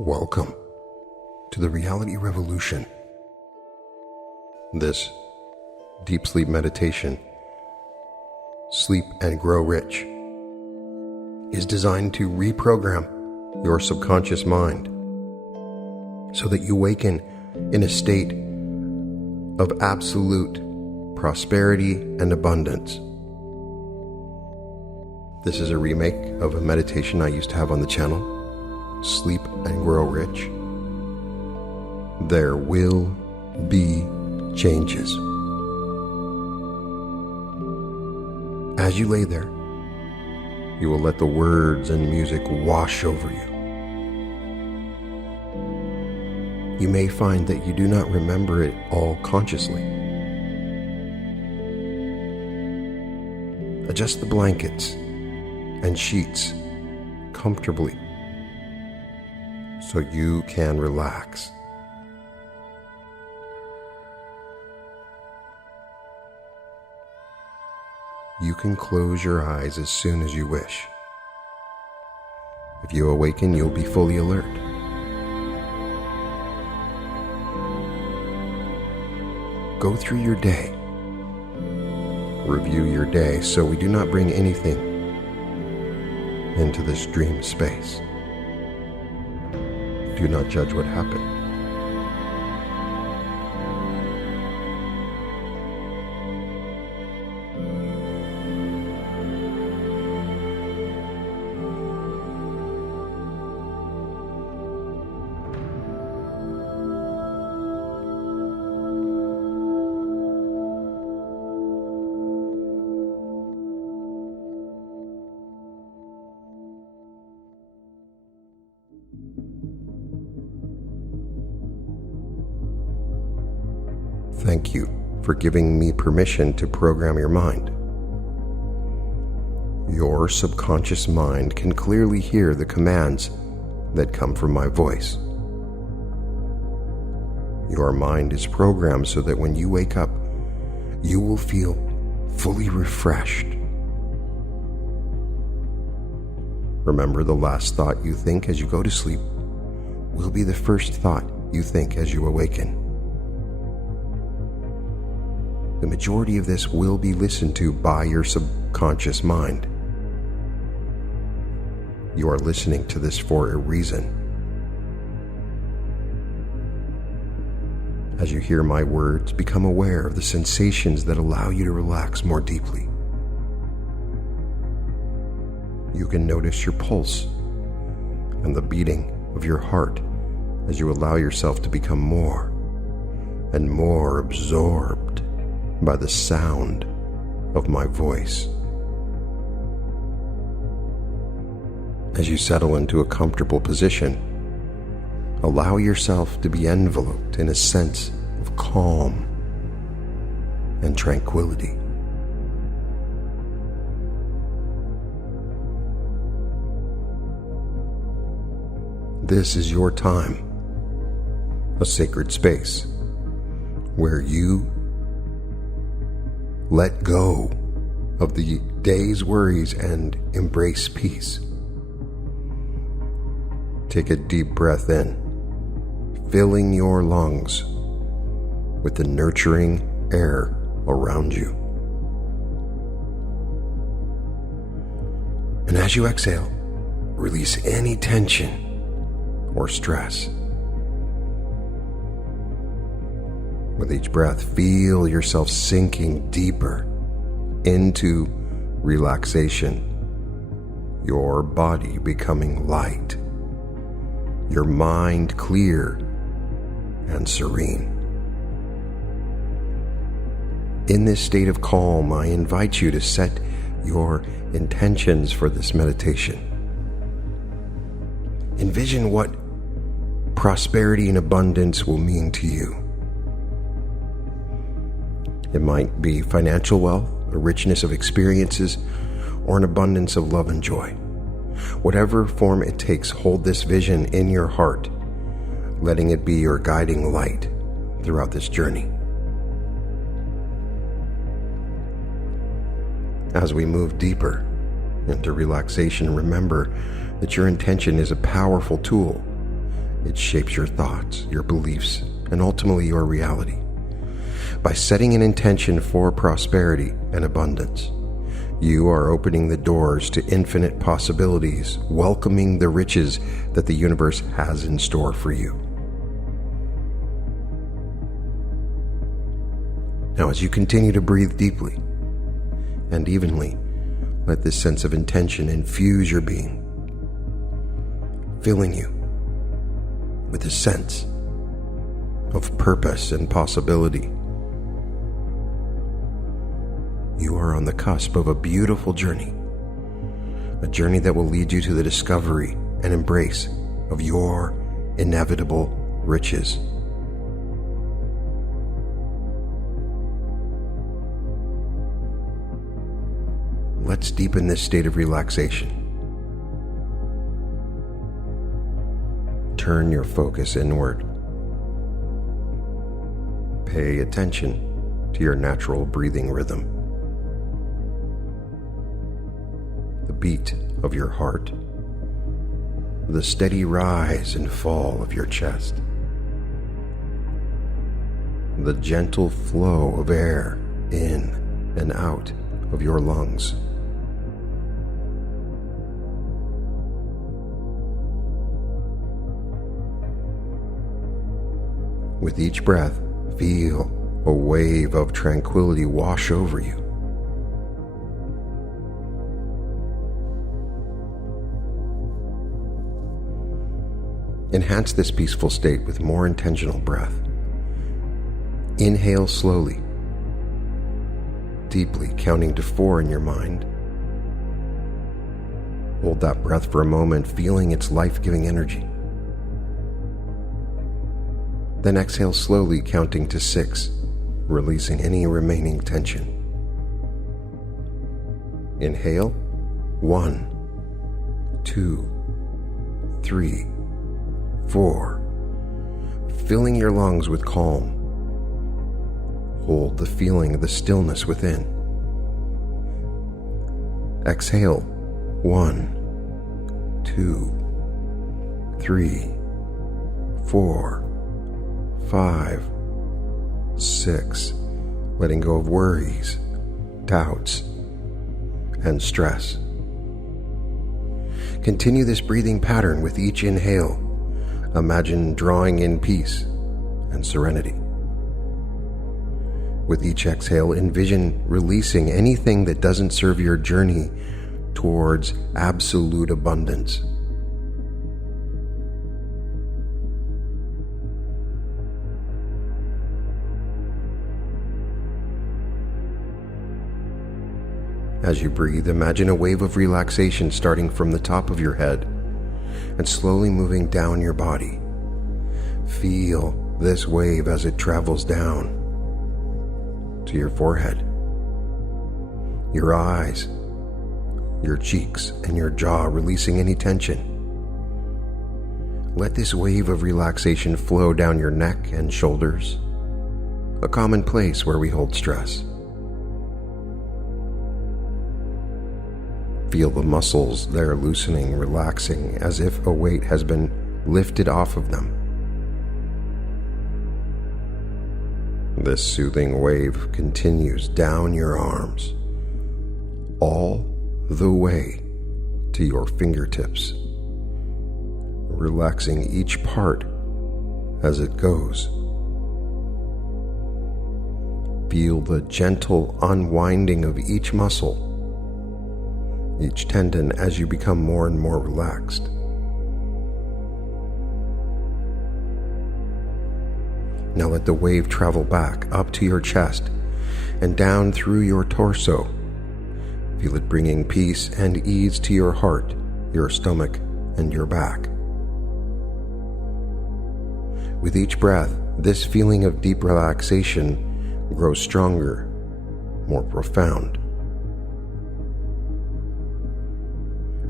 Welcome to the Reality Revolution. This deep sleep meditation, Sleep and Grow Rich, is designed to reprogram your subconscious mind so that you awaken in a state of absolute prosperity and abundance. This is a remake of a meditation I used to have on the channel, Sleep and Grow Rich. There will be changes. As you lay there, you will let the words and music wash over you. You may find that you do not remember it all consciously. Adjust the blankets and sheets comfortably so you can relax. You can close your eyes as soon as you wish. If you awaken, you'll be fully alert. Go through your day. Review your day so we do not bring anything into this dream space. Do not judge what happened. Thank you for giving me permission to program your mind. Your subconscious mind can clearly hear the commands that come from my voice. Your mind is programmed so that when you wake up, you will feel fully refreshed. Remember, the last thought you think as you go to sleep will be the first thought you think as you awaken. The majority of this will be listened to by your subconscious mind. You are listening to this for a reason. As you hear my words, become aware of the sensations that allow you to relax more deeply. You can notice your pulse and the beating of your heart as you allow yourself to become more and more absorbed by the sound of my voice. As you settle into a comfortable position, allow yourself to be enveloped in a sense of calm and tranquility. This is your time, a sacred space where you let go of the day's worries and embrace peace. Take a deep breath in, filling your lungs with the nurturing air around you. And as you exhale, release any tension or stress. With each breath, feel yourself sinking deeper into relaxation, your body becoming light, your mind clear and serene. In this state of calm, I invite you to set your intentions for this meditation. Envision what prosperity and abundance will mean to you. It might be financial wealth, a richness of experiences, or an abundance of love and joy. Whatever form it takes, hold this vision in your heart, letting it be your guiding light throughout this journey. As we move deeper into relaxation, remember that your intention is a powerful tool It shapes your thoughts, your beliefs, and ultimately your reality. By setting an intention for prosperity and abundance, you are opening the doors to infinite possibilities, welcoming the riches that the universe has in store for you. Now, as you continue to breathe deeply and evenly, let this sense of intention infuse your being, filling you with a sense of purpose and possibility. You are on the cusp of a beautiful journey, a journey that will lead you to the discovery and embrace of your inevitable riches. Let's deepen this state of relaxation. Turn your focus inward. Pay attention to your natural breathing rhythm. The beat of your heart, the steady rise and fall of your chest, the gentle flow of air in and out of your lungs. With each breath, feel a wave of tranquility wash over you. Enhance this peaceful state with more intentional breath. Inhale slowly, deeply, counting to 4 in your mind. Hold that breath for a moment, feeling its life-giving energy. Then exhale slowly, counting to 6, releasing any remaining tension. Inhale, 1, 2, 3, 4, filling your lungs with calm. Hold the feeling of the stillness within. Exhale, 1, 2, 3, 4, 5, 6, letting go of worries, doubts, and stress. Continue this breathing pattern with each inhale. Imagine drawing in peace and serenity. With each exhale, envision releasing anything that doesn't serve your journey towards absolute abundance. As you breathe, imagine a wave of relaxation starting from the top of your head and slowly moving down your body. Feel this wave as it travels down to your forehead, your eyes, your cheeks, and your jaw, releasing any tension. Let this wave of relaxation flow down your neck and shoulders, a common place where we hold stress. Feel the muscles there loosening, relaxing, as if a weight has been lifted off of them. This soothing wave continues down your arms, all the way to your fingertips, relaxing each part as it goes. Feel the gentle unwinding of each muscle, each tendon, as you become more and more relaxed. Now let the wave travel back up to your chest and down through your torso. Feel it bringing peace and ease to your heart, your stomach, and your back. With each breath, this feeling of deep relaxation grows stronger, more profound.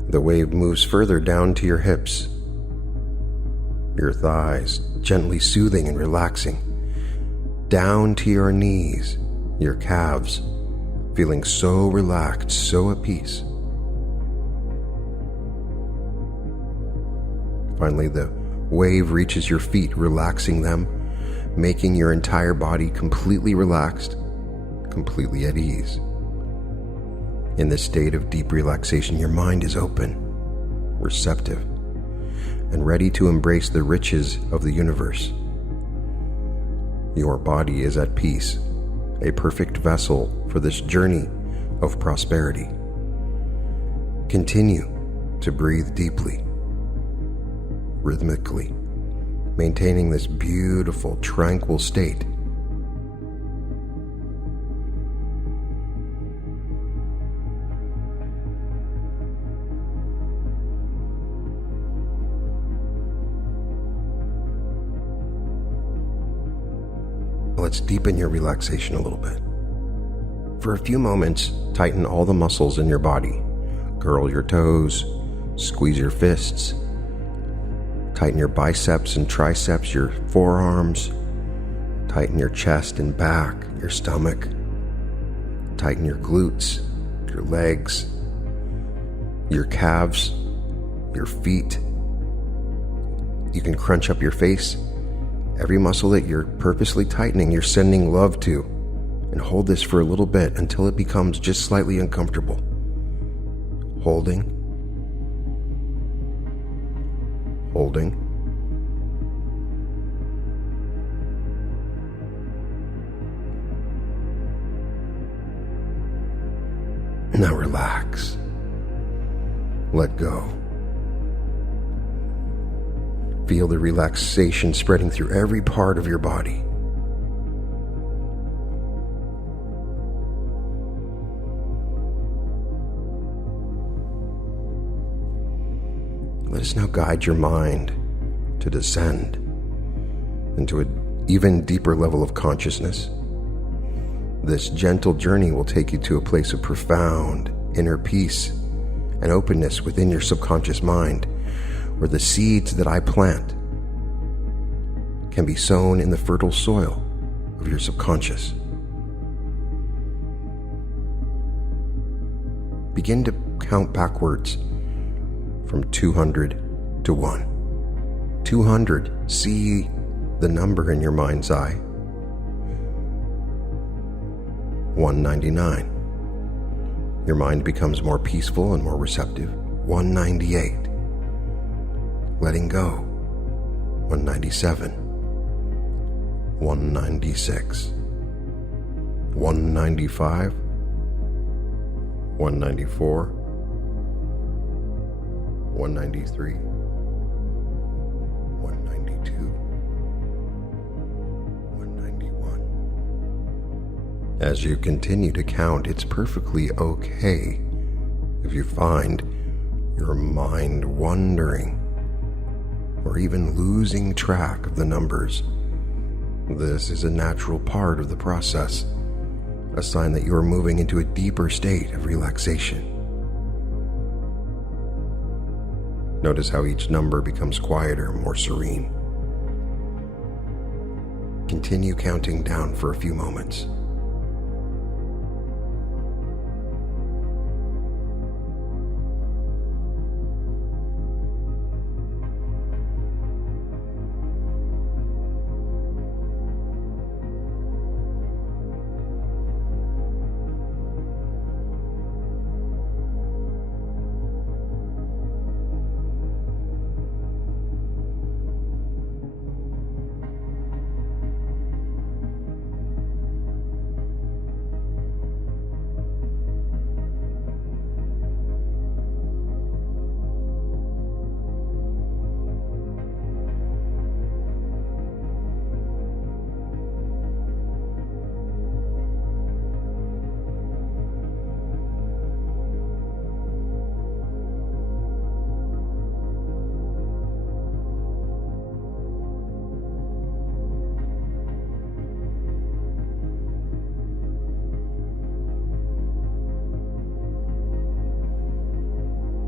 The wave moves further down to your hips, your thighs, gently soothing and relaxing, down to your knees, your calves, feeling so relaxed, so at peace. Finally, the wave reaches your feet, relaxing them, making your entire body completely relaxed, completely at ease. In this state of deep relaxation, your mind is open, receptive, and ready to embrace the riches of the universe. Your body is at peace, a perfect vessel for this journey of prosperity. Continue to breathe deeply, rhythmically, maintaining this beautiful, tranquil state. Let's deepen your relaxation a little bit. For a few moments, tighten all the muscles in your body. Curl your toes, squeeze your fists, tighten your biceps and triceps, your forearms, tighten your chest and back, your stomach, tighten your glutes, your legs, your calves, your feet. You can crunch up your face. Every muscle that you're purposely tightening, you're sending love to, and hold this for a little bit until it becomes just slightly uncomfortable. Holding. Now relax. Let go. Feel the relaxation spreading through every part of your body. Let us now guide your mind to descend into an even deeper level of consciousness. This gentle journey will take you to a place of profound inner peace and openness within your subconscious mind, where the seeds that I plant can be sown in the fertile soil of your subconscious. Begin to count backwards from 200 to 1. 200, see the number in your mind's eye. 199. Your mind becomes more peaceful and more receptive. 198. Letting go. 197. 196. 195. 194. 193. 192. 191. As you continue to count, it's perfectly okay if you find your mind wandering or even losing track of the numbers. This is a natural part of the process, a sign that you are moving into a deeper state of relaxation. Notice how each number becomes quieter, more serene. Continue counting down for a few moments.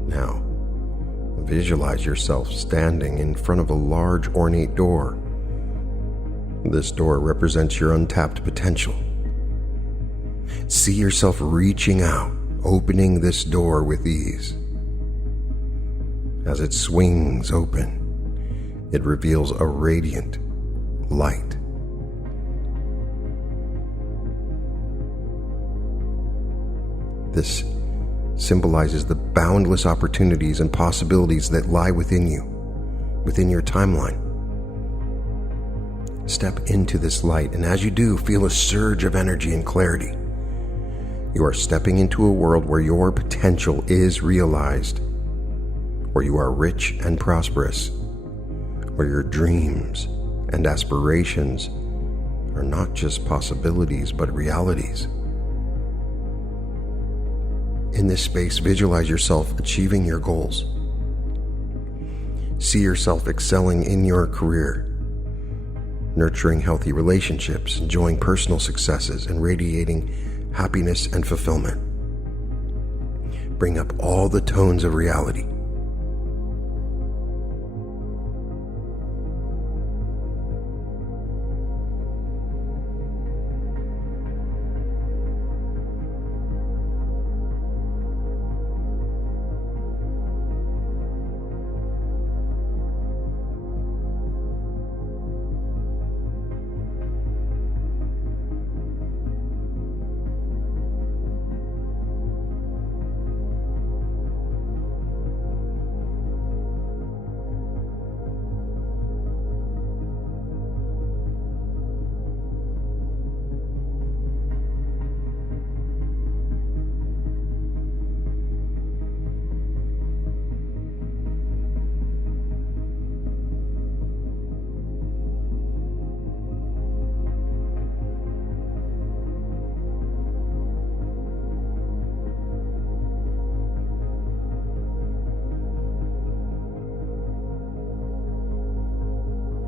Now, visualize yourself standing in front of a large ornate door. This door represents your untapped potential. See yourself reaching out, opening this door with ease. As it swings open, It reveals a radiant light. This symbolizes the boundless opportunities and possibilities that lie within you, within your timeline. Step into this light, and as you do, feel a surge of energy and clarity. You are stepping into a world where your potential is realized, where you are rich and prosperous, where your dreams and aspirations are not just possibilities but realities. In this space, visualize yourself achieving your goals. See yourself excelling in your career, nurturing healthy relationships, enjoying personal successes, and radiating happiness and fulfillment. Bring up all the tones of reality.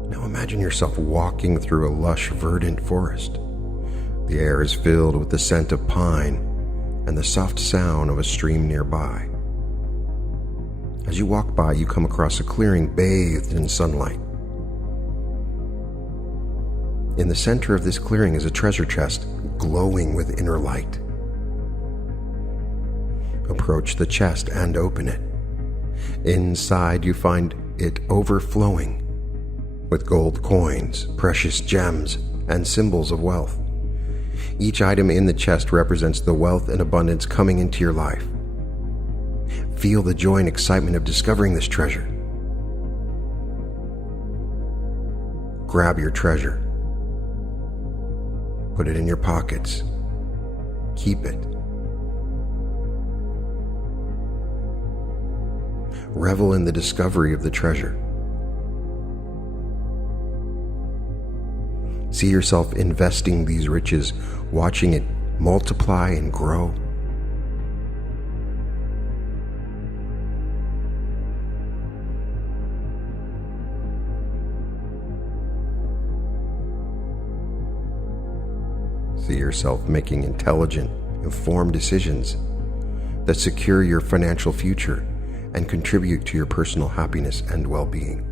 Now imagine yourself walking through a lush, verdant forest. The air is filled with the scent of pine and the soft sound of a stream nearby. As you walk by, you come across a clearing bathed in sunlight. In the center of this clearing is a treasure chest glowing with inner light. Approach the chest and open it. Inside, you find it overflowing with gold coins, precious gems, and symbols of wealth. Each item in the chest represents the wealth and abundance coming into your life. Feel the joy and excitement of discovering this treasure. Grab your treasure. Put it in your pockets. Keep it. Revel in the discovery of the treasure. See yourself investing these riches, watching it multiply and grow. See yourself making intelligent, informed decisions that secure your financial future and contribute to your personal happiness and well-being.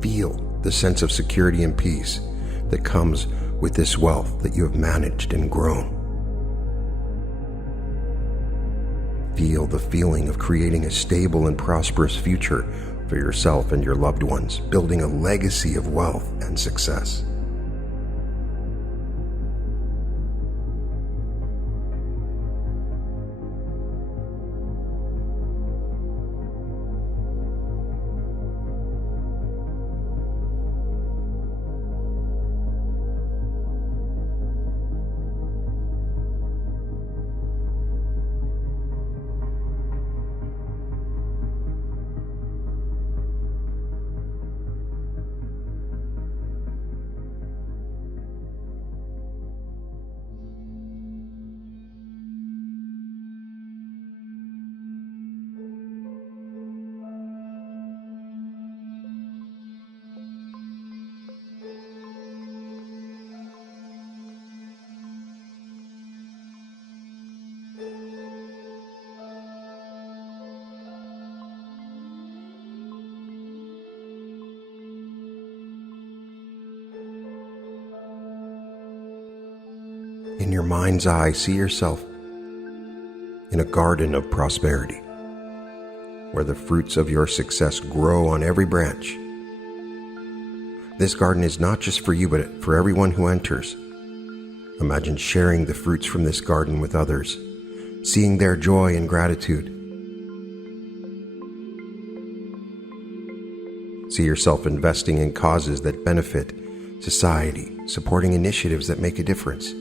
Feel the sense of security and peace that comes with this wealth that you have managed and grown. Feel the feeling of creating a stable and prosperous future for yourself and your loved ones, building a legacy of wealth and success. In your mind's eye, see yourself in a garden of prosperity, where the fruits of your success grow on every branch. This garden is not just for you, but for everyone who enters. Imagine sharing the fruits from this garden with others, seeing their joy and gratitude. See yourself investing in causes that benefit society, supporting initiatives that make a difference,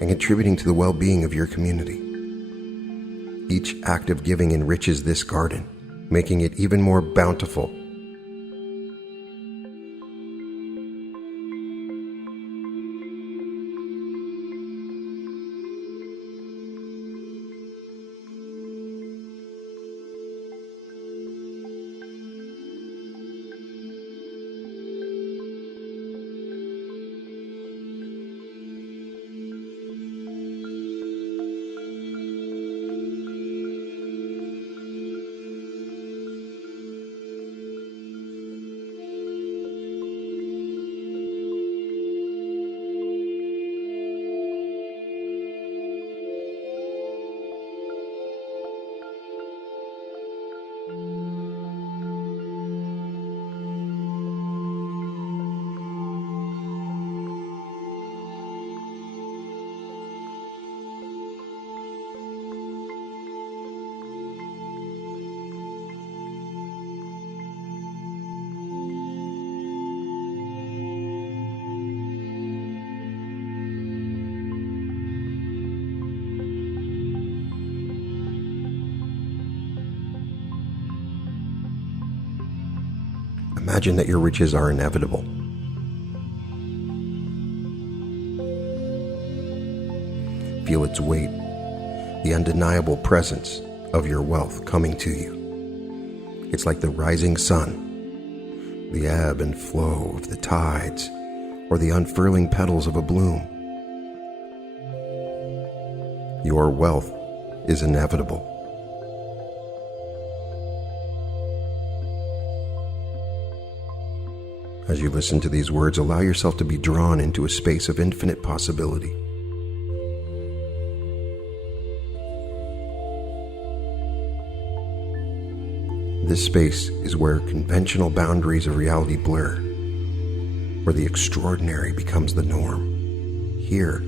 and contributing to the well-being of your community. Each act of giving enriches this garden, making it even more bountiful. Imagine that your riches are inevitable. Feel its weight, the undeniable presence of your wealth coming to you. It's like the rising sun, the ebb and flow of the tides, or the unfurling petals of a bloom. Your wealth is inevitable. As you listen to these words, allow yourself to be drawn into a space of infinite possibility. This space is where conventional boundaries of reality blur, where the extraordinary becomes the norm. Here,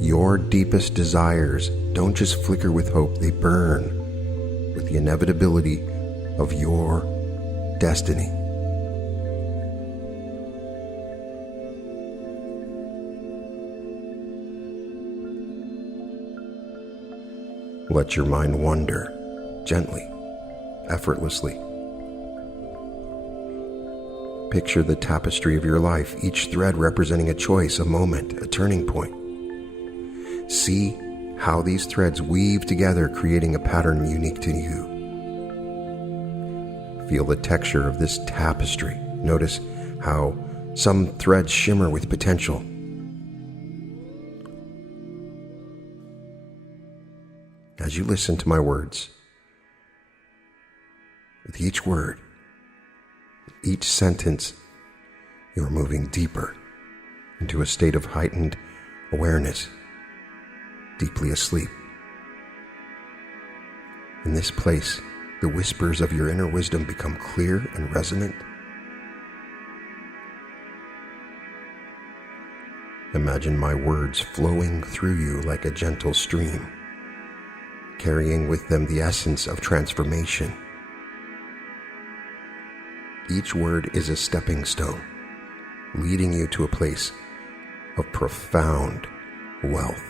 your deepest desires don't just flicker with hope, they burn with the inevitability of your destiny. Let your mind wander gently, effortlessly. Picture the tapestry of your life, each thread representing a choice, a moment, a turning point. See how these threads weave together, creating a pattern unique to you. Feel the texture of this tapestry. Notice how some threads shimmer with potential. As you listen to my words, with each word, each sentence, you are moving deeper into a state of heightened awareness, deeply asleep. In this place, the whispers of your inner wisdom become clear and resonant. Imagine my words flowing through you like a gentle stream, carrying with them the essence of transformation. Each word is a stepping stone, leading you to a place of profound wealth.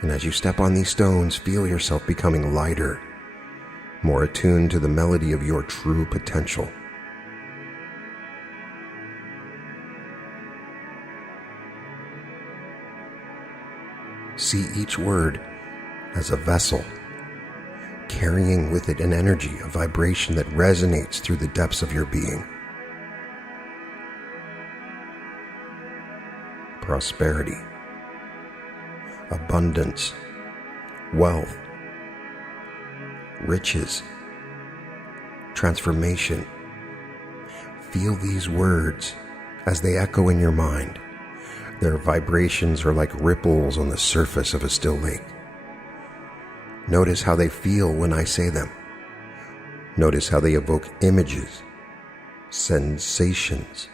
And as you step on these stones, feel yourself becoming lighter, more attuned to the melody of your true potential. See each word as a vessel, carrying with it an energy, a vibration that resonates through the depths of your being. Prosperity, abundance, wealth, riches, transformation. Feel these words as they echo in your mind, Their vibrations are like ripples on the surface of a still lake. Notice how they feel when I say them. Notice how they evoke images, sensations,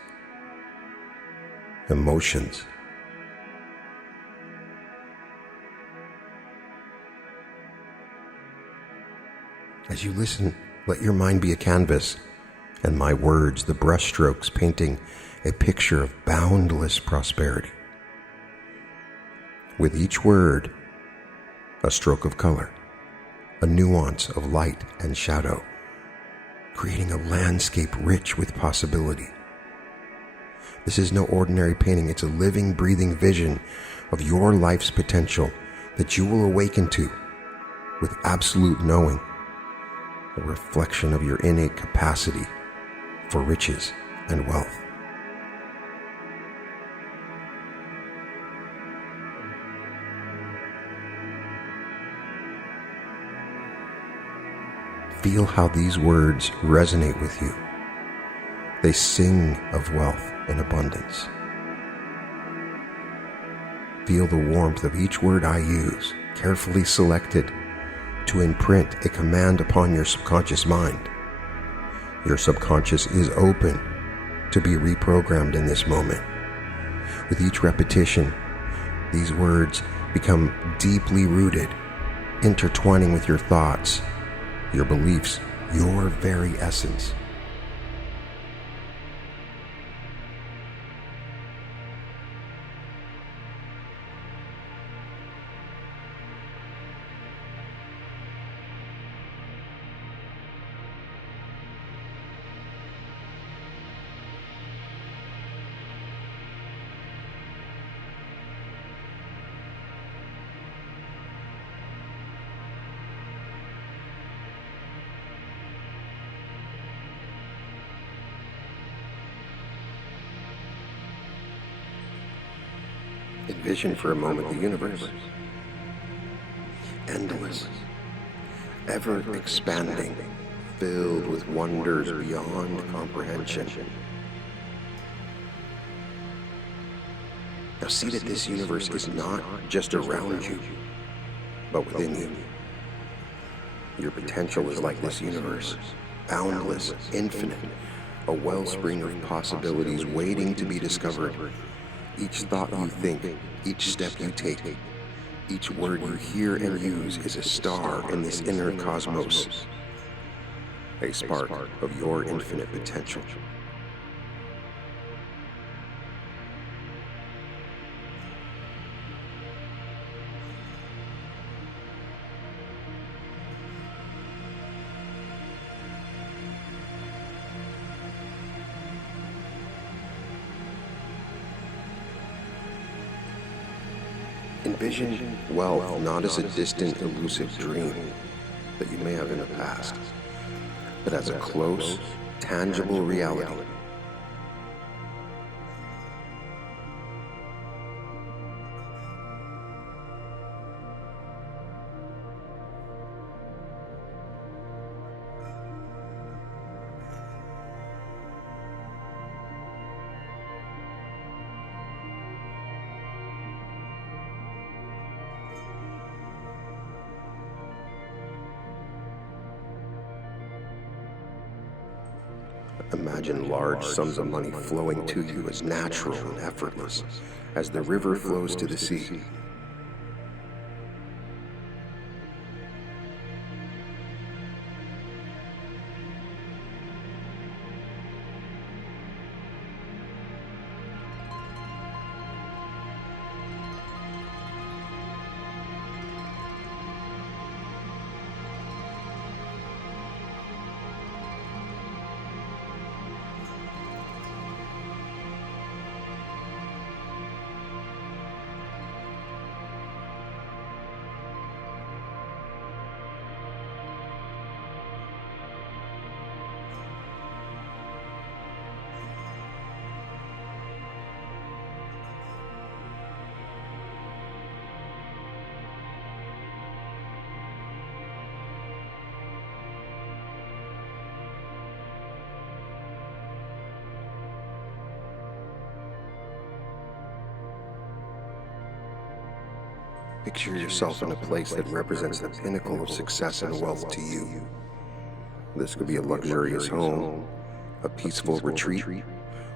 emotions. As you listen, let your mind be a canvas, and my words the brushstrokes painting a picture of boundless prosperity. With each word, a stroke of color, a nuance of light and shadow, creating a landscape rich with possibility. This is no ordinary painting. It's a living, breathing vision of your life's potential that you will awaken to with absolute knowing, a reflection of your innate capacity for riches and wealth. Feel how these words resonate with you. They sing of wealth and abundance. Feel the warmth of each word I use, carefully selected to imprint a command upon your subconscious mind. Your subconscious is open to be reprogrammed in this moment. With each repetition, these words become deeply rooted, intertwining with your thoughts, your beliefs, your very essence. Envision for a moment the universe. Endless, ever expanding, filled with wonders beyond comprehension. Now see that this universe is not just around you, but within you. Your potential is like this universe, boundless, infinite, a wellspring of possibilities waiting to be discovered. Each thought you think, each step you take, each word you hear and use is a star in this inner cosmos, a spark of your infinite potential. Envision wealth not as a distant, elusive dream that you may have in the past, but as a close, tangible reality. Imagine large sums of money flowing to you as natural and effortless as the river flows to the sea. Picture yourself in a place that represents the pinnacle of success and wealth to you. This could be a luxurious home, a peaceful retreat,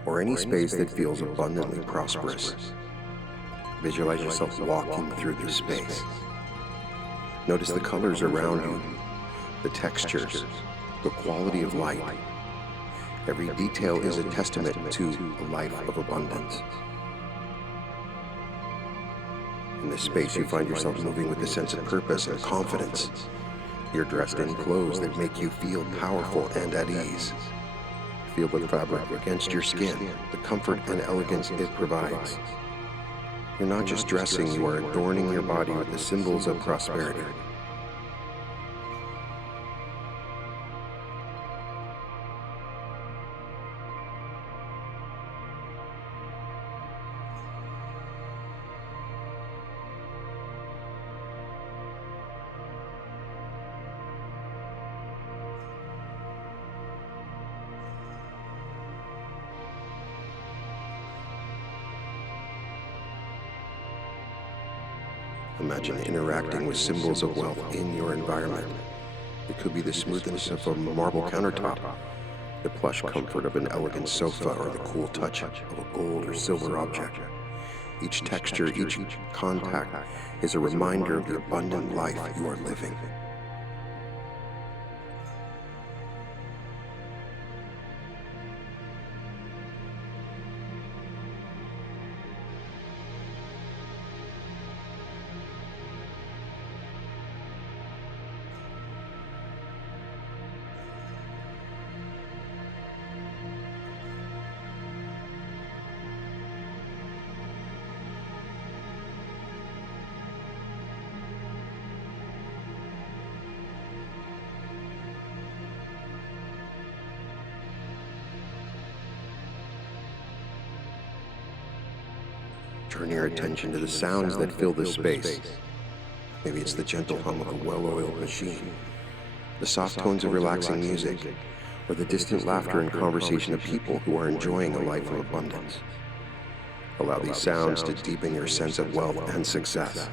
or any space that feels abundantly prosperous. Visualize yourself walking through this space. Notice the colors around you, the textures, the quality of light. Every detail is a testament to a life of abundance. In this space, you find yourself moving with a sense of purpose and confidence. You're dressed in clothes that make you feel powerful and at ease. Feel the fabric against your skin, the comfort and elegance it provides. You're not just dressing, you are adorning your body with the symbols of prosperity. Imagine interacting with symbols of wealth in your environment. It could be the smoothness of a marble countertop, the plush comfort of an elegant sofa, or the cool touch of a gold or silver object. Each texture, each contact is a reminder of the abundant life you are living. Turn your attention to the sounds that fill this space. Maybe it's the gentle hum of a well-oiled machine, the soft tones of relaxing music, or the distant laughter and conversation of people who are enjoying a life of abundance. Allow these sounds to deepen your sense of wealth and success.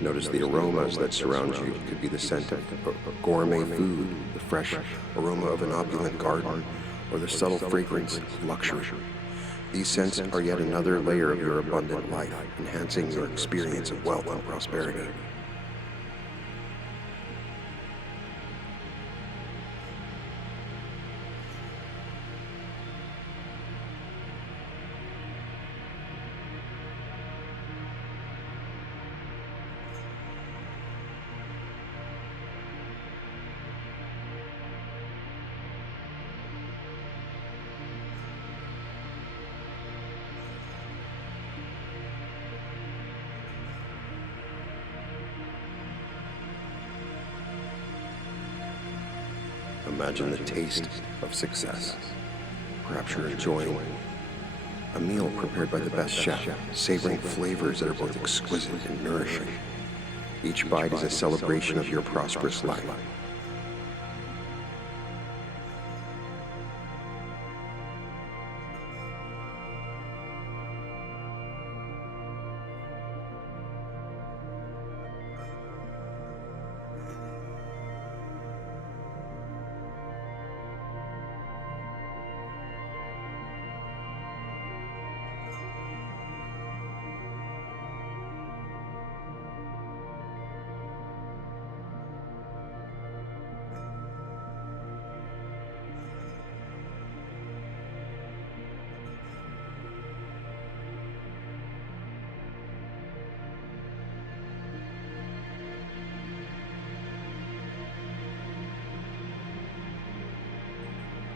Notice the aromas that surround you. It could be the scent of gourmet food, the fresh aroma of an opulent garden, or the subtle fragrance of luxury. These scents are yet another layer of your abundant life, enhancing your experience of wealth and prosperity. Imagine the taste of success. Perhaps you're enjoying a meal prepared by the best chef, savoring flavors that are both exquisite and nourishing. Each bite is a celebration of your prosperous life.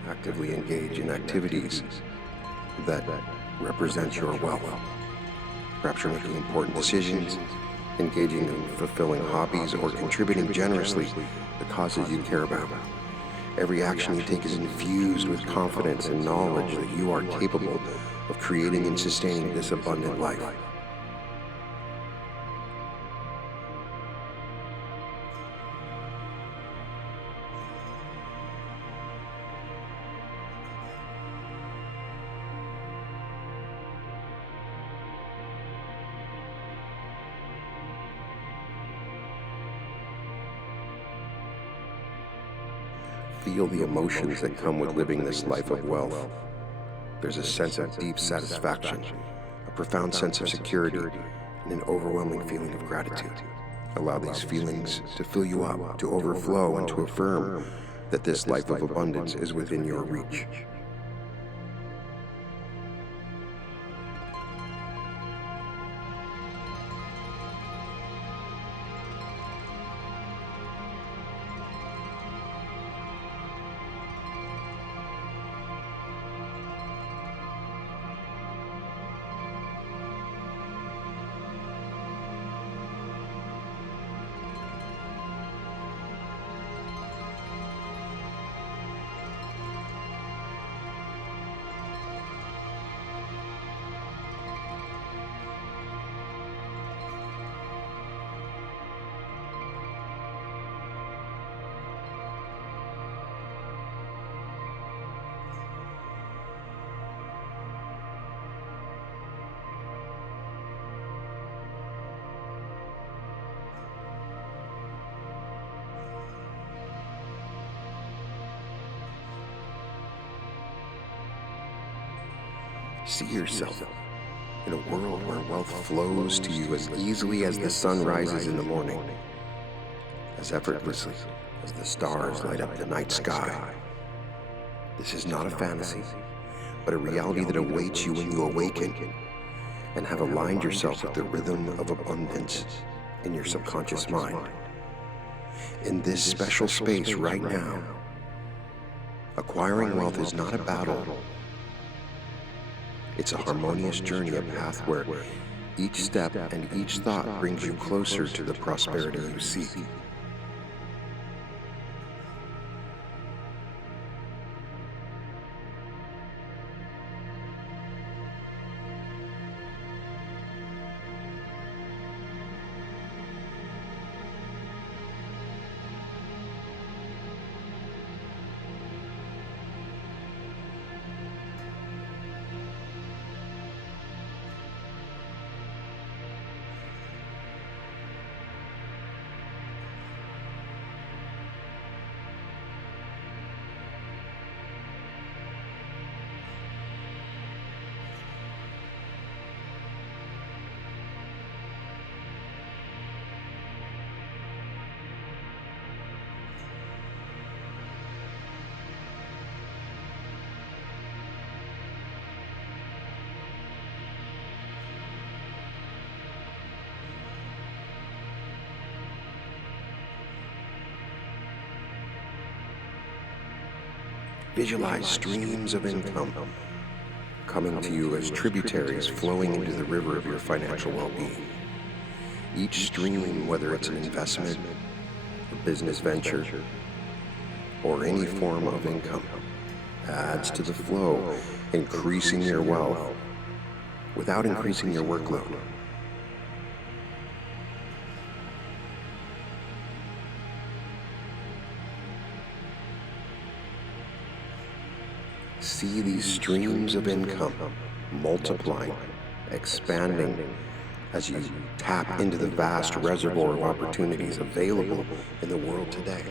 Actively engage in activities that represents your wealth. Perhaps you're making important decisions, engaging in fulfilling hobbies, or contributing generously to causes you care about. Every action you take is infused with confidence and knowledge that you are capable of creating and sustaining this abundant life. Feel the emotions that come with living this life of wealth. There's a sense of deep satisfaction, a profound sense of security, and an overwhelming feeling of gratitude. Allow these feelings to fill you up, to overflow, and to affirm that this life of abundance is within your reach. See yourself in a world where wealth flows to you as easily as the sun rises in the morning, as effortlessly as the stars light up the night sky. This is not a fantasy, but a reality that awaits you when you awaken and have aligned yourself with the rhythm of abundance in your subconscious mind. In this special space right now, acquiring wealth is not a battle. It's a harmonious journey, a path where each step and each thought brings you closer to the prosperity you seek. Visualize streams of income coming to you as tributaries flowing into the river of your financial well-being. Each stream, whether it's an investment, a business venture, or any form of income, adds to the flow, increasing your wealth without increasing your workload. See these streams of income multiplying, expanding as you tap into the vast reservoir of opportunities available in the world today.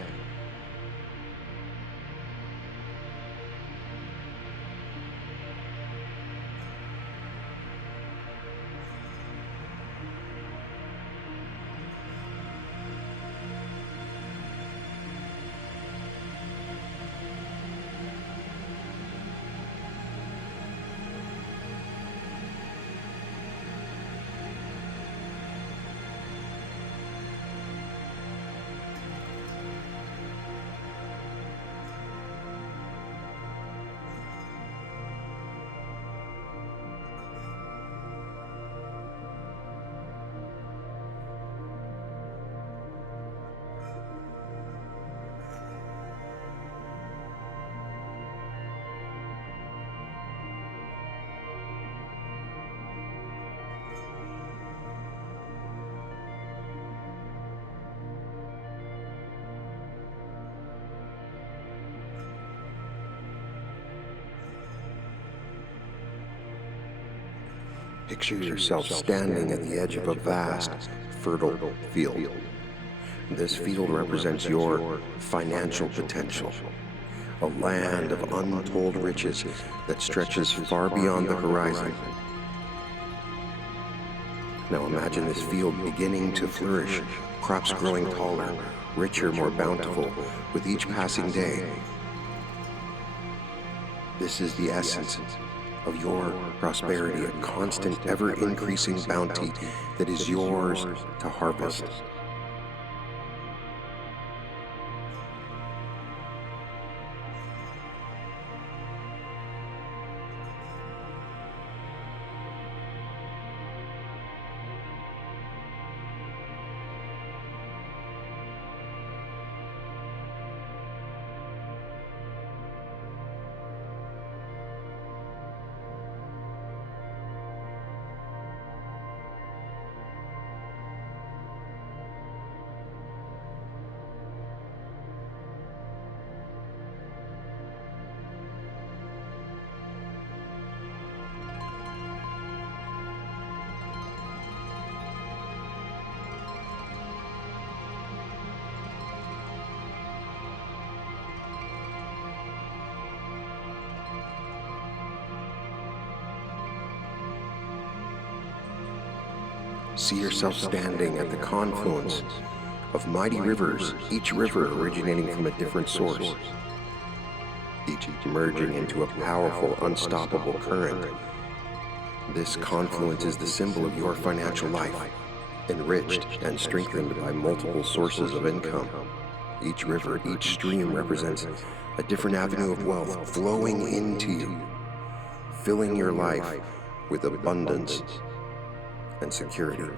Picture yourself standing at the edge of a vast, fertile field. This field represents your financial potential, a land of untold riches that stretches far beyond the horizon. Now imagine this field beginning to flourish, crops growing taller, richer, more bountiful with each passing day. This is the essence of your prosperity, a constant, ever-increasing bounty that is yours to harvest. See yourself standing at the confluence of mighty rivers, each river originating from a different source, each merging into a powerful, unstoppable current. This confluence is the symbol of your financial life, enriched and strengthened by multiple sources of income. Each river, each stream represents a different avenue of wealth flowing into you, filling your life with abundance and security.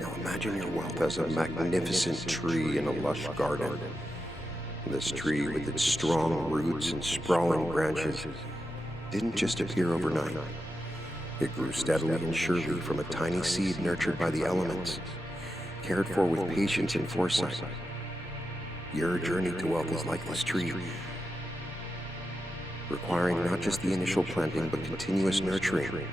Now imagine your wealth as a magnificent tree in a lush garden. This tree, with its strong roots and sprawling branches, didn't just appear overnight. It grew steadily and surely from a tiny seed nurtured by the elements, cared for with patience and foresight. Your journey to wealth is like this tree, requiring not just the initial planting, but continuous nurturing.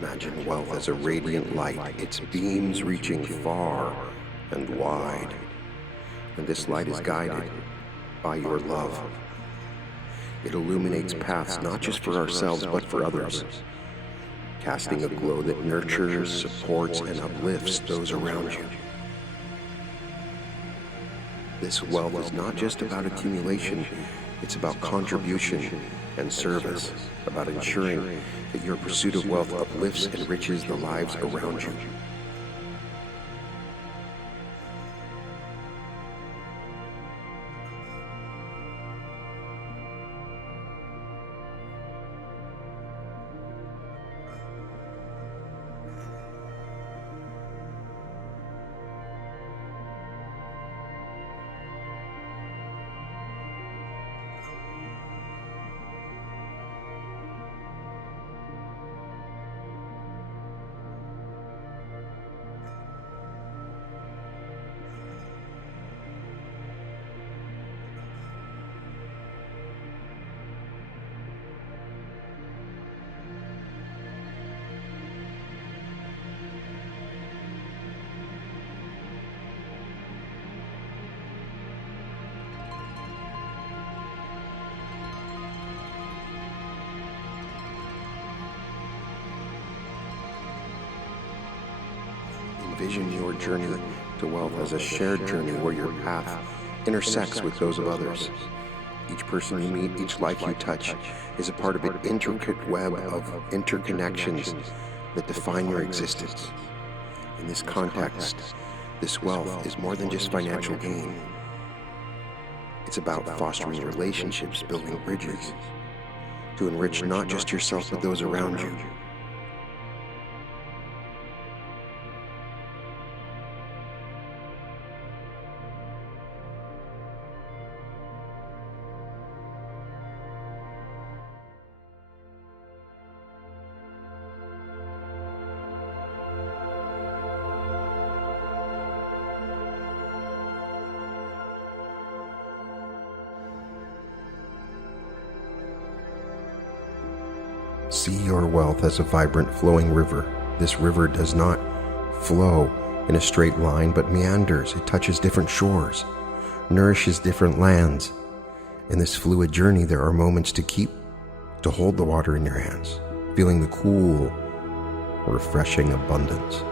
Imagine wealth as a radiant light, its beams reaching far and wide. And this light is guided by your love. It illuminates paths not just for ourselves, but for others, casting a glow that nurtures, supports, and uplifts those around you. This wealth is not just about accumulation, it's about contribution and service, about ensuring that your pursuit of wealth uplifts and enriches the lives around you. Envision your journey to wealth as a shared journey where your path intersects with those of others. Each person you meet, each life you touch, is a part of an intricate web of interconnections that define your existence. In this context, this wealth is more than just financial gain. It's about fostering relationships, building bridges, to enrich not just yourself but those around you. See your wealth as a vibrant flowing river. This river does not flow in a straight line, but meanders. It touches different shores, nourishes different lands. In this fluid journey, there are moments to hold the water in your hands, feeling the cool, refreshing abundance.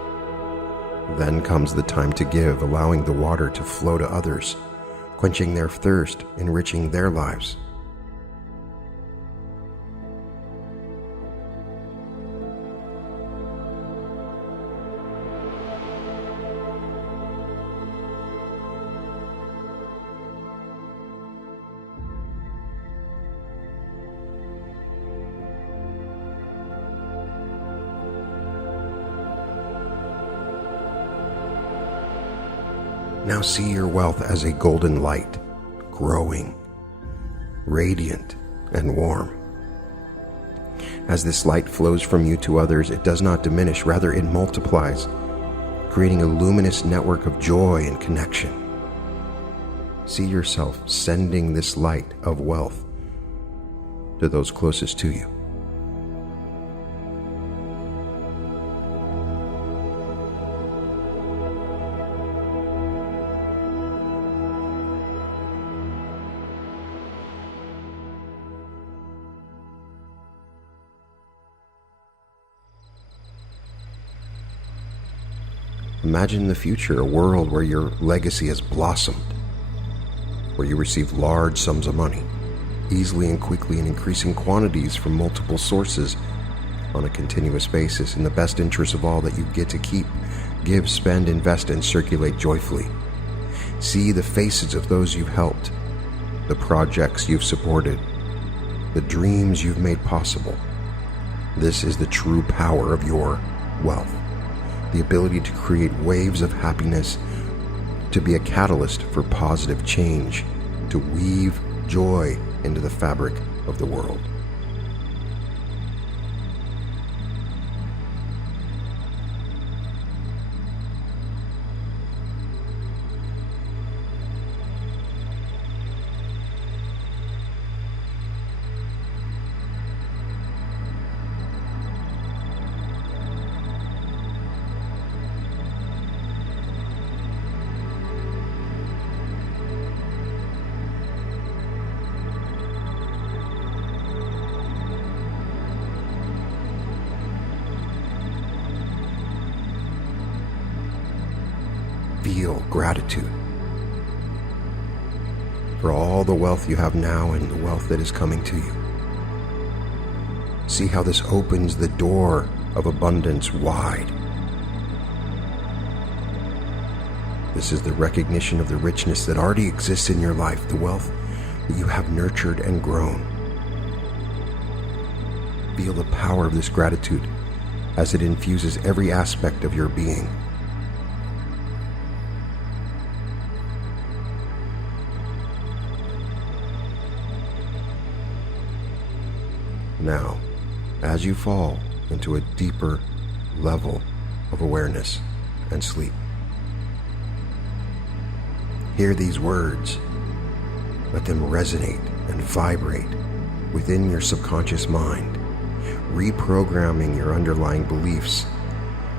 Then comes the time to give, allowing the water to flow to others, quenching their thirst, enriching their lives. Now see your wealth as a golden light, growing, radiant, and warm. As this light flows from you to others, it does not diminish, rather it multiplies, creating a luminous network of joy and connection. See yourself sending this light of wealth to those closest to you. Imagine the future, a world where your legacy has blossomed, where you receive large sums of money, easily and quickly in increasing quantities from multiple sources on a continuous basis, in the best interest of all that you get to keep, give, spend, invest, and circulate joyfully. See the faces of those you've helped, the projects you've supported, the dreams you've made possible. This is the true power of your wealth. The ability to create waves of happiness, to be a catalyst for positive change, to weave joy into the fabric of the world. Feel gratitude. for all the wealth you have now and the wealth that is coming to you. See how this opens the door of abundance wide. This is the recognition of the richness that already exists in your life, the wealth that you have nurtured and grown. Feel the power of this gratitude as it infuses every aspect of your being. Now, as you fall into a deeper level of awareness and sleep, hear these words. Let them resonate and vibrate within your subconscious mind, reprogramming your underlying beliefs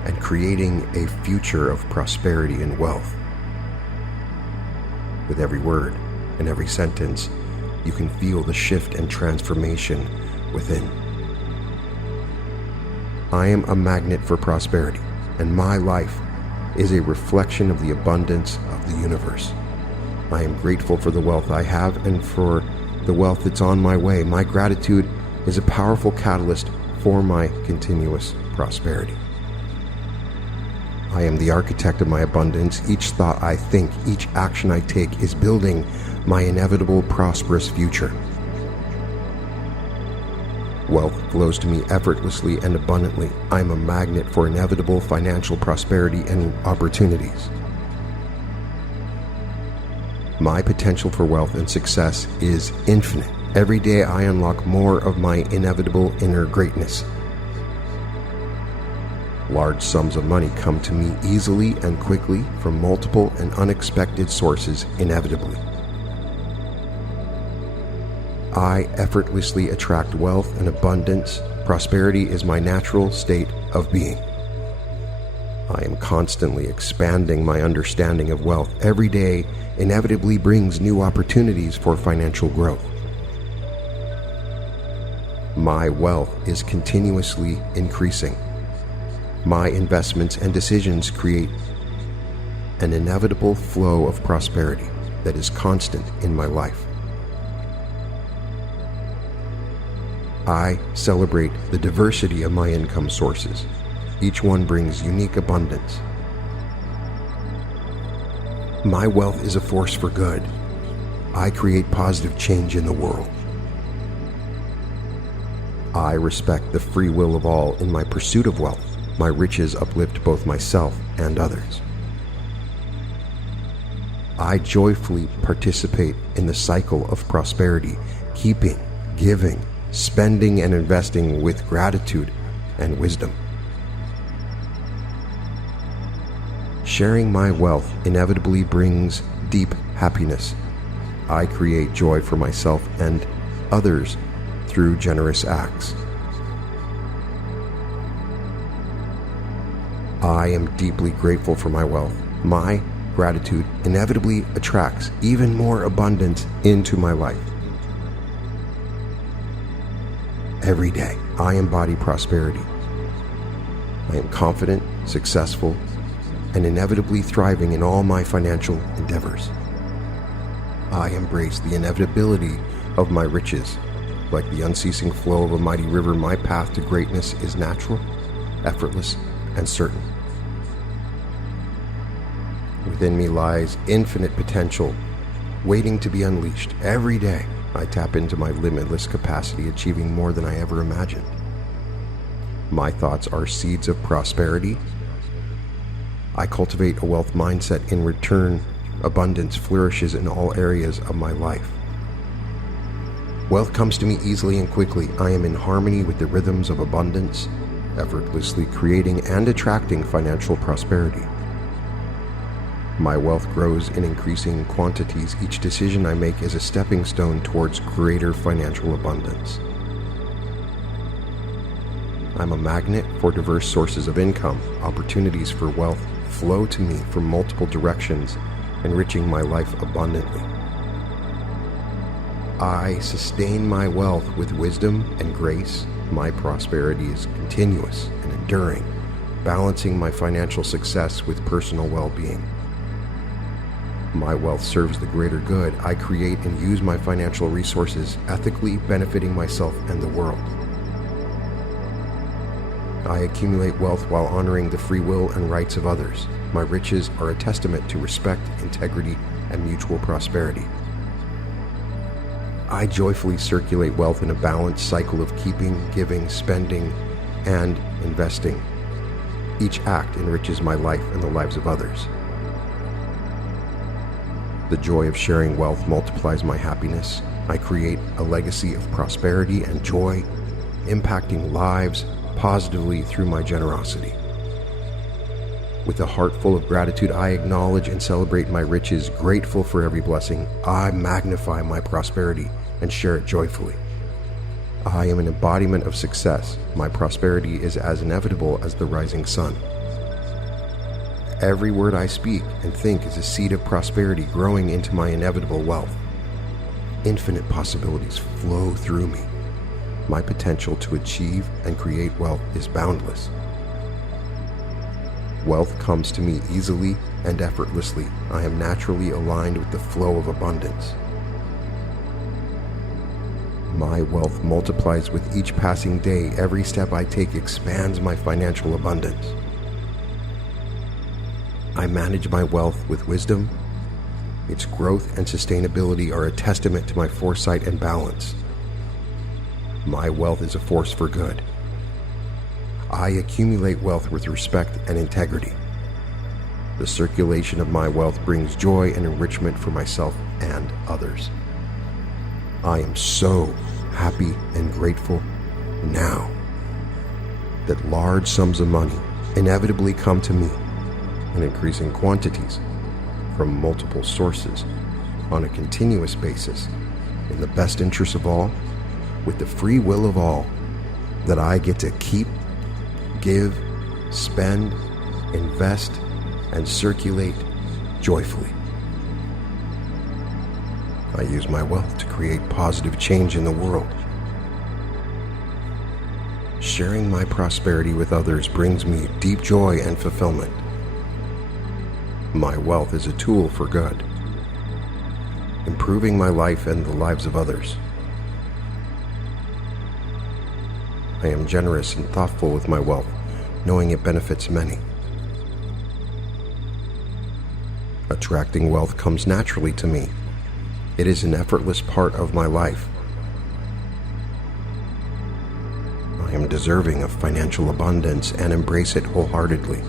and creating a future of prosperity and wealth. With every word and every sentence, you can feel the shift and transformation within. I am a magnet for prosperity, and my life is a reflection of the abundance of the universe. I am grateful for the wealth I have and for the wealth that's on my way. My gratitude is a powerful catalyst for my continuous prosperity. I am the architect of my abundance. Each thought I think, each action I take is building my inevitable prosperous future. Wealth flows to me effortlessly and abundantly. I am a magnet for inevitable financial prosperity and opportunities. My potential for wealth and success is infinite. Every day I unlock more of my inevitable inner greatness. Large sums of money come to me easily and quickly from multiple and unexpected sources inevitably. I effortlessly attract wealth and abundance. Prosperity is my natural state of being. I am constantly expanding my understanding of wealth. Every day inevitably brings new opportunities for financial growth. My wealth is continuously increasing. My investments and decisions create an inevitable flow of prosperity that is constant in my life. I celebrate the diversity of my income sources. Each one brings unique abundance. My wealth is a force for good. I create positive change in the world. I respect the free will of all in my pursuit of wealth. My riches uplift both myself and others. I joyfully participate in the cycle of prosperity, keeping, giving, spending, and investing with gratitude and wisdom. Sharing my wealth inevitably brings deep happiness. I create joy for myself and others through generous acts. I am deeply grateful for my wealth. My gratitude inevitably attracts even more abundance into my life. Every day, I embody prosperity. I am confident, successful, and inevitably thriving in all my financial endeavors. I embrace the inevitability of my riches. Like the unceasing flow of a mighty river, my path to greatness is natural, effortless, and certain. Within me lies infinite potential, waiting to be unleashed. Every day, I tap into my limitless capacity, achieving more than I ever imagined. My thoughts are seeds of prosperity. I cultivate a wealth mindset. In return, abundance flourishes in all areas of my life. Wealth comes to me easily and quickly. I am in harmony with the rhythms of abundance, effortlessly creating and attracting financial prosperity. My wealth grows in increasing quantities. Each decision I make is a stepping stone towards greater financial abundance. I'm a magnet for diverse sources of income. Opportunities for wealth flow to me from multiple directions, enriching my life abundantly. I sustain my wealth with wisdom and grace. My prosperity is continuous and enduring, balancing my financial success with personal well-being. My wealth serves the greater good. I create and use my financial resources ethically, benefiting myself and the world. I accumulate wealth while honoring the free will and rights of others. My riches are a testament to respect, integrity, and mutual prosperity. I joyfully circulate wealth in a balanced cycle of keeping, giving, spending, and investing. Each act enriches my life and the lives of others. The joy of sharing wealth multiplies my happiness. I create a legacy of prosperity and joy, impacting lives positively through my generosity. With a heart full of gratitude, I acknowledge and celebrate my riches, grateful for every blessing. I magnify my prosperity and share it joyfully. I am an embodiment of success. My prosperity is as inevitable as the rising sun. Every word I speak and think is a seed of prosperity growing into my inevitable wealth. Infinite possibilities flow through me. My potential to achieve and create wealth is boundless. Wealth comes to me easily and effortlessly. I am naturally aligned with the flow of abundance. My wealth multiplies with each passing day. Every step I take expands my financial abundance. I manage my wealth with wisdom. Its growth and sustainability are a testament to my foresight and balance. My wealth is a force for good. I accumulate wealth with respect and integrity. The circulation of my wealth brings joy and enrichment for myself and others. I am so happy and grateful now that large sums of money inevitably come to me in increasing quantities from multiple sources on a continuous basis in the best interest of all, with the free will of all, that I get to keep, give, spend, invest, and circulate joyfully. I use my wealth to create positive change in the world. Sharing my prosperity with others brings me deep joy and fulfillment. My wealth is a tool for good, improving my life and the lives of others. I am generous and thoughtful with my wealth, knowing it benefits many. Attracting wealth comes naturally to me. It is an effortless part of my life. I am deserving of financial abundance and embrace it wholeheartedly.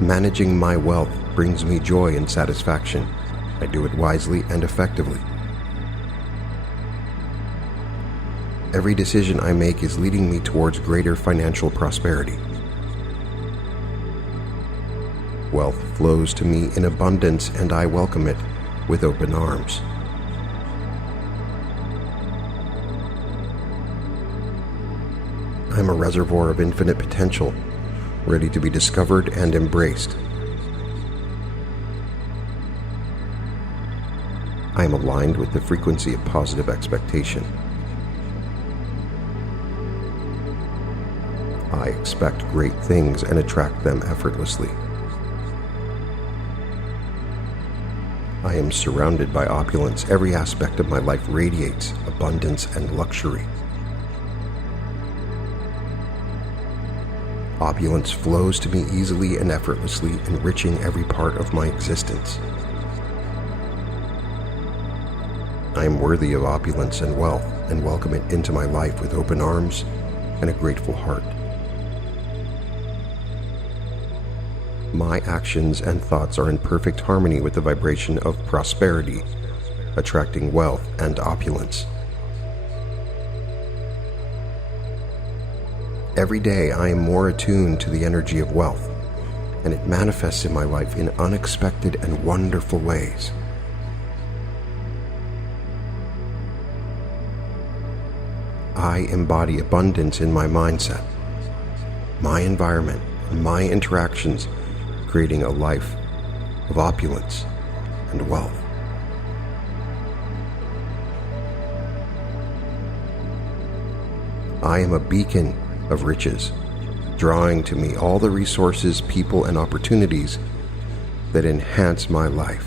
Managing my wealth brings me joy and satisfaction. I do it wisely and effectively. Every decision I make is leading me towards greater financial prosperity. Wealth flows to me in abundance, and I welcome it with open arms. I am a reservoir of infinite potential, ready to be discovered and embraced. I am aligned with the frequency of positive expectation. I expect great things and attract them effortlessly. I am surrounded by opulence. Every aspect of my life radiates abundance and luxury. Opulence flows to me easily and effortlessly, enriching every part of my existence. I am worthy of opulence and wealth, and welcome it into my life with open arms and a grateful heart. My actions and thoughts are in perfect harmony with the vibration of prosperity, attracting wealth and opulence. Every day I am more attuned to the energy of wealth, and it manifests in my life in unexpected and wonderful ways. I embody abundance in my mindset, my environment, and my interactions, creating a life of opulence and wealth. I am a beacon of riches, drawing to me all the resources, people, and opportunities that enhance my life.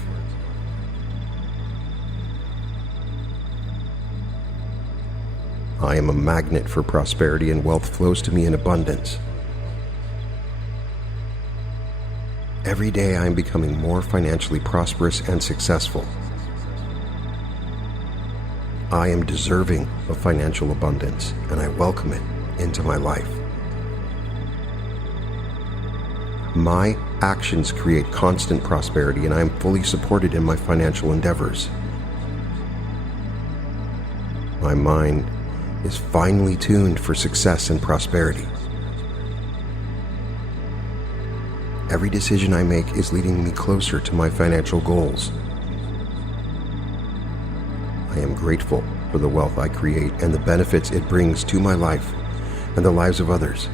I am a magnet for prosperity, and wealth flows to me in abundance. Every day I am becoming more financially prosperous and successful. I am deserving of financial abundance, and I welcome it into my life. My actions create constant prosperity, and I am fully supported in my financial endeavors. My mind is finely tuned for success and prosperity. Every decision I make is leading me closer to my financial goals. I am grateful for the wealth I create and the benefits it brings to my life and the lives of others.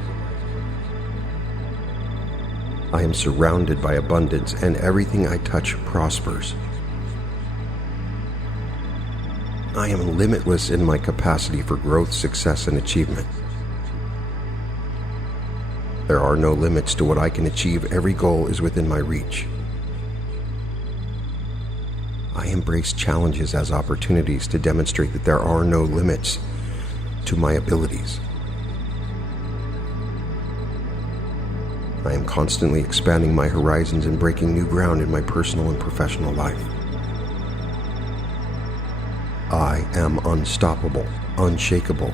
I am surrounded by abundance, and everything I touch prospers. I am limitless in my capacity for growth, success, and achievement. There are no limits to what I can achieve. Every goal is within my reach. I embrace challenges as opportunities to demonstrate that there are no limits to my abilities. I am constantly expanding my horizons and breaking new ground in my personal and professional life. I am unstoppable, unshakable,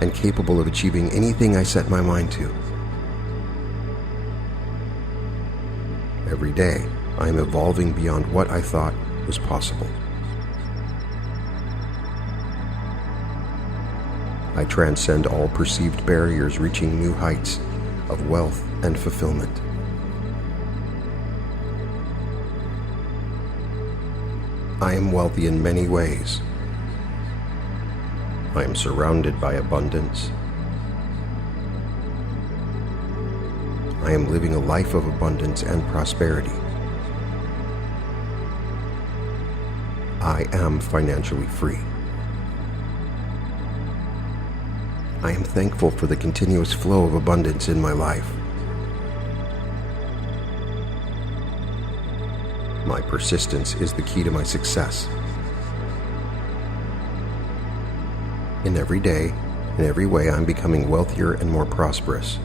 and capable of achieving anything I set my mind to. Every day, I am evolving beyond what I thought was possible. I transcend all perceived barriers, reaching new heights of wealth and fulfillment. I am wealthy in many ways. I am surrounded by abundance. I am living a life of abundance and prosperity. I am financially free. I am thankful for the continuous flow of abundance in my life. My persistence is the key to my success. In every day, in every way, I'm becoming wealthier and more prosperous.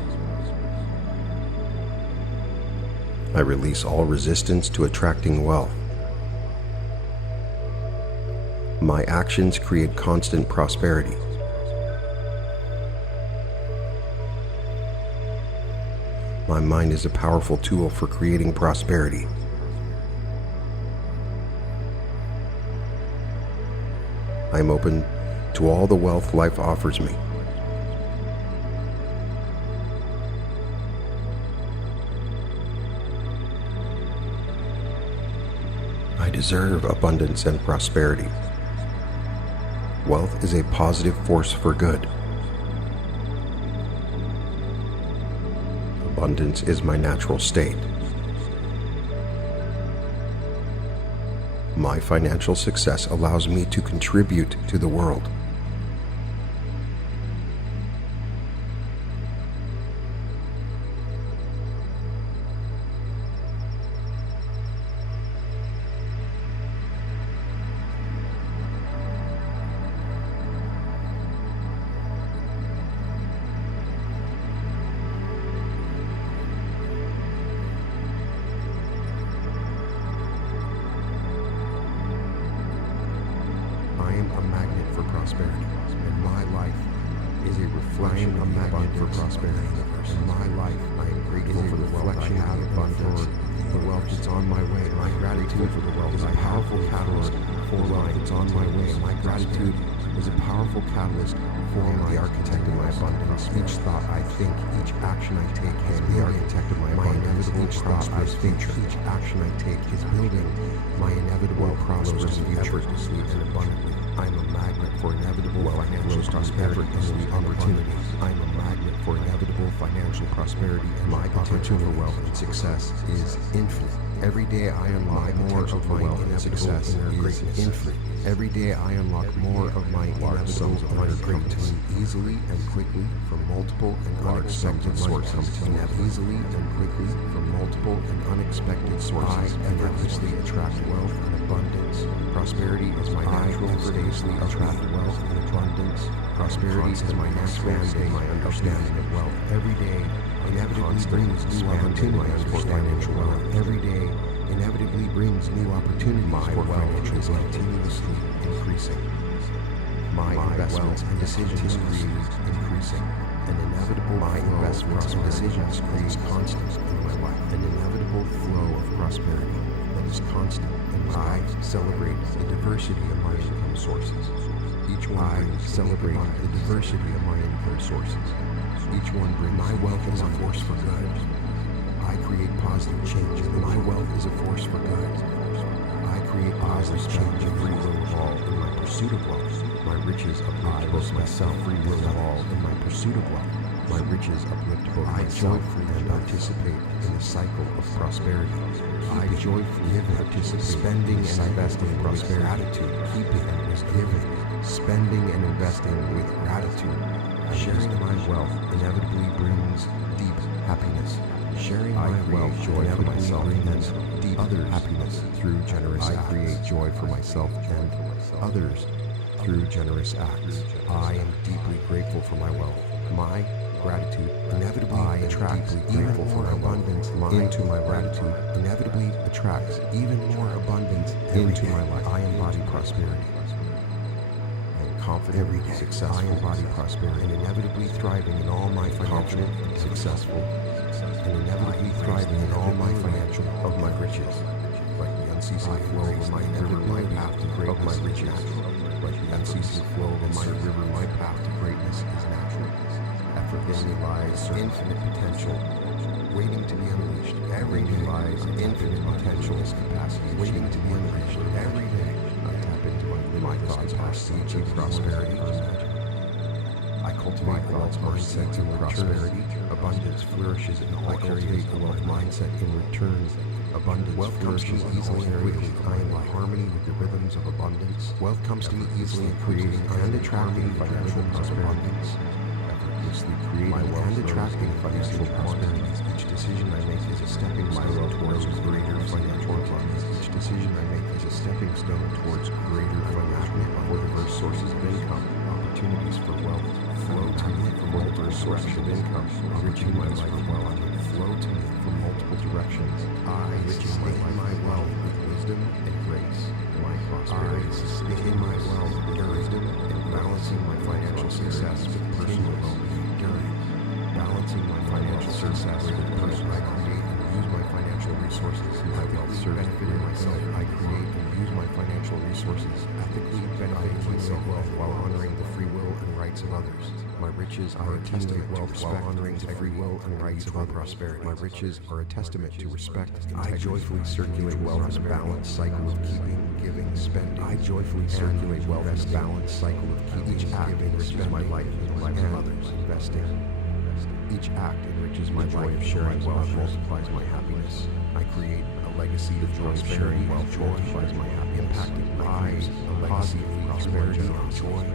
I release all resistance to attracting wealth. My actions create constant prosperity. My mind is a powerful tool for creating prosperity. I am open to all the wealth life offers me. I deserve abundance and prosperity. Wealth is a positive force for good. Abundance is my natural state. My financial success allows me to contribute to the world. I am a magnet for prosperity, and my life is a reflection of magnet for prosperity. In my life, I am grateful for the reflection of abundance, the wealth that's on my way. My gratitude for the wealth is a powerful catalyst for the wealth that's on my way. My gratitude is a powerful catalyst for the architect of my abundance. Each thought I think, each action I take is the architect of my abundance. Each thought I think, each action I take is building my inevitable prosperous future effortlessly and abundantly. I am a magnet for inevitable financial prosperity, effortlessly opportunities. I am a magnet for inevitable financial prosperity, and my potential for wealth and success is infinite. Every day I unlock more of my wealth and success is infinite. Every day I unlock more of my inevitable inner greatness easily and quickly from multiple and unexpected sources. Easily and quickly from multiple and unexpected sources. I effortlessly attract wealth and abundance. Prosperity is my natural effortlessly attract wealth and abundance. Prosperity is my natural state, my understanding of wealth. Every day inevitably brings new opportunities for financial wealth. Every day inevitably brings new opportunities for financial wealth. Continuously increasing. My investments and decisions increasing. An inevitable my investments and decisions create constant in my life. An inevitable flow of prosperity that is constant, and I celebrate the diversity of my income sources. Each one celebrate the diversity of my income sources. Each one brings my wealth is a force for good. I create positive change. My wealth is a force for good. I create positive change and free will of all in my pursuit of wealth. My riches uplift both myself, free will of all in my pursuit of wealth. My riches uplift both myself and participate in the cycle of prosperity. I joyfully participate, spending and investing in prosperity. Attitude, keeping and giving, spending and investing with gratitude. Sharing my wealth inevitably brings deep happiness. Sharing my wealth joy for myself brings deep other happiness through generous acts. I create joy for myself and others through generous acts. I am deeply grateful for my wealth. My gratitude inevitably attracts even more abundance into my gratitude inevitably attracts even more abundance into my life. I embody prosperity. Confident every day. Success. I embody prosperity and inevitably thriving in all my financial successful and inevitably thriving in all my financial of my riches. Like the unceasing flow of my river, my path to greatness of my riches. Like the unceasing flow of my river, my path to greatness is natural. Effortlessly lies infinite potential waiting to be unleashed. Every day lies infinite potential capacity waiting to be unleashed. Every day I tap into my thoughts capacity to prosperity. I cultivate the wealth mindset in prosperity. Abundance flourishes in all areas. The wealth mindset in return. Abundance wealth comes to me easily and quickly. I am in harmony with the rhythms of abundance. Wealth comes to me easily in creating and attracting financial prosperity. Effortlessly creating and attracting financial prosperity. Each decision I make is a stepping stone towards greater financial abundance. Each decision I make is a stepping stone towards greater financial for diverse sources of income. Opportunities for wealth flow to me from multiple sources of income, enriching my life wealth flow to me from multiple directions. I enriching my wealth with wisdom and grace. My prosperity sustain my wealth with wisdom and balancing my financial success with personal well-being. Balancing my financial success with personal. I create and use my financial resources. My wealth benefiting myself. I create and use my financial resources ethically benefiting myself while honoring the free will and rights of others. My riches are a testament to wealth while honoring the free will and rights of prosperity. My riches are a testament to respect. I joyfully circulate wealth in a balanced cycle of keeping, giving, spending. I joyfully circulate wealth in a balanced cycle of keeping, giving, enriches my life and the life of others. Investing. Each act enriches my joy of sharing wealth, multiplies my happiness. I create a legacy of joy of sharing wealth, multiplies my happiness. Impacting lives, a legacy of prosperity and joy.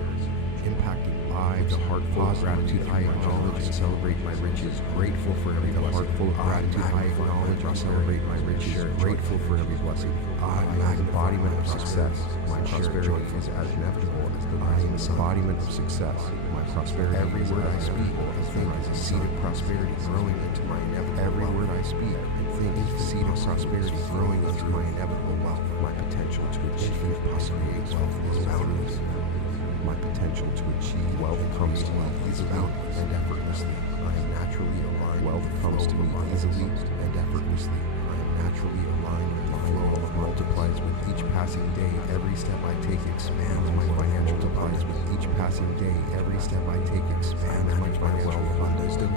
Impacting lives, a heart full of gratitude. I acknowledge and celebrate my riches. Grateful for every blessing. Heart full of gratitude. I acknowledge and celebrate my riches. Grateful for every blessing. I am an embodiment of success. My prosperity is as inevitable as the rising embodiment of success. My prosperity. Every word I speak and think is a seed of prosperity growing into my inevitable. Every word I speak and think is a seed of prosperity growing into my inevitable wealth. My potential to achieve infinite possibilities wealth is boundless. My potential to achieve wealth comes to me easily and effortlessly. I am naturally aligned. Wealth comes to me easily and effortlessly. I am naturally aligned with the flow of multiplies with each passing day. Every step I take expands my financial multiplies with each passing day. Every step I take expands my financial wisdom.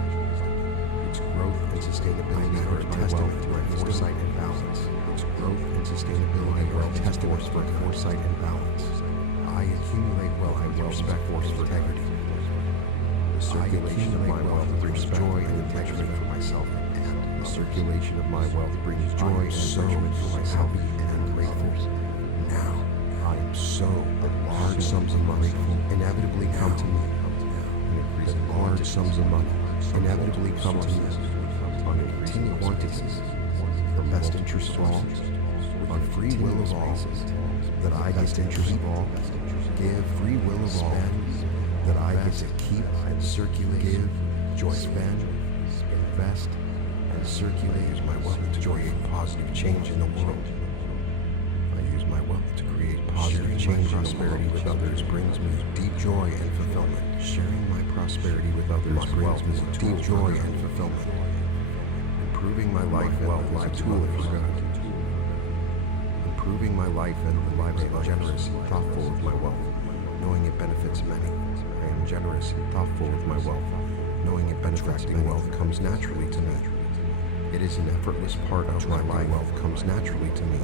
Its growth and sustainability are a testament to my foresight and balance. Its growth and sustainability are a testament to my foresight and balance. I accumulate wealth with respect for integrity. The circulation of my wealth brings joy and integrity for myself, and the circulation of my wealth brings joy and encouragement for myself. Happy and grateful. Now, I am so that large sums of money inevitably come to me. That large sums of money inevitably come to me on increasing quantities for best interest of all, on free will of all, that I get to interest of all, give free will of all, that I get to keep and circulate, give, joy, spend, invest, and circulate my wealth to create positive change in the world. I use my wealth to create positive change and prosperity with others brings me deep joy and fulfillment. Sharing my prosperity with others brings me deep joy and fulfillment. Improving my life wealth is a tool for good. Improving my life and the lives of others. Generous and thoughtful with my wealth, knowing it benefits many. I am generous and thoughtful with my wealth, knowing it benefits many. Wealth comes naturally to me. It is an effortless part of my life. Wealth comes naturally to me.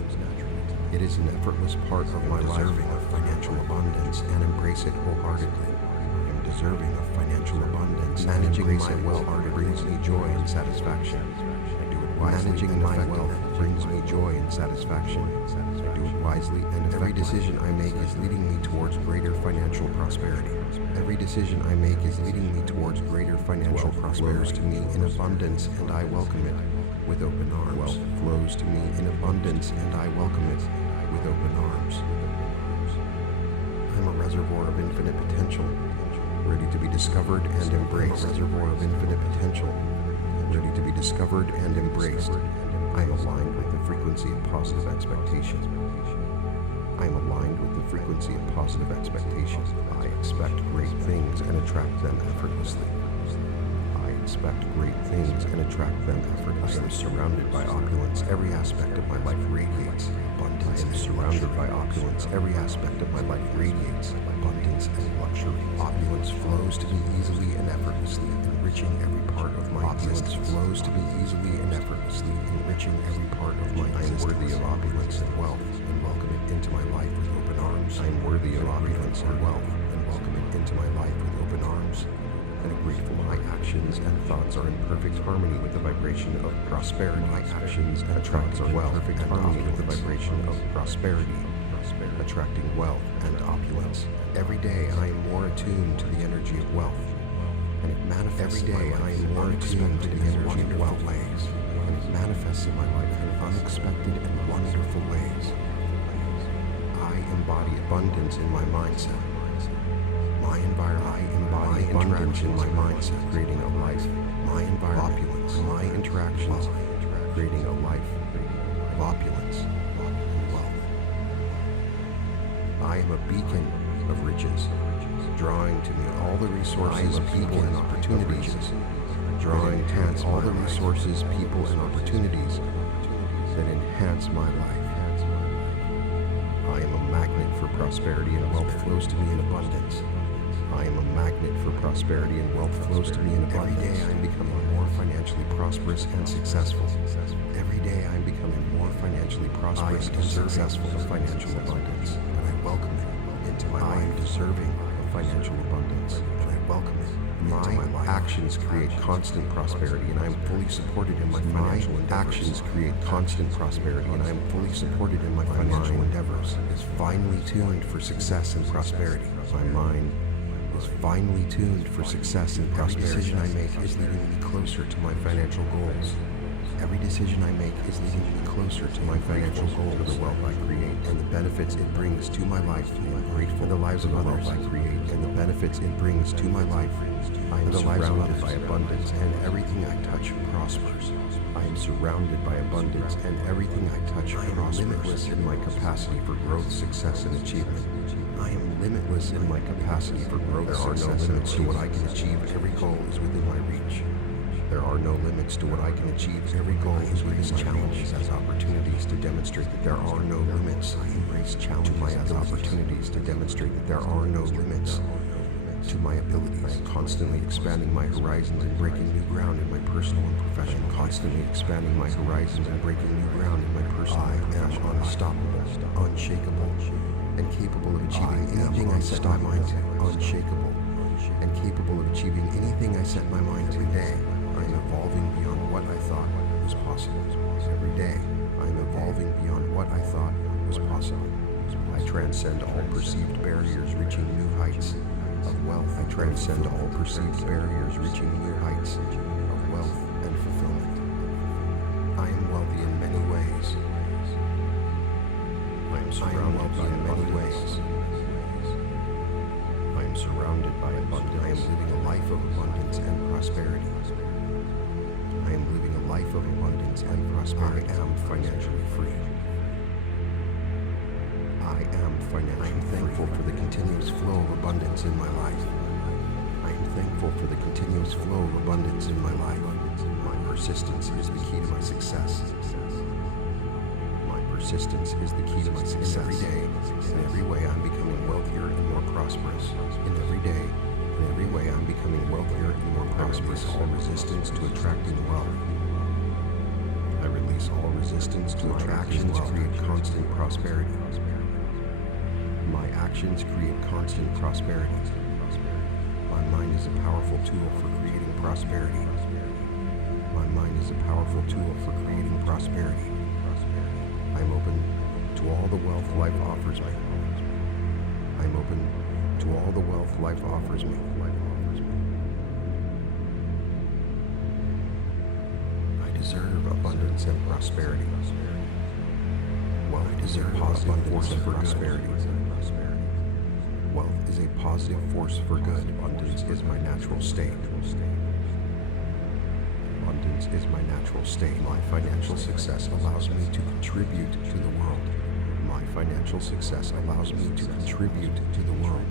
It is an effortless part of my life. Deserving of financial abundance and embrace it wholeheartedly. I am deserving of financial abundance. Managing my wealth brings me joy and satisfaction. I do it wisely. Managing my wealth brings me joy and satisfaction. I do it wisely, and every decision I make is leading me towards greater financial prosperity. Every decision I make is leading me towards greater financial prosperity. Flows to me in abundance, and I welcome it with open arms. Wealth flows to me in abundance, and I welcome it with open arms. I'm a reservoir of infinite potential, ready to be discovered and embraced. I'm a reservoir of infinite potential, ready to be discovered and embraced. I am aligned with the frequency of positive expectation. I am aligned with the frequency of positive expectation. I expect great things and attract them effortlessly. I expect great things and attract them effortlessly. I am surrounded by opulence. Every aspect of my life radiates abundance. I am surrounded by opulence. Every aspect of my life radiates abundance and luxury. Opulence flows to me easily and effortlessly, enriching every part of my existence. Opulence flows to me easily and effortlessly, enriching every part of my existence. I am worthy of opulence and wealth, and welcome it into my life with open arms. I am worthy of opulence and wealth, and welcome it into my life with open arms. And grateful my actions and thoughts are in perfect harmony with the vibration of prosperity. My actions and thoughts are in perfect harmony with the vibration of prosperity, attracting wealth and opulence. Every day I am more attuned to the energy of wealth, and it manifests. Every day I am more attuned to the energy of wealth ways, and it manifests in my life in unexpected and wonderful ways. I embody abundance in my mindset. My environment, I embody interaction in my mindset, creating a life. My environment, opulence, my interactions, creating a life of opulence and wealth. I am a beacon of riches, drawing to me all the resources, people, and opportunities, drawing enhance all the resources, people, and opportunities that enhance my life. I am a magnet for prosperity, and wealth flows to me in abundance. I am a magnet for prosperity, and wealth flows to me in abundance. Every day I am becoming more financially prosperous and successful. Every day I am becoming more financially prosperous and successful of financial abundance, and I welcome it into my life. I am deserving of financial abundance, and I welcome it. My actions create constant prosperity, and I am fully supported in my financial endeavors. Actions create constant prosperity, and I am fully supported in my financial endeavors. Is finely tuned for success and prosperity. My mind is finely tuned for success and prosperity. Every decision I make is leading me closer to my financial goals. Every decision I make is leading me closer to my financial goals. For the wealth I create and the benefits it brings to my life, I am grateful for the lives of others I create and the benefits it brings to my life. I am surrounded by abundance, and everything I touch prospers. I am surrounded by abundance, and everything I touch prospers. I am limitless in my capacity for growth, success, and achievement. I am limitless in my capacity for growth, success, and limits to what I can achieve. Every goal is within my reach. There are no limits to what I can achieve. Every goal is within challenges as opportunities to demonstrate that there are no limits. I embrace challenges as opportunities to demonstrate that there are no limits to my abilities. I am constantly expanding my horizons and breaking new ground in my personal and professional. I am constantly expanding my horizons and breaking new ground in my personal and professional. I am unstoppable, unshakable, and capable of achieving anything I set my mind to. Unshakable and capable of achieving anything I set my mind to. Every day, I am evolving beyond what I thought was possible. Every day, I am evolving beyond what I thought was possible. I transcend all perceived barriers, reaching new heights of wealth. I transcend all perceived barriers, reaching new heights of wealth and fulfillment. I am wealthy in many ways. I am surrounded by many ways. I am surrounded by abundance. I am living a life of abundance and prosperity. I am living a life of abundance and prosperity. I am financially free. I am thankful for the continuous flow of abundance in my life. I am thankful for the continuous flow of abundance in my life. My persistence is the key to my success. My persistence is the key to my success. Every day, in every way, I'm becoming wealthier and more prosperous. In every day, in every way, I'm becoming wealthier and more prosperous. I release all resistance to attracting wealth. I release all resistance to attracting wealth. Create constant prosperity. My actions create constant prosperity. My mind is a powerful tool for creating prosperity. My mind is a powerful tool for creating prosperity. I'm open to all the wealth life offers me. I'm open to all the wealth life offers me. I deserve abundance and prosperity. Wealth is a positive force for prosperity. Wealth is a positive force for good. Abundance is my natural state. Abundance is my natural state. My financial success allows me to contribute to the world. My financial success allows me to contribute to the world.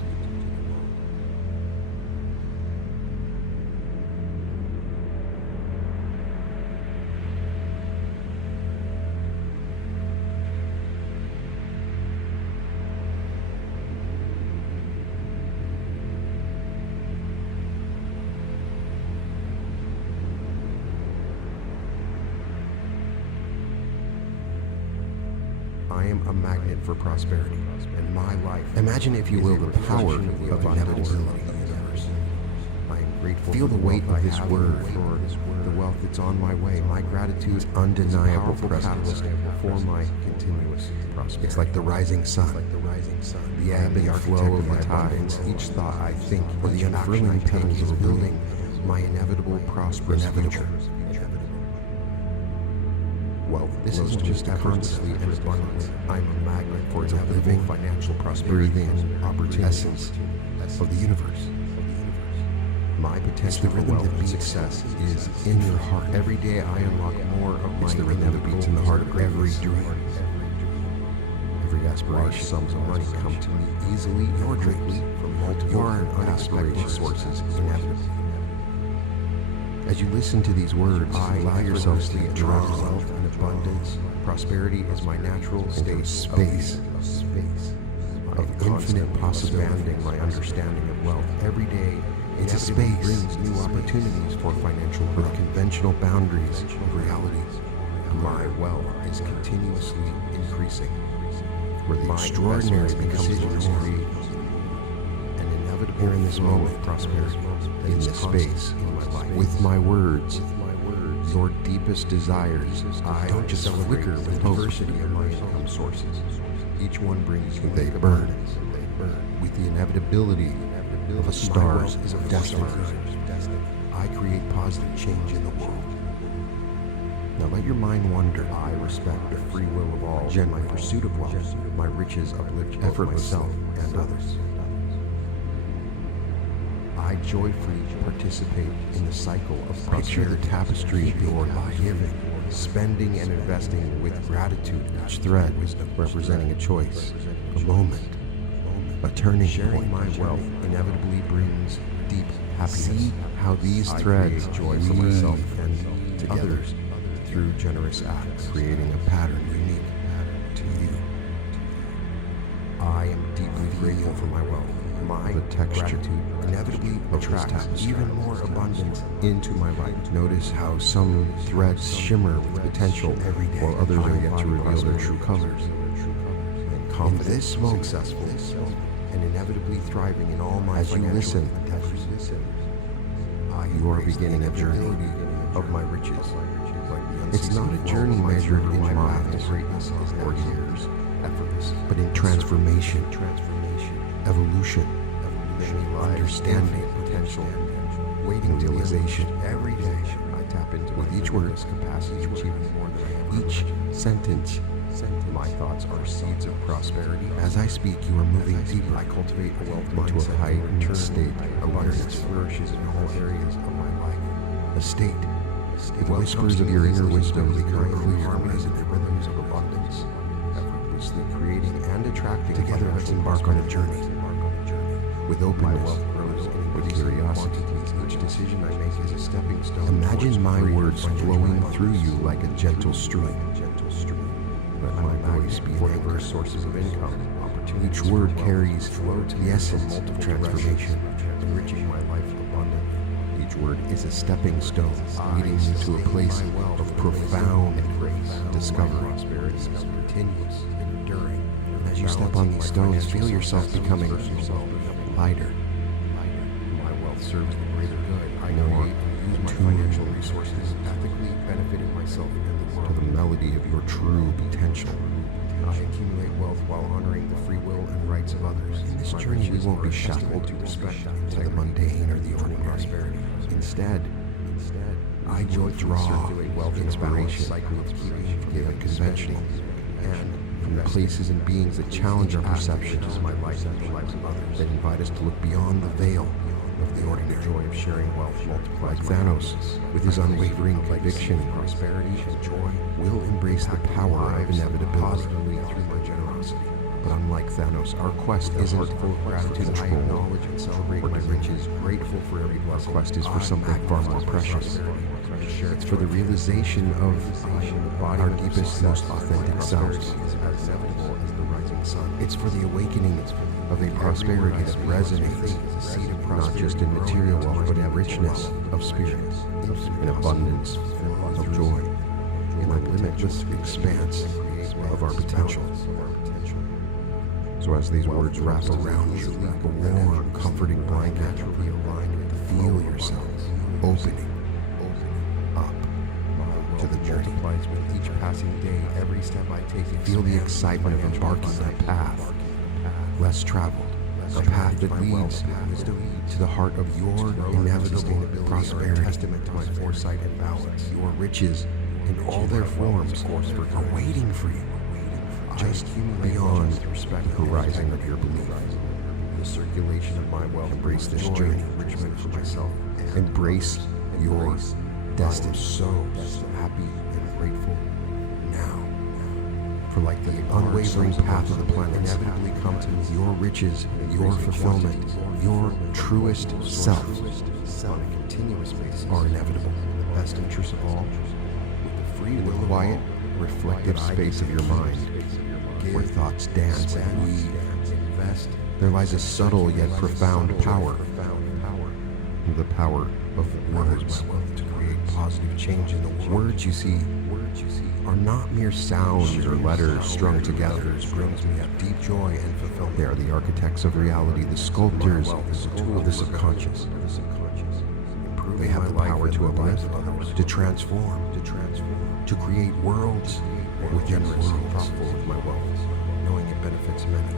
I am a magnet for prosperity, and my life. Imagine, if you will, the power of inevitability. I am grateful. Feel the weight of this word for the wealth that's on my way. My gratitude is undeniable presence for my continuous prosperity. It's like the rising sun, the ebb and flow of the tides. Each thought I think, or the unfurling petals is building my inevitable prosperous future. Wealth. This is just constantly and abundantly. I'm a magnet for a living financial prosperity, breathing opportunity, essence of the universe. My potential for wealth and success is in your heart. Every day I unlock more of my rhythm that beats in the heart of every dream. Every aspiration, sums of money come to me easily or directly from multiple unexpected sources inevitably. As you listen to these words, allow yourself to be drawn. Wealth and abundance, prosperity is my natural state. Space of infinite possibility, expanding my understanding of wealth every day. It's a space brings new opportunities for financial growth. With conventional boundaries of reality, my wealth is continuously increasing. Where the extraordinary becomes ordinary. Here in this moment, prosperity, in this space, in my life, with my words, your deepest desires, I don't just flicker with diversity of my income sources. Each one brings me, they burn with the inevitability of a star's destiny. I create positive change in the world. Now let your mind wander. I respect the free will of all. My pursuit of wealth, my riches uplift effortless self and others. I joyfully participate in the cycle of prosperity. Picture the tapestry of your life, giving, spending, and investing with gratitude. Each thread is representing a choice, a moment, a turning point. My wealth inevitably brings deep happiness. See how these threads joy for myself and to others through generous acts, creating a pattern unique to you. I am deeply grateful for my wealth. The texture inevitably attracts even more abundance into my life. Notice how some threads shimmer with potential, while others are yet to reveal their true colors. And become this moment successful and inevitably thriving in all my financial endeavors. You are beginning a journey of my riches. It's not a journey measured in miles or years, but in transformation, evolution, understanding, potential, waiting realization. Every day I tap into with each word's capacity to achieve more than each sentence. My thoughts are seeds of prosperity. As I speak, you are moving deeper. I cultivate a wealth into a heightened state. Abundance flourishes in all areas of my life. A state. The whispers of your inner wisdom become clear harmonies in the rhythms of abundance. Effortlessly creating and attracting. Together, let's embark on a journey. With openness, with curiosity, each decision I make is a stepping stone. Imagine my words flowing through you like a gentle stream. Let my voice be an anchor, sources of income. Each word carries the essence of transformation, enriching my life abundantly. Each word is a stepping stone, leading you to a place of profound discovery. Prosperity is continuous and enduring. And as you step on these stones, feel yourself becoming lighter. My wealth serves the greater good. I create and use my financial resources, ethically benefiting myself and the world. To the melody of your true potential. I accumulate wealth while honoring the free will and rights of others. In this journey, we won't be shackled to respect to the mundane or the ordinary. Instead, I will draw wealth inspiration from the unconventional and from the places and beings that challenge our perceptions, my life and the lives of others, that invite us to look beyond the veil of the ordinary. The joy of sharing wealth multiplies. Thanos, with his unwavering conviction, prosperity, and joy, will embrace the power of inevitability through my generosity. But unlike Thanos, our quest isn't full of gratitude and acknowledge and celebrate my riches, grateful for every blessing. Our quest is for something far more precious. It's for the realization of our deepest, most authentic selves. It's for the awakening of a prosperity that resonates, not just in material wealth, but in richness of spirit, in abundance of joy, in a limitless expanse of our potential. So as these words wrap around you like a warm, comforting blanket, feel yourself opening up to the journey. With each passing day, every step I take, feel the excitement of embarking on a path less traveled, a path that leads to the heart of your inevitable prosperity, testament to my foresight and balance. Your riches in all their forms are waiting for you, just beyond the horizon of your belief. The circulation of my wealth. Embrace this journey, enrichment for myself. Embrace your destiny. So happy and grateful now. For like the unwavering path of the planets inevitably come to me, your riches, your fulfillment, your truest self on a continuous basis are inevitable. The best interests of all, with the free will, the quiet, reflective space of your mind, where thoughts dance and weave, there lies a subtle yet profound power. The power of words to create positive change in the world. Words, you see, are not mere sounds or letters strung together. Brings me a deep joy and fulfillment. They are the architects of reality, the sculptors of the subconscious. They have the power to uplift, to transform, to create worlds within worlds. Thoughtful with my wealth, knowing it benefits many.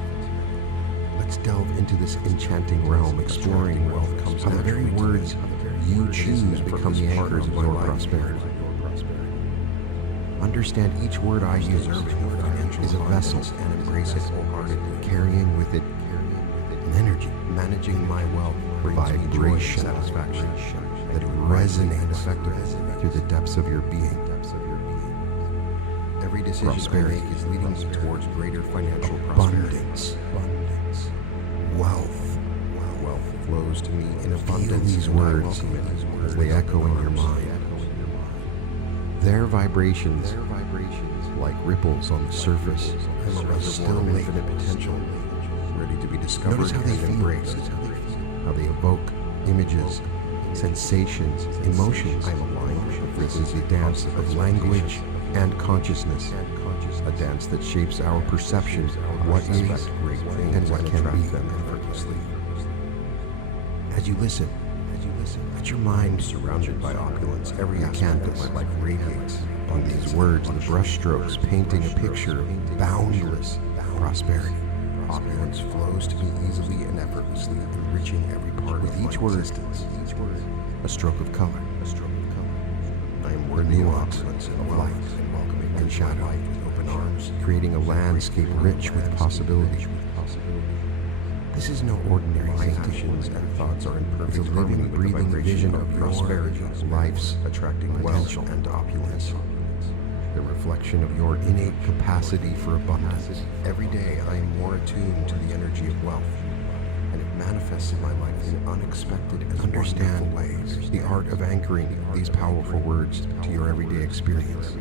Let's delve into this enchanting realm, exploring wealth comes how the very words you choose become the anchors of your prosperity. Understand each word I use is a vessel and embrace it wholeheartedly, carrying with it an energy, managing my wealth, vibration, satisfaction that resonates effectively through the depths of your being. Every decision I make is leading me towards greater financial prosperity. Abundance, wealth flows to me in abundance. These words as they echo in your mind. Their vibrations, like ripples on the surface, of still infinite potential, ready to be discovered. Notice how they embraced, how they evoke images, sensations, emotions. I am aligned with the frequency dance of language and consciousness, a dance that shapes our perception of what is and what can be them effortlessly. As you listen, let your mind surrounded by opulence. Every aspect of my life radiates on these words, the brushstrokes painting a picture of boundless prosperity. Opulence flows to me easily and effortlessly, enriching every part with each word. A stroke of color. I am worthy of opulence of light and welcoming and shadow with open arms, creating a landscape rich with possibility. This is no ordinary actions and thoughts are in perfect living, breathing vision of prosperity, life's attracting wealth and opulence. The reflection of your innate capacity for abundance. Every day I am more attuned to the energy of wealth, and it manifests in my life in unexpected and wonderful ways. The art of anchoring these powerful words to your everyday experience.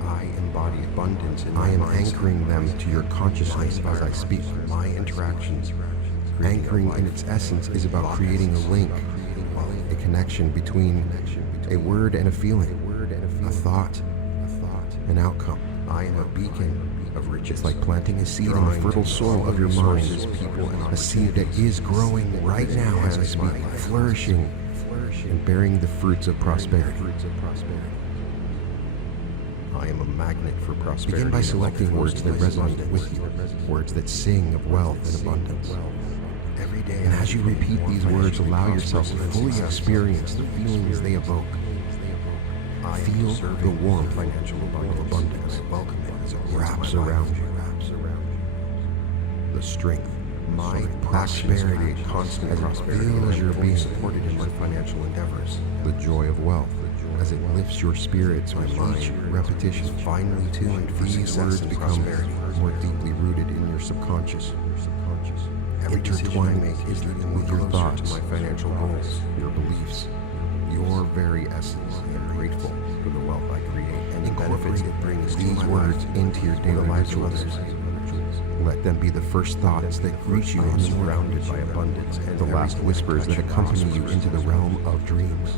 I embody abundance and I am anchoring them to your consciousness as I speak. My interactions, anchoring in its essence, is about creating a link, a connection between a word and a feeling, a thought, an outcome. I am a beacon of riches, like planting a seed in the fertile soil of your mind, a seed that is growing right now as I speak, flourishing and bearing the fruits of prosperity. I am a magnet for prosperity. Begin by selecting words that resonate with you, words that sing of wealth and abundance. Every day, and as you repeat these words, allow yourself to fully experience the feelings they evoke. Feel the warm financial abundance. Welcome it as it wraps around you. The strength, my prosperity, and constant prosperity as you're being supported in your financial endeavors. The joy of wealth as it lifts your spirits with each repetition finely tuned. These words become more deeply rooted in your subconscious. Intertwined with your thoughts, my financial goals, your beliefs, your very essence. I am grateful for the wealth I create and the benefits it brings. These words into your daily rituals. Let them be the first thoughts that greet you and surrounded by abundance, and the last whispers that accompany you into the realm of dreams.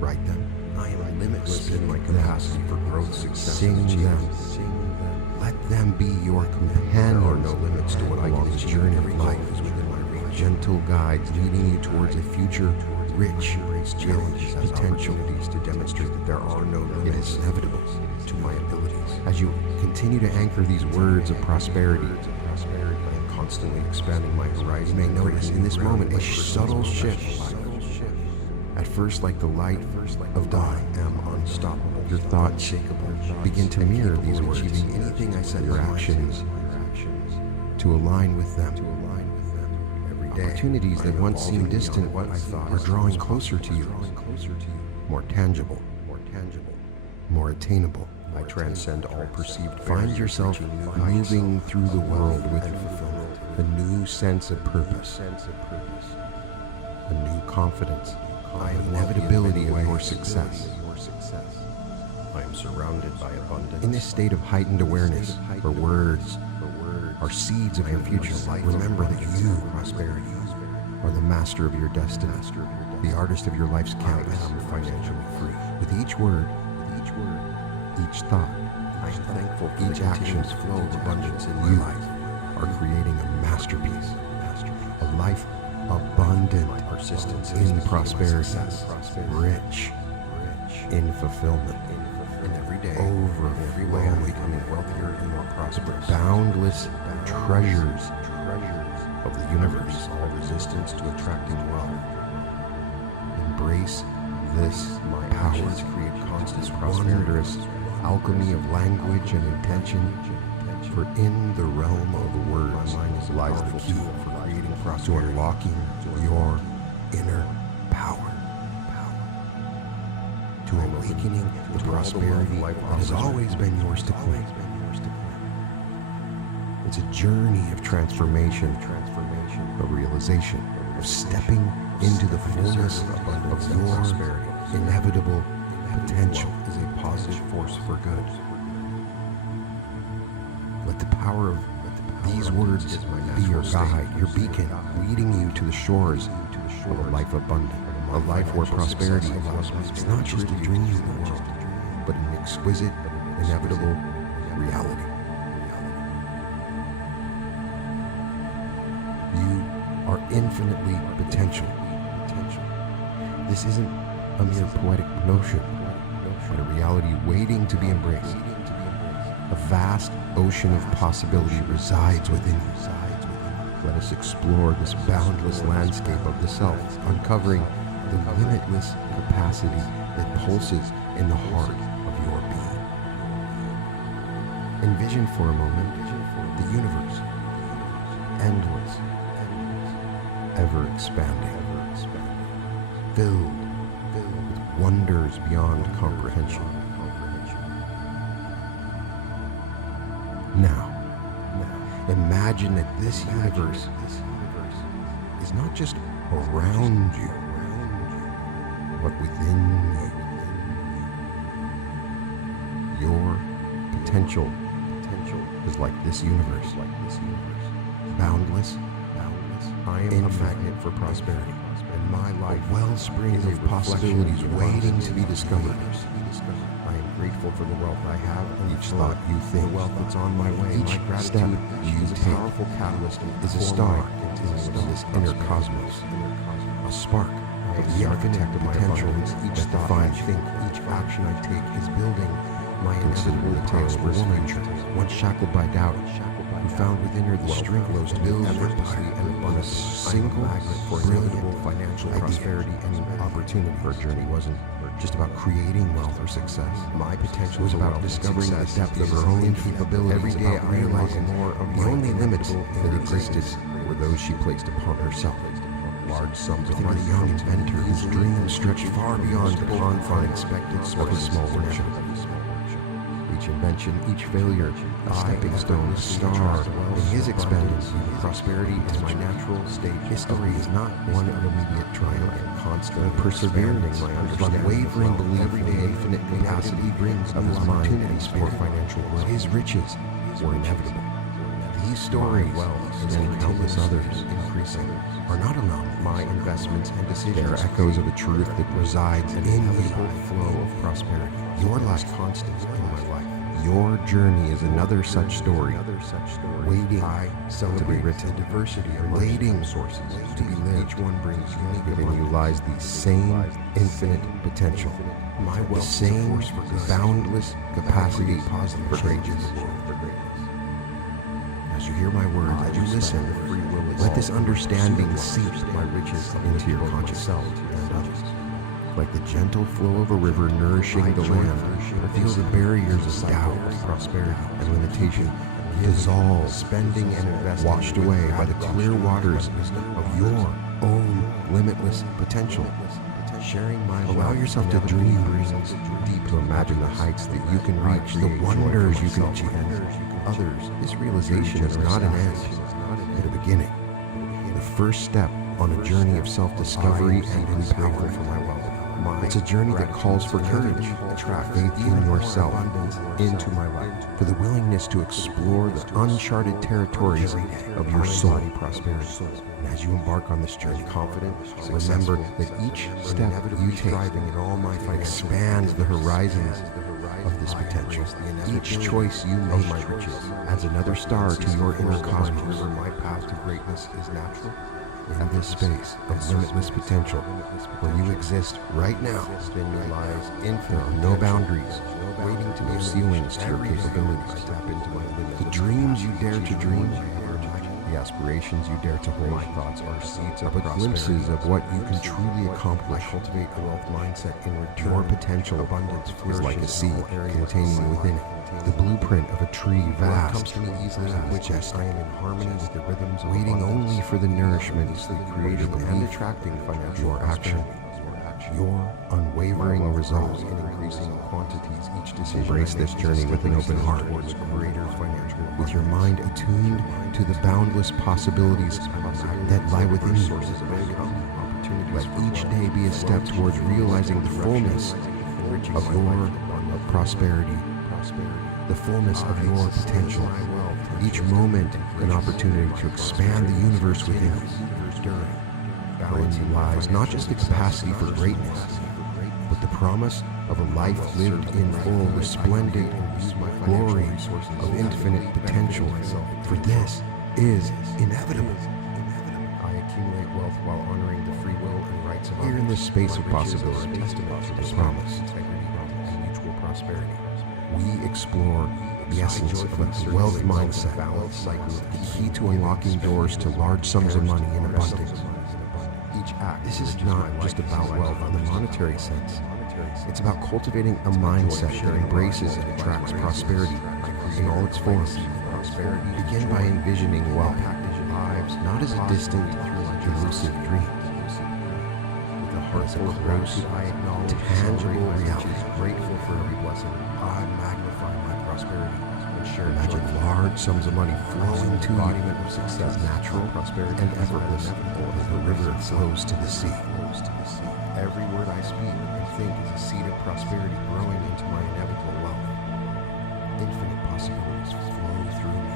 Write them. I am limitless in my capacity for growth, success. Sing them. Let them be your companion. There are no limits to what I can achieve. Journey of life is within my reach. Gentle guides leading you towards a future rich with potential to demonstrate that there are no limits. It is inevitable to my abilities. As you continue to anchor these words of prosperity, I am constantly expanding my horizon. You may notice in this moment a subtle shift. At first, like the light of dawn, I am unstoppable. Your thoughts shakable. Begin to mirror these words. Achieving anything I set your actions to align with them. Every day, opportunities that once seemed distant are drawing closer to you. More tangible, more attainable. I transcend all perceived. Find yourself moving through the world with a new sense of purpose, a new confidence. I am inevitability of your success. I am surrounded by abundance. In this state of heightened awareness, where words are seeds of your future life, remember that you, prosperity, are the master of your destiny, the artist of your life's canvas. I am financially free. With each word, each thought, I am thankful for each action's flow of abundance in my life are creating a masterpiece, a life abundant, persistence in prosperity, rich in fulfillment, and every day, overflowing, becoming wealthier and more prosperous. Boundless treasures of the universe, all resistance to attracting wealth. Embrace this power to create constant wondrous alchemy of language and intention. For in the realm of words lies the key for creating prosperity, to unlocking your inner power, to awakening the prosperity that has always been yours to claim. It's a journey of transformation, a realization of stepping into the fullness of your inevitable potential is a positive force for good. Let the power of these words be your guide, your beacon, leading you to the shores of a life abundant, a life where prosperity is not just a dream in the world, but an exquisite inevitable reality. You are infinitely potential. This isn't a mere poetic notion, but a reality waiting to be embraced. A vast ocean of possibility resides within you. Let us explore this boundless landscape of the self, uncovering the limitless capacity that pulses in the heart of your being. Envision for a moment the universe, endless, ever expanding, filled with wonders beyond comprehension. Now, imagine that this universe is not just around you, but within you. Your potential is like this universe, boundless. I am a magnet for prosperity, and my life a wellspring of possibilities waiting to be discovered. I am grateful for the wealth I have, and each thought you think, the wealth that's on my way, each step you take, powerful catalyst is a star into this inner cosmos, a spark of the infinite potential. Each thought I think, each action I take is building my inevitable prosperous future. Once shackled by doubt, who found within her the strength to build effortlessly and upon a single brilliant financial prosperity and opportunity. Her journey wasn't just about creating wealth or success. My potential was about discovering the depth of her own capabilities. Every day I realizing more of the only limits that existed were those she placed upon herself. Large sums of money, a young inventor whose dreams stretched far beyond the confines of his small workshop. Each invention, each failure, a stepping stone, a star in his expanding. Prosperity is my natural state. History is not one of immediate triumph, constant persevering, my unwavering belief in the infinite capacity brings of his opportunities for financial growth. His riches were inevitable. These stories, and countless others increasing, are not alone. My investments and decisions, they are echoes of a truth that resides in the inevitable flow of prosperity. Your life constant in my life. Your journey is another such story, waiting to be written. Diversity, waiting sources to be lived. Each one brings unique. Within you lies the same infinite potential, the same boundless capacity for greatness. As you hear my words, as you listen, let this understanding seep my riches into your conscious self and others. Like the gentle flow of a river nourishing the land, feel the barriers of doubt, prosperity, and limitation dissolve, spending and investing, washed away by the clear waters of your own limitless potential. Sharing my allow yourself to dream deep, to imagine the heights that you can reach, the wonders you can achieve. Others, this realization is not an end, but a beginning. The first step on a journey of self-discovery and empowerment for my wealth. It's a journey that calls for courage, faith in yourself, into my life, for the willingness to explore the uncharted territories of your soul, prosperity. And as you embark on this journey, confident, remember that each step you take expands the horizons of this potential. Each choice you make adds another star to your inner cosmos. My path to greatness is natural. In this space of limitless potential, where you exist right now, lies infinite, no boundaries, waiting to be ceilings to your capabilities. The dreams you dare to dream, the aspirations you dare to hold, my thoughts are seeds of glimpses of what you can truly accomplish. Cultivate a wealth mindset in return. Your potential abundance is like a seed containing within it the blueprint of a tree vast, and majestic. I am in harmony with the rhythms, waiting only for the nourishment that created and attracting financial action. Your unwavering resolve in increasing quantities each decision. Embrace this journey with an open heart towards greater financial, with your mind attuned to the boundless possibilities that lie within you. Let each day be a step towards realizing the fullness of your prosperity, the fullness of your potential. Each moment an opportunity to expand the universe within you. Wherein lies not just the capacity for greatness, but the promise of a life lived in full, resplendent glory of infinite potential. For this is inevitable. I accumulate wealth while honoring the free will and rights of others. Here in this space of possibility, I promise, integrity, and mutual prosperity, we explore the essence of a wealth mindset, the key to unlocking doors to large sums of money in abundance. This is not just about wealth in the monetary sense. It's about cultivating a mindset that embraces and attracts prosperity in all its forms. Begin by envisioning wealth lives not as a distant, elusive dream, with a heart full of gratitude. I acknowledge tangible reality. Grateful for every blessing. I magnify my prosperity and share. Imagine large sums of money flowing to embodiment of success, natural, prosperity, and effortless, as the river flows to the sea. Every word I speak and think is a seed of prosperity growing into my inevitable wealth. Infinite possibilities flow through me.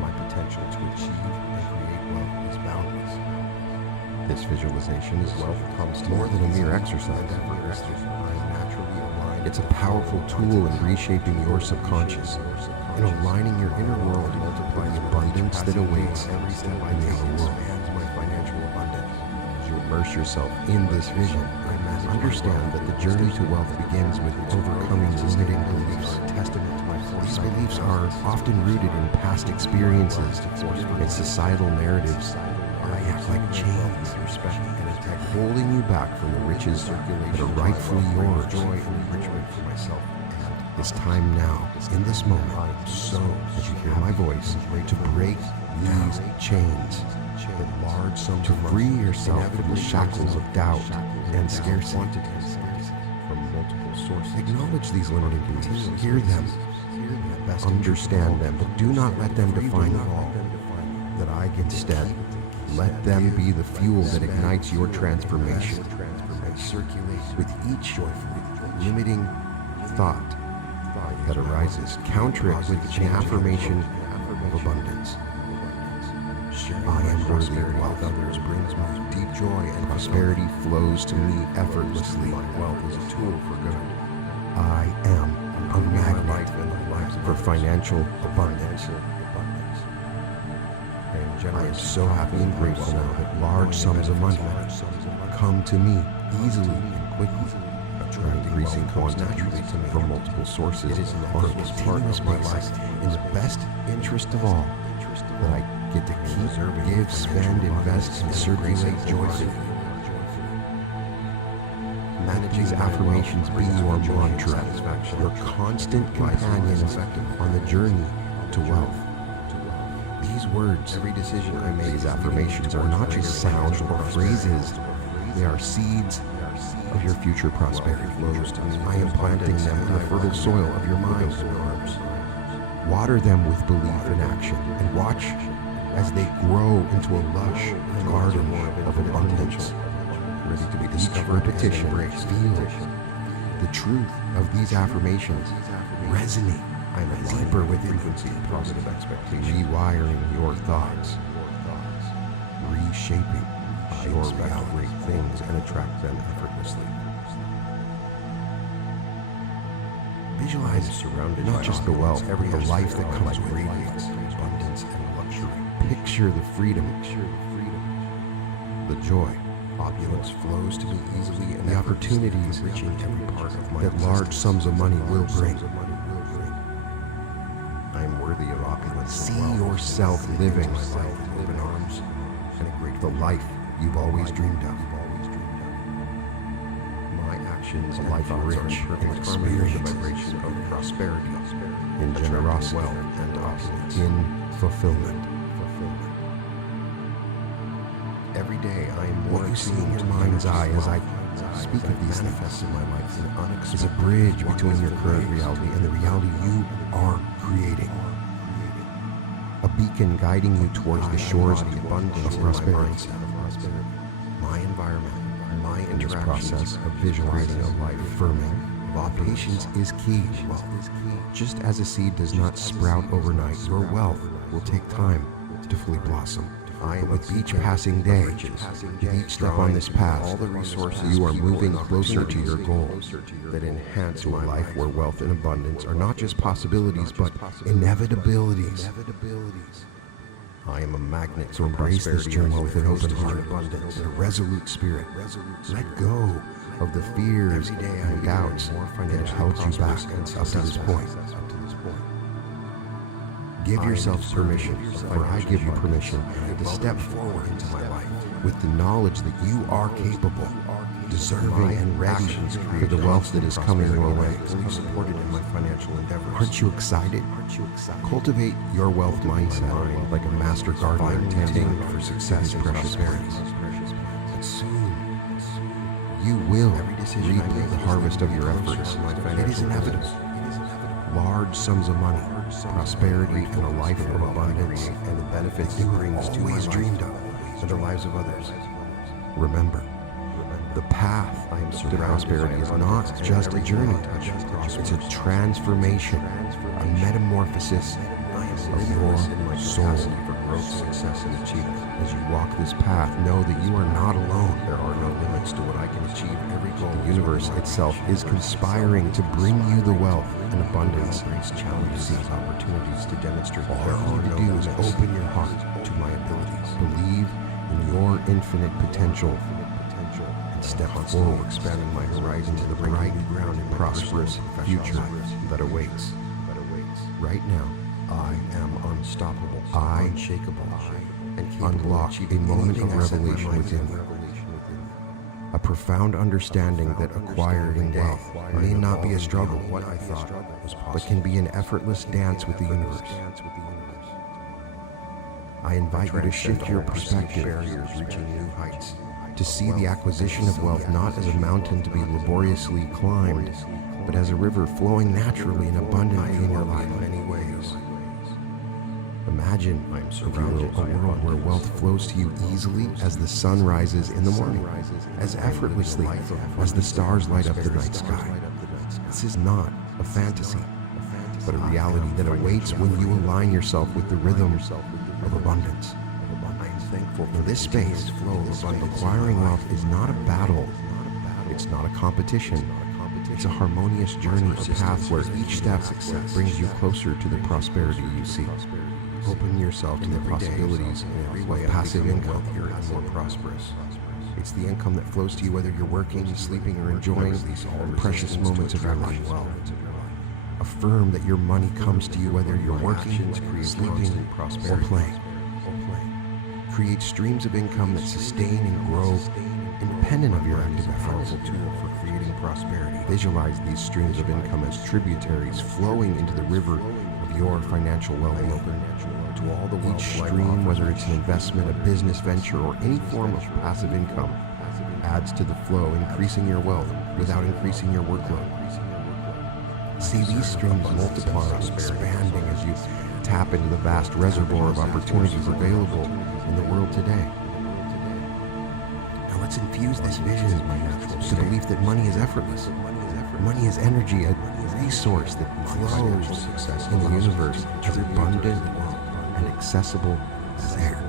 My potential to achieve and create wealth is boundless. This visualization is wealth comes more than a mere exercise. It's a powerful tool in reshaping your subconscious and aligning your inner world with the abundance that awaits in the outer world. My financial abundance. As you immerse yourself in this vision, understand that the journey to wealth begins with overcoming limiting beliefs. These beliefs are often rooted in past experiences and societal narratives. They act like chains, holding you back from the riches that are rightfully yours. It's time now, in this moment, so as you hear my voice, to break these chains, to free yourself from the shackles of doubt and scarcity from multiple sources. Acknowledge these limiting beliefs, hear them, understand them, but do not let them define all. That I instead let them be the fuel that ignites your transformation. With each limiting thought that arises, counter it with an affirmation of abundance. I am worthy of wealth. Others brings me deep joy, and prosperity flows to me effortlessly. Wealth is a tool for good. I am a magnet for financial abundance. I am so happy and grateful now that large sums of money come to me easily and quickly, attracting increasing quantities from multiple sources on a continuous basis in the best interest of all, that I get to keep, give, spend, invest, and circulate joyfully. Let these affirmations be your mantra, your constant companions on the journey to wealth. These words, every decision I make, these affirmations are not just sounds or phrases. They are seeds of your future prosperity. I am planting them in the fertile soil of your mind. Water them with belief and action, and watch as they grow into a lush garden of abundance, ready to be discovered. Each repetition, feel the truth of these affirmations resonate. I am deeper with frequency of positive expectation, rewiring your thoughts, reshaping your reality, great things, and attract them effortlessly. Visualize surrounded not just the wealth, the life that comes with radiance, abundance, and luxury. Picture the freedom, the joy. Opulence flows to me easily, and the opportunities reaching every part of my that large sums of money will bring. I am worthy of opulence. See yourself living life with open arms and a grateful life you've always dreamed of. My actions and life are rich in experience, the vibration of prosperity, in generosity, and opulence, in fulfillment. Every day I am more seeing your mind's eye as I speak of these manifests in my life. Is a bridge between your current reality and the reality you are creating. A beacon guiding you towards the shores of abundance of prosperity. My environment, my process of visualizing a life affirming, patience is key. Just as a seed does not sprout overnight, your wealth will take time to fully blossom. But with each passing day, with each step on this path, all the resources you are moving closer to your goals that enhance your life where wealth and abundance are not just possibilities, but inevitabilities. I am a magnet, so embrace this journey with an open heart and a resolute spirit. Let go of the fears and doubts that have held you back up to this point. Give yourself permission, or I give you permission, to step forward into my life with the knowledge that you are capable, deserving, and ready for the wealth that is coming your way. Fully supported in my financial endeavors. Aren't you excited? Cultivate your wealth mindset like a master gardener tending for success and precious berries. But soon, you will reap the harvest of your efforts. It is inevitable. Large sums of money, prosperity, and a life of abundance, and the benefits it brings to always dreamed of, and the lives of others. Remember, the path to prosperity is not just a journey. It's a transformation, a metamorphosis of your soul for growth, success, and achievement. As you walk this path, know that you are not alone. There are no limits to what I can achieve. Every goal, the universe itself is conspiring to bring you the wealth and abundance. Challenges, opportunities to demonstrate. All you need to do is open your heart to my abilities. Believe in your infinite potential and step forward, expanding my horizon to the bright ground and prosperous future that awaits. Right now, I am unstoppable, unshakable, and unlock a moment of revelation within you. A profound understanding that acquiring wealth may not be a struggle, what I thought, but can be an effortless dance with the universe. I invite you to shift your perspective, reaching new heights, to see the acquisition of wealth not as a mountain to be laboriously climbed, but as a river flowing naturally and abundantly in your life in many ways. Imagine, a world where wealth flows to you easily as the sun rises in the morning, as effortlessly as the stars light up the night sky. This is not a fantasy, but a reality that awaits when you align yourself with the rhythm of abundance. I am thankful for this space. Acquiring wealth is not a battle. It's not a competition. It's a harmonious journey, a path where each step brings you closer to the prosperity you seek. Open yourself to the possibilities of passive income and more prosperous. It's the income that flows to you whether you're working, sleeping, or enjoying the precious moments of your life. Affirm that your money comes to you whether you're working, sleeping, or playing. Create streams of income that sustain and grow independent of your active effort. Powerful tool for creating prosperity. Visualize these streams of income as tributaries flowing into the river of your financial well-being. To all the each stream, whether it's an investment, a business venture, or any form of passive income, adds to the flow, increasing your wealth without increasing your workload. See these streams multiply, expanding as you tap into the vast reservoir of opportunities available in the world today. Now let's infuse this vision with the belief that money is effortless. Money is energy, a resource that flows in the universe as abundant and accessible as air.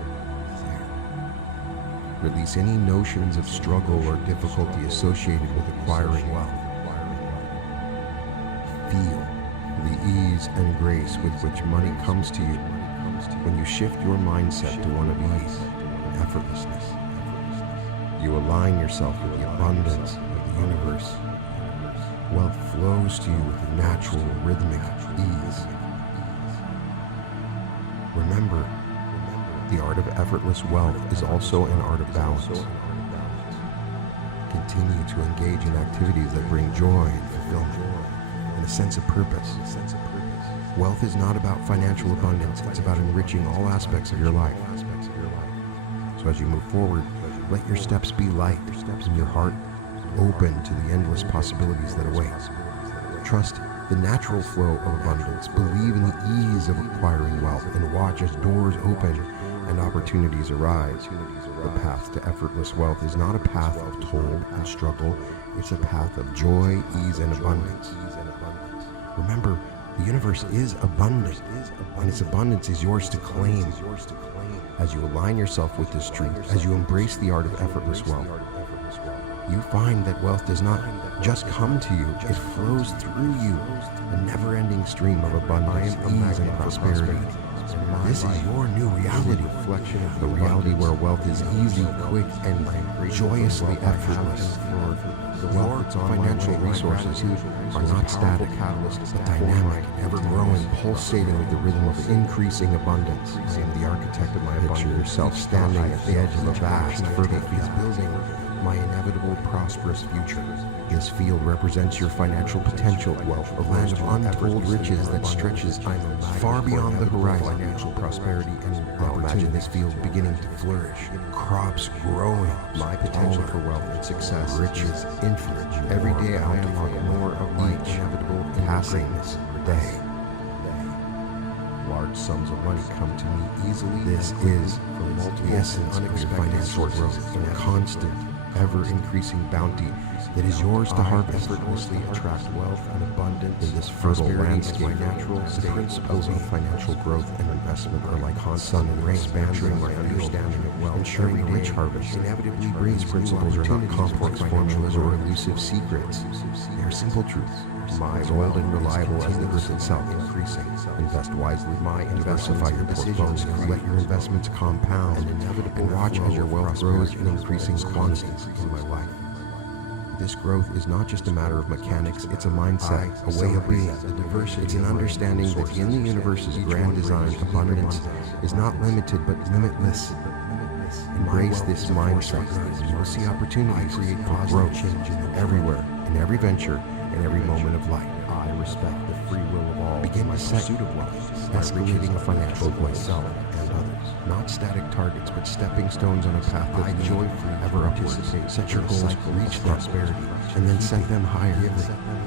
Release any notions of struggle or difficulty associated with acquiring wealth. Feel the ease and grace with which money comes to you when you shift your mindset to one of ease and effortlessness. You align yourself with the abundance of the universe. Wealth flows to you with natural, rhythmic ease. Remember, the art of effortless wealth is also an art of balance. Continue to engage in activities that bring joy and fulfillment and a sense of purpose. Wealth is not about financial abundance, it's about enriching all aspects of your life. So as you move forward, let your steps be light and your heart open to the endless possibilities that await. Trust the natural flow of abundance. Believe in the ease of acquiring wealth and watch as doors open and opportunities arise. The path to effortless wealth is not a path of toil and struggle. It's a path of joy, ease, and abundance. Remember, the universe is abundant, and its abundance is yours to claim. As you align yourself with this truth, as you embrace the art of effortless wealth, you find that wealth does not just come to you, it flows through you, a never-ending stream of abundance, ease, and prosperity. This is your new reality, the reality where wealth is easy, quick, and joyously effortless. Your financial resources are not static, but dynamic, ever-growing, pulsating with the rhythm of increasing abundance. I am the architect of my abundance. Picture yourself standing at the edge of a vast, fertile field, building my inevitable prosperous future. This field represents your financial potential, wealth, a land of untold riches that stretches far beyond the horizon. Financial prosperity and opportunity. This field beginning to flourish, crops growing, my potential for wealth and success, riches infinite. Every day I unlock more of each inevitable passing this day. Large sums of money come to me easily. This is the essence of your financial growth, a constant, ever-increasing bounty that is yours to harvest. Effortlessly attract wealth and abundance in this fertile landscape. The principles of financial growth and investment are like sun and rain, expanding my understanding of wealth. Ensuring a rich harvest inevitably brings principles are not complex formulas or elusive secrets. They are simple truths. My old and reliable as the earth itself, increasing. Invest wisely. Diversify your portfolio. Let your investments compound and watch as your wealth grows in increasing quantities in my life. This growth is not just a matter of mechanics, it's a mindset, a way of being. It's an understanding that in the universe's grand design, abundance is not limited but limitless. Embrace this mindset. You will see opportunities for growth everywhere, in every venture, in every moment of life. I respect the free will of all. Begin to set pursuit of wealth, escalating a financial goal, self and others. Not static targets, but stepping stones on a path that joyfully ever upwards. Set your goals, reach prosperity, and then set them higher.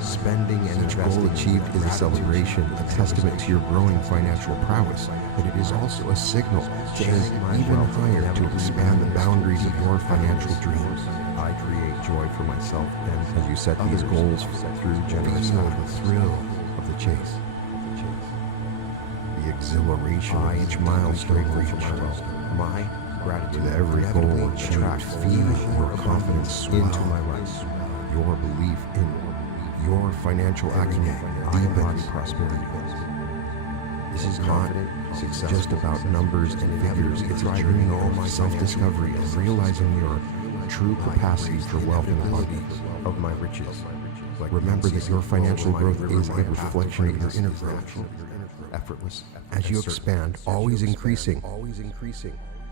Spending and each goal achieved is a celebration, a testament to your growing financial prowess, but it is also a signal to aim even higher, to expand the boundaries of your financial dreams. I create joy for myself, and as you set these goals through generous the thrill of the chase, the exhilaration of each milestone reached, my gratitude to every goal achieved, feed your confidence into my life, your belief in your financial acumen, deepening prosperity. This is not just about numbers and figures, it's a journey of self-discovery and realizing your true capacity for wealth and abundance of my riches. Remember that your financial growth is a reflection of your inner growth. Effortless. As you expand, always increasing,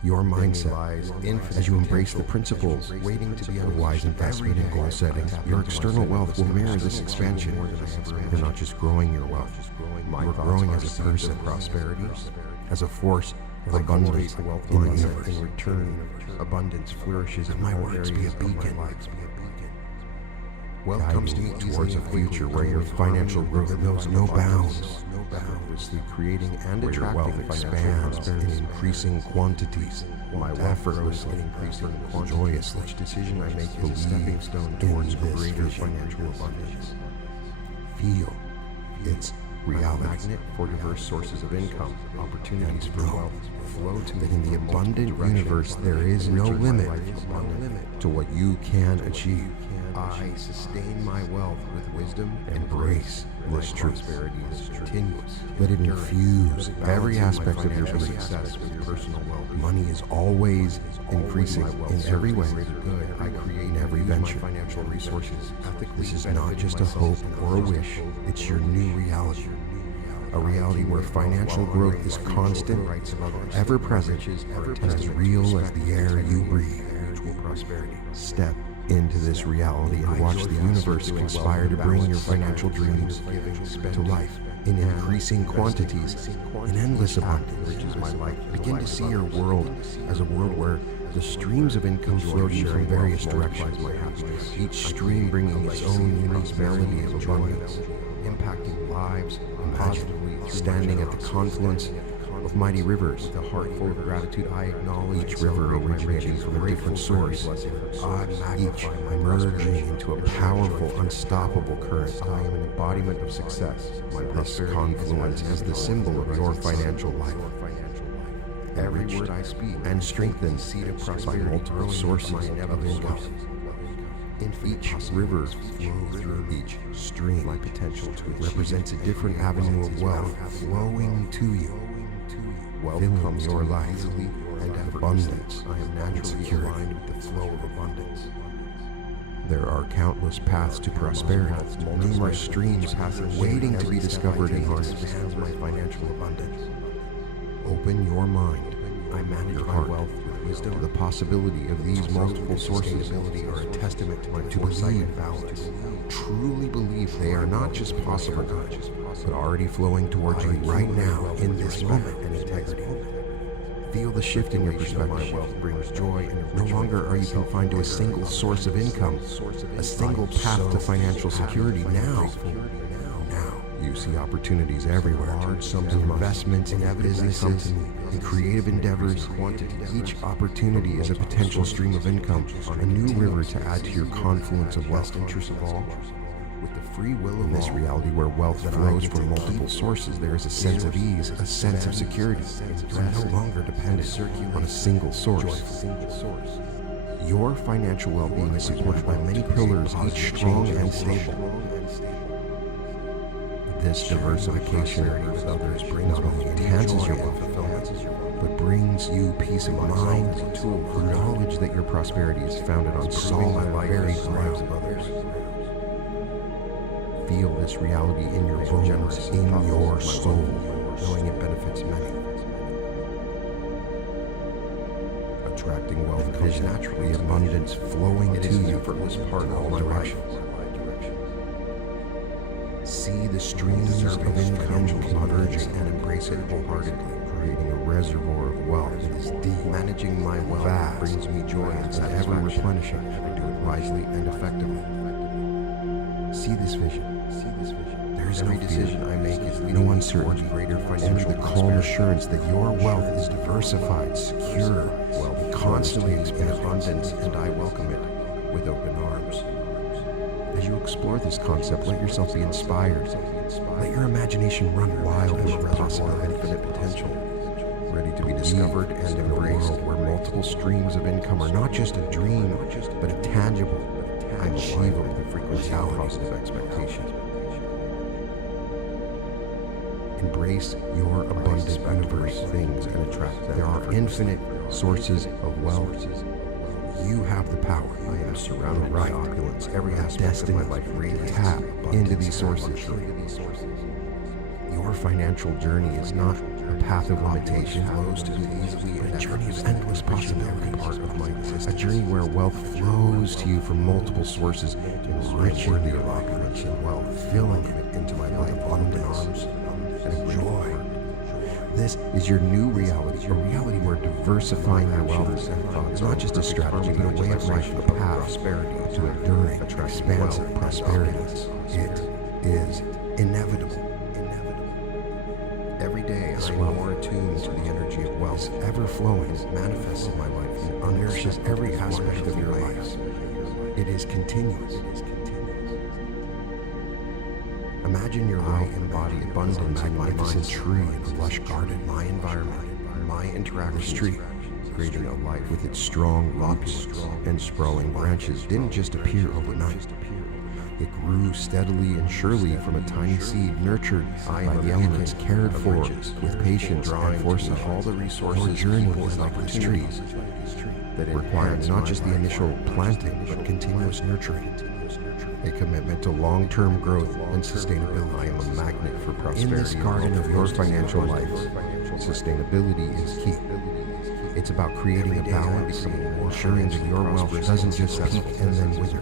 your mindset lies as you embrace the principles waiting to be wise investment and goal setting. Your external wealth will mirror this expansion. You're not just growing your wealth, you're growing as a person, prosperity, as a force of abundance in the universe. In return, abundance flourishes, and my words be a beacon. Wealth comes to me towards a future where your financial growth knows no bounds, effortlessly creating and attracting wealth expands in increasing quantities. My effortlessly increasing joyously. Each decision I make is a stepping stone towards greater financial abundance. Feel its reality. Magnet for diverse sources of income, opportunities for wealth flow to me. In the abundant universe, there is no limit to what you can achieve. I sustain my wealth with wisdom and grace. This truth is continuous. Let it infuse every aspect of your success with personal wealth. Money is always increasing in every way. I create in every venture. Financial resources. This is not just a hope or a wish. It's your new reality. A reality where financial growth is constant, ever present, and as real as the air you breathe. Mutual prosperity. Step into this reality and watch the universe conspire to bring your financial dreams to life in increasing quantities, in endless abundance. Begin to see your world as a world where the streams of income flow to you from various directions, each stream bringing its own unique melody of abundance, impacting lives imaginatively, standing at the confluence of mighty rivers. With a heart full of gratitude, I acknowledge each river originating from a different source, each emerging into a powerful, unstoppable current. I am an embodiment of success. This confluence is the symbol of your financial life. every word I speak, and strengthened by multiple sources of income. Each river flows through each stream. My potential to represents a different avenue of wealth flowing to you. Wealth filling your life and abundance. I am naturally aligned with the flow of abundance. There are countless paths to prosperity, numerous streams waiting to be discovered and harnessed. Expands my financial abundance. Open your mind. I manage your heart wealth with wisdom. To the possibility of these multiple sources are a testament to my foresight and balance. Truly believe they are not just possible, but already flowing towards you right now in this moment and integrity. Feel the shift in your perspective. My wealth brings joy, and no longer are you confined to a single source of income, a single path to financial security. Now you see opportunities everywhere. Large sums of investments in businesses, in creative endeavors. Each opportunity is a potential stream of income, a new river to add to your confluence of wealth. Interest of all. With the free will of this reality where wealth flows from multiple sources, there is a sense of ease, a sense of security. You are no longer dependent on a single source. Your financial well-being is supported by many pillars, each strong and stable. This diversification with others not only enhances your wealth fulfillment, but brings you peace of mind, knowledge that your prosperity is founded on solid, varied ground of others. Feel this reality in your bones, in your soul, knowing it benefits many. Attracting wealth comes naturally, abundance flowing to you for this part of my life. See the streams of income converging and embrace it wholeheartedly, creating a reservoir of wealth that is deep. Managing my wealth brings me joy and ever replenishing. I do it wisely and effectively. See this vision. There is no decision I make is no uncertainty, greater financial, only the calm assurance that your wealth is diversified, secure, wealth constantly expands abundance, and I welcome it with open arms. As you explore this concept, let yourself be inspired. Let your imagination run wild with the possible infinite potential, ready to be discovered and embraced, where multiple streams of income are not just a dream, but a tangible, achievable frequency of positive expectation. Embrace your abundant universe things and attract them. There are infinite sources of wealth. You have the power. I am surrounded by opulence. Every aspect of my life radiates. Tap into these sources. Your financial journey is not a path of limitation. Flows to you easily, a journey of endless possibility. Part of my existence. A journey where wealth flows to you from multiple sources, enriching your opulence and wealth, filling it into my life, abundance and joy. This is your new reality, a reality where diversifying your wealth is not just a strategy, but a way of life, a path to enduring, expansive prosperity. It is inevitable. Every day I am more attuned to the energy of wealth, ever flowing, manifests in my life, and nourishes every aspect of your life. It is continuous. Imagine your I embody abundance, a magnificent tree in a lush garden, my environment, my interaction street, creating a life with its strong roots and sprawling branches didn't just appear overnight. It grew steadily and surely from a tiny seed, nurtured by the elements, cared for with patience and foresight. All the resources. Your journey is like this tree that requires not just the initial planting, but continuous nurturing. A commitment to long-term growth and sustainability. I am a magnet for prosperity. In this garden of your financial life, sustainability is key. It's about creating a balance, ensuring that your wealth doesn't just peak and then wither,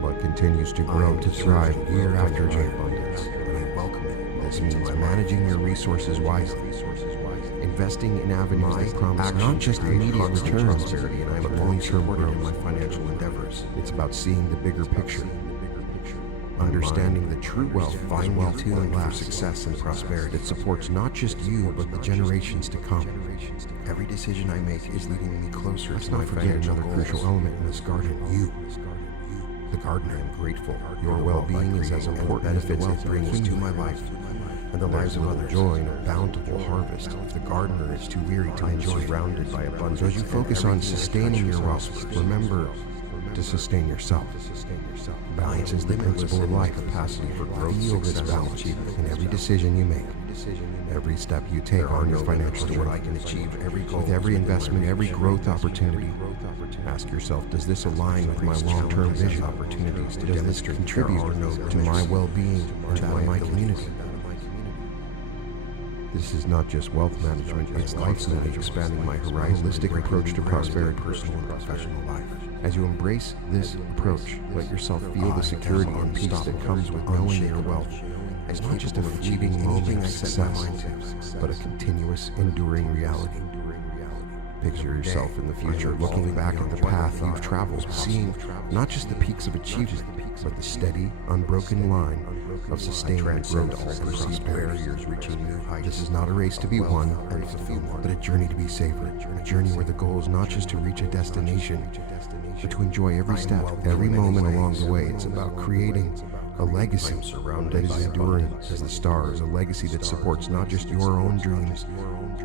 but continues to grow to thrive year after year. And I welcome it. This means managing your resources wisely, investing in avenues that promise not just immediate returns, but long-term growth in my financial endeavors. It's about seeing the bigger picture, understanding the true wealth, finely tuned for success and prosperity that supports not just you, but the generations to come. Every decision I make is leading me closer to my financial goals. Another crucial element in this garden, you. The gardener. I am grateful. Your well-being is as important as the wealth it brings to my life. and the lives of others, enjoying a bountiful harvest. If the gardener is too weary to enjoy, surrounded by abundance. So as you focus on sustaining your wealth, remember to sustain yourself. Balance is the principle of life. Capacity for growth, feel this balance in every decision you make, every step you take on your financial journey. I can achieve every goal. With every investment, every growth opportunity, ask yourself, does this align with my long-term vision? Opportunities to demonstrate, contribute to my well-being and to my community. This is not just wealth management, it's life living, expanding my horizon, holistic approach to prosperity, personal and professional life. As you embrace this approach, let yourself feel the security and peace that comes with knowing your wealth is not just a fleeting moment of success, but a continuous, enduring reality. Picture yourself in the future, looking back at the path you've traveled, seeing not just the peaks of achievement, but the steady, unbroken line of sustained growth and prosperity. This is not a race to be won and fulfilled, but a journey to be savored. A journey where the goal is not just to reach a destination, but to enjoy every step, every moment along the way. It's about creating a legacy that is enduring as the stars, a legacy that supports not just your own dreams,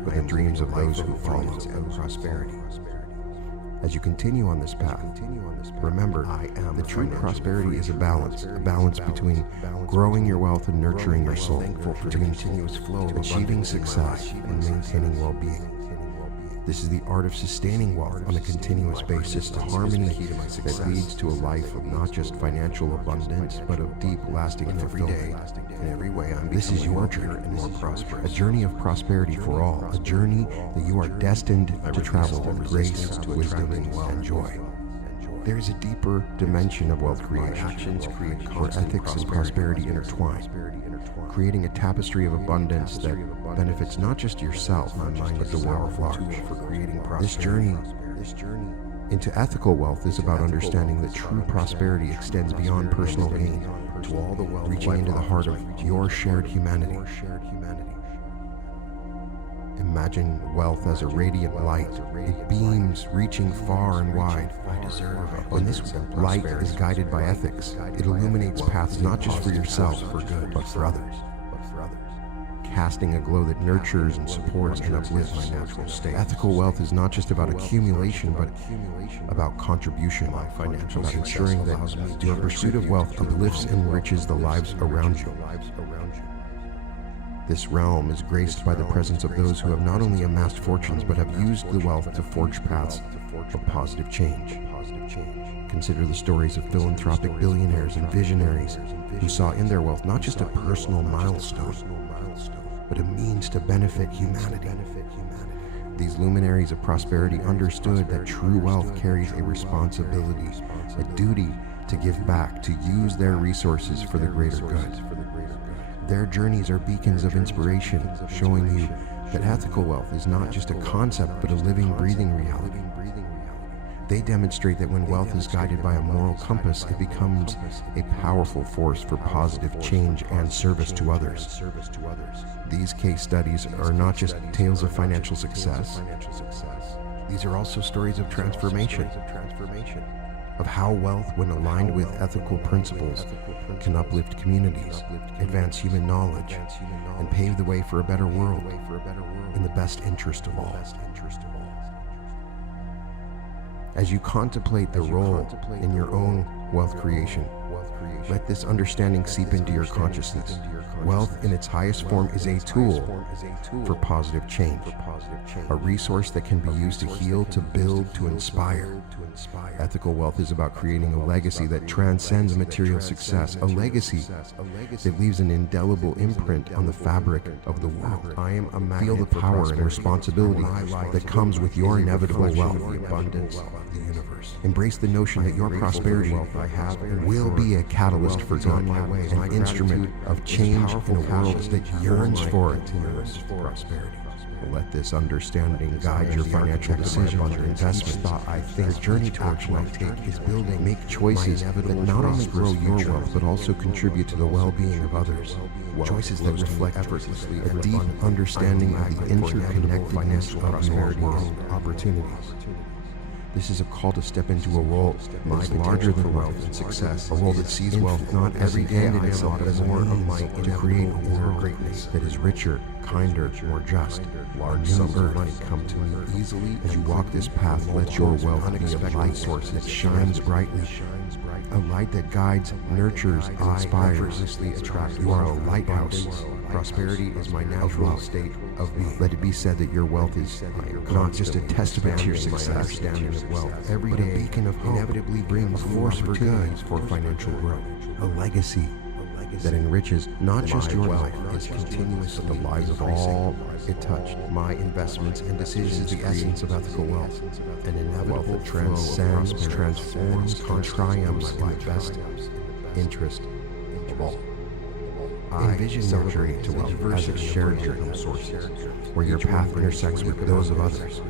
but the dreams of those who follow and prosperity. As you continue on this path, remember, the true prosperity is a balance between growing your wealth and nurturing your soul, between continuous flow of achieving success and maintaining well-being. This is the art of sustaining wealth on a continuous basis, to harmony that leads to a life of not just financial abundance, but of deep, lasting fulfillment. In every way, this is your journey and more prosperous. A journey of prosperity for all, a journey that you are destined to travel with grace, wisdom, and joy. There is a deeper dimension of wealth creation, where ethics and prosperity intertwine, creating a tapestry of abundance that benefits not just yourself, but the world at large. This journey into ethical wealth is about understanding that true prosperity extends beyond personal gain, to all the wealth, reaching into the heart of your shared humanity. Imagine wealth as a radiant light. It beams, reaching far and wide. When this light is guided by ethics, it illuminates paths not just for yourself, but for others. Casting a glow that nurtures and supports and uplifts my natural state. Ethical wealth is not just about accumulation, but about contribution, about ensuring that your pursuit of wealth uplifts and enriches the lives around you. This realm is graced by the presence of those who have not only amassed fortunes, but have used the wealth to forge paths of positive change. Consider the stories of philanthropic billionaires and visionaries who saw in their wealth not just a personal milestone, but a means to benefit humanity. These luminaries of prosperity understood that true wealth carries a responsibility, a duty to give back, to use their resources for the greater good. Their journeys are beacons of inspiration, showing you that ethical wealth is not just a concept, but a living, breathing reality. They demonstrate that when wealth is guided by a moral compass, it becomes a powerful force for positive change and service to others. These case studies are not just tales of financial success. These are also stories of transformation, of how wealth, when aligned with ethical principles, can uplift communities, advance human knowledge, and pave the way for a better world in the best interest of all. As you contemplate the role in your own wealth creation, let this understanding seep into your consciousness. Wealth in its highest form is a tool for positive change, a resource that can be used to heal, to build, to inspire. Ethical wealth is about creating a legacy that transcends material success, a legacy that leaves an indelible imprint on the fabric of the world. Feel the power and responsibility that comes with your inevitable wealth, the abundance of the universe. Embrace the notion that your prosperity will be a catalyst for good, an instrument of change in a world that yearns for it. Prosperity. Let this understanding guide your financial decisions, your investments. The journey to action I take is building. Make choices that not only grow your wealth, but also contribute to the well-being of others. Choices that reflect effortlessly a deep understanding of the interconnectedness of your world opportunities. This is a call to step into a role that is larger than wealth and success, a role that sees wealth not every day in itself, but as more of my to create a world greatness that is richer, kinder, more just. Large sums of money come to me easily as you walk this path. Let your wealth be a light source that shines brightly, a light that guides, nurtures, inspires. You are a lighthouse. Prosperity is my natural state of being. Let it be said that your wealth is not just a testament to your success, understanding of wealth. Every day, a beacon of hope inevitably brings a force for good, for financial growth, a legacy that enriches not just your life, it's continuous, but the lives of all it touched. My investments and decisions, the essence of ethical wealth, an inevitable that transcends, transforms, triumphs in the best interest of all. I envision your journey to wealth as a shared income source, where your path intersects with those of others.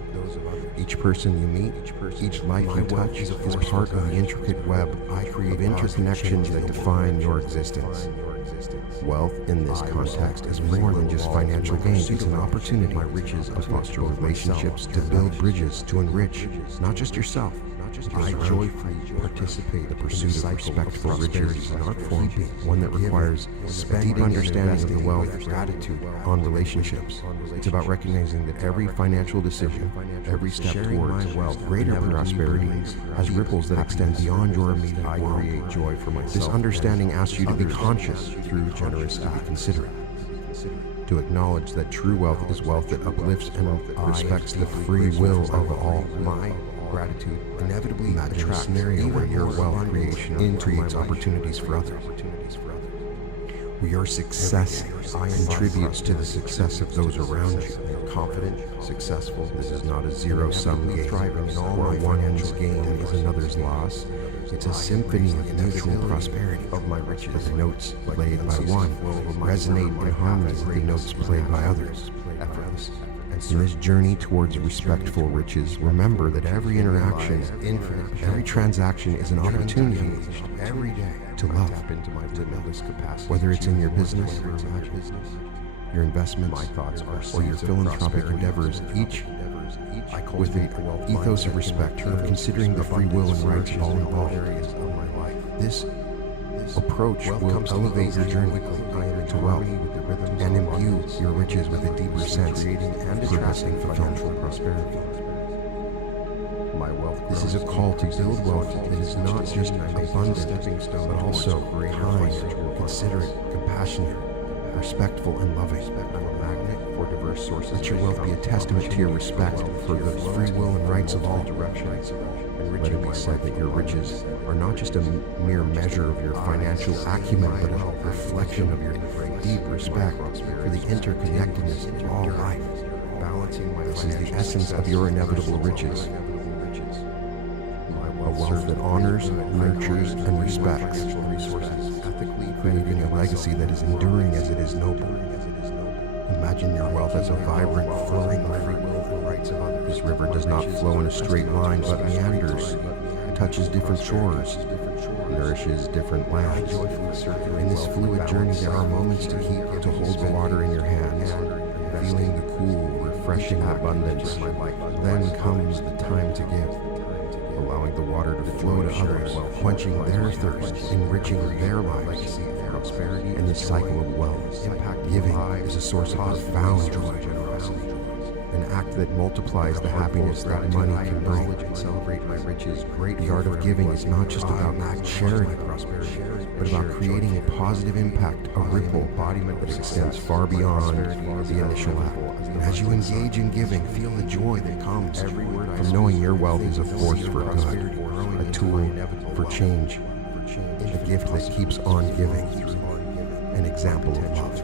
Each person you meet, each life you touch is part of the intricate web of interconnections that define your existence. Wealth in this context is more than just financial gains. It's an opportunity to foster relationships, to build bridges, to enrich not just yourself. I joyfully participate in the pursuit of respectful riches is an art form, one that requires deep understanding of the wealth, gratitude on relationships. It's about recognizing that every financial decision, every step towards greater prosperity has ripples that extend beyond your immediate world. I create joy for myself. This understanding asks you to be conscious through generous, to be considerate, to acknowledge that true wealth is wealth that uplifts and respects the free will of all. My gratitude inevitably attracts a scenario where your wealth creation creates opportunities for others. Where your success contributes to the success of those around you. Confident, successful, this is not a zero-sum game. Thriving in all where one's gain is another's loss. It's a symphony of mutual prosperity of my riches. But the notes played by one resonate in harmony with the notes played by others. Effortless. In this journey towards respectful riches, remember that every interaction, every transaction is an opportunity every day to love into my limitless capacity. Whether it's in your business, your investments, or your philanthropic endeavors, each with an ethos of respect, of considering the free will and rights of all involved. This approach will elevate your journey to wealth and imbue your riches with a deeper sense and attracting financial prosperity. This is a call to build wealth that is not just abundant, but also kind, considerate, compassionate, respectful, and loving. I'm a magnet for diverse sources. Let your wealth be a testament to your respect for the free will and rights of all directions. Let it be said that your riches are not just a mere measure of your financial acumen, but a reflection of your deep respect for the interconnectedness of all life. This is the essence of your inevitable riches. A wealth that honors, nurtures, and respects, creating a legacy that is enduring as it is noble. Imagine your wealth as a vibrant, flowing river. This river does not flow in a straight line, but meanders, touches different shores, nourishes different lands. In this fluid journey, there are moments to hold the water in your hands, feeling the cool, refreshing abundance. Then comes the time to give, allowing the water to flow to others, quenching their thirst, enriching their lives. In the cycle of wealth, giving is a source of profound joy, an act that multiplies the happiness that money can bring. The art of giving is not just about charity, but about creating a positive impact, a ripple that extends far beyond the initial act. And as you engage in giving, feel the joy that comes from knowing your wealth is a force for good, a tool for change, a gift that keeps on giving, an example of love.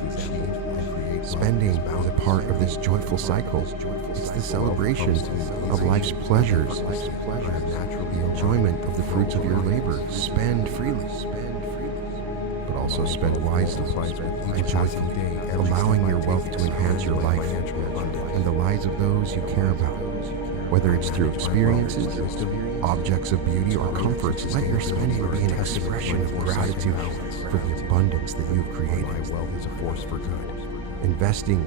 Spending is a part of this joyful cycle. It's the celebration of life's pleasures, the enjoyment of the fruits of your labor. Spend freely, but also spend wisely. Each joyful day, allowing your wealth to enhance your life and the lives of those you care about. Whether it's through experiences, objects of beauty, or comforts, let your spending be an expression of gratitude for the abundance that you've created. Wealth is a force for good. Investing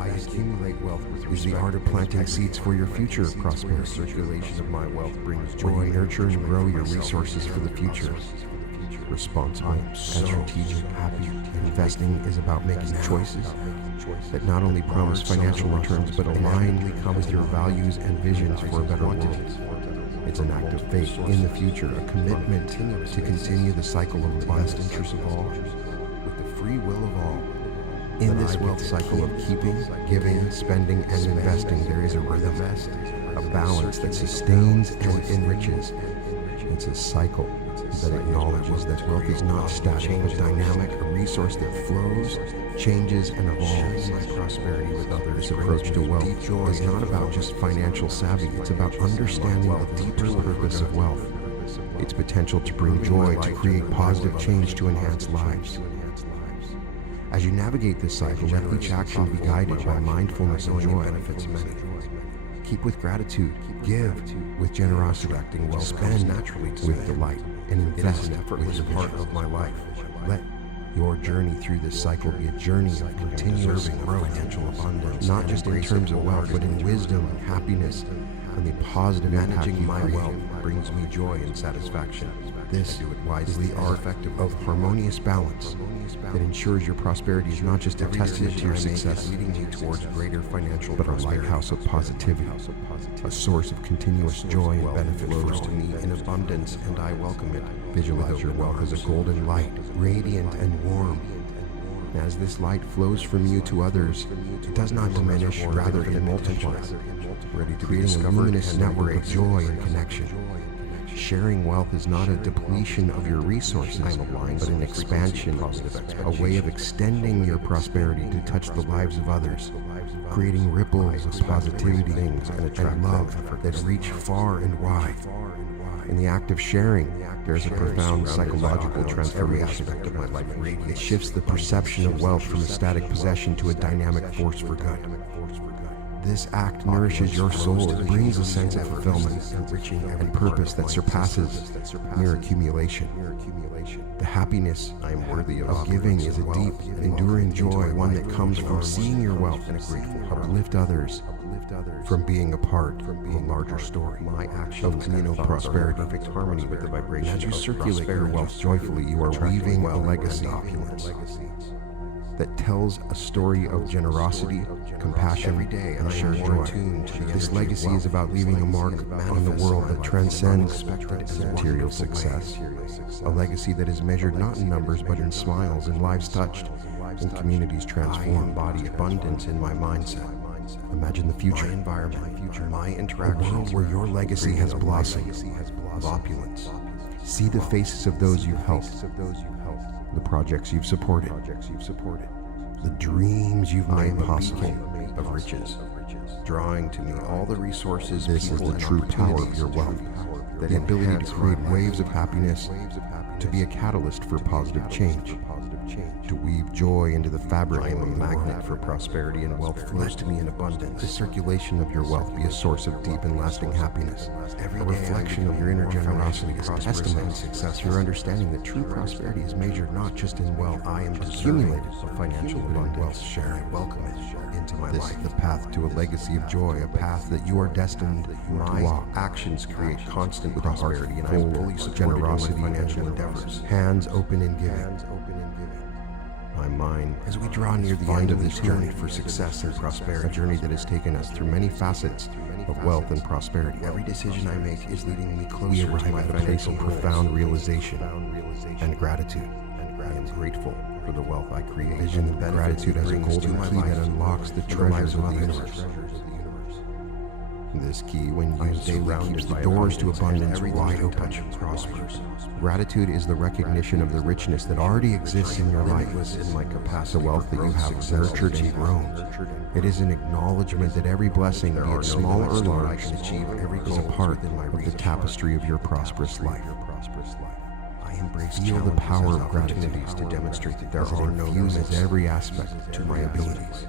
I accumulate wealth is the art of planting seeds for your future prosperity. The circulation of my wealth brings joy. Nurture and grow your resources for the future. Responsible and strategic, happy investing is about making choices that not only promise financial returns but align with your values and visions for a better world. It's an act of faith in the future, a commitment to continue the cycle of the best interest of all, with the free will of all. In this wealth cycle of keeping, giving, spending, and investing, there is a rhythm, a balance that sustains and enriches. It's a cycle that acknowledges that wealth is not static but dynamic, a resource that flows, changes, and evolves. My prosperity with others. This approach to wealth is not about just financial savvy, it's about understanding the deeper purpose of wealth, its potential to bring joy, to create positive change, to enhance lives. As you navigate this cycle, let each action be guided by mindfulness and joy. Keep with gratitude, give with generosity, spend naturally with delight, and invest with the part of my life. Let your journey through this cycle be a journey of continuous financial abundance, not just in terms of wealth, but in wisdom and happiness and the positive impact you my wealth brings me joy and satisfaction. This is the art of harmonious balance that ensures your prosperity is not just a testament to your success, leading you towards greater financial but a lighthouse of positivity, a source of continuous joy and benefit flows to me in abundance, and I welcome it. Visualize your wealth as a golden light, radiant and warm. As this light flows from you to others, it does not diminish, rather it multiplies, creating a luminous network of joy and connection. Sharing wealth is not a depletion of your resources, but an expansion, a way of extending your prosperity to touch the lives of others, creating ripples of positivity and love that reach far and wide. In the act of sharing, there is a profound psychological transformation. It shifts the perception of wealth from a static possession to a dynamic force for good. This act nourishes your soul. It brings a sense of fulfillment and purpose that surpasses mere accumulation. The happiness I am worthy of giving is a deep, enduring joy, one that comes from seeing your wealth uplift others, from being a part of a larger story. My actions of communal prosperity, perfect harmony with the vibration. As you circulate your wealth joyfully, you are weaving a legacy that tells a story of generosity, compassion, and shared joy. This legacy is about leaving a mark on the world that transcends material success. A legacy that is measured not in numbers but in smiles, in lives touched, in communities transformed. Embody abundance in my mindset. Imagine the future environment, my interactions, a world where your legacy has blossomed of opulence. See the faces of those you've helped, the projects you've supported, the dreams you've made possible of riches, drawing to me all the resources. This is the true power of your wealth, the ability to create waves of happiness, to be a catalyst for positive change, to weave joy into the fabric. I am a magnet for prosperity, and wealth flows to me in abundance. The circulation of your wealth be a source of deep and lasting happiness. A reflection of your inner generosity is testament to success. Your understanding that true prosperity is measured not just in wealth. I am accumulated of financial and wealth sharing. I welcome it into my life. This is the path to a legacy of joy, a path that you are destined to walk. Actions create constant prosperity, and I am fully supported in my financial endeavors. Hands open in giving. My mind, as we draw near the end of this journey for success and prosperity, a journey that has taken us through many facets of wealth and prosperity. Every decision I make is leading me closer to my place of profound realization and gratitude. I am grateful for the wealth I create. Vision and gratitude as a golden key that unlocks the treasures of the universe. This key, when used daily, keeps the doors to abundance wide open. Gratitude is the recognition of the richness that already exists in your life, the wealth that you have nurtured and grown. It is an acknowledgement that every blessing, be it small or large, is a part of the tapestry of your prosperous life. I embrace feel the power of gratitude to demonstrate that there are no limits every aspect to my abilities.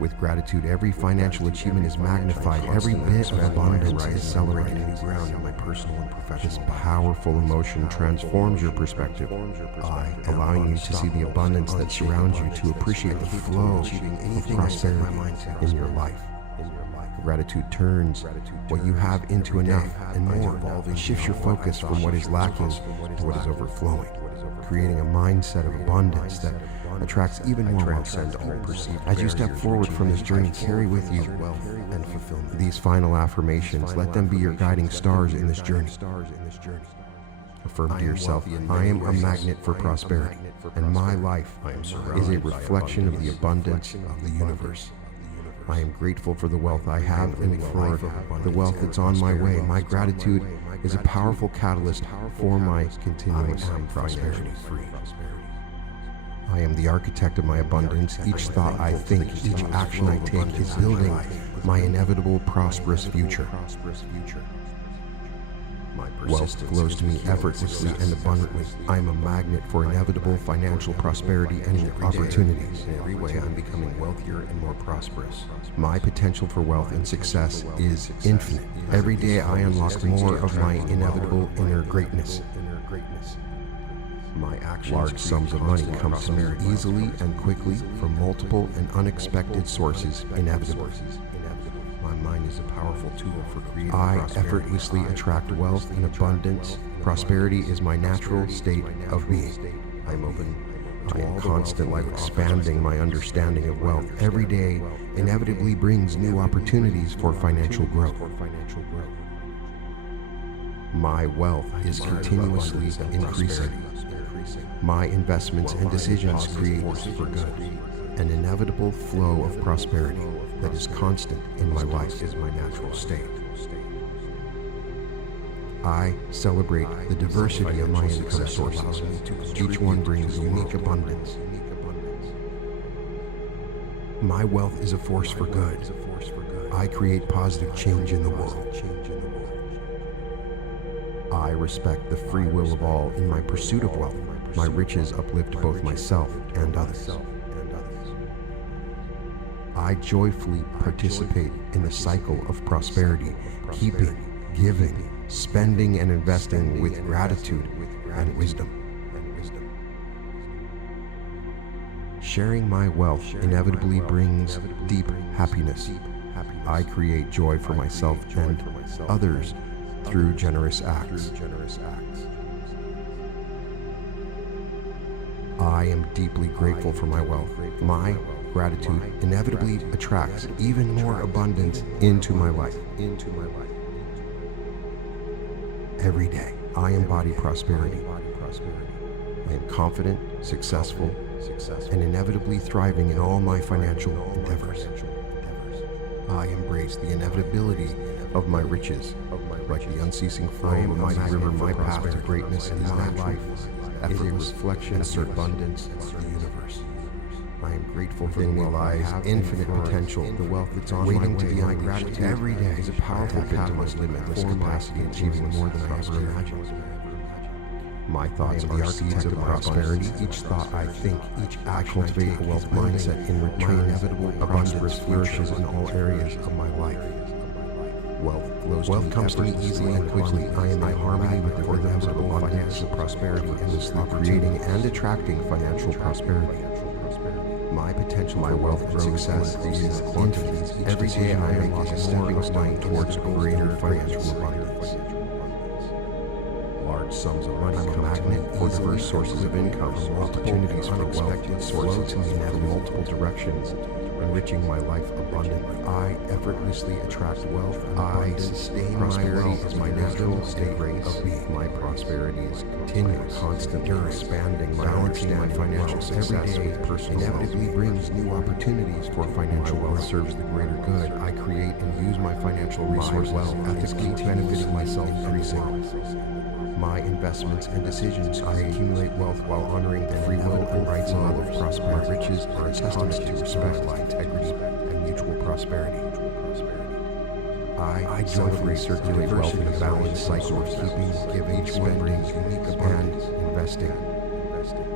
With gratitude, every financial achievement is magnified, every bit of abundance is celebrated. Ground in my personal and professional This powerful emotion transforms your perspective, allowing you to see the abundance that surrounds you, to appreciate the flow of prosperity in your life. Gratitude turns what you have into enough and more. It shifts your focus from what is lacking to what is overflowing, creating a mindset of abundance that attracts even more wealth. As you step forward from this journey, carry with you wealth and fulfillment. These final affirmations, let them be your guiding stars in this journey. Affirm to yourself, I am a magnet for prosperity, and my life is a reflection of the abundance of the universe. I am grateful for the wealth I have and for the wealth that's on my way. My gratitude is a powerful catalyst for my continuous prosperity. I am the architect of my abundance. Each thought I think, each action I take is building my inevitable prosperous future. Wealth flows to me effortlessly and abundantly. I am a magnet for inevitable financial prosperity and opportunities. In every way, I'm becoming wealthier and more prosperous. My potential for wealth and success is infinite. Every day I unlock more of my inevitable inner greatness. My actions Large sums of money come to me easily and quickly from multiple and unexpected sources inevitably. My mind is a powerful tool for creating I prosperity. effortlessly attract wealth and abundance. Prosperity is my natural state of being. I'm open I to am all constantly expanding my understanding of wealth. Every day inevitably brings new opportunities for financial growth. My wealth is continuously increasing. My investments and decisions create for good. an inevitable flow of prosperity that is constant in my life. Is my natural state. I celebrate the diversity of my income sources. Each one brings unique abundance. My wealth is a force for good. I create positive change in the world. I respect the free will of all in my pursuit of wealth. My riches uplift both myself and others. I joyfully participate in the cycle of prosperity, keeping, giving, spending, and investing with gratitude and wisdom. Sharing my wealth inevitably brings deep happiness. I create joy for myself and others through generous acts. I am deeply grateful for my wealth. My gratitude inevitably attracts even more abundance into my life. Every day, I embody prosperity. I am confident, successful, and inevitably thriving in all my financial endeavors. I embrace the inevitability of my riches, like the unceasing flow of a mighty river. My path to greatness in my life is a reflection of the abundance of the universe. I am grateful for the wealth I have, infinite potential. The wealth that's on waiting to be unleashed every day is a powerful catalyst, limitless capacity, achieving more than I ever imagined. My thoughts are the seeds of prosperity. Each thought I think, each action cultivate a wealth mindset. In return, inevitable prosperous flourishes in all areas of my life. Wealth comes to me easily and quickly. I am in harmony with the rhythms of financial prosperity, endlessly creating and attracting financial prosperity. My potential for wealth and success is quantities. Every day I make a stepping stone towards greater financial abundance. Large sums of money come magnet for diverse sources of income. Opportunities for unexpected flow to me from multiple directions, enriching my life abundantly. I effortlessly attract wealth. I sustain prosperity as my natural state of being. My prosperity is continuous, constantly expanding. My understanding financial success every day inevitably brings new opportunities for financial growth. Serves the greater good. I create and use my financial resources ethically, benefiting myself increasing. My investments and decisions, I accumulate wealth while honoring the free will and rights of others. My riches are a testament to respect, integrity, and mutual prosperity. I joyfully circulate wealth in a balanced cycle of keeping, giving, spending, and investing.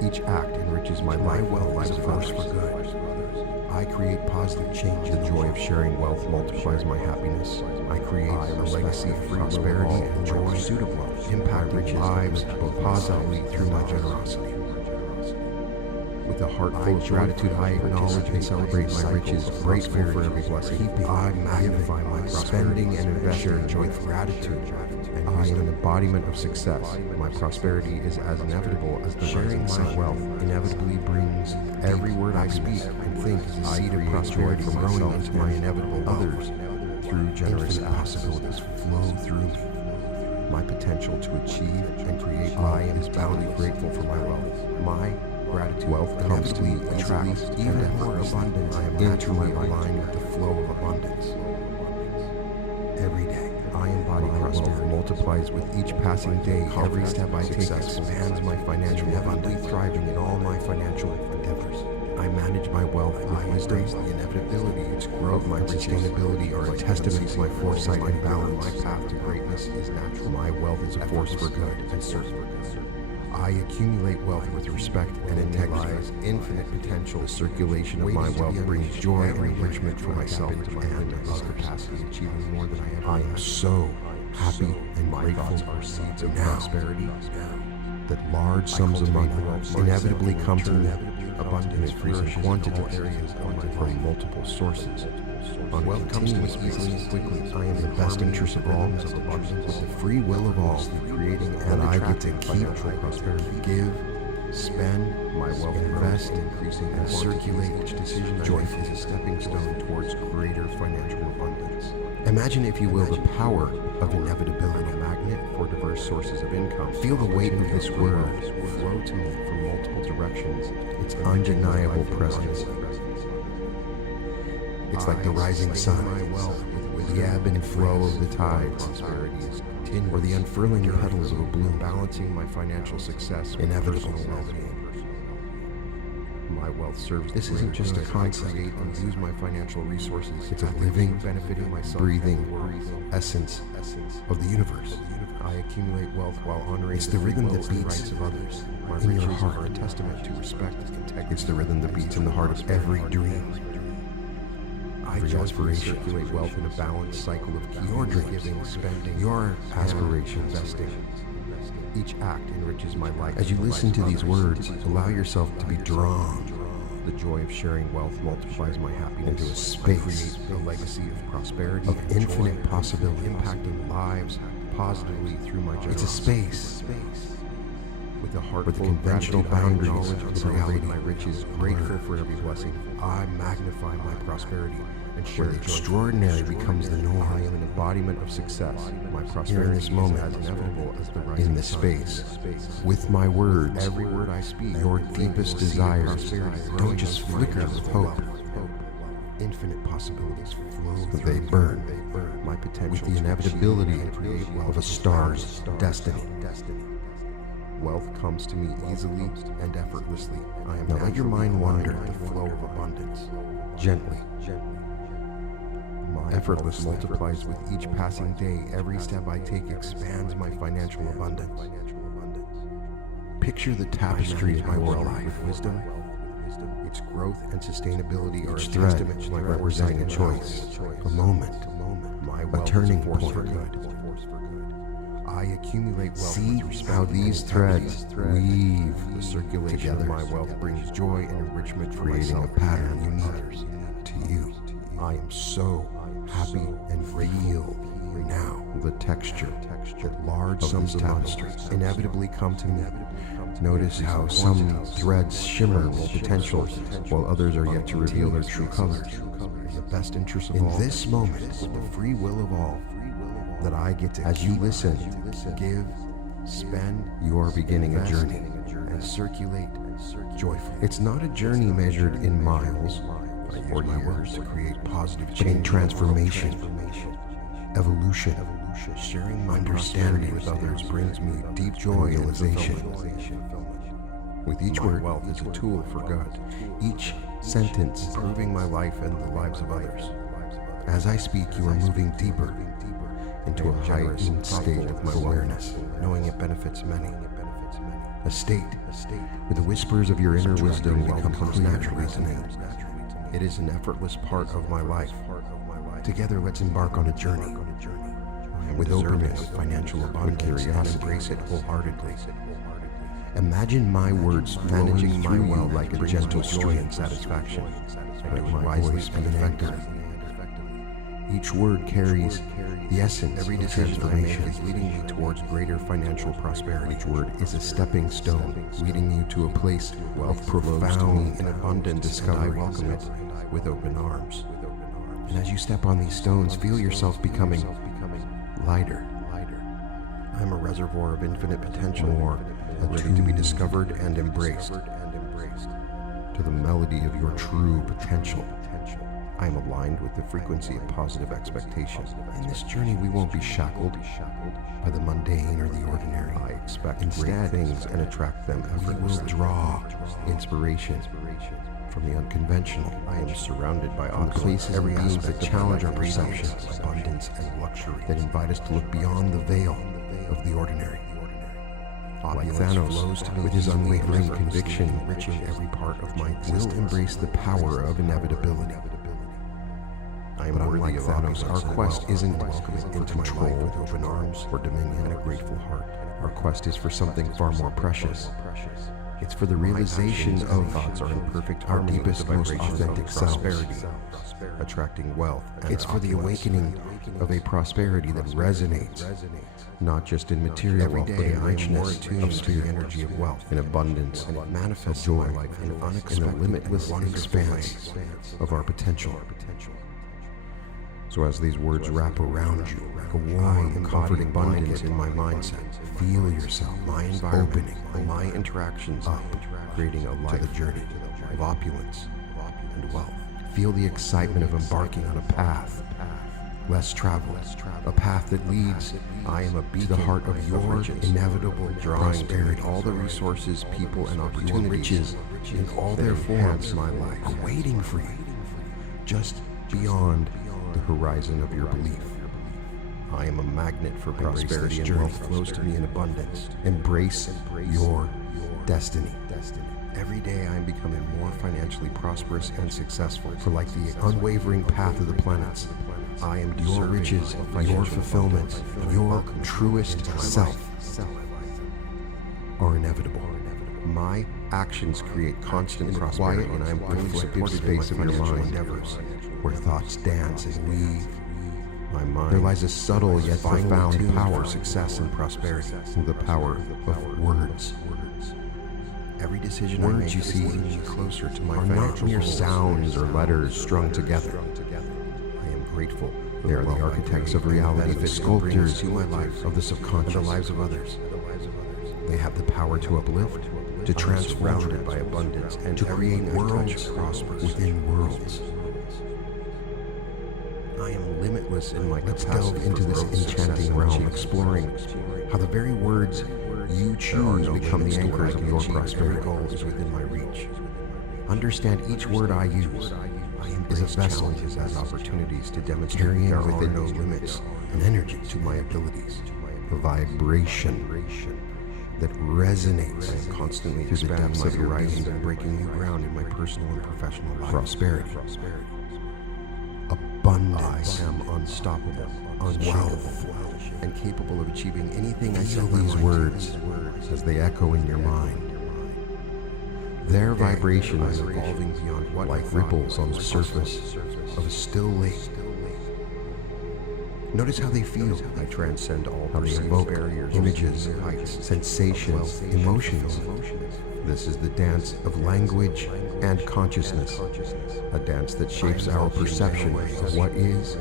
Each act enriches my life. My wealth is a force for good. I create positive change. The joy of sharing wealth multiplies my happiness. I create a legacy of prosperity and joy, pursuit of wealth, impacting lives both positively through my generosity. With a heart full of gratitude, I acknowledge and celebrate my riches, grateful for every blessing. I magnify my spending and investing in joy with gratitude. And I am an embodiment of success. My prosperity is as inevitable as the sharing my wealth inevitably brings every word I speak and think is a seed of prosperity from growing into my inevitable others through generous possibilities flow through me. My potential to achieve and create I am boundly grateful for my wealth. My gratitude wealth comes to me attracts even more abundance. I am naturally aligned with the flow of abundance. Every day, I embody prosperity multiplies with each passing day. Every step I take expands my financial abundance, thriving in all my financial endeavors. I manage my wealth with wisdom. The inevitability, its growth, my sustainability are a testament to my foresight and balance. My path to greatness is natural. My wealth is a force for good and certain. I accumulate wealth with respect and integrity. Infinite potential. The circulation of my wealth brings joy and enrichment for myself and others. Capacity achieving more than I am so happy and grateful are seeds of prosperity that large sums of money inevitably come to me. Abundance flourishes in quantities from multiple sources. Wealth comes to me easily and quickly. I am the best interest of all, with the free will of all, creating and I get to keep prosperity. Give, spend, my wealth invest, increasing and circulate. Each decision joy is a stepping stone towards greater financial abundance. Imagine, if you will, the power of inevitability, a magnet for diverse sources of income. Feel the weight of this word flow to me from multiple directions. Its undeniable presence. It's like the rising sun, the ebb and flow of the tides, or the unfurling petals of a bloom, balancing my financial success, inevitable well-being. My wealth serves. This isn't just a concept. I create and use my financial resources. It's a living, benefiting myself, breathing essence of the universe. I accumulate wealth while honoring the rhythm that beats of others. My riches are a testament to respect and integrity. It's the rhythm that beats in the heart of every dream. I aspiration circulate wealth in a balanced cycle of your giving, spending, your aspirations, investing. Each act enriches my life. As you listen to these words, allow yourself to be drawn. The joy of sharing wealth multiplies my happiness into a space, a legacy of prosperity, of infinite possibility, impacting lives positively through my generosity. It's a space with a heart with the conventional boundaries of reality. My riches, grateful for every blessing. I magnify my prosperity and share the extraordinary becomes the norm. I am an embodiment of success. My prosperity is as inevitable as the rising in the space. With my words, every word I speak, your deepest desires don't just flicker with hope. Infinite possibilities flow. They burn. My potential with the inevitability of a star's destiny. Wealth comes to me easily and effortlessly. I am now let your mind wander the flow of abundance. Gently. My effortless multiplies with each passing day. Every step I take expands my financial abundance. Picture the tapestry of my world with wisdom. Its growth and sustainability are a testament to my representing a choice, a moment, a turning point for good. I accumulate wealth. See how these threads weave. The circulation of my wealth brings joy and enrichment, creating a pattern unique to you. I am so happy and feel now the texture that large sums of money inevitably come to me. Notice how some threads shimmer with potential, while others are yet to reveal their true colors. In the best interest of all, in this moment, with the free will of all, that I get to, as you listen, give, spend, you are beginning a journey and circulate joyfully. It's not a journey measured in miles or years to create positive change, in transformation, evolution. Sharing my understanding with others brings me deep joy and realization. With each word, wealth is a tool for good. Each sentence improving my life and the lives of others. As I speak, you are moving deeper into a heightened state of my awareness, knowing it benefits many. A state where the whispers of your inner wisdom becomes naturally to me. It is an effortless part of my life. Together, let's embark on a journey with openness, financial abundance, and embrace it wholeheartedly. Imagine my words managing through you like a gentle stream and satisfaction. Let my voice be an anchor. Each word carries the essence of transformation, is leading me towards greater financial prosperity. Each word is a stepping stone, leading you to a place of profound and abundant discovery. I welcome it with open arms. And as you step on these stones, feel yourself becoming lighter. I am a reservoir of infinite potential, more ready to be discovered and embraced. To the melody of your true potential, I am aligned with the frequency of positive expectation. In this journey, we won't be shackled by the mundane or the ordinary. I expect instead things and attract them effortlessly. We will draw inspiration from the unconventional. I am surrounded by places and beings that challenge our perceptions, abundance and luxury, that invite us to look beyond the veil of the ordinary. Like Thanos, with his unwavering conviction, enriching every part of my existence, will embrace the power of inevitability. I am unlike Thanos. Our quest isn't for control with open arms or dominion and a grateful heart. Our quest is for something far more precious. It's for the realization of thoughts are in perfect our deepest, most authentic prosperity, attracting wealth. It's for the awakening of a prosperity that resonates, not just in material wealth, but in richness of spirit, energy of wealth, in abundance, and it manifests joy in the limitless expanse of our potential. So as these words wrap around you, like a warm, comforting blanket in my mindset, feel yourself, my environment, opening, my interactions up, creating a life to the journey of opulence and wealth. Feel the excitement of embarking on a path less traveled, a path that leads to the heart of your inevitable prosperity. All the resources, people, and opportunities in all their forms my life are waiting for you, just beyond the horizon of your belief. I am a magnet for prosperity, and wealth flows to me in abundance. Embrace your destiny. Every day I am becoming more financially prosperous and successful. For like the unwavering path of the planets, I am your riches, your fulfillment, your truest self are inevitable. My actions create constant prosperity, and I am fully supported space of your mind endeavors, where thoughts dance and weave my mind. There lies a subtle yet profound power, success, and prosperity, through the power of words. Every decision words you see lead me closer to my financial goals. Are not mere sounds or letters strung together. I am grateful. They are the architects of reality, the sculptors to my life of the subconscious, and the lives of others. They have the power to uplift, to transform, surrounded by abundance, and to create worlds within worlds. I am limitless in my capacity. Let's delve into this enchanting realm, exploring how the very words you choose become the anchors of your prosperity. Every goal is within my reach. Understand each word I use is a vessel that has opportunities to demonstrate carrying within no limits and energy to my abilities, a vibration that resonates constantly through the depths of your horizons and breaking new ground in my personal and professional life. Prosperity. Abundance. I am unstoppable, unshakable, and capable of achieving anything I set these words as they echo in your mind. Their vibration is evolving beyond what like ripples on the surface of a still lake. Notice how they feel. I transcend all how they evoke barriers, images, heights, sensations, emotions. This is the dance of language and consciousness, a dance that shapes our perception of what is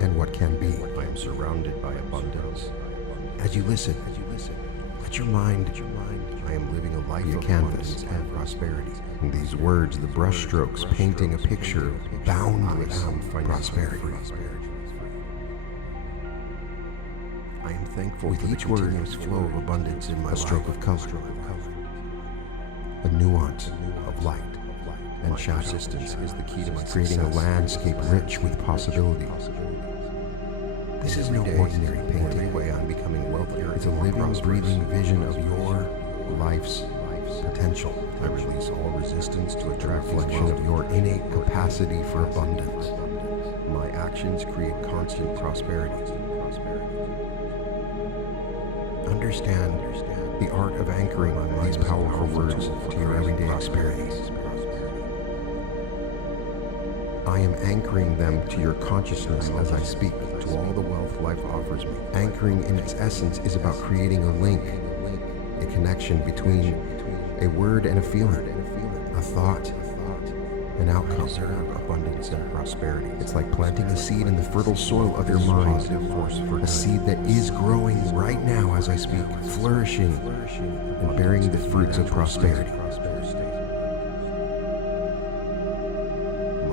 and what can be. I am surrounded by abundance. As you listen, let your mind, I am living a life of canvas and prosperity. In these words, the brushstrokes painting a picture of boundless prosperity. I am thankful with each continuous flow of abundance in my stroke of color, a nuance of light and shadow. Persistence is the key to my creating a landscape rich with possibilities. This is no ordinary painting. Way I'm becoming wealthier. It's a living, breathing vision of your life's potential. I release all resistance to attract a reflection of your innate capacity for abundance. My actions create constant prosperity. Understand the art of anchoring these powerful words to your everyday experience. I am anchoring them to your consciousness as I speak to all the wealth life offers me. Anchoring in its essence is about creating a link, a connection between a word and a feeling, a thought, an outcome. Deserve abundance and prosperity. It's like planting a seed in the fertile soil of your mind, a seed that is growing right now as I speak, flourishing and bearing the fruits of prosperity.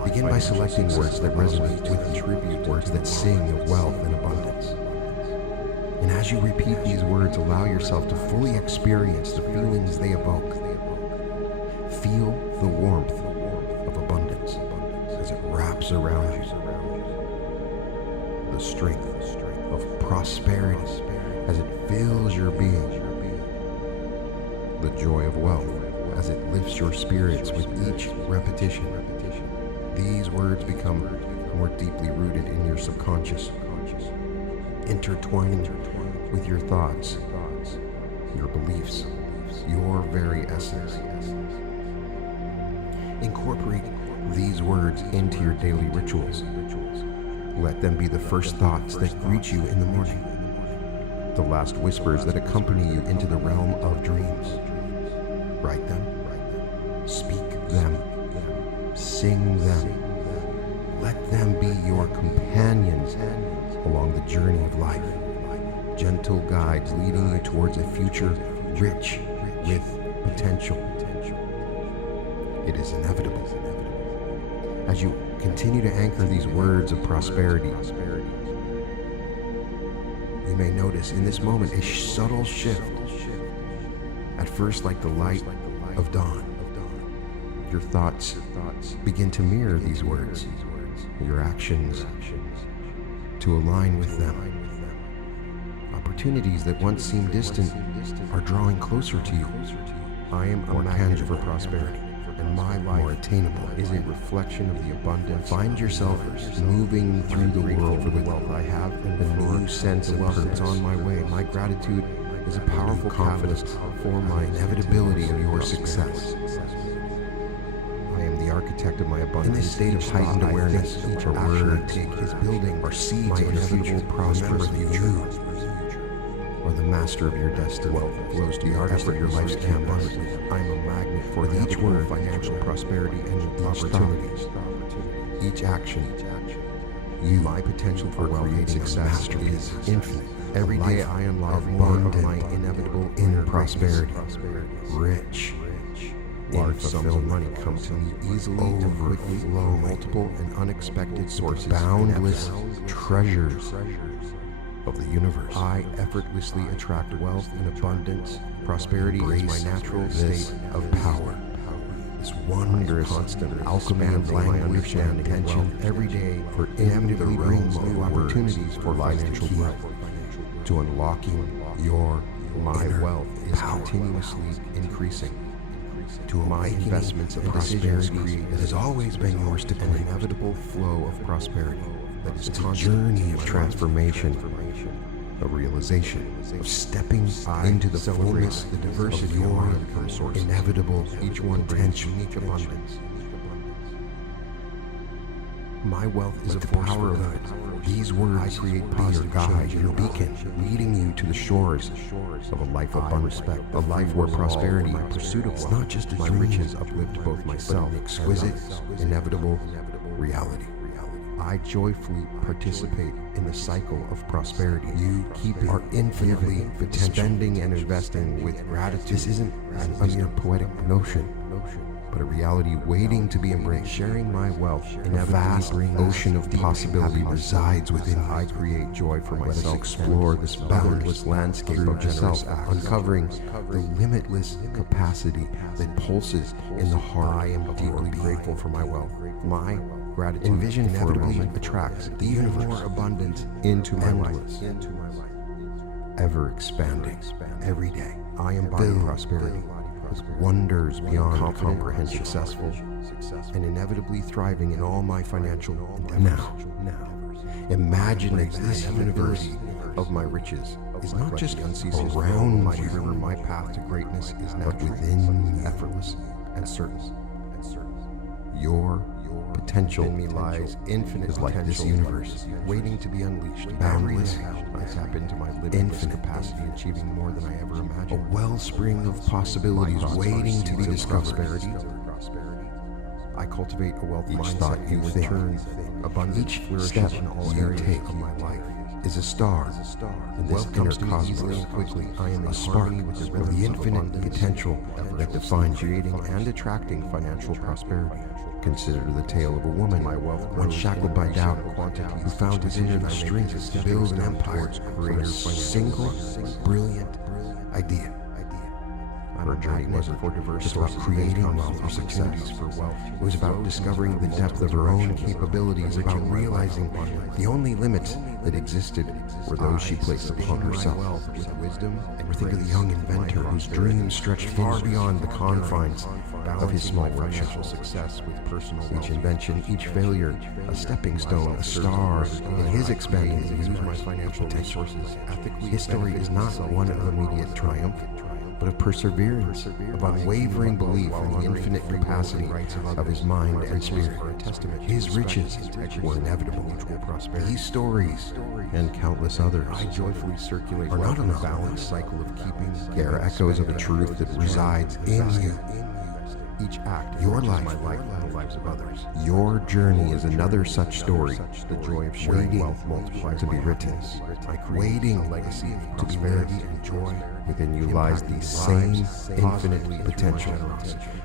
Begin by selecting words that resonate with you, words that sing of wealth and abundance. And as you repeat these words, allow yourself to fully experience the feelings they evoke. Feel the warmth of abundance as it wraps around you. The strength of prosperity as it fills your being. The joy of wealth as it lifts your spirits with each repetition. These words become more deeply rooted in your subconscious, intertwining with your thoughts, your beliefs, your very essence. Incorporate these words into your daily rituals. Let them be the first thoughts that greet you in the morning, the last whispers that accompany you into the realm of dreams. Write them, speak them, sing them. Let them be your companions along the journey of life, gentle guides leading you towards a future rich with potential. It is inevitable. As you continue to anchor these words of prosperity, you may notice in this moment a subtle shift, at first like the light of dawn. Your thoughts begin to mirror these words, your actions to align with them. Opportunities that once seemed distant are drawing closer to you. I am a magnet for prosperity, and my life, more attainable, is a reflection of the abundance. Find yourself moving through the world for the wealth I have and a new sense of purpose on my way. My gratitude is a powerful confidence for my inevitability and your success. I am the architect of my abundance. In this state of heightened awareness, each action I take is building our seeds of inevitable prosperous future. Or the master of your destiny. Wealth flows to the artist of your life's canvas. I am a magnet for each word, financial prosperity, and opportunities. Each action, you, my potential for creating success is infinite. Every day I unlock more of my inevitable inner prosperity. Rich. Large sums of money come to me easily and quickly, multiple and unexpected sources. Boundless treasures of the universe. I effortlessly attract wealth and abundance. Prosperity is my natural state of power. This wondrous, constant alchemy of language and intention every day for inevitably brings new opportunities for financial growth. To unlocking my wealth is continuously increasing. To my investments of prosperity that has always been yours to claim. An inevitable flow of prosperity that is a journey of transformation, a realization of stepping into the fullness, the diversity of your income source, inevitable, each one brings unique abundance. My wealth is a power of good. These words create your guide, your beacon, leading you to the shores of a life of abundance, a life where prosperity and pursuit of wealth, not just my riches, uplift both myself, exquisite, inevitable reality. I joyfully participate in the cycle of prosperity. You keep our infinitely spending and investing with gratitude. This isn't a mere poetic notion, but a reality waiting to be embraced. Sharing my wealth in a vast ocean of possibility resides within me. I create joy for myself. Let us explore this boundless landscape of yourself, uncovering the limitless capacity that pulses in the heart. I am deeply grateful for my wealth. My gratitude inevitably attracts even more abundance into my life. ever expanding. Every day, I embody prosperity with wonders beyond comprehension, successful, and inevitably thriving in all my financial endeavors. Now, imagine that this universe of my riches is not just around my river. My path to greatness is now within, effortless and certain. Your potential in me lies infinite, is like this universe waiting to be unleashed. Boundless, I tap into my limitless capacity, achieving more than I ever imagined. A wellspring of possibilities waiting to be discovered. I cultivate a wealth mindset. Each thought you think, abundance, each step you take of my life is a star in this inner cosmos. Quickly, I am a spark of the infinite potential that defines creating and attracting financial prosperity. Consider the tale of a woman, once shackled by doubt, who found his inner strength to build an empire for a single brilliant idea. Her journey wasn't just about creating wealth or success. It was about discovering the depth of her own capabilities, about realizing the only limits that existed were those she placed upon herself. Or think of the young inventor whose dreams stretched far beyond the confines of his small workshop. Each invention, each failure, a stepping stone, a star in his expanding to use my financial potential. His story is not one of immediate triumph, but of perseverance, of unwavering belief in the infinite capacity of his mind and spirit. His riches were inevitable. These stories and countless others are not an unbalanced cycle of keeping. They are echoes of a truth that resides in you. Each act, your life, and the lives of others. Your journey is another such story, the joy of sharing wealth multiplied to be written, waiting legacy of prosperity and joy. Within you lies the same infinite potential,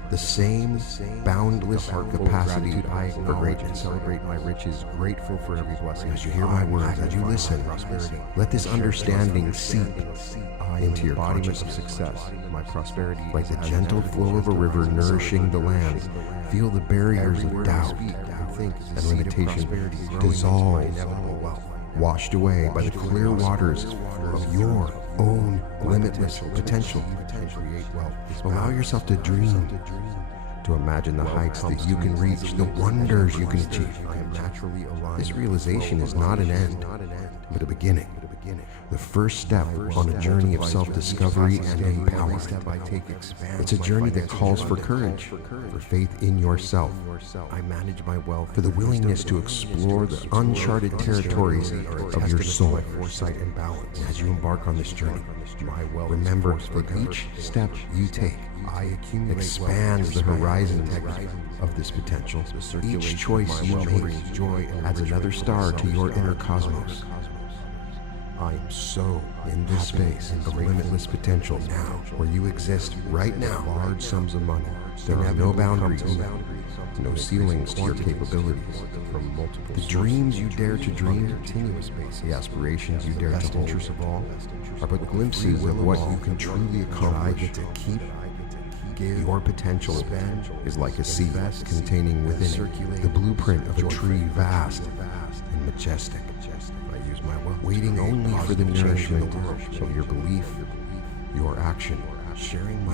the same boundless capacity for greatness. Celebrate my riches, grateful for every blessing. As you hear my words, as you listen, let this understanding seep into your consciousness of success. My prosperity, like the gentle flow of a river nourishing the land. Feel the barriers of doubt and limitation dissolve, washed away by the clear waters of your own limitless potential. Allow yourself to dream, to imagine the heights that you can reach, the wonders you can achieve. This realization is not an end, but a beginning. The first step on a journey of self-discovery and empowerment. It's a journey that calls for courage, for faith in yourself. I manage my wealth, for the willingness to explore the uncharted territories of your soul. Foresight and balance. As you embark on this journey, remember that each step you take expands the horizon of this potential. Each choice you make adds another star to your inner cosmos. I am so in this space of limitless potential now, where you exist right now. Large sums of money. There are no boundaries, no ceilings to your capabilities. The dreams you dare to dream, the aspirations you dare to hold, are but glimpses of what you can truly accomplish. Your potential is like a seed containing within it the blueprint of a tree vast and majestic, waiting only for the nourishment of your belief, your action,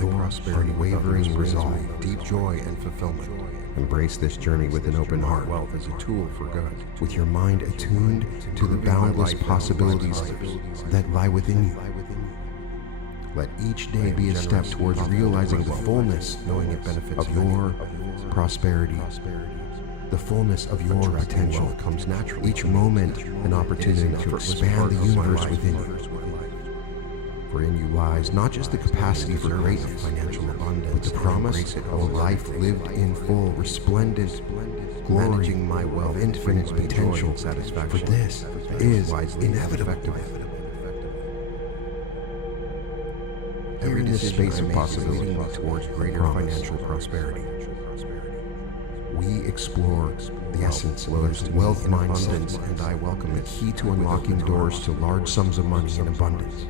your unwavering resolve, deep joy and fulfillment. Embrace this journey with an open heart. Wealth is a tool for good. With your mind attuned to the boundless possibilities that lie within you. Let each day be a step towards realizing the fullness of your prosperity. The fullness of your potential comes naturally. Each moment an opportunity to expand the universe within you. For in you lies not just the capacity for greatness, financial abundance, but the promise of a life lived in full, resplendent, managing my wealth, infinite potential, satisfaction. For this is inevitable. Here in this space of possibility towards greater financial prosperity, we explore the essence of those wealth mindsets, and I welcome the key to unlocking doors to large sums of money in abundance.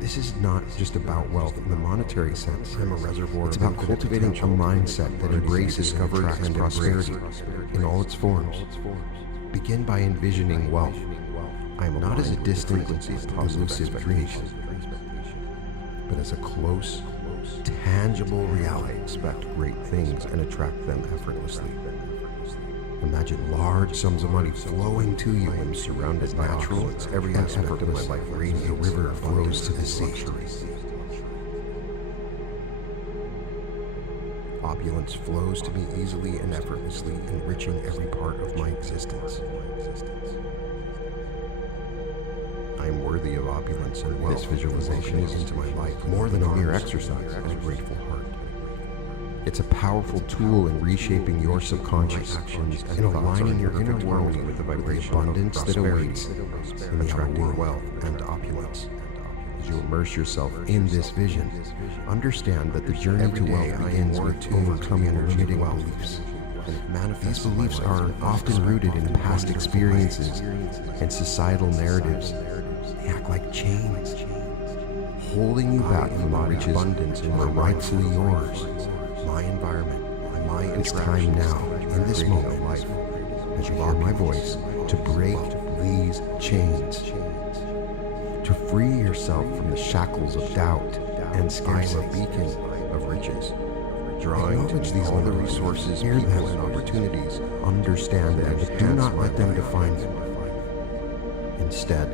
This is not just about wealth in the monetary sense. It's about cultivating a mindset that embraces discovery and prosperity in all its forms. Begin by envisioning wealth I am not as a distant, elusive dream, but as a close, tangible reality. Expect great things and attract them effortlessly. Imagine large sums of money flowing to you. I am surrounded by opulence. Every aspect of my life radiates. The river flows to the sea. Opulence flows to me easily and effortlessly, enriching every part of my existence. I am worthy of opulence and wealth. This visualization is into my life more than a mere exercise and a grateful heart. It's a powerful tool in reshaping your subconscious actions and aligning your inner world with the vibration of abundance that awaits in the attracting wealth and opulence. As you immerse yourself in this vision, understand that the journey to wealth begins with overcoming limiting beliefs. These beliefs are often rooted in past experiences and societal narratives. They act like chains, holding you back from the rich abundance and are rightfully yours. My environment, my it's time now, in this moment, as you hear my voice, to break these chains, to free yourself from the shackles of doubt and scarcity. I am a beacon of riches, drawing to these all the resources, people, and opportunities. Understand that, but do not let them define you. Instead,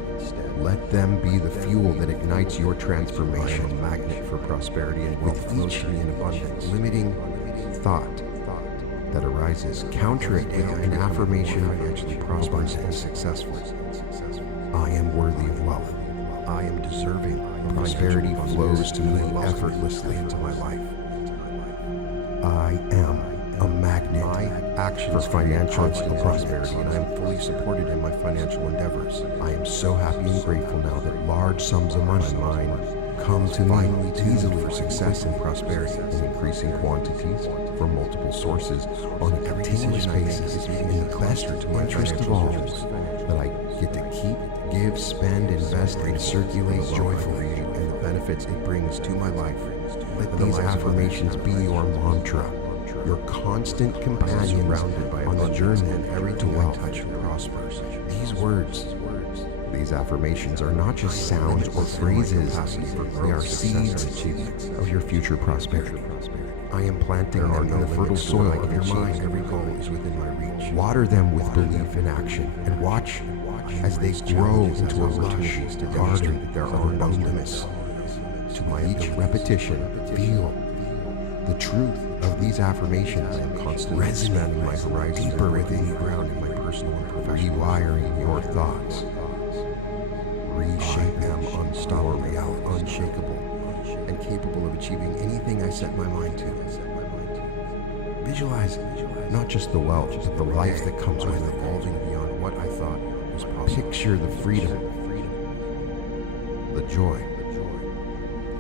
let them be the fuel that ignites your transformation. I am a magnet for prosperity and wealth flows to me in abundance. Limiting thought that arises, counter it with an affirmation financially prosperous and successful. I am worthy of wealth. I am deserving. Prosperity flows to me effortlessly into my life. I am a magnet. My actions for financial prosperity, and I am fully supported in my financial endeavors. I am so happy and grateful now that large sums of money mine come to me easily for success and prosperity in increasing quantities from multiple sources on a continuous basis in the best interest of all that I get to keep, give, spend, invest, and circulate joyfully, and the benefits it brings to my life. Let these affirmations be your mantra, your constant companion on the journey to wealth prospers. These words, these affirmations are not just sounds or phrases, they are seeds of your future prosperity. I am planting them in the fertile soil of your mind. Every goal is within my reach. Water them with belief and action, and watch as they grow into a lush garden of abundance. To my each repetition, feel the truth of these affirmations and constantly expanding my horizon deeper within the ground in my personal and professional. Rewiring your thoughts. Reshape them unstoppable, unshakable, and capable of achieving anything I set my mind to. Visualize not just the wealth, but the life that comes with it, evolving beyond what I thought was possible. Picture the freedom, the joy.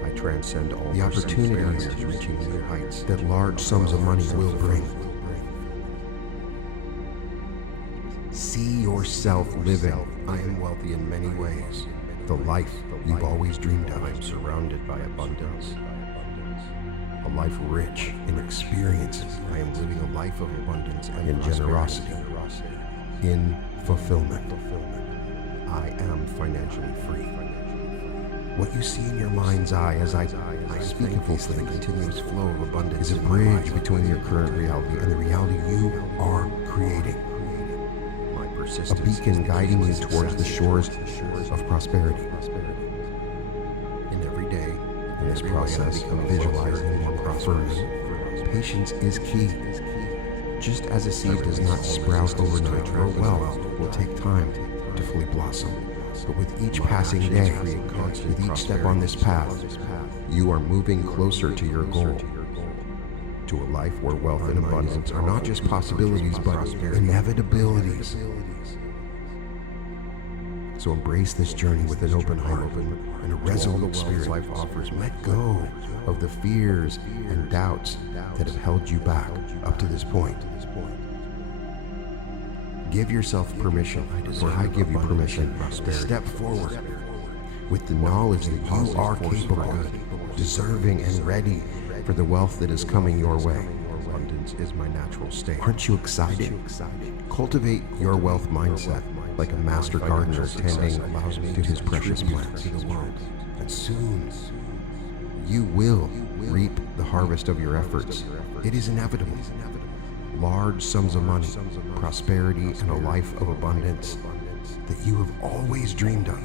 I transcend all the opportunities reaching new heights that large sums of money will bring. See yourself living. I am wealthy in many ways. The life you've always dreamed of. I am surrounded by abundance. A life rich in experiences. I am living a life of abundance and in generosity. In fulfillment. I am financially free. What you see in your mind's eye as I speak of this, the continuous flow of abundance, is a bridge between your current reality and the reality you are creating. A beacon guiding you towards the shores of prosperity. In every day, in this process of visualizing and affirming, patience is key. Just as a seed does not sprout overnight, your wealth will take time to fully blossom. But with each passing day, with each step on this path, you are moving closer to your goal. To a life where wealth and abundance are not just possibilities, but inevitabilities. So embrace this journey with an open heart and a resolute spirit. Life offers. Let go of the fears and doubts that have held you back up to this point. Give yourself permission, or I give you permission, to step forward with the knowledge that you are capable, deserving, and ready for the wealth that is coming your way. Abundance is my natural state. Aren't you excited? Cultivate your wealth mindset like a master gardener tending to his precious plants. And soon, you will reap the harvest of your efforts. It is inevitable. Large sums of money, prosperity, and a life of abundance that you have always dreamed of.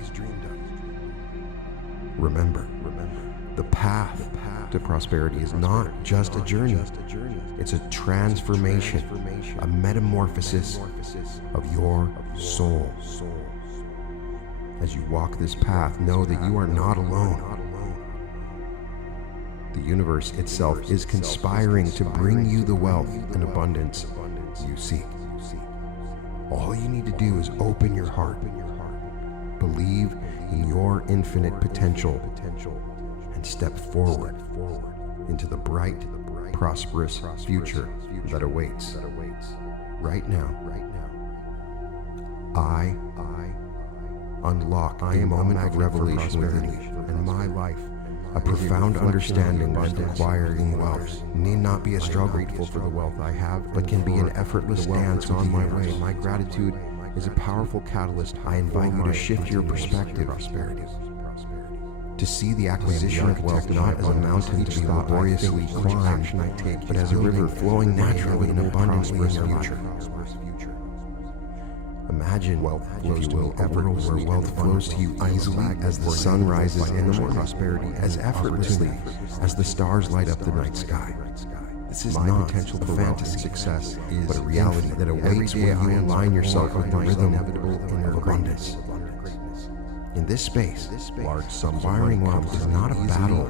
Remember, the path to prosperity is not just a journey. It's a transformation, a metamorphosis of your soul. As you walk this path, know that you are not alone. The universe itself is conspiring to bring you the wealth and abundance you seek. All you need to do is open your heart, believe in your infinite potential, and step forward into the bright, prosperous future that awaits. Right now, I unlock the moment of revelation within you, and my life, a profound understanding that acquiring wealth need not be a struggle. Grateful for the wealth I have, but can be an effortless dance on my way. My gratitude is a powerful catalyst. I invite you to shift your perspective, to see the acquisition of wealth not as a mountain to be laboriously climbed, but as a river flowing naturally and abundantly in your future. Imagine wealth, if you will, a world where wealth flows to you easily as the sun rises in the morning, prosperity as effortlessly as the stars light up the night sky. This is not potential a fantasy success, but a reality that awaits when you align yourself with the rhythm of abundance. In this space, acquiring wealth is not a battle,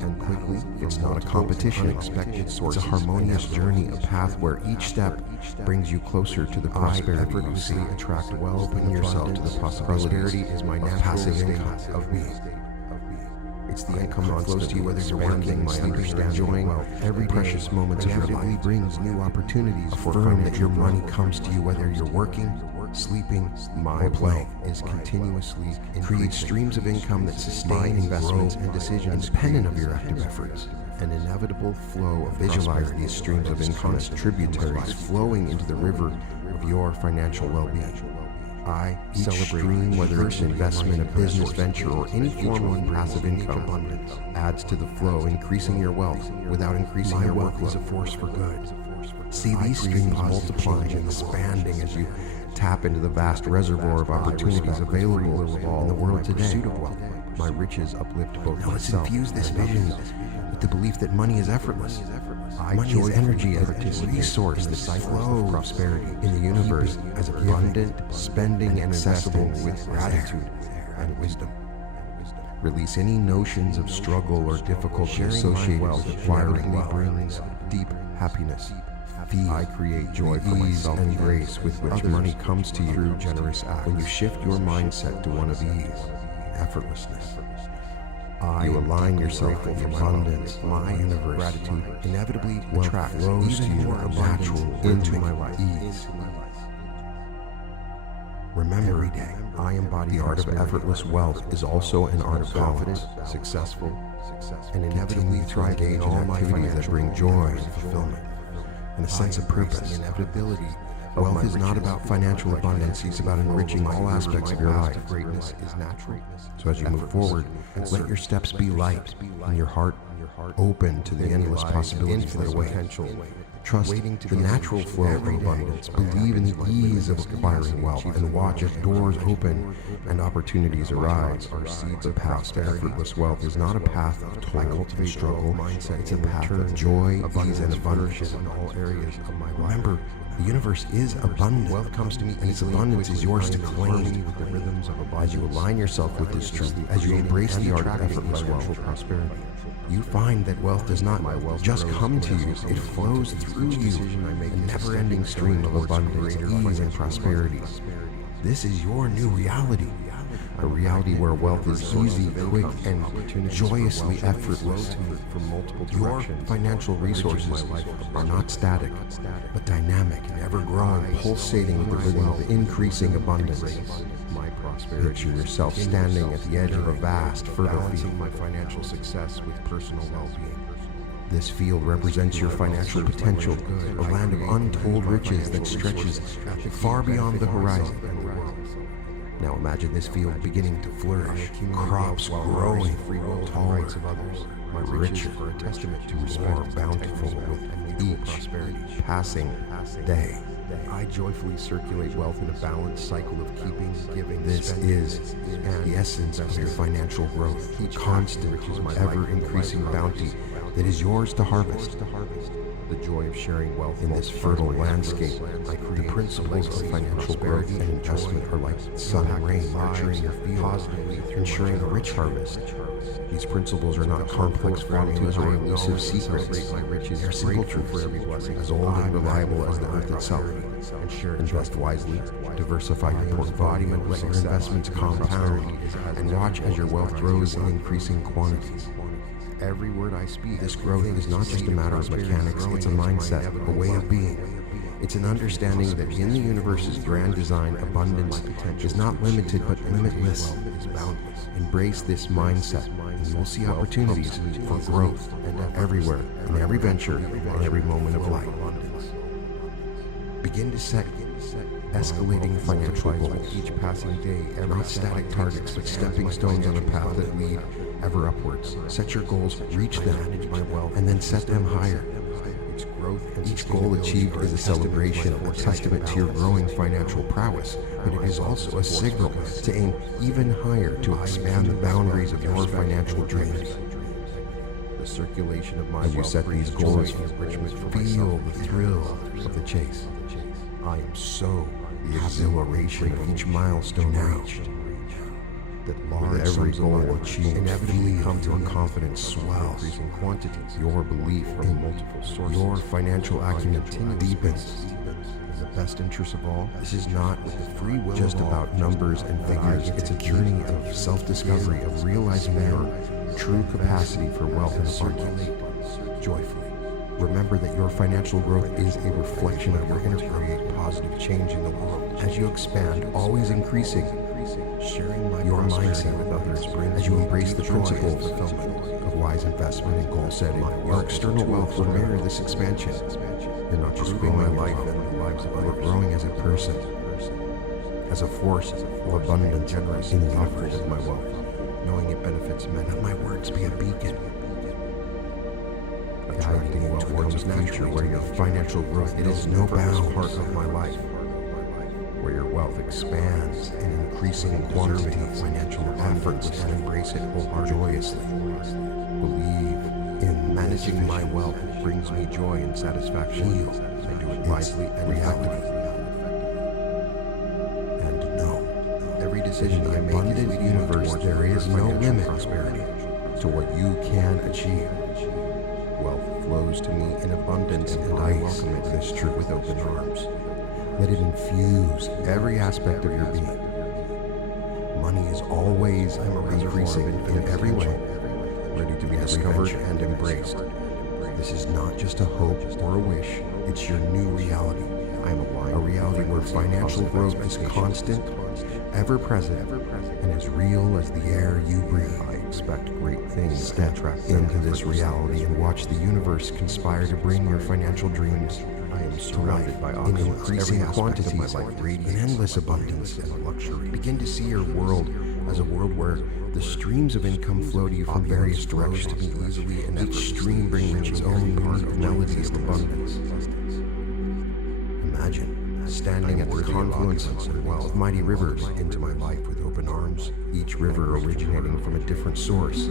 it's not a competition. It's a harmonious journey, a path where each step brings you closer to the prosperity you see. Attract wealth, open yourself to the possibility is my passive income of being. It's the income that flows to you whether you're working, my understanding, every precious moment of your life brings new opportunities. Affirm that your money comes to you whether you're working, sleeping, or playing is continuously create streams of income that sustain investments and decisions independent of your active efforts. An inevitable flow of visualize these streams of income as tributaries flowing into the river of your financial well-being. I celebrate whether it's an investment, a business venture, or any form of passive income adds to the flow, increasing your wealth without increasing your workload. Is a force for good. See these streams multiplying and expanding as you tap into the vast reservoir of opportunities available in the world today. My riches uplift both myself. Let's infuse this vision with the belief that money is effortless. Money is energy as a resource that flows prosperity in the universe as abundant, spending, and accessible with gratitude and wisdom. Release any notions of struggle or difficulty associated with acquiring wealth. Brings deep happiness. I create joy for myself and grace with which money comes to you through generous acts. When you shift your mindset to one of ease, effortlessness, you align yourself with abundance. My universe, gratitude inevitably attracts flows to you natural into my life. Ease. Remember, every day, I embody the art of effortless wealth is also an art of confidence, successful, and inevitably thrive in all my activities that bring joy and fulfillment and a sense of purpose. Inevitability. Wealth is not about financial abundance, it's about enriching all aspects of your life. Greatness is natural. So as you move forward, let your steps be light and your heart open to the endless possibilities that await. Trust the natural flow of abundance. Believe in the ease of acquiring wealth and watch as doors open and opportunities arise. Our seeds of prosperity. Effortless wealth is not a path of toil and struggle. It's a path of joy, ease, and abundance in all areas of my life. Remember, the universe is abundant. Wealth comes to me, and its abundance is yours to claim. With the rhythms of abundance, as you align yourself with this truth, as you embrace the art of effortless wealth, prosperity, you find that wealth does not just come to you; it flows through you, a never-ending stream of abundance, ease, and prosperity. This is your new reality. A reality where wealth is easy, quick, and joyously effortless. Your financial resources are not static, but dynamic and ever-growing, pulsating with the rhythm of increasing abundance. Picture yourself standing at the edge of a vast, fertile field. My financial success with personal well-being. This field represents your financial potential, a land of untold riches that stretches far beyond the horizon. Now imagine this field beginning to flourish, crops growing, taller, richer, more bountiful with each passing day. I joyfully circulate wealth in a balanced cycle of keeping, giving, this is the essence of your financial growth, constant, ever-increasing bounty that is yours to harvest. The joy of sharing wealth in this fertile landscape. The principles of financial growth and investment are like sun and rain, nurturing your field, ensuring a rich harvest. These principles are not complex formulas or elusive secrets. They're simple truths, as old and reliable as the earth itself. Invest wisely, diversify your portfolio, let your investments compound, and watch as your wealth grows in increasing quantities. Every word I speak, this growth is not just a matter of mechanics, it's a mindset, a way of being. It's an understanding that in the universe's grand design, abundance is not limited but limitless. Embrace this mindset, and you will see opportunities for growth everywhere, in every venture, and every moment of life. Begin to set escalating financial goals. Each passing day, not static targets, but stepping stones on a path that lead ever upwards. Set your goals, reach them, and then set them higher. Each goal achieved is a celebration, a testament to your growing financial prowess, but it is also a signal to aim even higher, to expand the boundaries of your financial dreams. The circulation of my wealth, as you set these goals, feel the thrill of the chase. I am so the exhilaration of each milestone reached. That large every goal achieved inevitably come to a confidence swells, increasing quantities. Your belief in multiple sources, your financial acumen deepens. In the best interest of all, this is not with the free will just about numbers and figures. It's a journey of self-discovery, of realizing your true capacity for wealth and abundance. Joyfully. Remember that your financial growth is a reflection of your inner create positive change in the world. As you expand, always increasing, sharing your mindset with others as you embrace the principles of wise investment and goal setting. Your external wealth will mirror this expansion. You're not just growing my life and the lives of others. You're growing as a person, as a force of abundance, in love with my wealth, knowing it benefits men. Let my words be a beacon, guiding you towards a future where your financial growth is no bound part of my life, where your wealth expands in increasing quantity of financial efforts, and embrace it joyously. Believe in managing my wealth brings me joy and satisfaction. I do it wisely and effectively. And know, every decision I make in the universe, there is no limit to what you can achieve. Wealth flows to me in abundance, and I welcome it, this truth, with open arms. Let it infuse every aspect of your being. Money is always increasing in every way, ready to be discovered and embraced. This is not just a hope or a wish, it's your new reality. I am a reality where financial growth is constant, ever present, and as real as the air you breathe. I expect great things. Step into this reality and watch the universe conspire to bring your financial dreams I am surrounded by in increasing quantities, in endless abundance and luxury. Begin to see your world as a world where the streams of income flow to you from various directions, easily, and each stream brings its own part of melody of abundance. Imagine standing at the confluence of mighty rivers into my life with open arms, each river originating from a different source,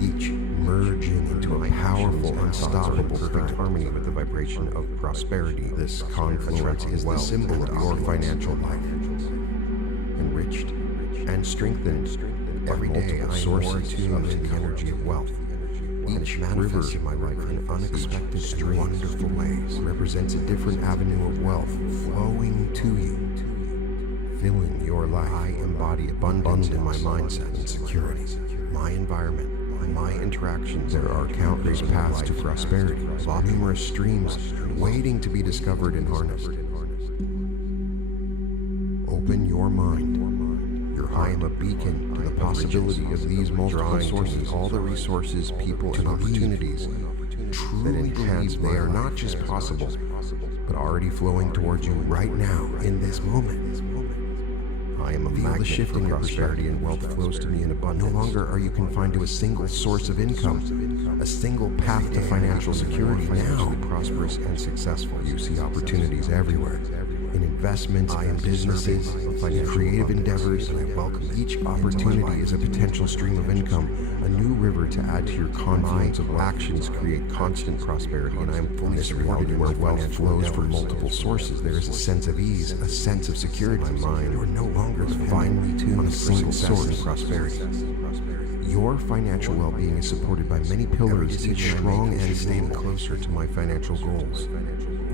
each merging into a powerful, unstoppable, perfect harmony with the vibration of prosperity. This confluence is the symbol of your financial life, enriched and strengthened. Every day I am more attuned to the energy of wealth. Each river in my life in unexpected, wonderful ways represents a different avenue of wealth flowing to you, filling your life. I embody abundance in my mindset and security, my environment, my interactions. There are countless paths to prosperity, numerous streams waiting to be discovered and harnessed. Open your mind. I am a beacon to the possibility of these multiple sources, all the resources, people, and opportunities that enhance. They are not just possible, but already flowing towards you right now in this moment. I am a magnet. The shift in your prosperity and wealth flows to me in abundance. No longer are you confined to a single source of income, a single path to financial security. Now, prosperous and successful, you see opportunities everywhere. In investments, in businesses, in creative endeavors, and I welcome each opportunity is a potential stream of income, a new river to add to your confluence of actions create constant prosperity, and I am fully supported where wealth flows from multiple sources. There is a sense of ease, a sense of security. My mind, you are no longer finely tuned on a single source of prosperity. Your financial well-being is supported by many pillars, each strong and stable, closer to my financial goals.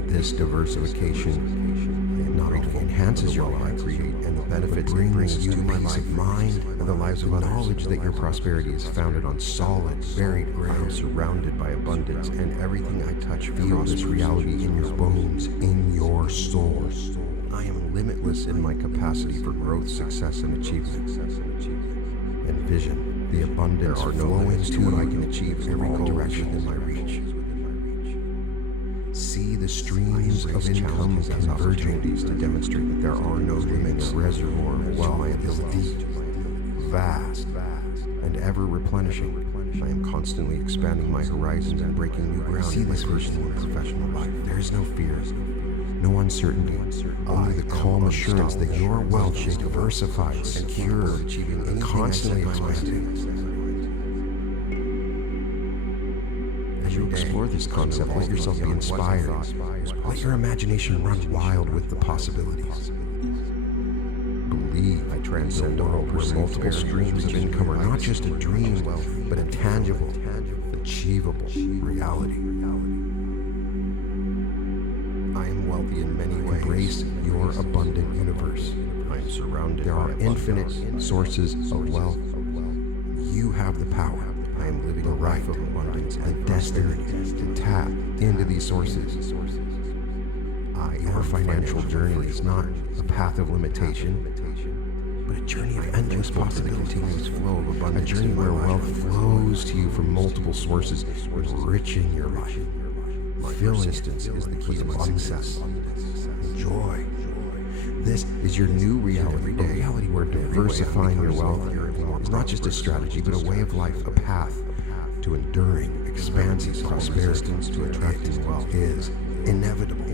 This diversification not only enhances your life, and the benefits it brings you peace of mind and the lives of others. Knowledge that your prosperity is founded on solid, varied ground. I am surrounded by abundance, and everything I touch feels this reality in your bones, in your soul. I am limitless in my capacity for growth, success, and achievement. And vision, the abundance flowing to what I can achieve every direction in my reach. See the streams of income and opportunities to demonstrate that there are no limits. Reservoir of wealth is deep, vast, and ever replenishing. I am constantly expanding my horizons and breaking new ground. See this personal and professional life. There is no fear, no uncertainty, only the calm assurance that your wealth shall diversify, secure, and constantly expanding. As you explore this concept, let yourself be inspired. Let your imagination run wild with the possibilities. Believe I transcend a world where multiple streams of income are not just a dream, but a tangible, achievable reality. I am wealthy in many ways. Embrace your abundant universe. I am surrounded. There are infinite sources of wealth. You have the power. I am living a life of abundance and destiny to tap into these sources. Your financial journey is not a path of limitation, but a journey of endless possibility, continuous flow of abundance, a journey where wealth flows to you from multiple sources, enriching your life. Filling distance is the key to my success. Joy. This is your new reality, a reality where diversifying your wealth is not just a strategy, but a way of life, a path to enduring, expansive prosperity, to attracting wealth is inevitable.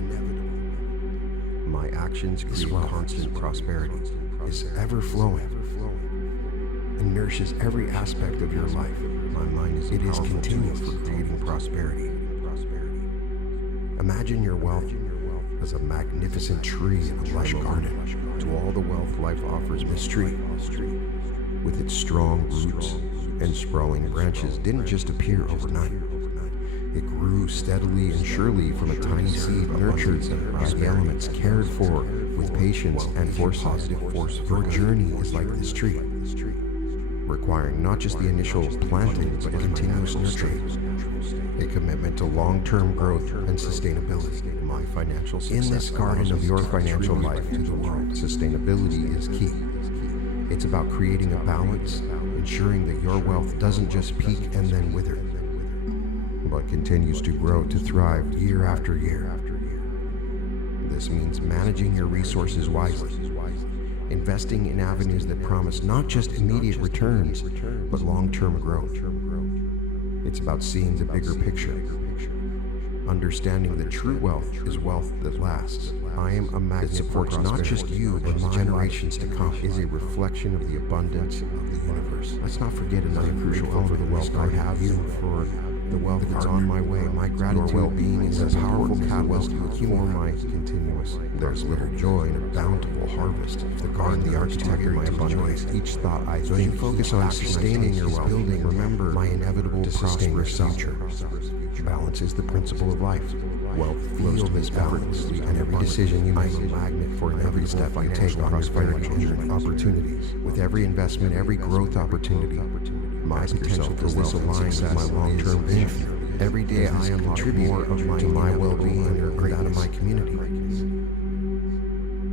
My actions create constant prosperity, is ever flowing, and nourishes every aspect of your life. My mind is continuous for creating prosperity. Imagine your wealth as a magnificent tree in a lush garden. To all the wealth life offers, this tree, with its strong roots and sprawling branches, didn't just appear overnight. It grew steadily and surely from a tiny seed, nurtured by the elements, cared for with patience and foresight. Your journey is like this tree, requiring not just the initial planting, but continuous nurturing, a commitment to long-term growth and sustainability. My financial success. In this garden of your financial life to the world, sustainability is key. It's about creating a balance, ensuring that your wealth doesn't just peak and then wither, but continues to grow, to thrive year after year. This means managing your resources wisely, investing in avenues that promise not just immediate returns, but long-term growth. It's about seeing the bigger picture, understanding that true wealth is wealth that lasts. I am a magnet that supports not just you, but generations to come. Is a reflection of the abundance of the universe. Let's not forget another crucial element for the wealth I have you, for the wealth that's on my way. My gratitude well-being is a powerful catalyst for my continuous. There's little joy in a bountiful harvest. The garden, the architecture, my abundance. Each thought I think. Focus on sustaining your wealth. Building, remember my inevitable prosperous future. Balance is the principle of life. Wealth flows to this effortlessly, and every decision you make is a magnet for every step I take on your financial opportunities. With every investment, every growth opportunity, my potential for wealth aligns with my long-term vision. Every day I am contributing to my well-being and that of my community.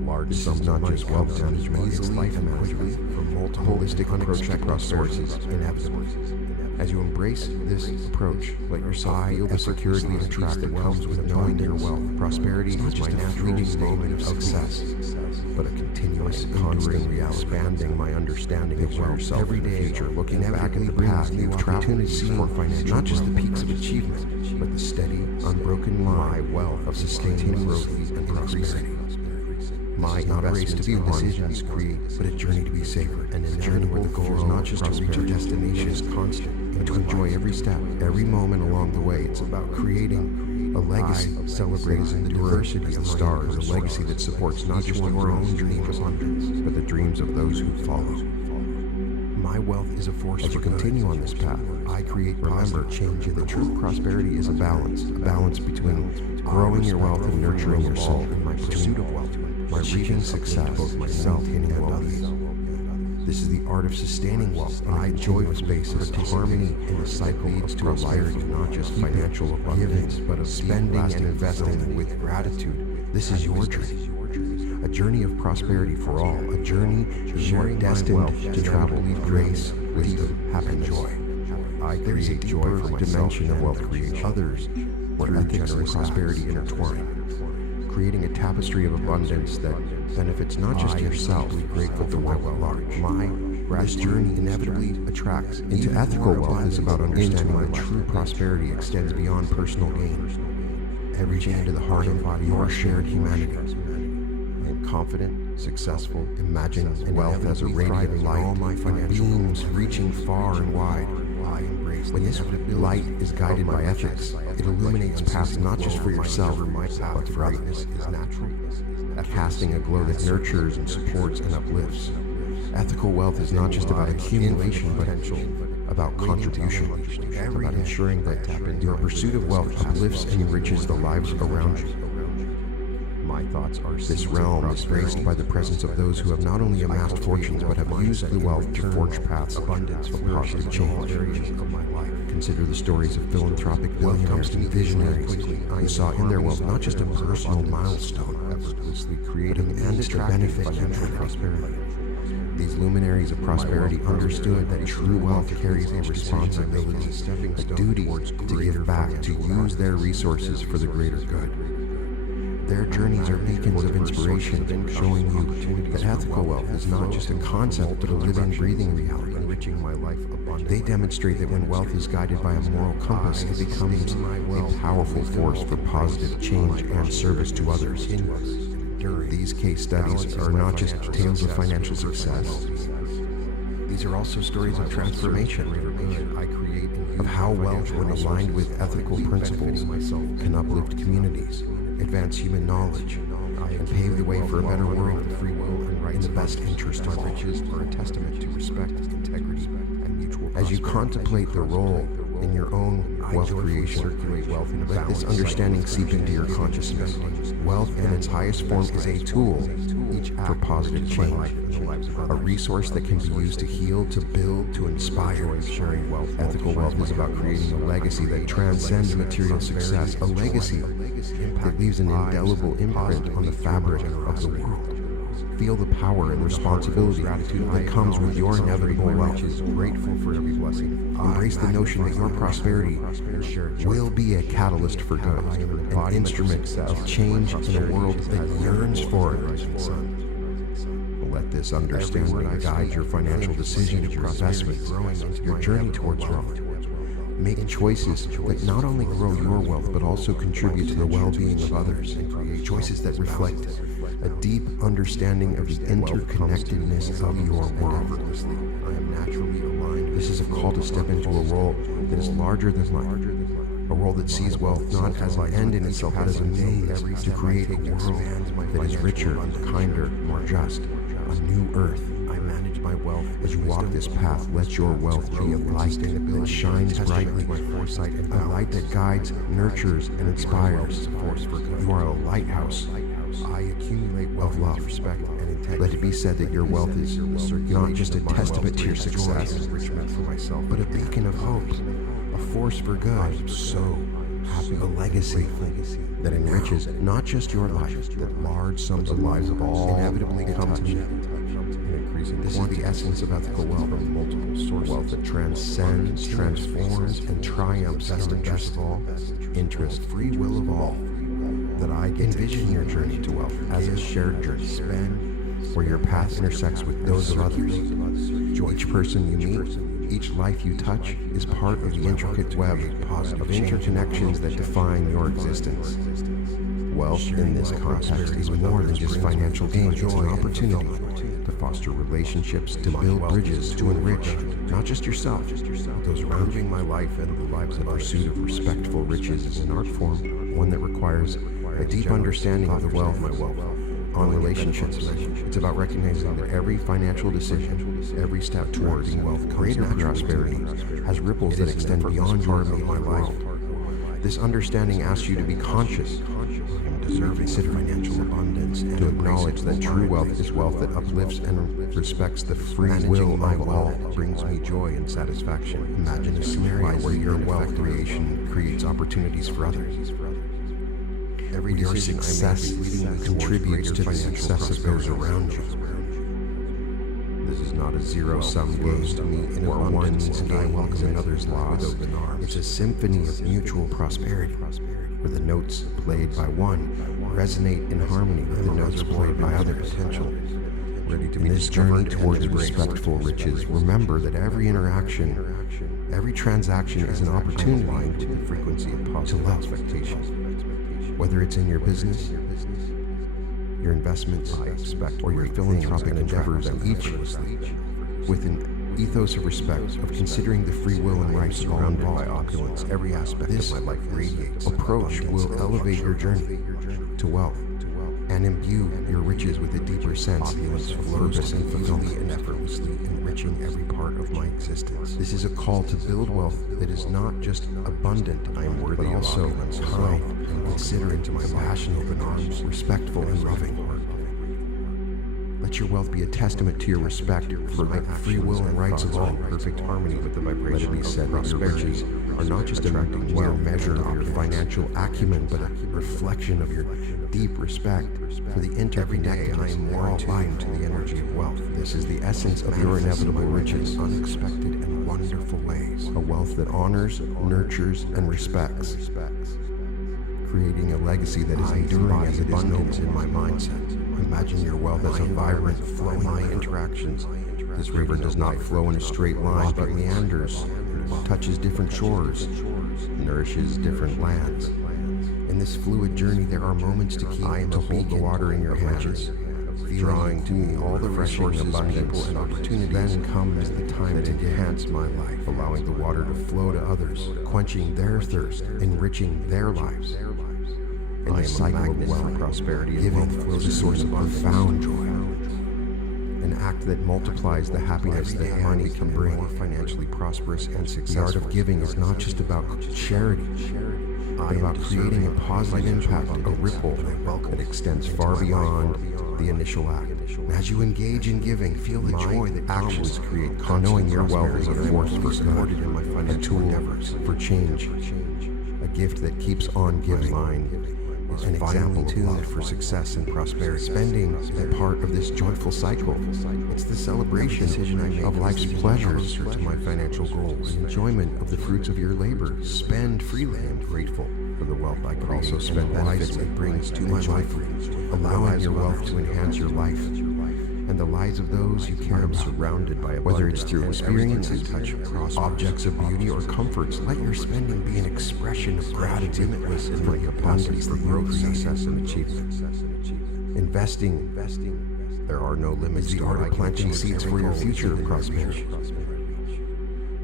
Large sums, not just wealth management, it's life management from multiple holistic approach to prosperity, inevitably. As As you embrace this approach, let yourself feel the security and trust that comes with knowing your wealth. Prosperity is my natural moment of success, but a continuous, constant expanding my understanding of wealth. Every day, looking back at the path you've traveled to see for financial, not just the peaks of achievement, but the steady, unbroken line of sustained growth and prosperity. My investments to be decisions create, but a journey to be safer, and a journey where the goal is not just to reach a destination is constant, but to enjoy every step, every moment along the way. It's about creating a legacy celebrated in the diversity of the stars, a legacy that supports not just your own dreams of abundance, but the dreams of those who follow. My wealth is a force. As you continue on this path, I create, remember, change. The true prosperity is a balance between growing your wealth and nurturing your soul. In my pursuit of wealth, my reaching success, both myself and others. This is the art of sustaining wealth on a joyous basis, a harmony in the cycle of prosperity, not just financial abundance, but of spending and investing with gratitude. This is your journey. A journey of prosperity for all, a journey you are destined to travel with grace, wisdom, happiness, joy. I create joy for myself, dimension of wealth creation, others, where ethics and prosperity intertwine, creating a tapestry of abundance that benefits not just yourself, but the world at large. This journey inevitably attracts into ethical wealth is about understanding that true prosperity extends beyond personal gain, reaching into the heart and body of your shared humanity. Confident, successful, imagine wealth as a radiant light, all my financial beams reaching far and wide. When this light is guided by ethics, it illuminates paths not just for yourself, but for others. Is natural, casting a glow that nurtures and supports and uplifts. Ethical wealth is not just about accumulation, but about contribution, about ensuring that your pursuit of wealth uplifts and enriches the lives around you. My thoughts are this realm is graced by the presence of those who have not only amassed fortunes but have used the wealth to forge paths abundance for positive change. Consider the stories of philanthropic billionaires and visionaries who saw in their wealth not just a personal milestone, effortlessly creating and to benefit financial prosperity. These luminaries of prosperity understood that true wealth carries a responsibility, a duty to give back, to use their resources for the greater good. Their journeys are beacons of inspiration, showing you that ethical wealth is not just a concept, but a living, breathing reality, enriching my life abundantly. They demonstrate that when wealth is guided by a moral compass, it becomes a powerful force for positive change and service to others. These case studies are not just tales of financial success. These are also stories of transformation, of how wealth, when aligned with ethical principles, can uplift communities, advance human knowledge, and pave the way for a better world of free will and rights in the best interest of all. Riches are a testament to respect, integrity, and mutual prosperity. As you contemplate the role in your own wealth creation, circulate wealth in a let this understanding seep into your consciousness. Wealth in its highest form is a tool for positive change, a resource that can be used to heal, to build, to inspire. Sharing wealth, ethical wealth is about creating a legacy that transcends material success, a legacy that leaves an indelible imprint on the fabric of the world. Feel the power and responsibility that comes with your inevitable wealth. Grateful for every blessing. Embrace the notion that your prosperity will be a catalyst for good, an instrument of change in a world that yearns for it. Let this understanding guide your financial decisions, your investments, your journey towards wealth. Make choices that not only grow your wealth, but also contribute to the well-being of others, and create choices that reflect a deep understanding of the interconnectedness of your world. I am naturally aligned. This is a call to step into a role that is larger than life, a role that sees wealth not as an end in itself, but as a means to create a world that is richer, kinder, more just, a new earth. I manage my wealth. As you walk this path, let your wealth be a light that shines brightly, a light that guides, nurtures, and inspires. You are a lighthouse. I accumulate wealth, love, respect, and integrity. Let it be said that your wealth is not just a testament to your success, but a beacon of hope, a force for good. I'm so happy. A legacy that enriches not just your life, but large sums of lives of all inevitably come to me. and this is the essence of ethical wealth from multiple sources. Wealth that transcends, transforms, and triumphs best interest of all, interest, free will of all. That I get envision your journey to wealth as a shared journey, where your path intersects with those of others. Each person you meet, each life you touch, is part of the intricate web of interconnections that define your existence. Wealth in this context is more than just financial gain. It's an opportunity to foster relationships, to build bridges, to enrich not just yourself, but those around you. My life and the lives of pursuit of respectful riches is an art form, one that requires a deep understanding of the wealth on relationships. It's about recognizing that every financial decision, every step towards wealth, greater prosperity, has ripples that extend beyond your immediate life. This understanding asks you to be conscious, to consider financial abundance, and to acknowledge that true wealth is wealth that uplifts and respects the free will of all. Brings me joy and satisfaction. Imagine a scenario where your wealth creation creates opportunities for others. Every your success contributes to the success of those around you. This is not a zero-sum game where one and I welcome another's loss. It's a symphony of mutual prosperity, where the notes played by one resonate in harmony with the notes played by others. In this journey towards respectful riches, remember that every interaction, every transaction is an opportunity to the frequency of positive expectations. Whether it's in your business, your investments, or your philanthropic endeavors, and each with an ethos of respect, of considering the free will and rights surrounded by opulence, every aspect of my life radiates. Approach will elevate your journey to wealth and imbue your riches with a deeper sense. Opulence flows and fulfillment and effortlessly enriching every part of my existence. This is a call to build wealth that is not just abundant, I am worthy, but also kind and considerate to my passionate arms, respectful and loving heart. Let your wealth be a testament to your respect for the free will and rights of all, in perfect harmony with the vibration. Let it be said that your riches are not just a mere measure of your financial acumen, but a reflection of your deep respect for the interconnectedness. I am more attuned to the energy of wealth. This is the essence of your inevitable riches, unexpected and wonderful ways. A wealth that honors, nurtures, and respects, creating a legacy that is enduring as abundance in my mindset. Imagine your wealth as a vibrant, flowing interactions. This river does not flow in a straight line, but meanders, touches different shores, nourishes different lands. In this fluid journey, there are moments to keep, to hold the water in your hands, drawing to me all the resources, people, and opportunities. Then comes the time to enhance my life, allowing the water to flow to others, quenching their thirst, enriching their lives. In the cycle of wealth and prosperity, giving flows a source of profound joy, an act that multiplies the happiness that money can bring. More financially prosperous and successful. The art of giving is not just about charity, but about creating a positive impact, a ripple that extends far beyond the initial act. As you engage in giving, feel the joy that actions create, knowing your wealth is a force for good, a tool for change, a gift that keeps on giving. An example tuned for success and prosperity. Spending is a part of this joyful cycle. It's the celebration of life's pleasures to my financial goals, the enjoyment of the fruits of your labor. Spend freely. I am grateful for the wealth I can also spend wisely. It brings to my life, allowing your wealth to enhance your life and the lives of those you care about. Surrounded by, whether it's through experiences, objects of beauty, or comforts, let your spending be an expression of gratitude, limitless and like abundance, the growth, success, and achievement. Investing, there are no limits. The art of planting seeds for your future prosperity,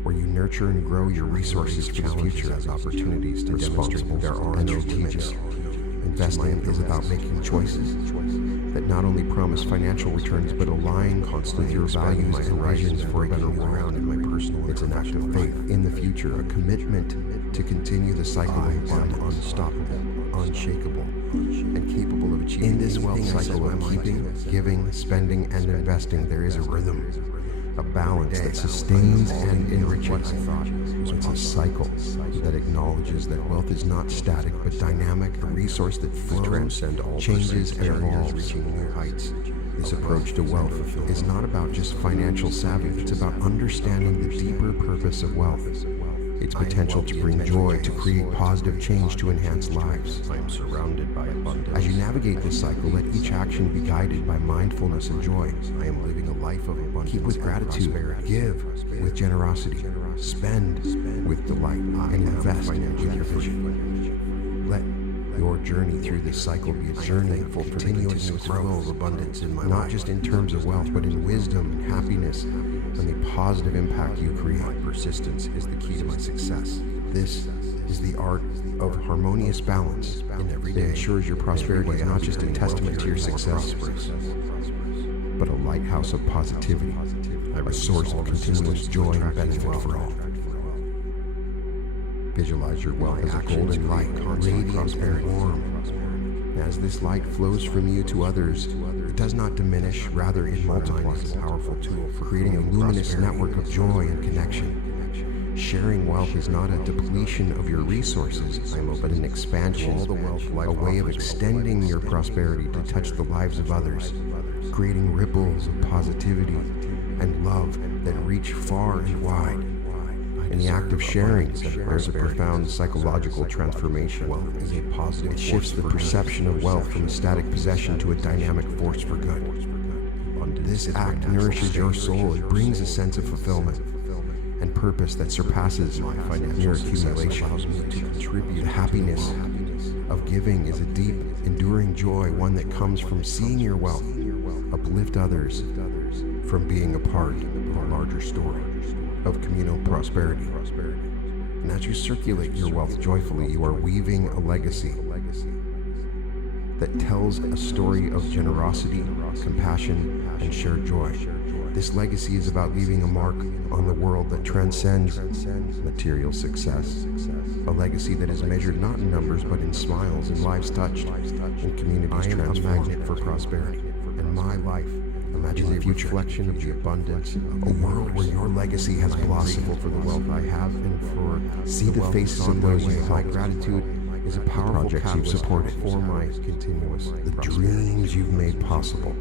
where you nurture and grow your resources for the future as opportunities to demonstrate there are no limits. Investing is about making choices that not only promise financial returns but align constantly with your values and visions for a better world. In my personal, it's an act of faith in the future, a commitment to continue the cycle of unstoppable, unshakable, and capable of achieving. In this wealth cycle of keeping, giving, spending, and investing, there is a rhythm, a balance that sustains and enriches. It's a cycle that acknowledges that wealth is not static but dynamic, a resource that flows, changes, and evolves, reaching new heights. This approach to wealth is not about just financial savvy, it's about understanding the deeper purpose of wealth, its potential to bring joy, to create positive change, to enhance lives. I am surrounded by abundance. As you navigate this cycle, let each action be guided by mindfulness and joy. I am living a life of abundance. Keep with gratitude, give with generosity, spend with delight, and invest with your vision. Let your journey through this cycle be a journey of continuous flow of abundance in my life, not just in terms of wealth, but in wisdom and happiness and the positive impact you create. Persistence is the key to my success. This is the art of harmonious balance in every day. It ensures your prosperity is not just a testament to your success, but a lighthouse of positivity, a source of continuous joy and benefit for all. Visualize your wealth as a golden light, radiant and warm. As this light flows from you to others, it does not diminish, rather it multiplies. A powerful tool for Creating a luminous network of joy and connection. Sharing wealth is not a depletion of your resources, but an expansion, a way of extending your prosperity to touch the lives of others, creating ripples of positivity and love that reach far and wide. In the act of sharing, there's a profound psychological transformation. Wealth is a positive. It shifts the perception of wealth from a static possession to a dynamic force for good. This act nourishes your soul. It brings a sense of fulfillment and purpose that surpasses mere accumulation. The happiness of giving is a deep, enduring joy, one that comes from seeing your wealth uplift others, from being a part of a larger story of communal prosperity. And as you circulate your wealth joyfully, you are weaving a legacy that tells a story of generosity, compassion, and shared joy. This legacy is about leaving a mark on the world that transcends material success. A legacy that is measured not in numbers, but in smiles, in lives touched, in communities transformed. I am a magnet for prosperity, and my life imagine a future reflection of the abundance, a world where your legacy has blossomed for the wealth I have and for see the faces of those you help. Gratitude is a powerful project you've supported for my continuous, the dreams you've made possible.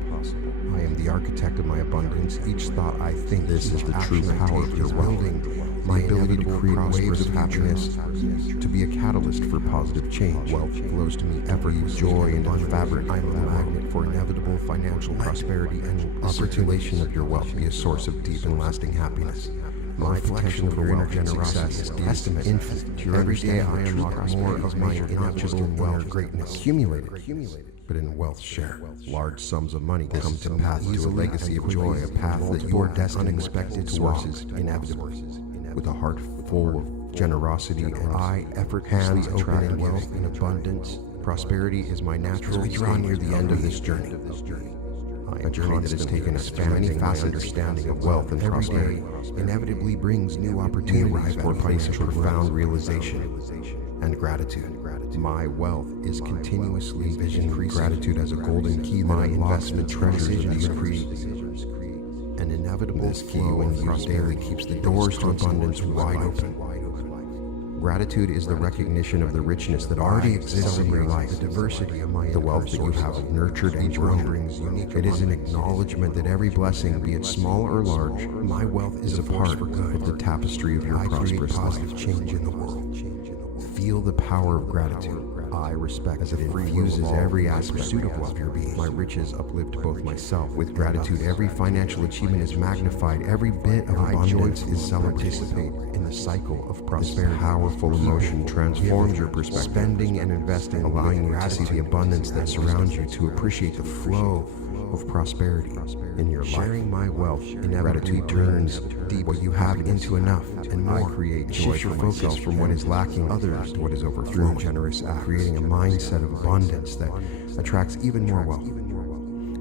I am the architect of my abundance. Each thought I think, this is the true power of your building. My ability to create waves of happiness, to be a catalyst for positive change. Wealth flows to me ever with joy and in fabric. I am a magnet for inevitable financial prosperity, and articulation of your wealth be a source of deep and lasting happiness. My reflection of your inner generosity is testament infinite to your every day. I unlock more of my inevitable wealth greatness accumulated, but in wealth share. Large sums of money come to path to a legacy of joy, a path that your unexpected sources inevitable. With a heart full of generosity, and I effortlessly attract wealth in abundance. Prosperity is my natural. As we draw near the end of this journey, a journey that has taken us to many facets, understanding of wealth and prosperity inevitably brings new opportunities for a place of profound realization and gratitude. My wealth is continuously envisioned. Gratitude as a golden key. My investment treasures these create an inevitable key when used daily keeps the doors to abundance wide open. Gratitude is the recognition of the richness that already exists in your life, the diversity of the wealth that you have nurtured and grown. It is an acknowledgement that every blessing, be it small or large, my wealth is a part of the tapestry of your prosperous positive change in the world. Feel the power of gratitude. I respect as it infuses every aspect of your being. My riches uplift both myself. With gratitude, every financial achievement is magnified. Every bit of abundance is celebrated. In the cycle of prosperity, this powerful emotion transforms your perspective. Spending and investing, allowing you to see the abundance that surrounds you, to appreciate the flow of prosperity in your life. Sharing my wealth inevitably turns deep what you have into enough and more. Create joy. Shift your focus from what is lacking others to what is overflowing. Generous act, creating a mindset of abundance that attracts even more wealth.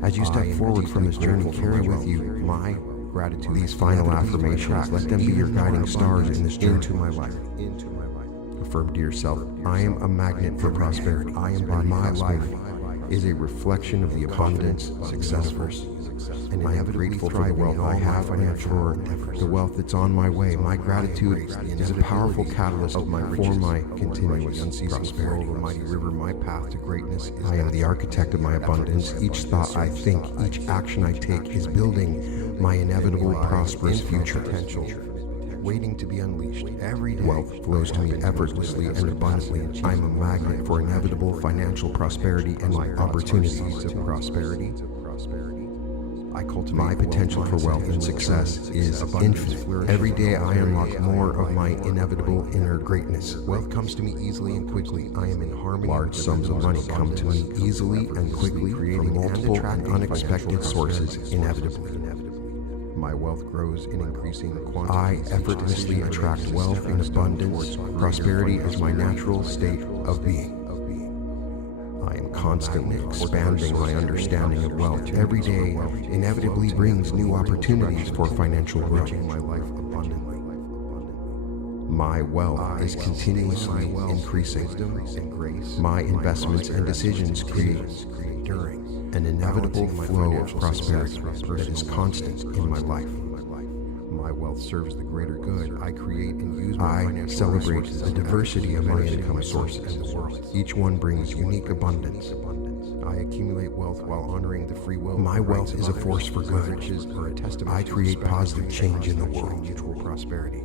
As you step forward from this journey, carry with you my gratitude. These final affirmations, let them be your guiding stars in this journey into my life. Affirm to yourself, I am a magnet for prosperity. I embody my life is a reflection of the abundance, successful, and I am grateful for the wealth I have and for the wealth that's on my way. My gratitude is a powerful catalyst for my continuous prosperity. Mighty river, my path to greatness. I am the architect of my abundance. Each thought I think, each action I take is building my inevitable prosperous future. Waiting to be unleashed. Every day, wealth flows to me effortlessly and abundantly. I'm a magnet for inevitable financial prosperity and my opportunities of prosperity. I cultivate my potential for wealth and success is infinite. Every day I unlock more of my inevitable inner greatness. Wealth comes to me easily and quickly. I am in harmony. Large sums of money come to me easily and quickly, creating multiple and unexpected sources inevitably. My wealth grows in increasing quantities. I effortlessly attract wealth in abundance. Prosperity is my natural state of being. I am constantly expanding my understanding of wealth. Every day inevitably brings new opportunities for financial growth. My wealth is continuously increasing. My investments and decisions create an inevitable flow of prosperity that is constant in my life. My wealth serves the greater good. I create and use my financial celebrate the diversity of my income sources. Each one brings unique abundance. I accumulate wealth while honoring the free will. My wealth is a force for good. I create positive change in the world. Mutual prosperity.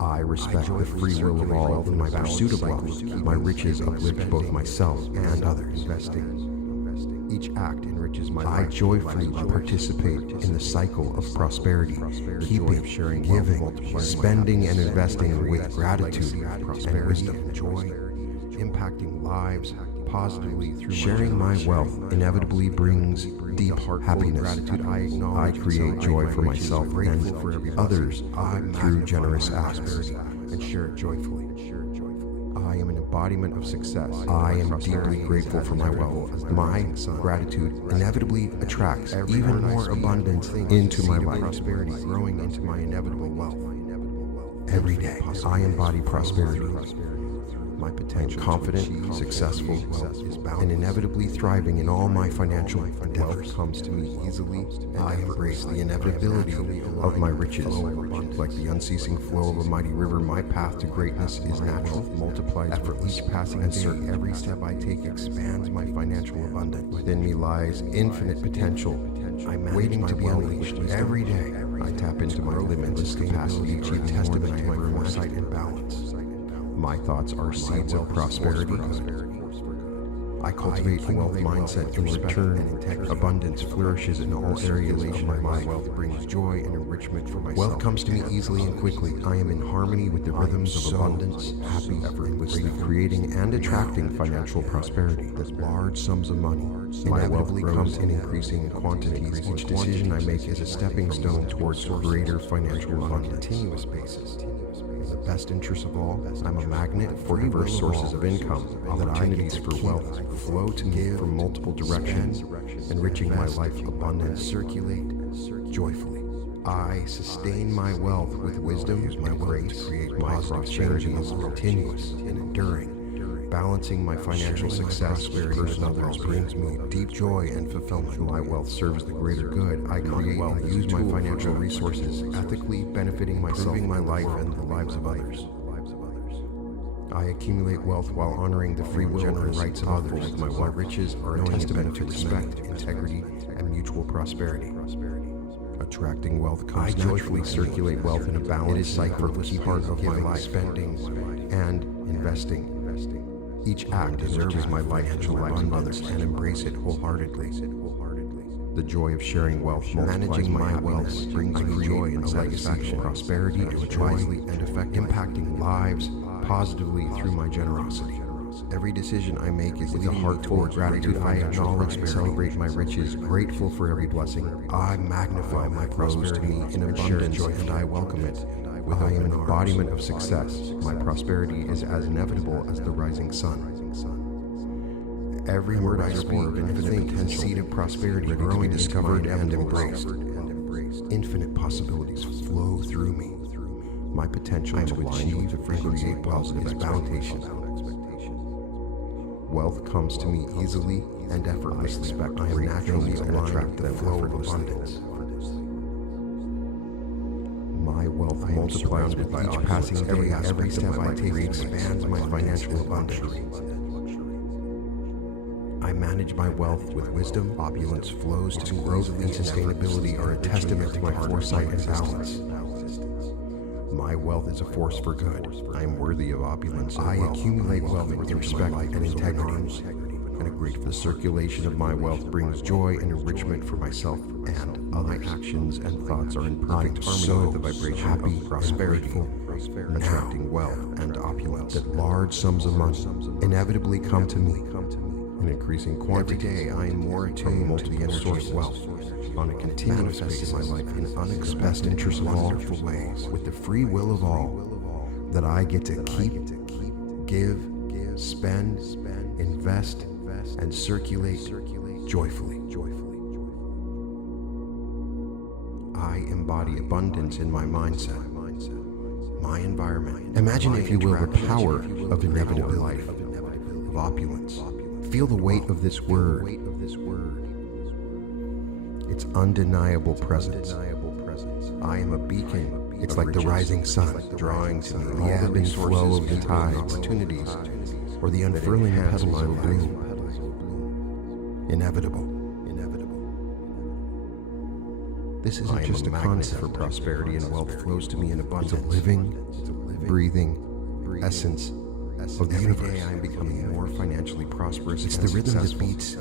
I respect the free will of all in my pursuit of wealth. My riches uplift both myself and others. Investing. Each act enriches my life. I joyfully participate in the cycle of prosperity, keeping, sharing, giving, spending, and investing with gratitude and wisdom, joy, impacting lives positively through sharing my wealth inevitably brings deep happiness. I create joy for myself and for others through generous acts and share it joyfully. I am an embodiment of success. I am deeply grateful for my wealth. My gratitude inevitably attracts even more abundance into my life. Prosperity growing into my inevitable wealth. Every day, I embody prosperity. My potential, confident, successful, and inevitably thriving in all my financial endeavors. Comes to me easily. I embrace the inevitability of my riches. Like the unceasing flow of a mighty river, my path to greatness is natural, multiplies effortless. Each passing day, every step I take expands my financial abundance. Within me lies infinite potential. I'm waiting to be unleashed. Every day, I tap into my limitless capacity, achieve testament to my foresight and balance. My thoughts are seeds of prosperity. I cultivate a wealth mindset in return. Abundance flourishes in all areas of my life. Wealth brings joy and enrichment for myself. Wealth comes to me easily and quickly. I am in harmony with the rhythms of abundance, happy, effortlessly creating and attracting financial prosperity. Large sums of money. My wealth comes in increasing quantities. Each decision I make is a stepping stone towards greater financial abundance. On a continuous basis. The best interest of all, I'm a magnet for diverse sources of income. Opportunities for wealth flow to me from multiple directions, enriching my life abundance. Circulate joyfully. I sustain my wealth with wisdom and grace. My prosperity is continuous and enduring. Balancing my financial success with others brings me deep joy and fulfillment. My wealth serves the greater good. I create and use my financial resources ethically, benefiting myself, my life, and the lives of others. I accumulate wealth while honoring the free will and rights of others. My riches are a testament to respect, integrity, and mutual prosperity. Attracting wealth comes naturally. I joyfully circulate wealth in a balanced cycle. It is a part of my life, spending and investing. Each act enriches my financial lives of others and embrace it wholeheartedly. The joy of sharing wealth, managing my wealth, brings me joy and satisfaction, prosperity, wisely and effectively, impacting lives positively through my generosity. Every decision I make is with a heart full of gratitude. I acknowledge and celebrate my riches, grateful for every blessing. I magnify my prosperity in abundance, and I welcome it. I am an embodiment of success. My prosperity is as inevitable as the rising sun. Every word I speak, infinite seed of prosperity growing, discovered, and embraced. Infinite possibilities flow through me. My potential to achieve and create positive expectations. Wealth comes to me easily and effortlessly. I am naturally aligned with the flow of abundance. My wealth multiplies with each passing day. Every step I take expands my financial abundance. I manage my wealth with wisdom. Opulence flows to me. Growth and sustainability are a testament to my foresight and balance. My wealth is a force for good. I am worthy of opulence. I accumulate wealth with respect and integrity, and agree. The circulation of my wealth brings joy and enrichment for myself and others. My actions and thoughts are in perfect harmony with the vibration of prosperity, attracting wealth and opulence. That large sums of money inevitably come to me in increasing quantity. Every day I am more attuned to the energy of wealth on a continuous basis in my life in unexpected interest of all ways, with the free will of all, that I get to keep, give, spend, invest, and circulate joyfully. I embody abundance in my mindset, my environment. Imagine, if you will, the power of inevitability, of opulence. Feel the weight of this word. Its undeniable presence. I am a beacon. It's like the rising sun, drawing to me the ebb and flow of the tides, opportunities, or the unfurling petals of bloom. Inevitable. This isn't just a concept. For prosperity and wealth flows to me in abundance. It's a living, breathing essence of the universe. Every day I am becoming more financially prosperous. It's the rhythm that beats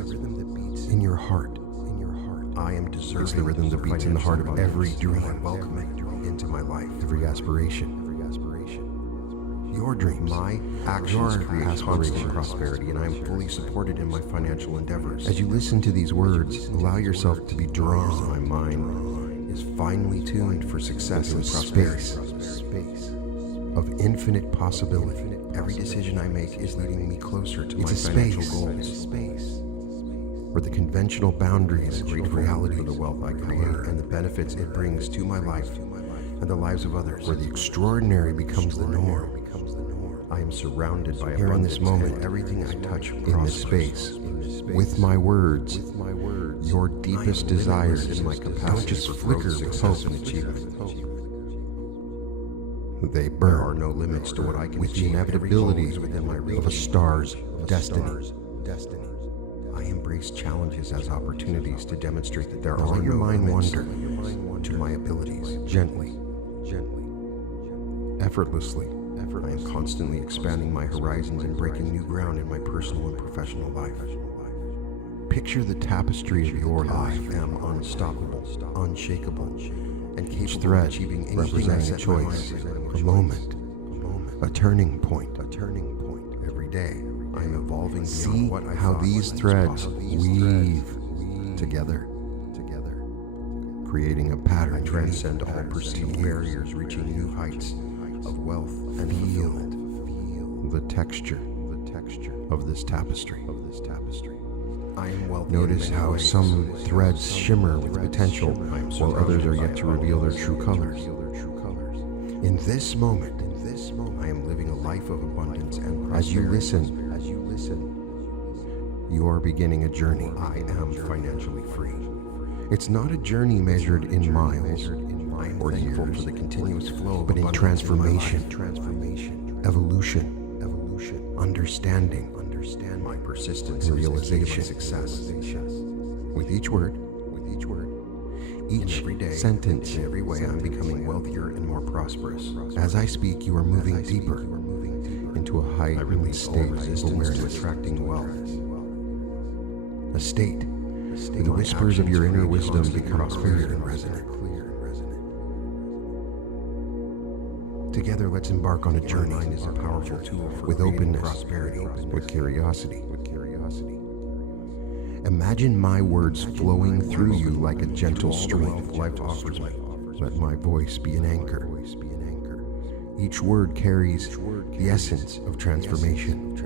in your heart. I am deserving. It's the rhythm that beats in the heart of every dream, welcoming into my life, every aspiration. Your dreams, my actions create constant prosperity, and I am fully supported in my financial endeavors. As you listen to these words, allow yourself to be drawn. My mind is finely tuned for success and prosperity. Space of infinite possibility. Every decision I make is leading me closer to my financial goals. It's a space where the conventional boundaries create reality of the wealth I create and the benefits it brings to my life and the lives of others, where the extraordinary becomes the norm. I am surrounded by here in this moment. Everything I touch in this space, with my words, your deepest desires in my capacity don't just flicker with hope and achievement. They burn. There are no limits to what I can achieve. The inevitability within my reach of a star's destiny. I embrace challenges as opportunities to demonstrate that there are no mind wander to my abilities. Gently, effortlessly. I am constantly expanding my horizons and breaking new ground in my personal and professional life. Picture the tapestry of your life. I am unstoppable, unshakable, and each thread representing a choice, a moment, a turning point. Every day, I am evolving beyond what I thought. See how these threads weave together, creating a pattern. I transcend all perceived barriers, reaching new heights of wealth and fulfillment. The texture of this tapestry. I am wealthy. Notice how some threads shimmer with potential, while others are yet to reveal their true colors. In this moment, I am living a life of abundance and prosperity. As you listen, you are beginning a journey. I am financially free. It's not a journey measured in miles or years for the continuous flow, but in transformation, evolution, understanding, my persistence, and realization, success. With each word, each sentence, in every way, I'm becoming wealthier and more prosperous. As I speak, you are moving deeper into a heightened state of awareness, attracting wealth. A state where the whispers of your inner wisdom become clear and resonant. Together, let's embark on a journey. Mind is a powerful tool with openness, prosperity, with curiosity. Imagine my words flowing through you like a gentle stream. Life offers me. Let my voice be an anchor. Each word carries the essence of transformation.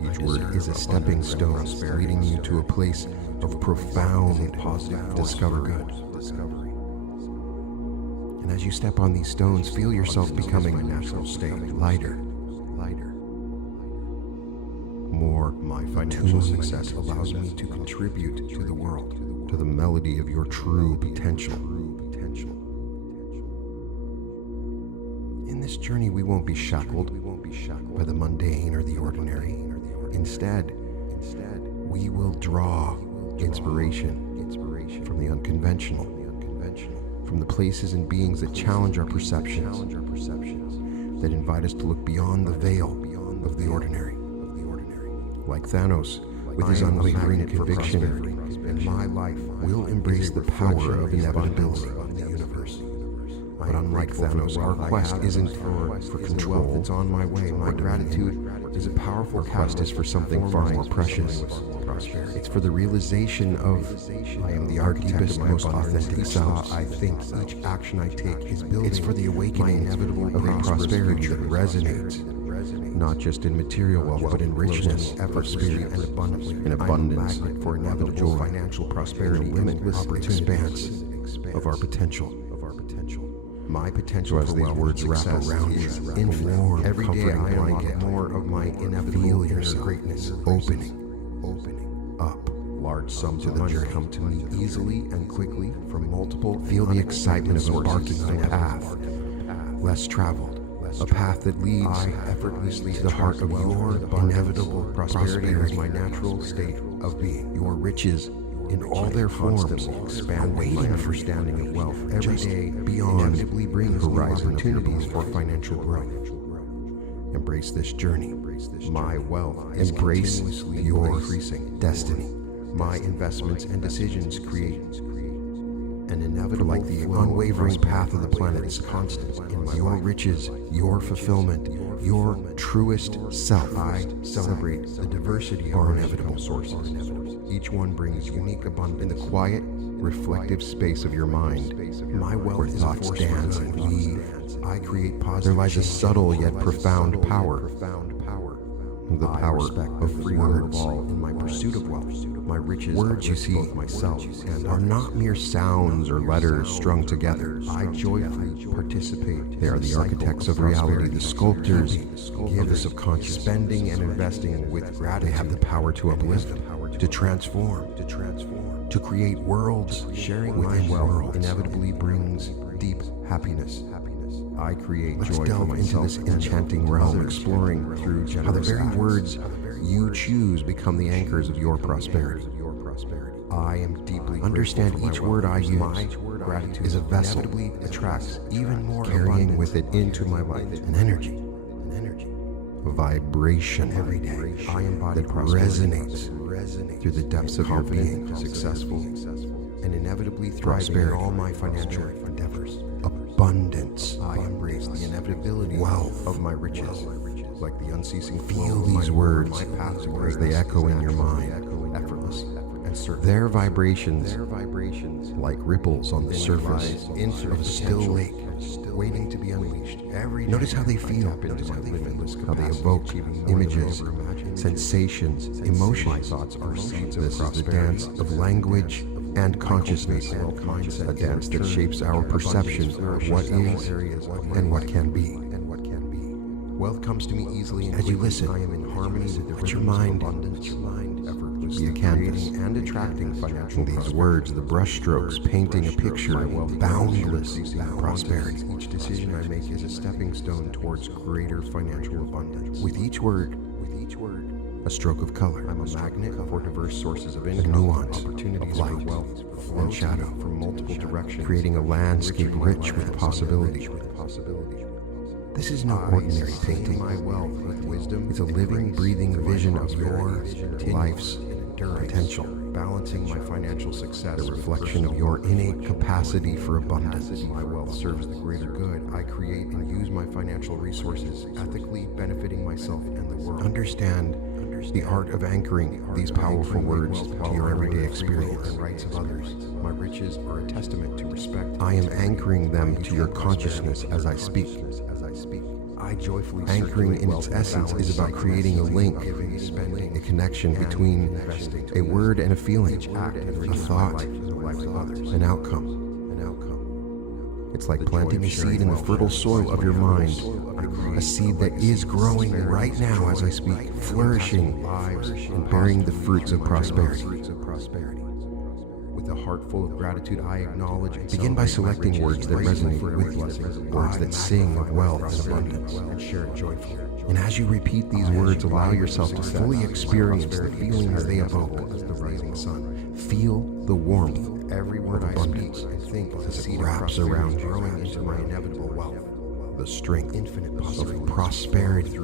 Each word is a stepping stone, leading you to a place of profound positive discovery. And as you step on these stones, feel yourself becoming a natural state, lighter, more. My financial success allows me to contribute to the world, to the melody of your true potential. In this journey, we won't be shackled by the mundane or the ordinary. Instead, we will draw inspiration from the unconventional, from the places and beings that challenge our perceptions, that invite us to look beyond the veil of the ordinary. Like Thanos, with his unwavering conviction, and my life will embrace the power of inevitability in the universe. But unlike Thanos, our quest isn't for control. It's on my way. My gratitude is a powerful quest is for something far more precious. It's for the realization of I am the deepest, most authentic self. I think each action I take is building. It's for the awakening inevitable of a prosperity that resonates, not just in material wealth, but in richness, effort, spirit, and abundance. An abundance for inevitable financial prosperity, limitless expanse of our potential. My potential as these words wrap around you, infinite. Every day I get more of my inevitable inner greatness, opening up. Large sums of the journey come to me easily and quickly from multiple. Feel the excitement of embarking on a path less traveled, a path that leads effortlessly to the heart of your inevitable prosperity is my natural state of being. Your riches in all their forms, expanding my understanding of wealth every day beyond inevitably brings opportunities for financial growth. Embrace this journey. My wealth. Embrace your increasing destiny. My investments and decisions create an inevitable, like the unwavering path of the planet is constant in my your life. Riches, your fulfillment, your truest self. I celebrate the diversity of our inevitable sources. Each one brings unique abundance in the quiet, reflective space of your mind. My wealth where thoughts dance and weave. I create positive. There lies a subtle yet profound power. The power of free words in my pursuit of wealth. My riches, words you see myself, and are not mere sounds or letters strung together. I joyfully participate. They are the architects of reality, the sculptors of the subconscious. Spending and investing with gratitude. They have the power to uplift, to transform, to create worlds. Sharing my wealth inevitably brings deep happiness. I create joy for myself into this enchanting realm, exploring through how the very words you choose become the anchors of your prosperity. I am deeply understand each word I use. My gratitude is a vessel attracts even more, carrying with it into my life an energy, a vibration every day I embody that resonates through the depths of your being, successful and inevitably thriving in all my financial endeavors. Abundance. I embrace the inevitability wealth of my riches, like the unceasing flow. Feel these words as they echo in your mind, effortless and certain. Their vibrations, like ripples on the surface of a still lake, waiting to be unleashed. Notice how they feel. Notice how they limitless, how they evoke images, sensations, emotions. Thoughts are seeds of prosperity. This is the dance of language and consciousness, a dance that shapes our perception of what is and what can be. Wealth comes to me easily as you listen. I am in harmony with your mind. Be a canvas and attracting financial. These words, the brushstrokes, painting a picture of boundless prosperity. Each decision I make is a stepping stone towards greater financial abundance. With each word, a stroke of color. I'm a magnet for diverse sources of income, nuance, opportunities, light, wealth, and shadow from multiple directions, creating a landscape rich with possibility. This is no ordinary painting. My wealth with wisdom. It's a living, breathing vision of your life's potential, balancing my financial success, a reflection of your innate capacity for abundance. My wealth serves the greater good. I create and use my financial resources ethically, benefiting myself and the world. Understand the art of anchoring these powerful words to your everyday experience and rights of others. My riches are a testament to respect. I am anchoring them to your consciousness as I speak. I joyfully anchoring in its essence is about creating a link, a connection between a word and a feeling, a thought, an outcome. It's like planting a seed in the fertile soil of your mind, a seed that is growing right now as I speak, flourishing and bearing the fruits of prosperity. With a heart full of gratitude, I acknowledge. Begin by selecting words that resonate with you, words that sing of wealth and abundance, and share it joyfully. And as you repeat these words, allow yourself to fully experience the feelings they evoke. The rising sun. Feel the warmth of abundance as it wraps around you, growing into my inevitable wealth. The strength of prosperity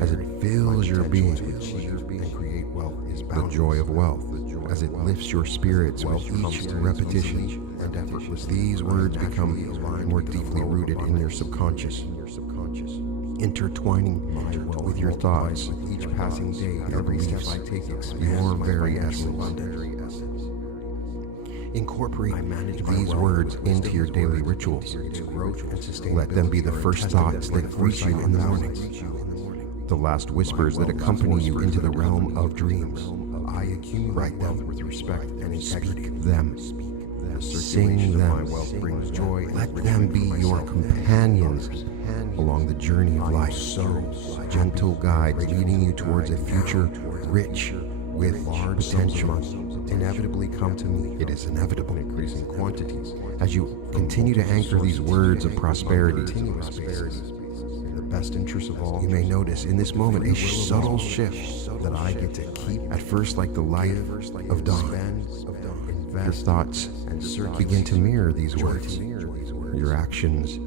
as it fills your being. And create wealth is the joy of wealth as it lifts your spirits with each repetition and effortless. These words become more deeply rooted in your subconscious, intertwining with your thoughts. Each passing day, every step I take expands your very essence. Incorporate these words into your daily rituals. Let them be the first thoughts that greet you in the morning, the last whispers that accompany you into the realm of dreams. I accumulate them with respect and speak them. Sing them. Let them be your companions along the journey of life. Gentle guides leading you towards a future rich with potential. Inevitably come to me. It is inevitable. Increasing quantities. As you continue to anchor these words of prosperity, in the best interest of all, you may notice in this moment a subtle shift that I get to keep. At first, like the light of dawn, your thoughts begin to mirror these words. Your actions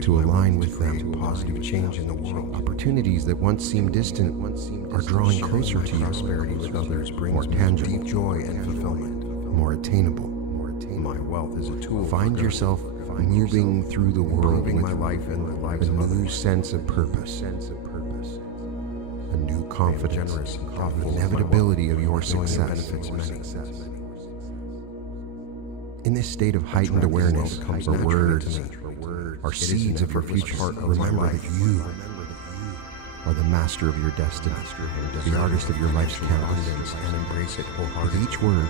to align with them. Positive change in the world. Opportunities that once seemed distant are drawing closer to you. Prosperity with others brings more tangible deep joy and fulfillment. More attainable. My wealth is a tool. Find yourself moving through the world with my life and the lives of others. A new sense of purpose. A new confidence in the inevitability of your success. In this state of heightened awareness, our words are seeds of your future. Remember that you are the master of your destiny, the artist of your life's canvas, and embrace it wholeheartedly. With each word,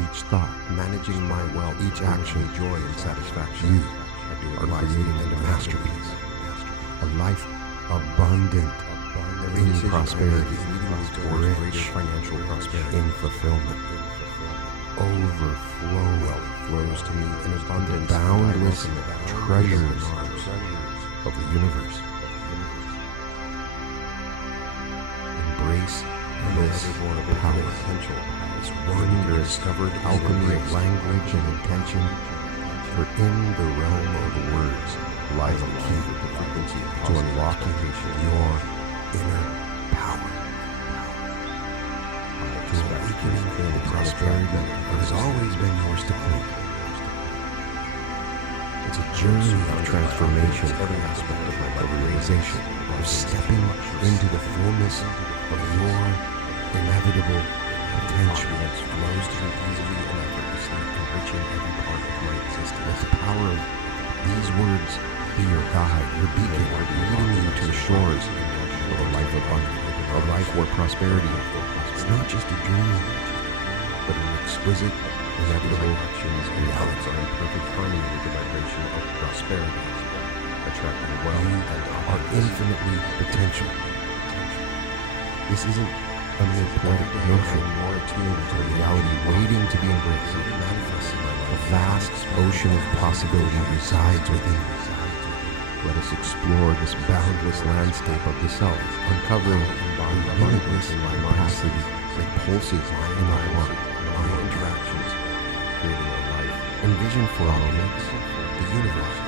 each thought, managing my wealth, each action, joy and satisfaction, you are creating a masterpiece, a life abundant in prosperity, rich financial prosperity, in fulfillment. Overflow wealth flows to me in abundant, boundless treasures of the universe. Embrace this power, this wondrous discovered alchemy of language and intention. For in the realm of words lies the key to unlocking your inner power. To awakening the prosperity that has always been yours to claim. It's a journey of transformation, every aspect of my realization, of stepping into the fullness of your inevitable potential that flows to me easily and effortlessly, enriching every part of my existence. Let the power of these words be your guide, your beacon, leading you to the shores of a life of abundance, a life where prosperity is not just a dream, but an exquisite, inevitable reality. Are in perfect harmony with the vibration of prosperity, attracting wealth and are infinitely potential. This isn't a mere poetic notion, more attuned to a reality waiting to be embraced. A vast ocean of possibility resides within you. Let us explore this boundless landscape of the self, uncovering the limitless capacity that pulses in our heart, our interactions, creating a life. Envision for a moment the universe,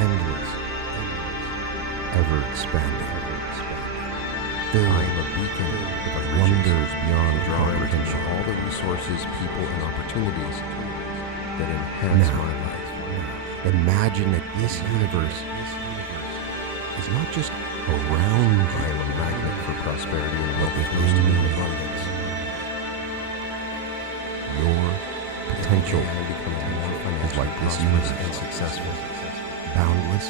endless, ever expanding. I am a beacon of wonders beyond comprehension. All the resources, people, and opportunities that enhance my life. Imagine that this universe is not just around you. I am a magnet for prosperity and wealth in abundance. Your potential is like this universe and successful, boundless,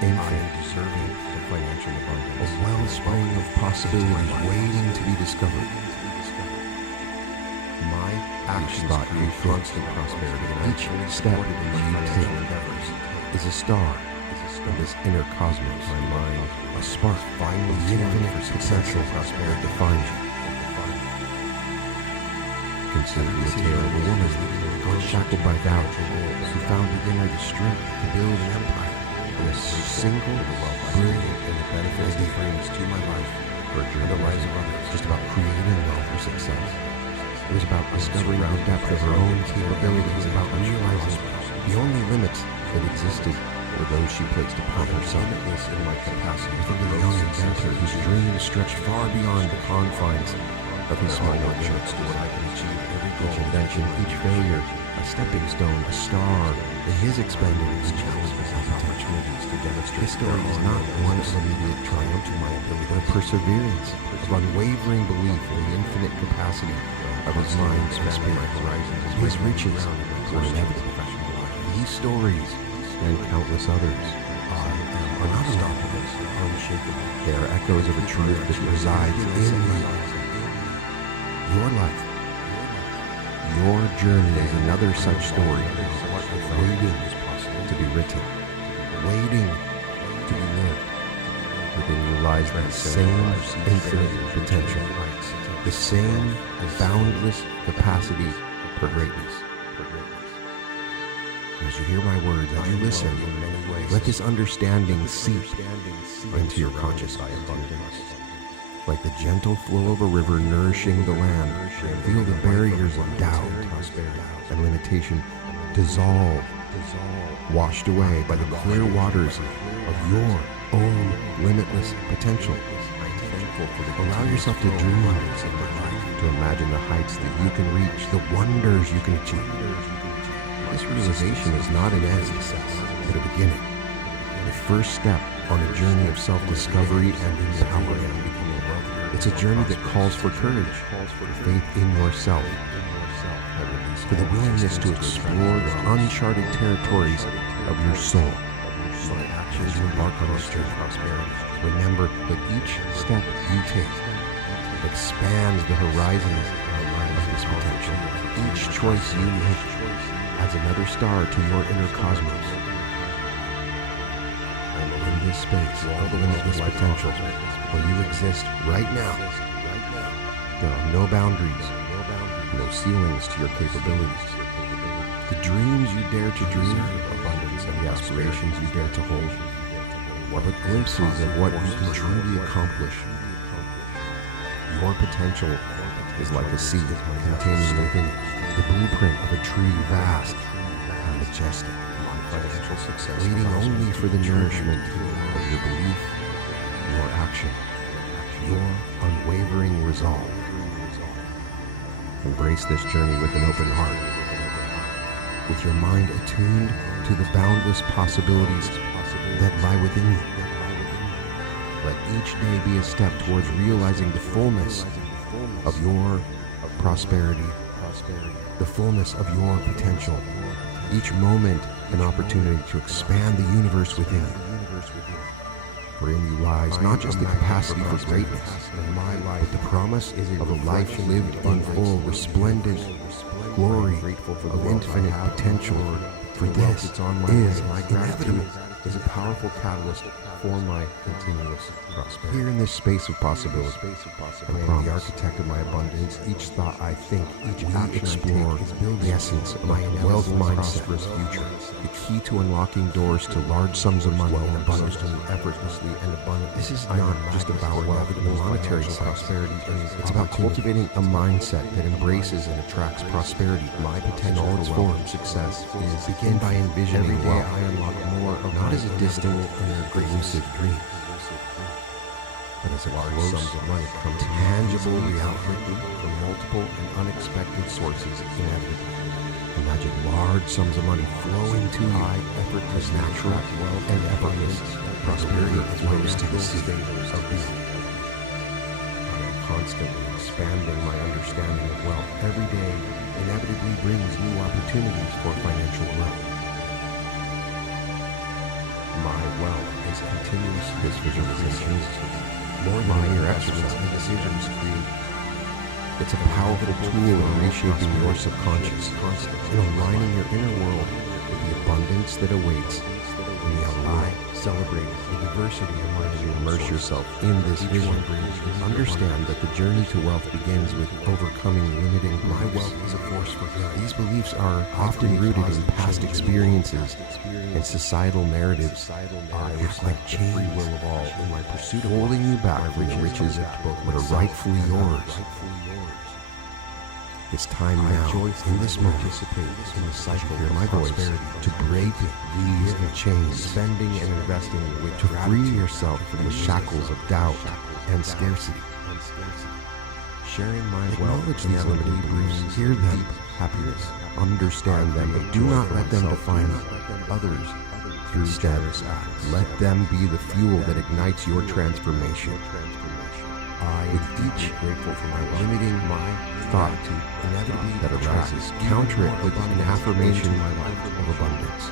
infinite, deserving of financial abundance. A wellspring of possibilities waiting to be discovered. My action create constant prosperity. Each step you take is a star in this inner cosmos. My mind, a spark, finally the infinite potential prosperity defines you. Consider the tale of a woman unshackled by doubt, who found within her the strength to build an empire from a single, brilliant, and the benefits it brings to my life, for the lives of others, just about creating wealth for success. It was about discovering the depth of her own capabilities, about realizing the only limits that existed were those she placed upon herself. Limitless in my capacity. Think of a young inventor whose dreams stretched far beyond the confines of his small workshop. Each invention, each failure, a stepping stone, a star in his expanded reach, opportunities to demonstrate. His story is not one of immediate triumph to my ability, but a perseverance of unwavering belief in the infinite capacity of his mind and spirit. His riches were inevitable. These stories and countless others are not unstoppable, unshakable. They are echoes of a truth that resides in you. Your life, your journey is another such story, waiting to be written, waiting to be lived. Within you lies that same infinite potential, the same boundless capacity for greatness. As you hear my words, as you listen, let this understanding seep into your conscious abundance. Like the gentle flow of a river nourishing the land, feel the barriers of doubt and limitation dissolve, washed away by the clear waters of your own limitless potential. Allow yourself to dream, to imagine the heights that you can reach, the wonders you can achieve. This realization is not an end, but a beginning. The first step on a journey of self-discovery and empowerment. It's a journey that calls for courage, for faith in yourself, for the willingness to explore the uncharted territories of your soul. As you embark on this journey of prosperity, remember that each step you take expands the horizons of this potential. Each choice you make adds another star to your inner cosmos. And in this space of limitless potential, where you exist right now, there are no boundaries, no ceilings to your capabilities. The dreams you dare to dream, abundance, and the aspirations you dare to hold are but glimpses of what you can truly accomplish. Your potential is like a seed containing within it the blueprint of a tree vast and majestic, financial success, waiting only for the nourishment of your belief, your action, your unwavering resolve. Embrace this journey with an open heart, with your mind attuned to the boundless possibilities that lie within you. Let each day be a step towards realizing the fullness of your prosperity, the fullness of your potential. Each moment an opportunity to expand the universe within you. For in you lies not just the capacity for greatness, but the promise of a life lived in full, resplendent glory of infinite potential. For this is inevitable. Is a powerful catalyst for my continuous prosperity. Here in this space of possibility, I am the architect of my abundance. Each thought I think, each action I take is building the essence of my wealth mindset future. The key to unlocking doors to large sums of money and abundance effortlessly and abundantly. This is not just about wealth and monetary prosperity. It's about cultivating a mindset that embraces and attracts prosperity. My potential in all its forms, success is begin by envisioning every day I unlock more of not as a distant and elusive dream, but as a large sums of money from tangible reality from multiple and unexpected sources inevitably. Imagine large sums of money flowing to you, effortless, natural, and effortless prosperity flows to the sea of being. I am constantly expanding my understanding of wealth. Every day inevitably brings new opportunities for financial growth. My wealth is continuous. This visualization, more than your exercise and decisions create It's a powerful tool in reshaping your subconscious and aligning your inner world with the abundance that awaits when you celebrate the diversity of life. You immerse yourself in this vision. Understand that the journey to wealth begins with overcoming limiting beliefs. My wealth is a force for good. These beliefs are often rooted in past experiences and societal narratives are like chains free will of all in my pursuit of holding you back from the riches that are rightfully yours. It's time now, in this moment, in the cycle of my voice, to break these chains, spending and investing to free yourself from the shackles of doubt and scarcity. Sharing my wealth inevitably brings hear them happiness, understand them, but do not let them define others through status. Let them be the fuel that ignites your transformation. With each grateful for my limiting my thought inevitably that arises, counter it with an affirmation of abundance.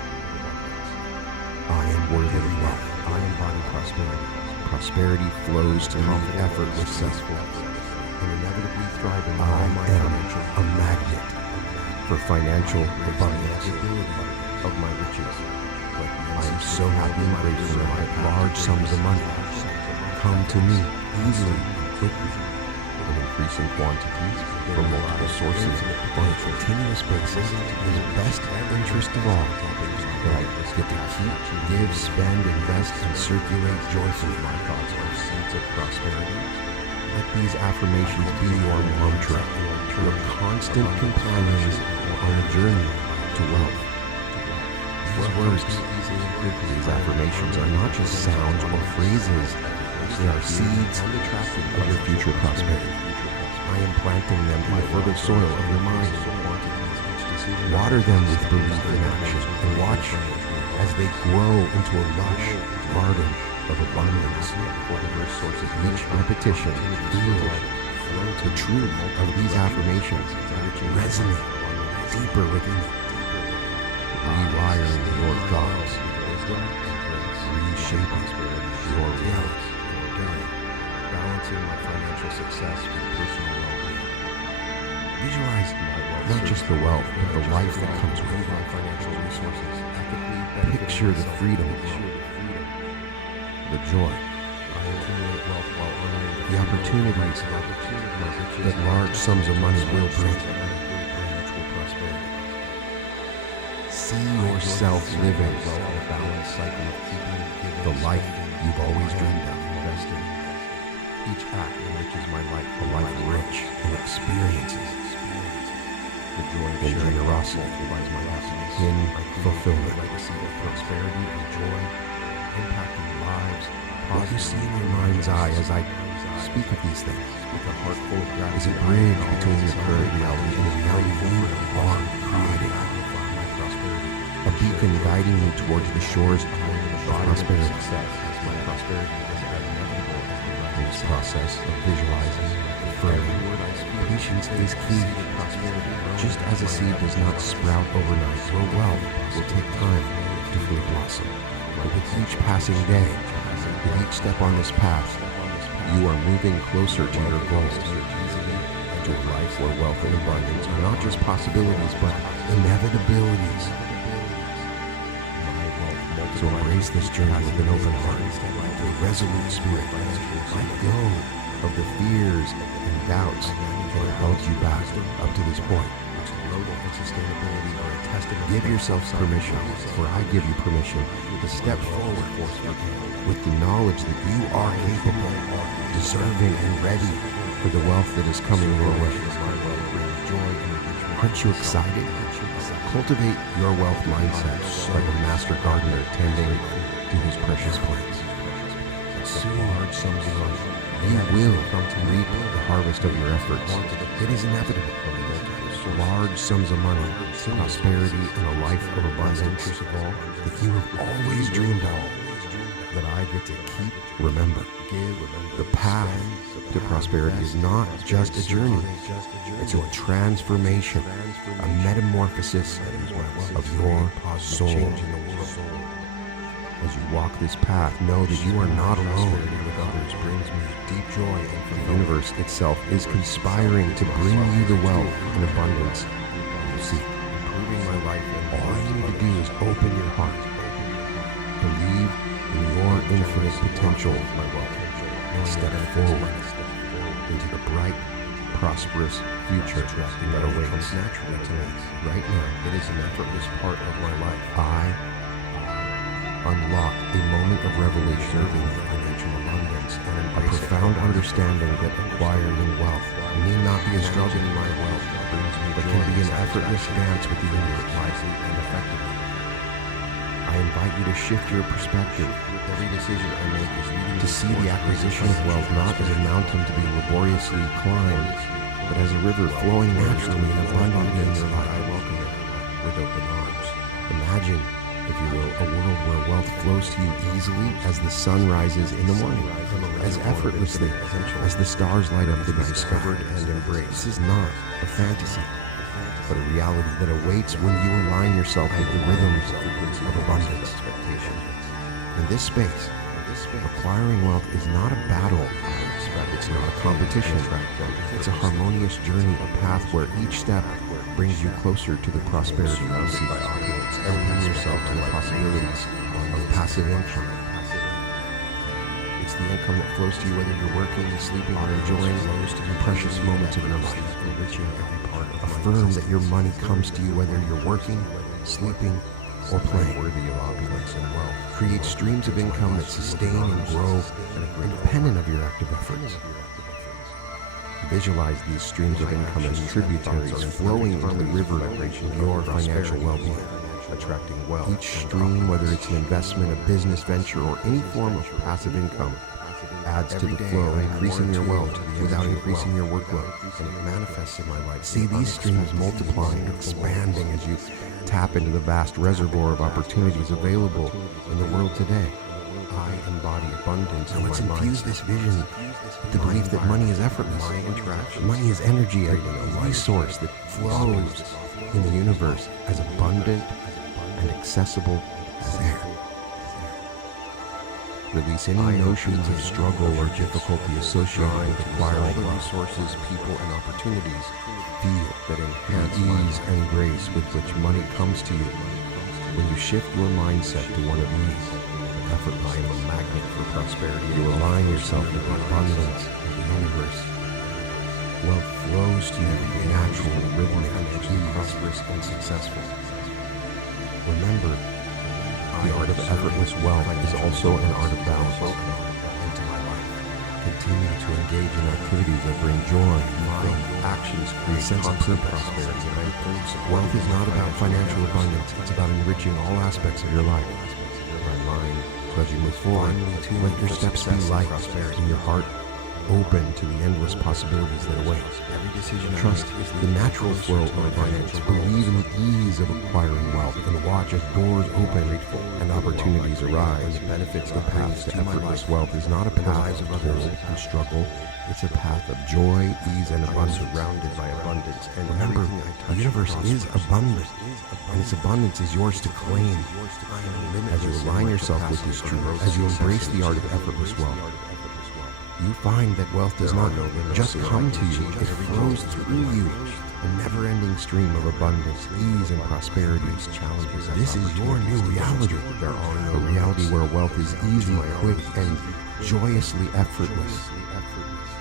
I am worthy of wealth. I embody prosperity. Prosperity flows to me effortlessly and inevitably thriving. I am a magnet for financial abundance of my riches. I am so happy and grateful that large sums of money come to me easily, quickly, in increasing quantities from multiple sources on a continuous basis in the best interest of all. That I get to keep, give, spend, invest, and circulate joyfully. My thoughts are seeds of prosperity. Let these affirmations be your mantra, your constant companions on a journey to wealth. These words, these affirmations are not just sounds or phrases. They are seeds of your future prosperity. I am planting them in the fertile soil of your mind. Water them with belief in action and watch as they grow into a lush garden of abundance. Each repetition feels the truth of these affirmations resonate deeper within you. Rewiring your thoughts, reshaping your reality. Balancing my financial success with personal well-being. Visualize not just the wealth, but the life that comes with my financial resources. Picture the freedom, the joy, the opportunities that large sums of money will bring. See yourself living the life you've always dreamed of. Each act enriches my life, a life rich in experiences. The joy and generosity provides my happiness in fulfillment. Legacy of prosperity and joy, impacting lives. What you see in your mind's eye as I speak of these things, with a heart full of gratitude, is a bridge between your current reality and the reality you are creating. A beacon guiding you towards the shores of prosperity. My prosperity is inevitable. This process of visualizing and affirming patience is key. Just as a seed does not sprout overnight, your wealth will take time to fully blossom. But with each passing day, with each step on this path, you are moving closer to your goals, to a life where wealth and abundance are not just possibilities, but inevitabilities. So embrace this journey with an open heart, a resolute spirit. Let go of the fears and doubts that have held you back up to this point. Give yourself permission, or I give you permission, to step forward with the knowledge that you are capable, deserving, and ready for the wealth that is coming your way. Aren't you excited? Cultivate your wealth mindset like a master gardener tending to his precious plants. Soon, large sums of money, you will reap the harvest of your efforts. It is inevitable. Large sums of money, prosperity, and a life of abundance that you have always dreamed of, that I get to keep. Remember, the path to prosperity is not just a journey. It's a transformation, a metamorphosis of your soul. And As you walk this path, know that you are not alone. With others brings me deep joy, and the universe itself is conspiring to bring you the wealth and abundance you seek. Improving my life, and all you need to do is open your heart. Believe in your infinite potential, my wealth, and step forward into the bright, prosperous future that awaits naturally to me. Right now, it is an effortless part of my life. I unlock a moment of revelation in financial abundance and a profound understanding that acquiring wealth need not be a struggle in my wealth, but can be an effortless dance with the universe wisely and effectively. I invite you to shift your perspective. Every decision I make is leading to see the acquisition of wealth not as a mountain to be laboriously climbed, but as a river flowing naturally and abundantly in your life. I welcome it with open arms. Imagine, if you will, a world where wealth flows to you easily as the sun rises in the morning, as effortlessly as the stars light up the night sky. And embrace. This is not a fantasy, but a reality that awaits when you align yourself with the rhythms of abundance. In this space, acquiring wealth is not a battle. It's not a competition. It's a harmonious journey, a path where each step brings you closer to the prosperity you seek. Open yourself to the possibilities of passive income. It's the income that flows to you whether you're working, sleeping, or enjoying those precious moments of your life. Affirm that your money comes to you whether you're working, sleeping, or playing. Worthy of opulence and wealth. Create streams of income that sustain and grow independent of your active efforts. Visualize these streams of income as tributaries flowing into the river of your financial well-being. Attracting wealth. Each stream, whether it's an investment, a business venture, or any form of passive income, adds to the flow, increasing your wealth without increasing your workload. And it manifests in my life. See these streams multiplying, expanding as you tap into the vast reservoir of opportunities available in the world today. I embody abundance. And let's infuse this vision with the belief that money is effortless. Money is energy, a resource that flows in the universe as abundant and accessible as air. Release any notions of struggle or difficulty associated with acquiring the resources, people, and opportunities feel that enhance ease and grace with which money comes to you. When you shift your mindset to one of ease, effortless, and a magnet for prosperity, you align yourself with the abundance of the universe. Wealth flows to you natural, rhythmic, and prosperous and successful. Remember, the art of effortless wealth is also an art of balance into my life. Continue to engage in activities that bring joy. Mind actions create a sense of prosperity. Wealth is not about financial abundance. It's about enriching all aspects of your life. My mind, as you move forward, let your steps be light and your heart open to the endless possibilities that await. Trust the natural flow of abundance. Believe in the ease of acquiring wealth and watch as doors open and opportunities arise. The benefits of path to effortless wealth is not a path of toil and struggle. It's a path of joy, ease, and abundance. Surrounded by abundance. And remember, the universe is abundant, and its abundance is yours to claim. As you align yourself with this truth, as you embrace the art of effortless wealth, you find that wealth does not just come to you, it flows through you. A never-ending stream of abundance, ease, and prosperity. This is your new reality. A reality where wealth is easy, quick, and joyously effortless.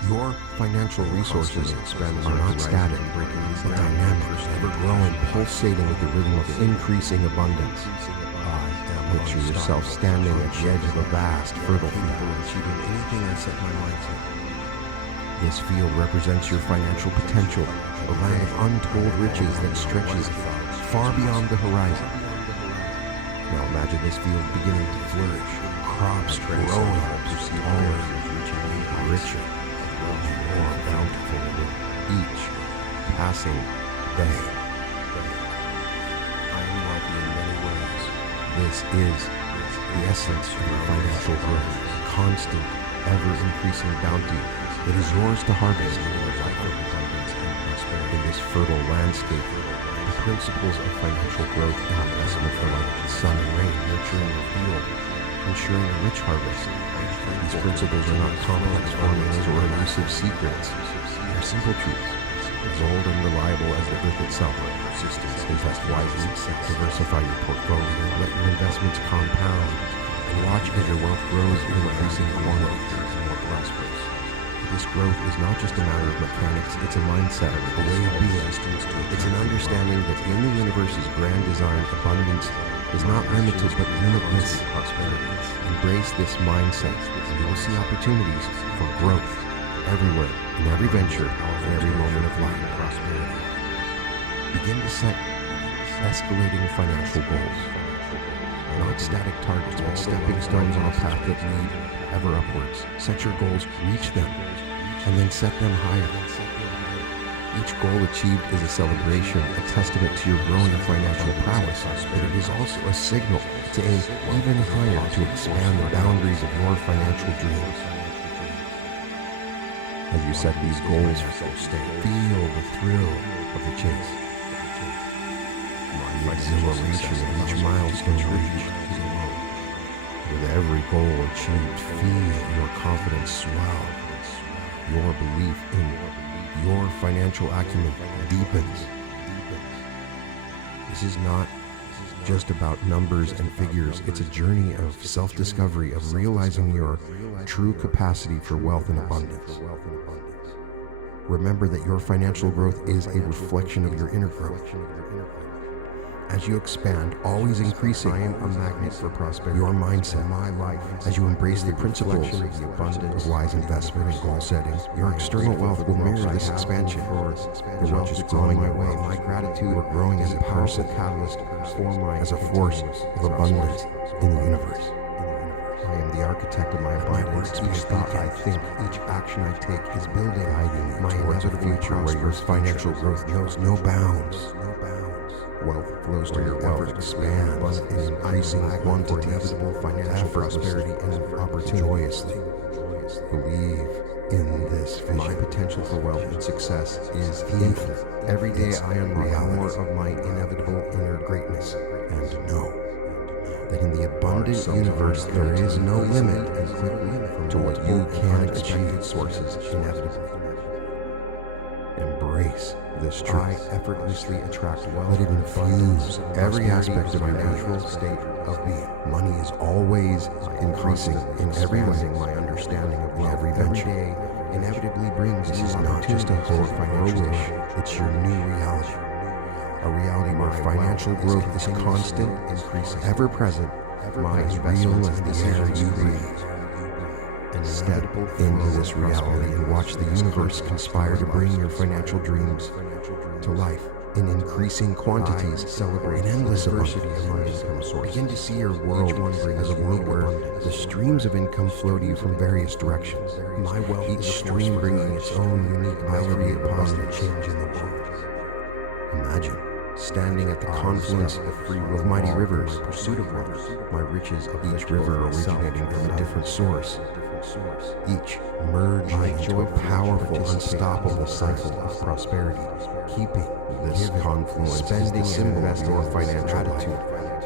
Your financial resources are not static, but dynamic, ever-growing, pulsating with the rhythm of increasing abundance. Picture yourself standing at the edge of a vast, fertile field, achieving anything I set my mind to. This field represents your financial potential, a land of untold riches that stretches far beyond the horizon. Now imagine this field beginning to flourish, crops growing, taller, richer, and more bountiful with each passing day. I am wealthy in many ways. This is the essence of your financial growth, constant, ever-increasing bounty that is yours to harvest in your life of abundance and prosperity. In this fertile landscape, the principles of financial growth and investment are like the sun and rain nurturing the field, ensuring a rich harvest. These principles are not complex formulas or elusive secrets. They're simple truths, as old and reliable as the earth itself. Invest wisely, diversify your portfolio, let your investments compound, and watch as your wealth grows in increasing quantities and more prosperous. This growth is not just a matter of mechanics, it's a mindset, a way of being. It's an understanding that in the universe's grand design, abundance is not limited but limitless. Embrace this mindset, and you will see opportunities for growth everywhere, in every venture, in every moment of life. Begin to set escalating financial goals. Not static targets, but stepping stones on a path that lead ever upwards. Set your goals, reach them, and then set them higher. Each goal achieved is a celebration, a testament to your growing financial prowess, but it is also a signal to aim even higher, to expand the boundaries of your financial dreams. As you set these goals, feel the thrill of the chase. The exhilaration of each milestone reached. With every goal achieved, feel your confidence swell. Your belief in your financial acumen deepens. This is not just about numbers and figures. It's a journey of self-discovery, of realizing your true capacity for wealth and abundance. Remember that your financial growth is a reflection of your inner growth. As you expand, always increasing, I am a magnet for prosperity. Your mindset, my life, as you embrace the principles of the abundance of wise investment and goal setting, your external wealth will mirror this expansion. Your wealth is growing your way. My gratitude for growing as a powerful catalyst as a force of abundance in the universe. I am the architect of my abundance. Each thought I think, each action I take is building, guiding my inevitable future where your financial growth knows no bounds. Wealth flows to your effort expands in increasing quantities, inevitable financial prosperity and opportunity. Joyously believe in this vision. My potential for wealth and success is infinite. Every day I unlock more of my inevitable inner greatness and know that in the abundant universe there is no limit to what you can achieve. Sources inevitably. Embrace this truth. I effortlessly attract wealth. Let it infuse every aspect of your natural state of being. Money is always increasing in every way. My understanding of every venture inevitably brings. This is not just a hope or wish. It's your new reality. A reality where financial growth is constant, increasing, ever present. My is real as the air you breathe. And step into this reality and watch the universe conspire to bring your financial dreams to life in increasing quantities. Celebrate in endless diversity of income sources. Begin to see your world as a world where the streams of income flow to you from various directions. My wealth, each stream bringing its own unique melody and positive change in the world. Imagine standing at the confluence of mighty rivers, my pursuit of wealth, my riches of each river originating from a different source. Each merge into a powerful, unstoppable cycle of prosperity, keeping this confluence spending and investing your financial attitude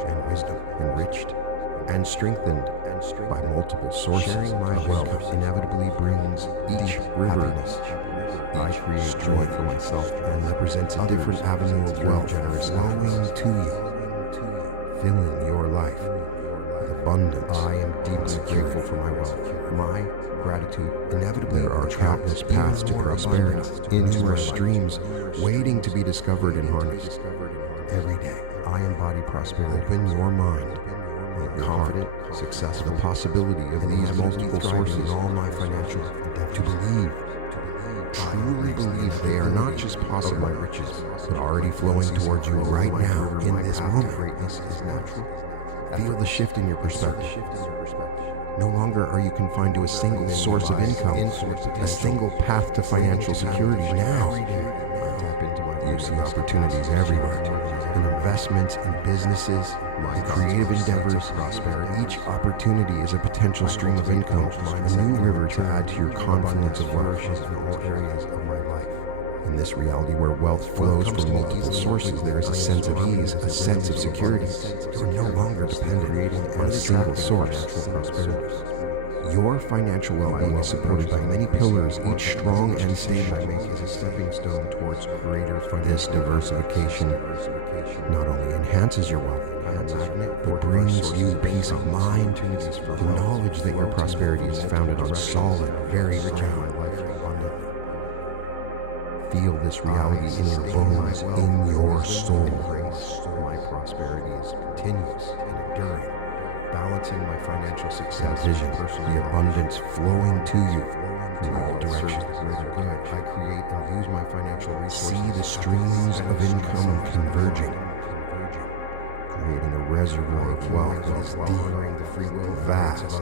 and wisdom, enriched and strengthened by multiple sources. Sharing my wealth inevitably brings each river. I create joy for myself and represents a different avenue of wealth flowing to you, filling your life with abundance. I am deeply grateful for my wealth. My gratitude inevitably there are countless paths to prosperity, numerous streams waiting to be discovered and harnessed. Every day, I embody prosperity. Open your mind, confident, success, the possibility of these multiple sources in all my financial endeavors. To believe. Truly believe they are not just possible, my riches, but already flowing towards you right now in this moment. Greatness is natural. Feel the shift in your perspective. No longer are you confined to a single source of income, a single path to financial security. Now, you see opportunities everywhere, in investments, in businesses, in creative endeavors, prosperity. Each opportunity is a potential stream of income, a new river to add to your confluence of flourishes in all areas of my life. In this reality where wealth flows from multiple sources, there is a sense of ease, a sense of security. You are no longer dependent on a single source. Your financial well-being is supported by many pillars, each strong and stable. Is a stepping stone towards greater financial. This diversification not only enhances your wealth, but brings you peace of mind, the knowledge that your prosperity is founded on solid, very rich ground. Feel this reality in your bones, in your soul. My prosperity is continuous and enduring, balancing my financial success. Vision, the abundance flowing to you from all directions. I create and use my financial resources. See the streams of income converging, creating a reservoir of wealth that is deep, vast,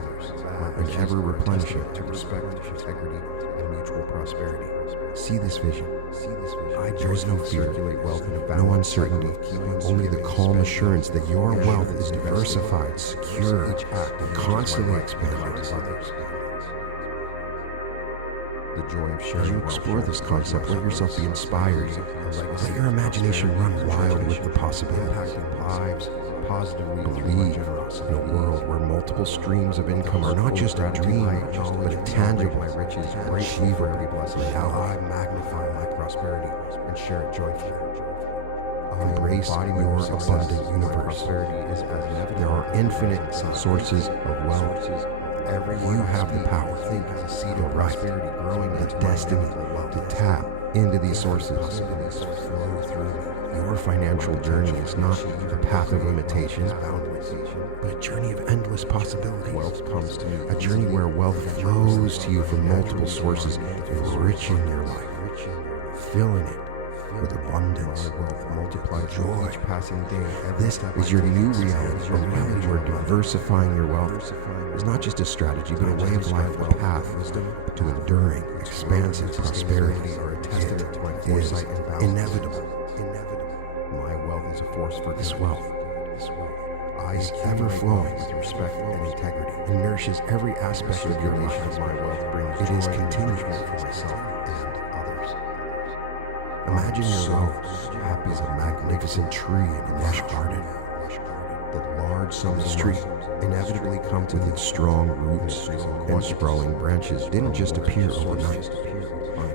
and ever replenishing to respect, integrity, and mutual prosperity. See this vision. There is no fear, no uncertainty, only the calm assurance that your wealth is diversified, secure, and constantly expanding. The joy of sharing. As you explore this concept, let yourself be inspired. Let your imagination run wild with the possibilities. Believe in a world where multiple streams of income are not just a dream, but a tangible, achievable reality. I magnify my prosperity and share it joyfully. Embrace your abundant universe. There are infinite sources of wealth. You have the power, the right, the destiny to tap into these sources. Your financial journey is not a path of limitation, but a journey of endless possibility. Wealth comes to you. A journey where wealth flows to you from multiple sources, enriching your life, filling it with abundance, multiply joy each passing day. This is your new reality, a reality where diversifying your wealth is not just a strategy, but a way of life, a path to enduring, expansive prosperity. It is inevitable. My wealth is a force for this wealth. Is ever flowing with respect and integrity, and nourishes every aspect of your life. My wealth brings it is continuous for myself and others. Imagine your wealth happy as a magnificent tree in a lush garden. That large sums of tree inevitably come with its strong roots and sprawling branches didn't just appear overnight.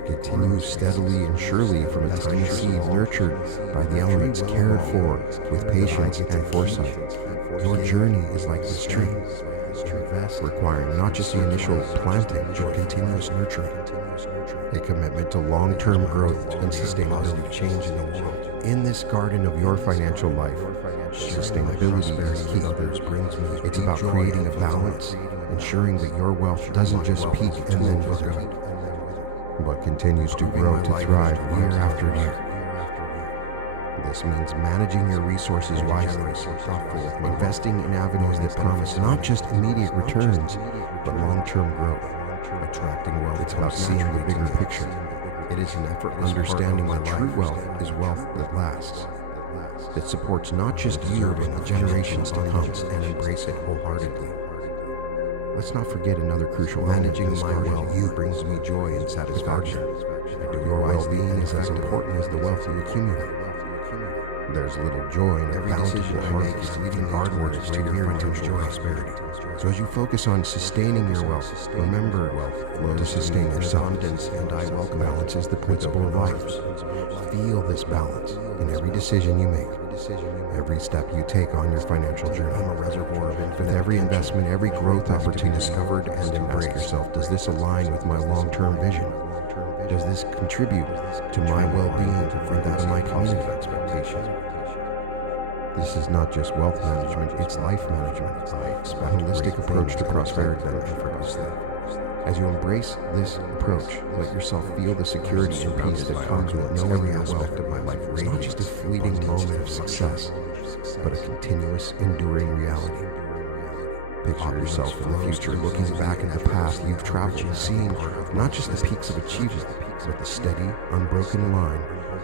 It continues steadily and surely from a tiny seed nurtured by the elements, cared for with patience and foresight. Your journey is like this tree, requiring not just the initial planting, but continuous nurturing, a commitment to long-term growth and sustainability change in the world. In this garden of your financial life, sustainability is key. It's about creating a balance, ensuring that your wealth doesn't just peak and then wither, but continues to grow to thrive year after year. This means managing your resources wisely, investing in avenues that promise not just immediate returns, but long-term growth, attracting wealth. It's about seeing the bigger picture. It is an effort understanding that true wealth is wealth that lasts, that supports not just you, but the generations to come, and embrace it wholeheartedly. Let's not forget another crucial managing my wealth brings me joy and satisfaction. Your well-being is as important as the wealth you accumulate. There's little joy in a bountiful harvest, leading onwards to your financial prosperity. So as you focus on sustaining your wealth, remember wealth flows to sustain yourself. And I welcome balance is the principle of life. Feel this balance in every decision you make, every step you take on your financial journey. I'm a reservoir of infinite. With every investment, every growth opportunity discovered and embraced. Ask yourself, does this align with my long-term vision? Does this contribute to my well-being and that of my community expectations? This is not just wealth management, it's life management. A holistic approach to prosperity and effortless. As you embrace this approach, let yourself feel the security and peace that comes with knowing every aspect of my life. It's not just a fleeting moment of success, but a continuous, enduring reality. Picture yourself in the future, looking back at the path you've traveled, seeing not just the peaks of achievement, but the steady, unbroken line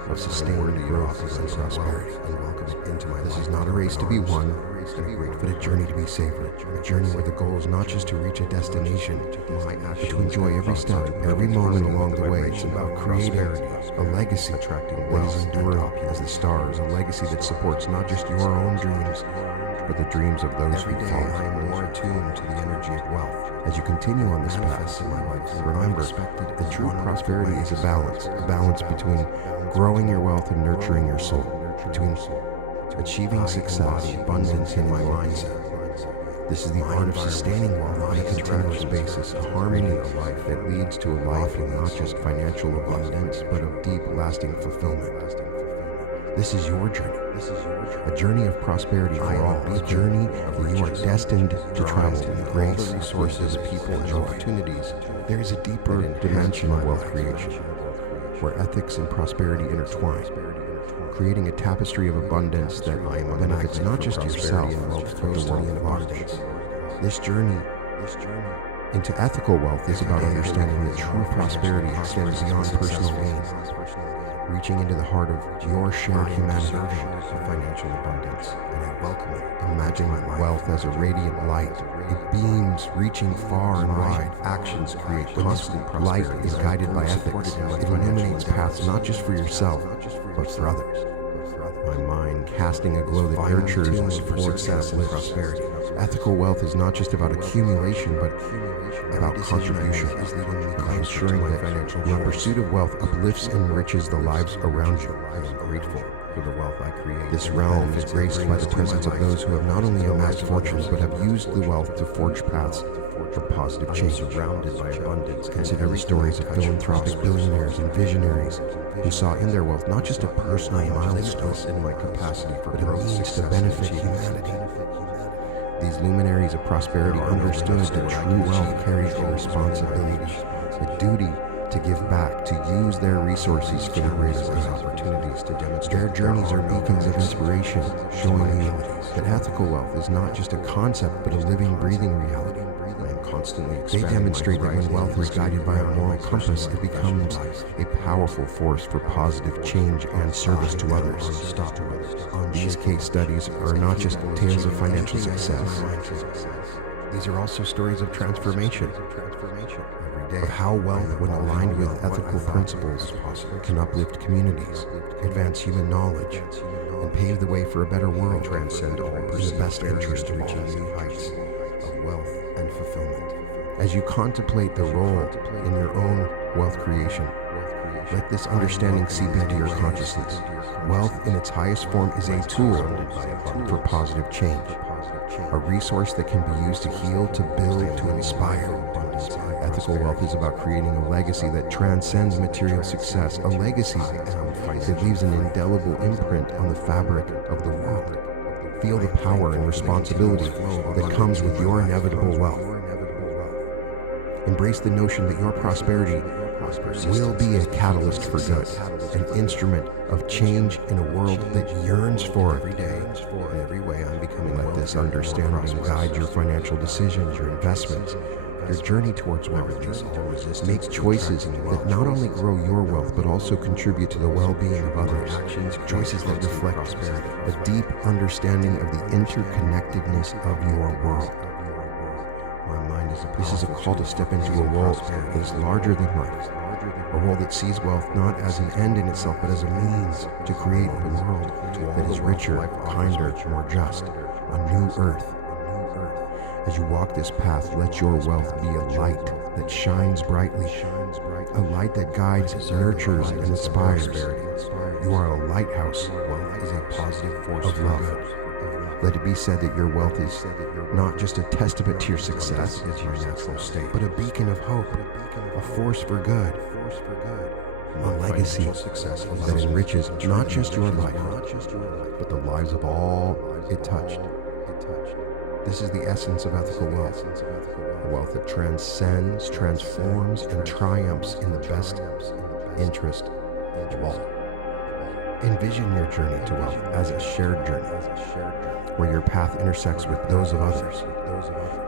of sustained growth and prosperity. This is not a race to be won, but a journey to be savored. A journey where the goal is not just to reach a destination, but to enjoy every step, every moment along the way. It's about creating a legacy that is enduring as the stars, a legacy that supports not just your own dreams, but the dreams of those who follow. I am more attuned to the energy of wealth. As you continue on this path, remember that true prosperity is a balance between growing your wealth and nurturing your soul, between achieving success, abundance, and my mindset. This is the art of sustaining wealth on a continuous basis, a harmony of life that leads to a life of not just financial abundance, but of deep, lasting fulfillment. This is your journey, a journey of prosperity for all, a journey where you are destined to travel with grace, resources, people, and opportunities. There is a deeper dimension of wealth creation, where ethics and prosperity intertwine, creating a tapestry of abundance that benefits not just yourself, but the world at large. This journey into ethical wealth is about understanding that true prosperity extends beyond personal gain, reaching into the heart of your shared humanity of financial abundance, and I welcome it. Imagine wealth as a radiant light. It beams, reaching far and wide. Actions create constant prosperity. Light is guided by ethics. It illuminates paths not just for yourself, but for others. My mind casting a glow that nurtures and supports success and prosperity. Ethical wealth is not just about accumulation, but about contribution, by ensuring that your pursuit of wealth uplifts and enriches the lives around you. I am grateful for the wealth I create. This realm is graced by the presence of those who have not only amassed fortunes, but have used the wealth to forge paths for positive change. Surrounded by abundance. Consider stories of philanthropic billionaires and visionaries who saw in their wealth not just a personal milestone in my capacity for but a means to benefit humanity. These luminaries of prosperity understood that true wealth carries a responsibility, a duty to give back, to use their resources for the greater good, opportunities to demonstrate. Their journeys are beacons of inspiration, showing you that ethical wealth is not just a concept, but a living, breathing reality. I am constantly expanding. They demonstrate that when wealth is guided by a moral compass, it becomes a powerful force for positive change and service to others. These case studies are not just tales of financial success. These are also stories of transformation, of how wealth, when aligned with ethical principles, can uplift communities, advance human knowledge, and pave the way for a better world. Transcend all in the best interest of reaching new heights of wealth and fulfillment. As you contemplate the role in your own wealth creation, let this understanding seep into your consciousness. Wealth in its highest form is a tool for positive change, a resource that can be used to heal, to build, to inspire. Ethical wealth is about creating a legacy that transcends material success, a legacy that leaves an indelible imprint on the fabric of the world. Feel the power and responsibility that comes with your inevitable wealth. Embrace the notion that your prosperity will be a catalyst for good, an instrument of change in a world that yearns for every day. In every way, I'm becoming. Let this understanding guide your financial decisions, your investments, your journey towards wealth. Make choices that not only grow your wealth, but also contribute to the well-being of others. Choices that reflect a deep understanding of the interconnectedness of your world. This is a call to step into a world that is larger than life, a world that sees wealth not as an end in itself, but as a means to create a world that is richer, kinder, more just, a new earth. As you walk this path, let your wealth be a light that shines brightly, a light that guides, nurtures, and inspires. You are a lighthouse. Wealth is a positive force of love. Let it be said that your wealth is not just a testament to your success, your natural state, but a beacon of hope, a force for good, a legacy that enriches not just your life, but the lives of all it touched. This is the essence of ethical wealth, a wealth that transcends, transforms, and triumphs in the best interest of all. Envision your journey to wealth as a shared journey, where your path intersects with those of others.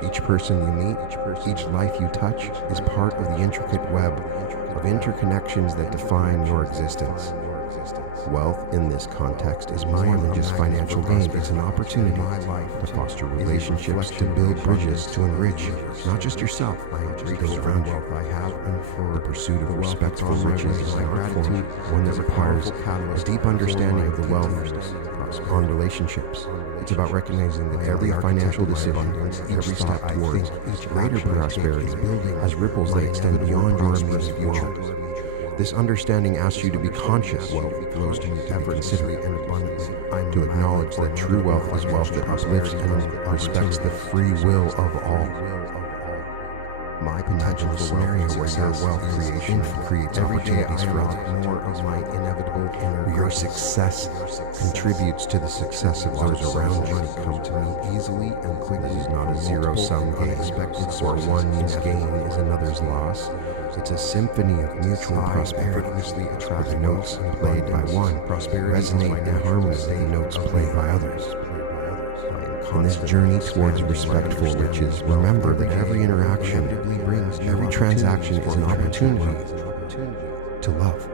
Each person you meet, each life you touch, is part of the intricate web of interconnections that define your existence. Wealth in this context is more than just financial gain. It's an opportunity to foster relationships, to build bridges, to enrich not just yourself, but those around you. The pursuit of respectful riches is an art form, one that requires a deep understanding of the wealth on relationships. It's about recognizing that every financial decision, every step towards greater prosperity has ripples that extend beyond your immediate future. This understanding asks you to be conscious wealth flows to you, to be considerate and abundant, to acknowledge that true wealth is wealth that uplifts and respects the free will of all. My potential scenario where your wealth creation creates opportunities for more of my inevitable inner your success contributes to the success of those around you. Come to me easily and quickly. This is not a zero-sum game. Or one's gain is another's loss. It's a symphony of mutual prosperity. The notes played by one resonate in harmony with the notes played by others. On this journey towards respectful riches, remember that every interaction, every transaction is an opportunity to love.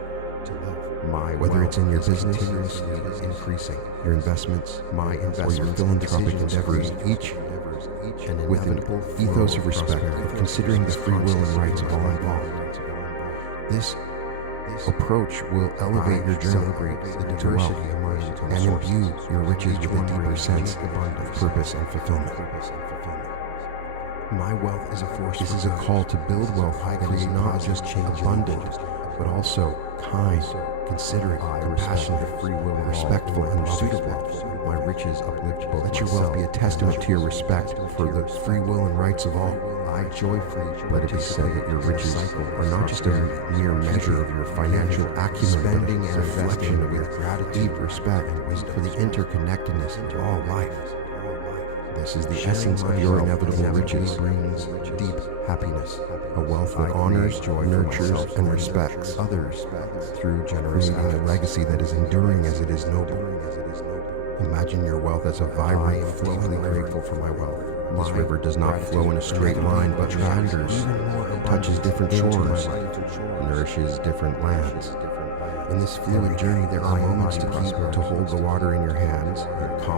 Whether it's in your business, increasing your investments, or your philanthropic endeavors, each with an ethos of respect, considering the free will and rights of all involved. This approach will elevate your journey to wealth and imbue your riches with a deeper sense of purpose and fulfillment. My wealth is a force. This is a call to build wealth that is not just abundant, but also kind, considerate, compassionate, respectful, and suitable. My riches uplift both. Let your wealth be a testament to your respect for the free will and rights of all. I joyfully let it be said that your riches are not just a mere measure of your financial acumen, spending and reflection of your deep respect for the interconnectedness of all life. This is the essence of your inevitable riches. Brings deep happiness, a wealth that honors, nurtures, and respects others through generosity, creating a legacy that is enduring as it is noble. Imagine your wealth as a vibrant, flowing grateful for my wealth. This river does not flow in a straight line, but meanders, touches different shores, nourishes different lands. In this fluid journey, there are moments to hold the water in your hands,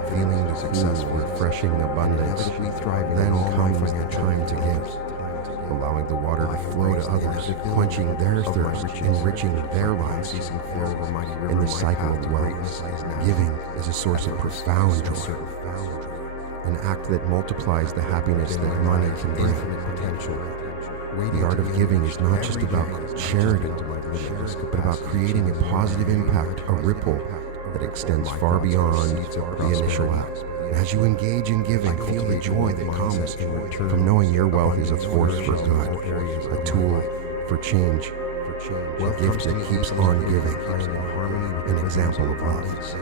feeling the success, refreshing abundance. Then comes the time to give, allowing the water to flow to others, quenching their thirst, enriching their lives. In the cycle of wealth, giving is a source of profound joy, an act that multiplies the happiness that money can bring. The art of giving is not just about charity, but about creating a positive impact, a ripple that extends far beyond the initial act. And as you engage in giving, feel the joy that comes from knowing your wealth is a force for good, a tool for change, a gift that keeps on giving, an example of love.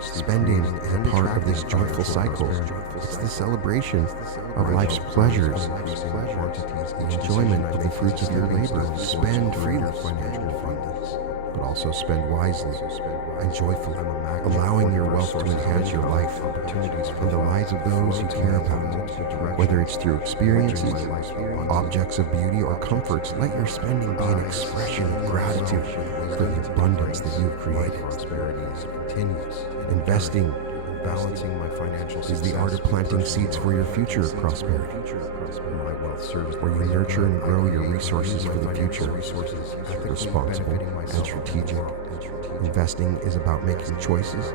Spending is a part of this joyful cycle. It's the celebration of life's pleasures, enjoyment of the fruits of your labor. Spend freely, but also spend wisely and joyfully, allowing your wealth to enhance your life and the lives of those you care about. Whether it's through experiences, objects of beauty, or comforts, let your spending be an expression of gratitude for the abundance that you have created. Investing, balancing my financial is the art of planting seeds for your future prosperity. My wealth serves where you nurture and grow your resources for the future, responsible and strategic. Investing is about making choices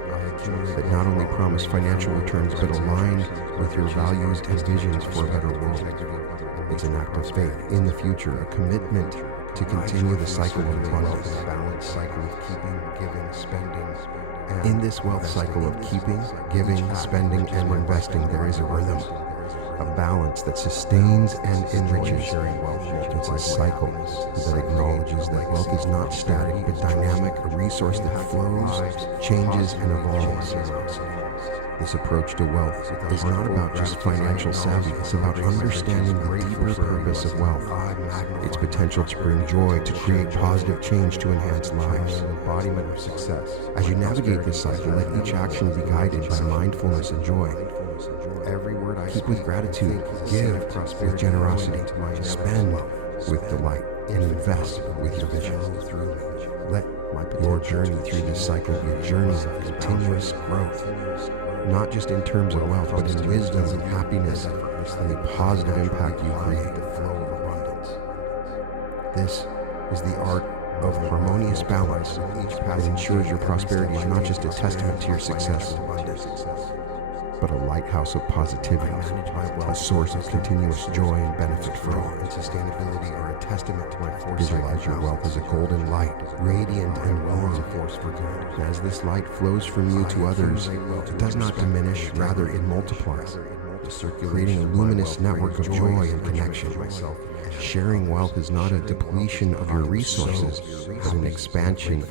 that not only promise financial returns but align with your values and visions for a better world. It's an act of faith in the future, a commitment to continue the cycle of abundance, a balanced cycle of keeping, giving, spending. In this wealth cycle of keeping, giving, spending, and investing, there is a rhythm, a balance that sustains and enriches. It's a cycle that acknowledges that wealth is not static but dynamic, a resource that flows, changes, and evolves. This approach to wealth is not about just financial savvy, it's about understanding the deeper purpose of wealth, its potential to bring joy, to create positive change, to enhance lives, an embodiment of success. As you navigate this cycle, let each action be guided by mindfulness and joy. Keep with gratitude, give with generosity, spend with delight, and invest with your vision. Let Your journey through this cycle will be a journey of continuous growth, not just in terms of wealth, but in wisdom and happiness and the positive impact you create. This is the art of harmonious balance that ensures your prosperity is not just a testament to your success, but a lighthouse of positivity, a source of continuous joy and benefit for all. And sustainability are a testament to my foresight. Visualize your wealth as a golden light, radiant and warm, a force for good. And as this light flows from you to others, it does not diminish, rather it multiplies, creating a luminous network of joy and connection. Sharing wealth is not a depletion of your resources, but an expansion,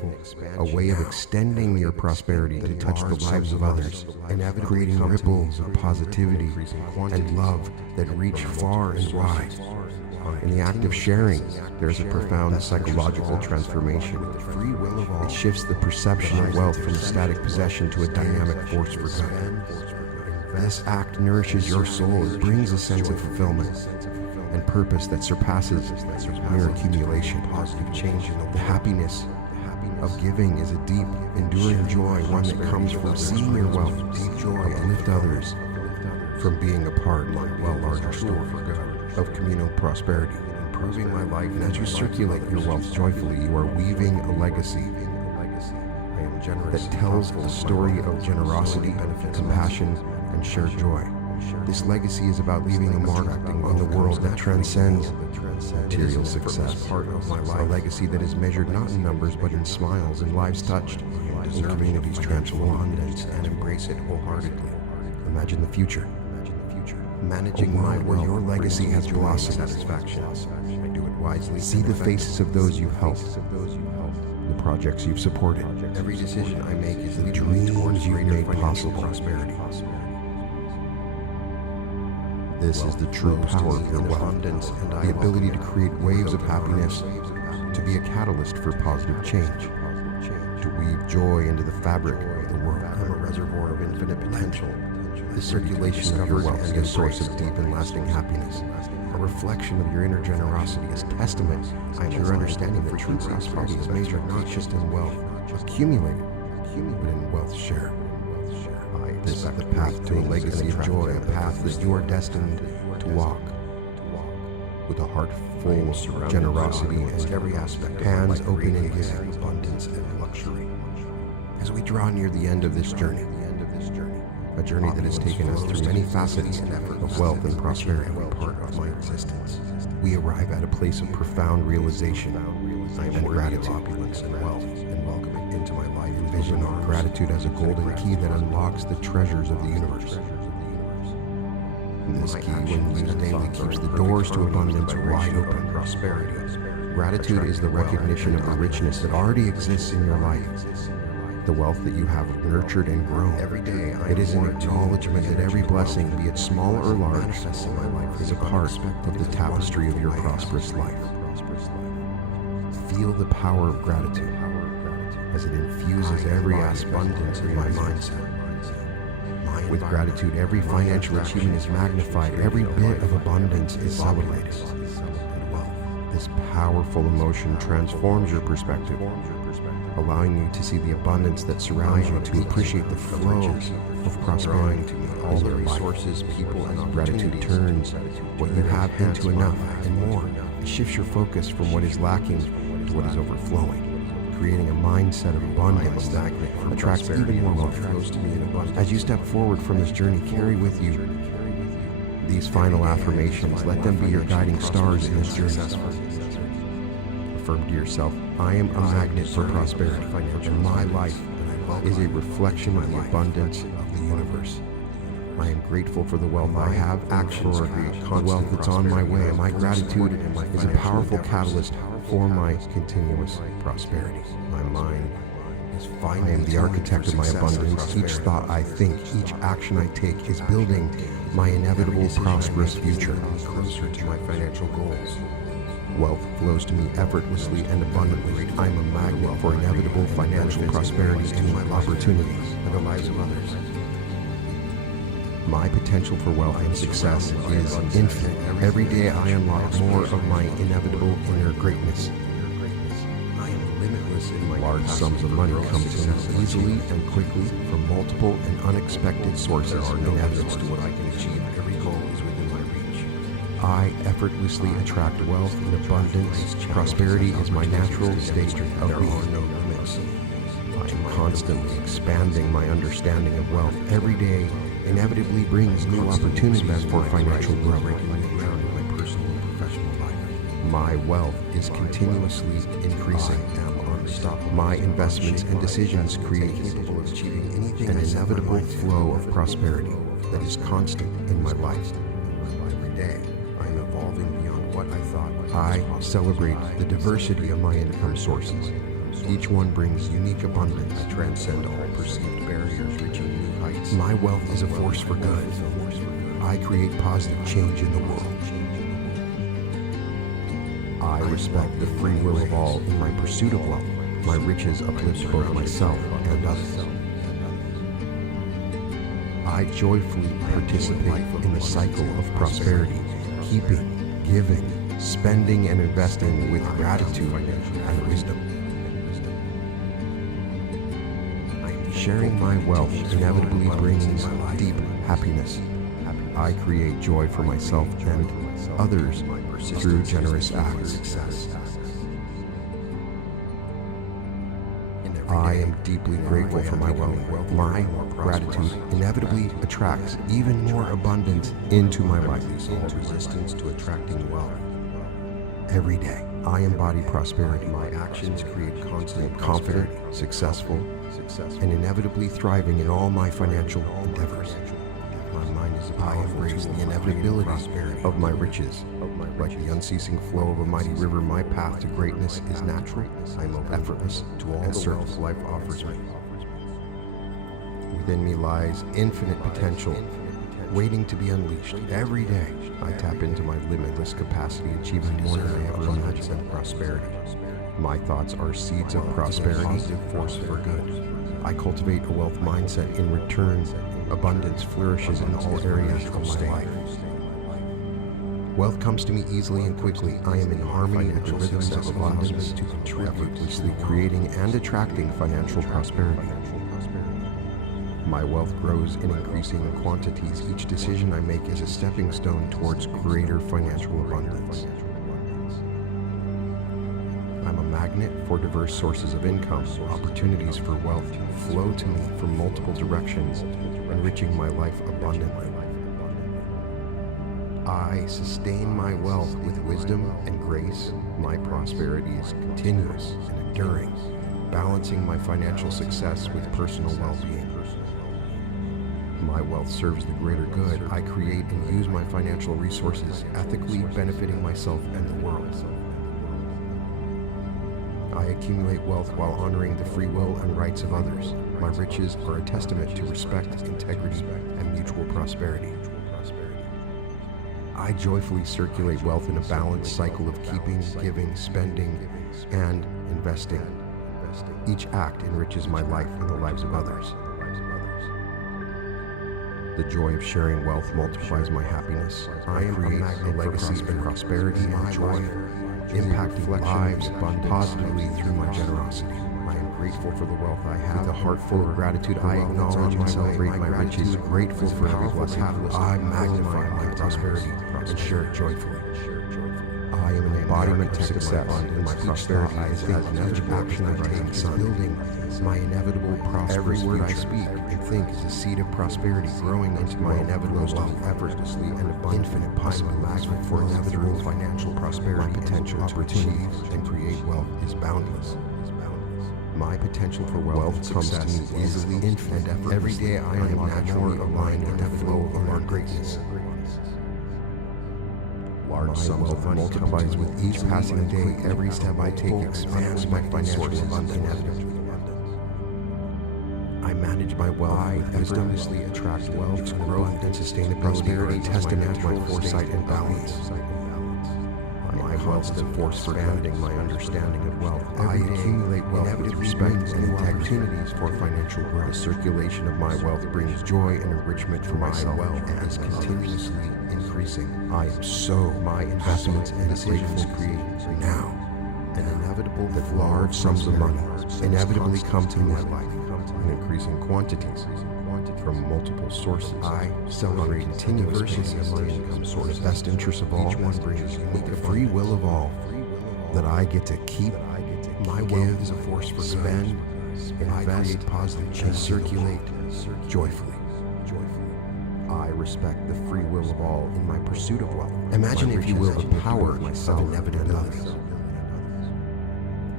a way of extending your prosperity to touch the lives of others, creating ripples of positivity and love that reach far and wide. In the act of sharing, there is a profound psychological transformation. It shifts the perception of wealth from a static possession to a dynamic force for good. This act nourishes your soul. It brings a sense of fulfillment and purpose that surpasses mere accumulation. Positive change. The happiness of giving is a deep, enduring joy, one that comes from seeing your wealth uplift others, from being a part of a larger store for good, of communal prosperity, improving my life. And as you circulate your wealth joyfully, you are weaving a legacy that tells the story of generosity, compassion, and shared joy. This legacy is about leaving a mark on the world that transcends material success. A legacy that is measured not in numbers but in smiles and lives touched, in communities transformed, and embrace it wholeheartedly. Imagine the future. Managing my world, your legacy has blossomed. Satisfaction. I do it wisely. See the faces of those you've helped, the projects you've supported. Every decision I make is the dreams you've made possible. Prosperity. This is the true power of your wealth, the ability to create waves of happiness, to be a catalyst for positive change, to weave joy into the fabric of the world. I'm a reservoir of infinite potential. The circulation of your wealth is a source of deep and lasting happiness, a reflection of your inner generosity, is testament to your understanding that true prosperity is measured not just in wealth accumulated, but in wealth shared. This is the path to a legacy of joy, a path that you are destined to walk with a heart full of generosity and every aspect, hands open and giving, abundance and luxury. As we draw near the end of this journey, a journey that has taken us through many facets of wealth and prosperity, part of my existence, we arrive at a place of profound realization and gratitude, opulence and wealth, and welcome it into my life. Envision our gratitude as a golden key that unlocks the treasures of the universe. This key, when used daily, keeps the doors to abundance wide open. Prosperity. Gratitude is the recognition of the richness that already exists in your life, the wealth that you have nurtured and grown. Every day, it is an acknowledgement that every blessing, be it small or large, is a part of the tapestry of your prosperous life. Feel the power of gratitude as it infuses every abundance in my mindset. With gratitude, every financial achievement is magnified, every bit of abundance is celebrated. This powerful emotion transforms your perspective, allowing you to see the abundance that surrounds you, to appreciate the flow of prosperity to all the resources, people, and opportunities. Gratitude turns what you have into enough and more. It shifts your focus from what is lacking to what is overflowing, creating a mindset of abundance that attracts even more wealth. As you step forward from this journey, carry with you these final affirmations. Let them be your guiding stars in this journey. Affirm to yourself, I am a magnet for prosperity, and my life is a reflection of the abundance of the universe. I am grateful for the wealth I have, access to the wealth that's on my way, and my gratitude is a powerful catalyst for my continuous prosperity. My mind is I am the architect of my abundance. Each thought I think, each action I take is building my inevitable prosperous future. Closer to my financial goals. Wealth flows to me effortlessly and abundantly. I am a magnet for inevitable financial prosperity and opportunities in the lives of others. My potential for wealth and success is infinite. Every day I unlock more of my inevitable inner greatness. I am limitless in my large sums of money come to me easily and quickly from multiple and unexpected sources. There are no limits to what I can achieve. Every goal is within my reach. I effortlessly attract wealth in abundance. Prosperity is my natural state of being. There are no limits. I am constantly expanding my understanding of wealth. Every day inevitably brings new opportunities for financial growth. My wealth is continuously increasing. My investments and decisions create an inevitable flow of prosperity that is constant in my life. Every day, I am evolving beyond what I thought. I celebrate the diversity of my income sources. Each one brings unique abundance. I transcend all perceived barriers, reaching new heights. My wealth is a force for good. I create positive change in the world. I respect the free will of all in my pursuit of wealth. My riches uplift both myself and others. I joyfully participate in the cycle of prosperity, keeping, giving, spending, and investing with gratitude and wisdom. Sharing my wealth inevitably brings deep happiness. I create joy for myself and others through generous acts. I am deeply grateful for my wealth. My gratitude inevitably attracts even more abundance into my life. Resistance to attracting wealth. Every day, I embody prosperity. My actions create constant, confident, successful, and inevitably thriving in all my financial endeavors. I embrace the inevitability of my riches. Like the unceasing flow of a mighty river, my path to greatness is natural. I am effortless to all the wealth life offers me. Within me lies infinite potential, waiting to be unleashed. Every day, I tap into my limitless capacity, achieving more than I ever imagined. Prosperity. My thoughts are seeds of prosperity, positive force for good. I cultivate a wealth mindset. In return, abundance flourishes in all areas of my life. Wealth comes to me easily and quickly. I am in harmony with the rhythms of abundance to contribute, effortlessly creating and attracting financial prosperity. My wealth grows in increasing quantities. Each decision I make is a stepping stone towards greater financial abundance. I'm a magnet for diverse sources of income. Opportunities for wealth flow to me from multiple directions, enriching my life abundantly. I sustain my wealth with wisdom and grace. My prosperity is continuous and enduring, balancing my financial success with personal well-being. My wealth serves the greater good. I create and use my financial resources ethically, benefiting myself and the world. I accumulate wealth while honoring the free will and rights of others. My riches are a testament to respect, integrity, and mutual prosperity. I joyfully circulate wealth in a balanced cycle of keeping, giving, spending, and investing. Each act enriches my life and the lives of others. The joy of sharing wealth multiplies my happiness. I am a magnet for legacy and prosperity and joy, impacting lives positively through my generosity. I am grateful for the wealth I have. With a heart full of gratitude, I acknowledge and celebrate my riches, grateful for every blessing. I magnify my prosperity and share it joyfully. I am an embodiment of success, and my prosperity is as each action I take is building my inevitable prosperity. Every word I speak and think is a seed of prosperity growing into my inevitable wealth effortlessly and abundant. Infinite possible magnet for inevitable financial prosperity. My potential to achieve and create wealth is boundless. My potential for wealth comes to me easily, infinite effort. Every day I am naturally aligned with the flow of our greatness. Large sums of money multiplies with each passing day. Every step I take expands my financial abundance. I manage my wealth. I effortlessly attract wealth, growth, and sustainability. Prosperity, testament to my foresight and balance. My wealth is a force for expanding my understanding of wealth. I accumulate wealth with respect and opportunities for financial growth. The circulation of my wealth brings joy and enrichment for myself and is continuously increasing. I am so my investments and decisions create now and inevitable that large sums of money inevitably come to my life in increasing quantities from multiple sources. I celebrate continuous diversity of my income source. Best interest of all, each one brings the free will of all that I get to keep. My wealth is a force for spend, invest, positive change, circulate joyfully. I respect the free will of all in my pursuit of wealth. Imagine, if you will, the power of inevitability.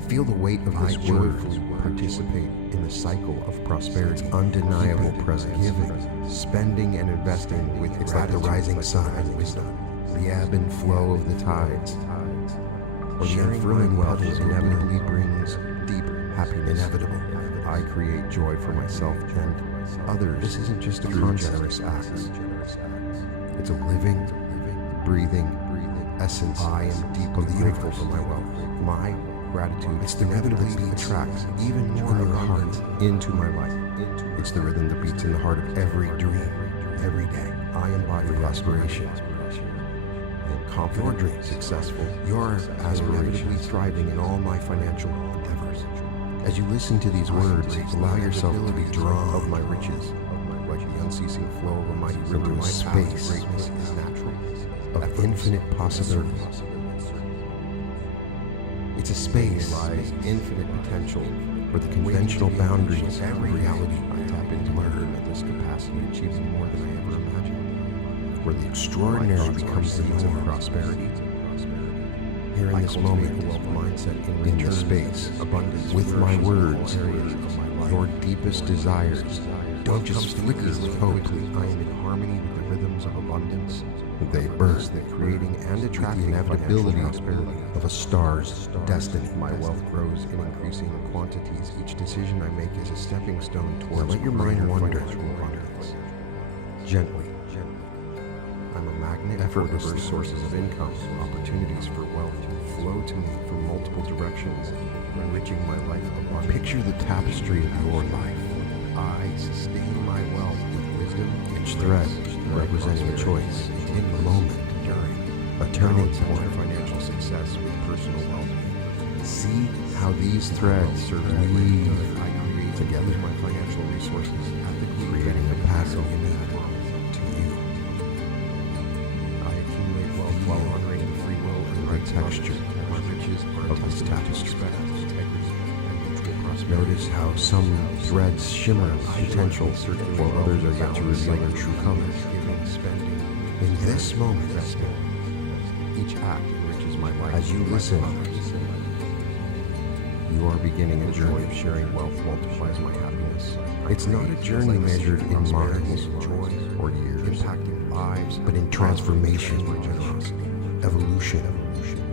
Feel the weight of this word. Participate in the cycle of prosperity. It's undeniable presence. Giving, spending, and investing with it's like the rising sun and wisdom, the ebb and flow of the tides. Or the unfurling wealth inevitably brings deep happiness. Inevitable. I create joy for myself and others. This isn't just a generous act. It's a living, breathing essence. I am deeply grateful for my wealth. My gratitude, it's the rhythm that attracts even more of your heart into my life. It's the rhythm that beats in the heart of every dream, every day. I embody aspiration and confident, your dreams successful, your aspirations thriving in all my financial endeavors. As you listen to these words, allow yourself to be drawn of my riches, like the unceasing flow of a mighty river. My space is natural, of infinite possibilities. It's a space lies infinite potential where the conventional boundaries of reality. I tap into my limitless capacity, achieving more than I ever imagined. Where the extraordinary becomes the norm. Prosperity. Here in this moment, wealth mindset in this space, abundance with my words, your deepest desires don't just flicker with hope. I am in harmony with the rhythms of abundance. They burst, the creating and attracting the inevitability of a star's destiny. My wealth grows in increasing quantities. Each decision I make is a stepping stone towards. Let your mind wander through abundance. Gently. I'm a magnet. Effortless sources of income, opportunities for wealth flow to me from multiple directions, enriching my life abundantly. Picture the tapestry of your life. I sustain my wealth with wisdom. Each thread representing a choice, in a moment, during a turning point. Financial success with personal wealth. See how these threads serve me. I create together my financial resources, ethically creating a passive unique to you. I accumulate wealth while honoring the free will and right texture. My riches are of this tapestry. Notice how some threads shimmer with potential, while others are yet to reveal their true colors. In this moment, each act enriches my life. As you listen, you are beginning a journey of sharing wealth multiplies my happiness. It's not a journey measured in months, joy, or years, impacting lives, but in transformation, evolution.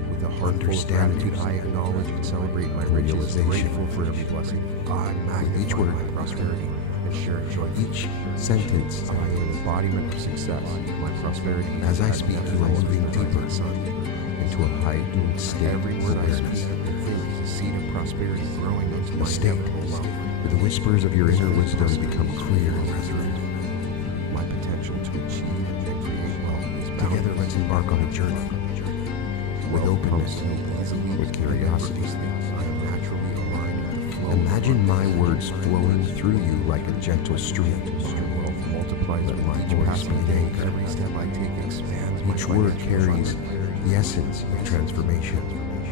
With a heart understanding, I acknowledge and celebrate my realization. Grateful for every blessing. With each word of prosperity and sharing joy. Each sentence, I am an embodiment of success. My prosperity. As I speak, you are moving deeper into a heightened state. Every word I speak is a seed of prosperity growing into my state, where the whispers of your inner wisdom become clear and resonant. My potential to achieve and create wealth is boundless. Together, let's embark on a journey. With openness, with curiosity, I am naturally aligned with the flow. Imagine my words flowing through you like a gentle stream. My wealth multiplies with my voice and anchor. Every step I take expands. Each word carries the essence of transformation.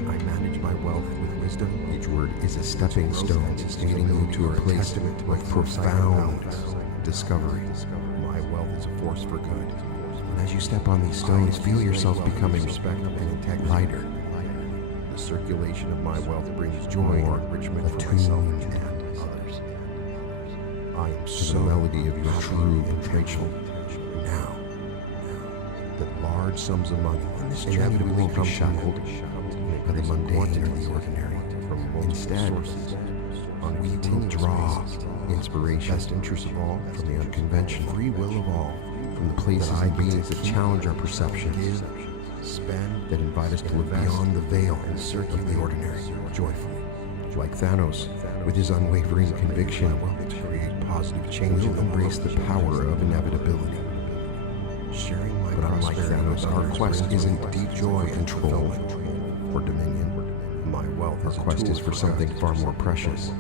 I manage my wealth with wisdom. Each word is a stepping stone, leading you to a place of profound discovery. My wealth is a force for good. And as you step on these stones, feel yourself becoming lighter. The circulation of my wealth brings joy and enrichment for myself and others. I am so the melody of your true potential. Now, that large sums of money inevitably come shackled by the mundane and the ordinary. Instead, we will draw inspiration, best interest of all, from the unconventional, free will of all, from the places and beings that challenge our perceptions, that invite us to look beyond the veil and circulate the ordinary joyfully. Like Thanos, with his unwavering conviction to create positive change and embrace the power of inevitability. But unlike Thanos, our quest isn't deep joy, control, or dominion. My wealth request is for something far more precious.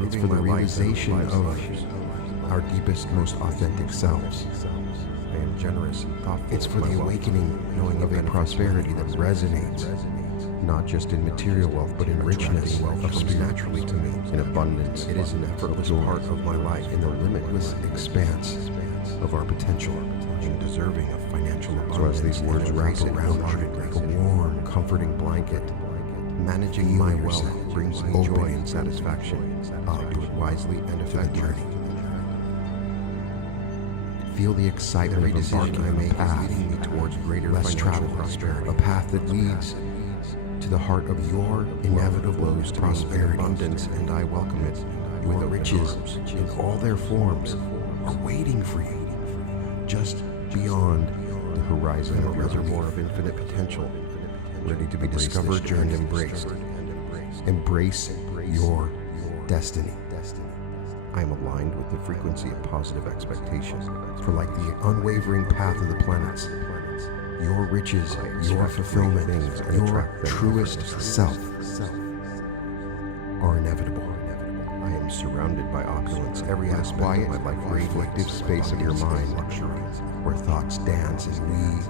It's for the realization of our deepest, most authentic selves. I am generous and thoughtful. It's for the awakening, knowing of a prosperity that resonates, not just in material wealth, but in richness. Wealth comes naturally to me, in abundance. It is an effortless part of my life, in the limitless expanse of our potential. I am deserving of financial abundance. So as these words wrap around you like a warm, comforting blanket, managing my wealth brings me joy and satisfaction. I'll do it wisely and effectively. Feel the excitement of embarking on a path leading me towards greater less travel prosperity, a path that leads to the heart of your inevitable prosperity, abundance, and I welcome it. With the riches in all their forms are waiting for you, just beyond the horizon of your reservoir of infinite potential, ready to be discovered and embraced. Embrace your destiny. I am aligned with the frequency of positive expectation. For like the unwavering path of the planets, your riches, your fulfillment, your truest self are inevitable. I am surrounded by opulence. Every aspect of my life, the reflective space of your mind, where thoughts dance and weave.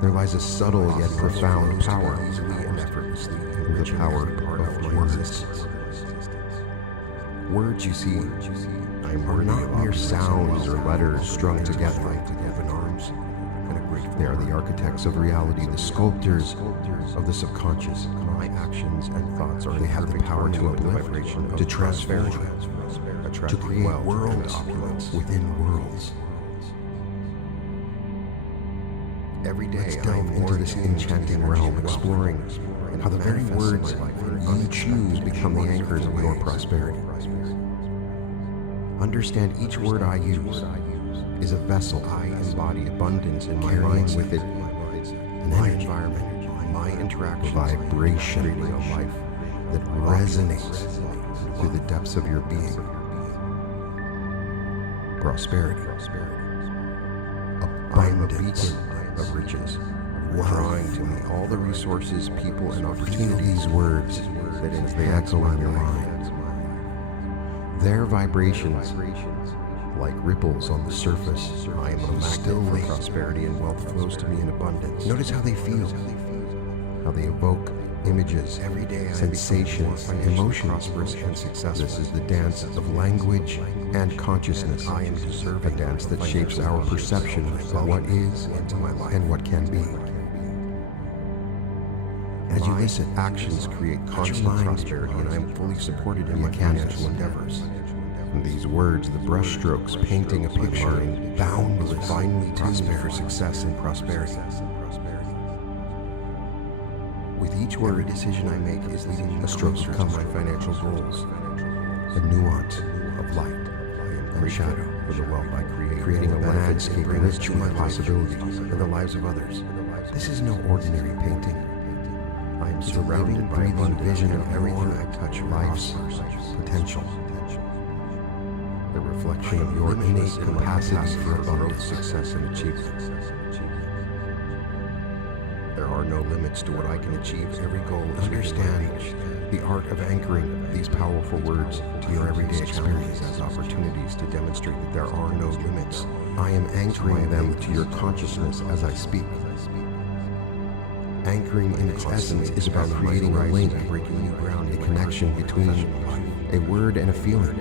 There lies a subtle yet profound power, easily and effortlessly, in the power of words. Words, you see, are not mere sounds or letters strung together like open arms. They are the architects of reality, the sculptors of the subconscious. My actions and thoughts they have the power to uplift, to transfer, to create world opulence within worlds. Every day let's delve into this enchanting realm, exploring how the very words you choose become the anchors of your prosperity. Understand each word I use is a vessel. I embody abundance and carrying with it an energy, my interaction, vibration, a life that resonates through the depths of your being. Prosperity, abundance of riches, drawing to me all the resources, people, and opportunities. Words that they echo in your mind. Their vibrations, like ripples on the surface, I am a magnet for prosperity, and wealth flows to me in abundance. Notice how they feel, how they evoke images, everyday sensations, emotions, and success. This is the dance of language and consciousness. I am deserving, a dance that shapes our perception of what is and what can be. As you listen, actions create constant prosperity, and I am fully supported in my financial endeavors. And these words, the brushstrokes, painting a picture in boundless, finely tuned for success and prosperity. With each word, every decision I make is leading me closer to my financial goals. A nuance of light and shadow for the wealth I create, creating a landscape rich with possibilities in the lives of others. This is no ordinary painting. I am surrounded by a vision of everything I touch, life's potential. The reflection of your innate capacity for abundance, success, and achievement. There are no limits to what I can achieve. Every goal is understand the art of anchoring these powerful words to your everyday experience as opportunities to demonstrate that there are no limits. I am anchoring them to your consciousness as I speak. Anchoring in its essence is about creating a link, breaking new ground, a connection between a word and a feeling,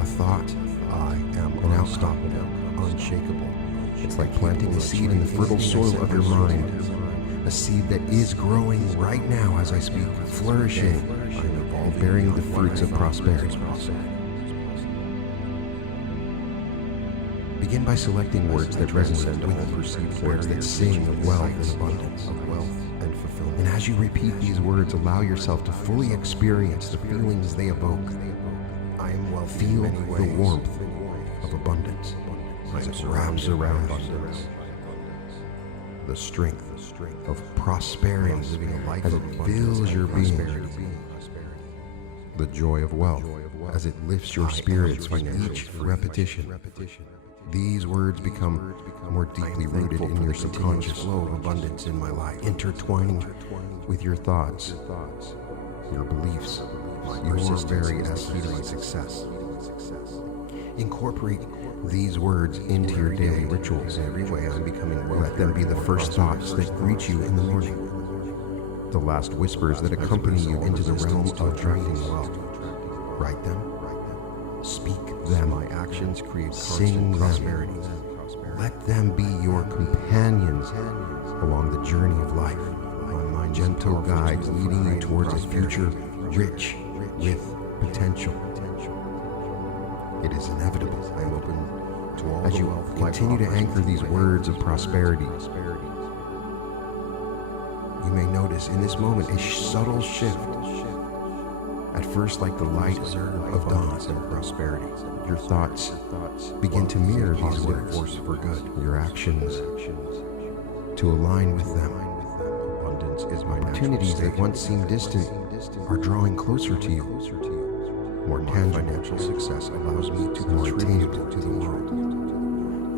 a thought. I am unstoppable, unshakable. It's like planting a seed in the fertile soil of your mind, a seed that is growing right now as I speak, flourishing and bearing the fruits of prosperity. Begin by selecting words that resonate with the perceived words that sing of wealth and abundance, of wealth and fulfillment. And as you repeat these words, allow yourself to fully experience the feelings they evoke. I am well. Feel the warmth of abundance as it wraps around abundance. The strength of prosperity as it fills your being. The joy of wealth as it lifts your spirits with each repetition. These words become more deeply rooted in your subconscious flow of abundance in my life, intertwining with your thoughts, your beliefs, your very essence of success. Incorporate these words into your daily rituals. Every way I'm becoming well. Let them be the first thoughts that greet you in the morning, the last whispers that accompany you into the realm of attracting wealth. Write them, speak them. My actions create sing prosperity. Let them be your companions along the journey of life. My gentle guides leading you towards a future rich with potential. It is inevitable. I am open to all. As you continue to anchor these words of prosperity, you may notice in this moment a subtle shift. At first, like the light of dawn and prosperity, your thoughts begin to mirror these words. Force for good. Your actions to align with them. Abundance is my opportunities that once seemed distant are drawing closer to you. More tangible financial success allows me to more attainable to the world.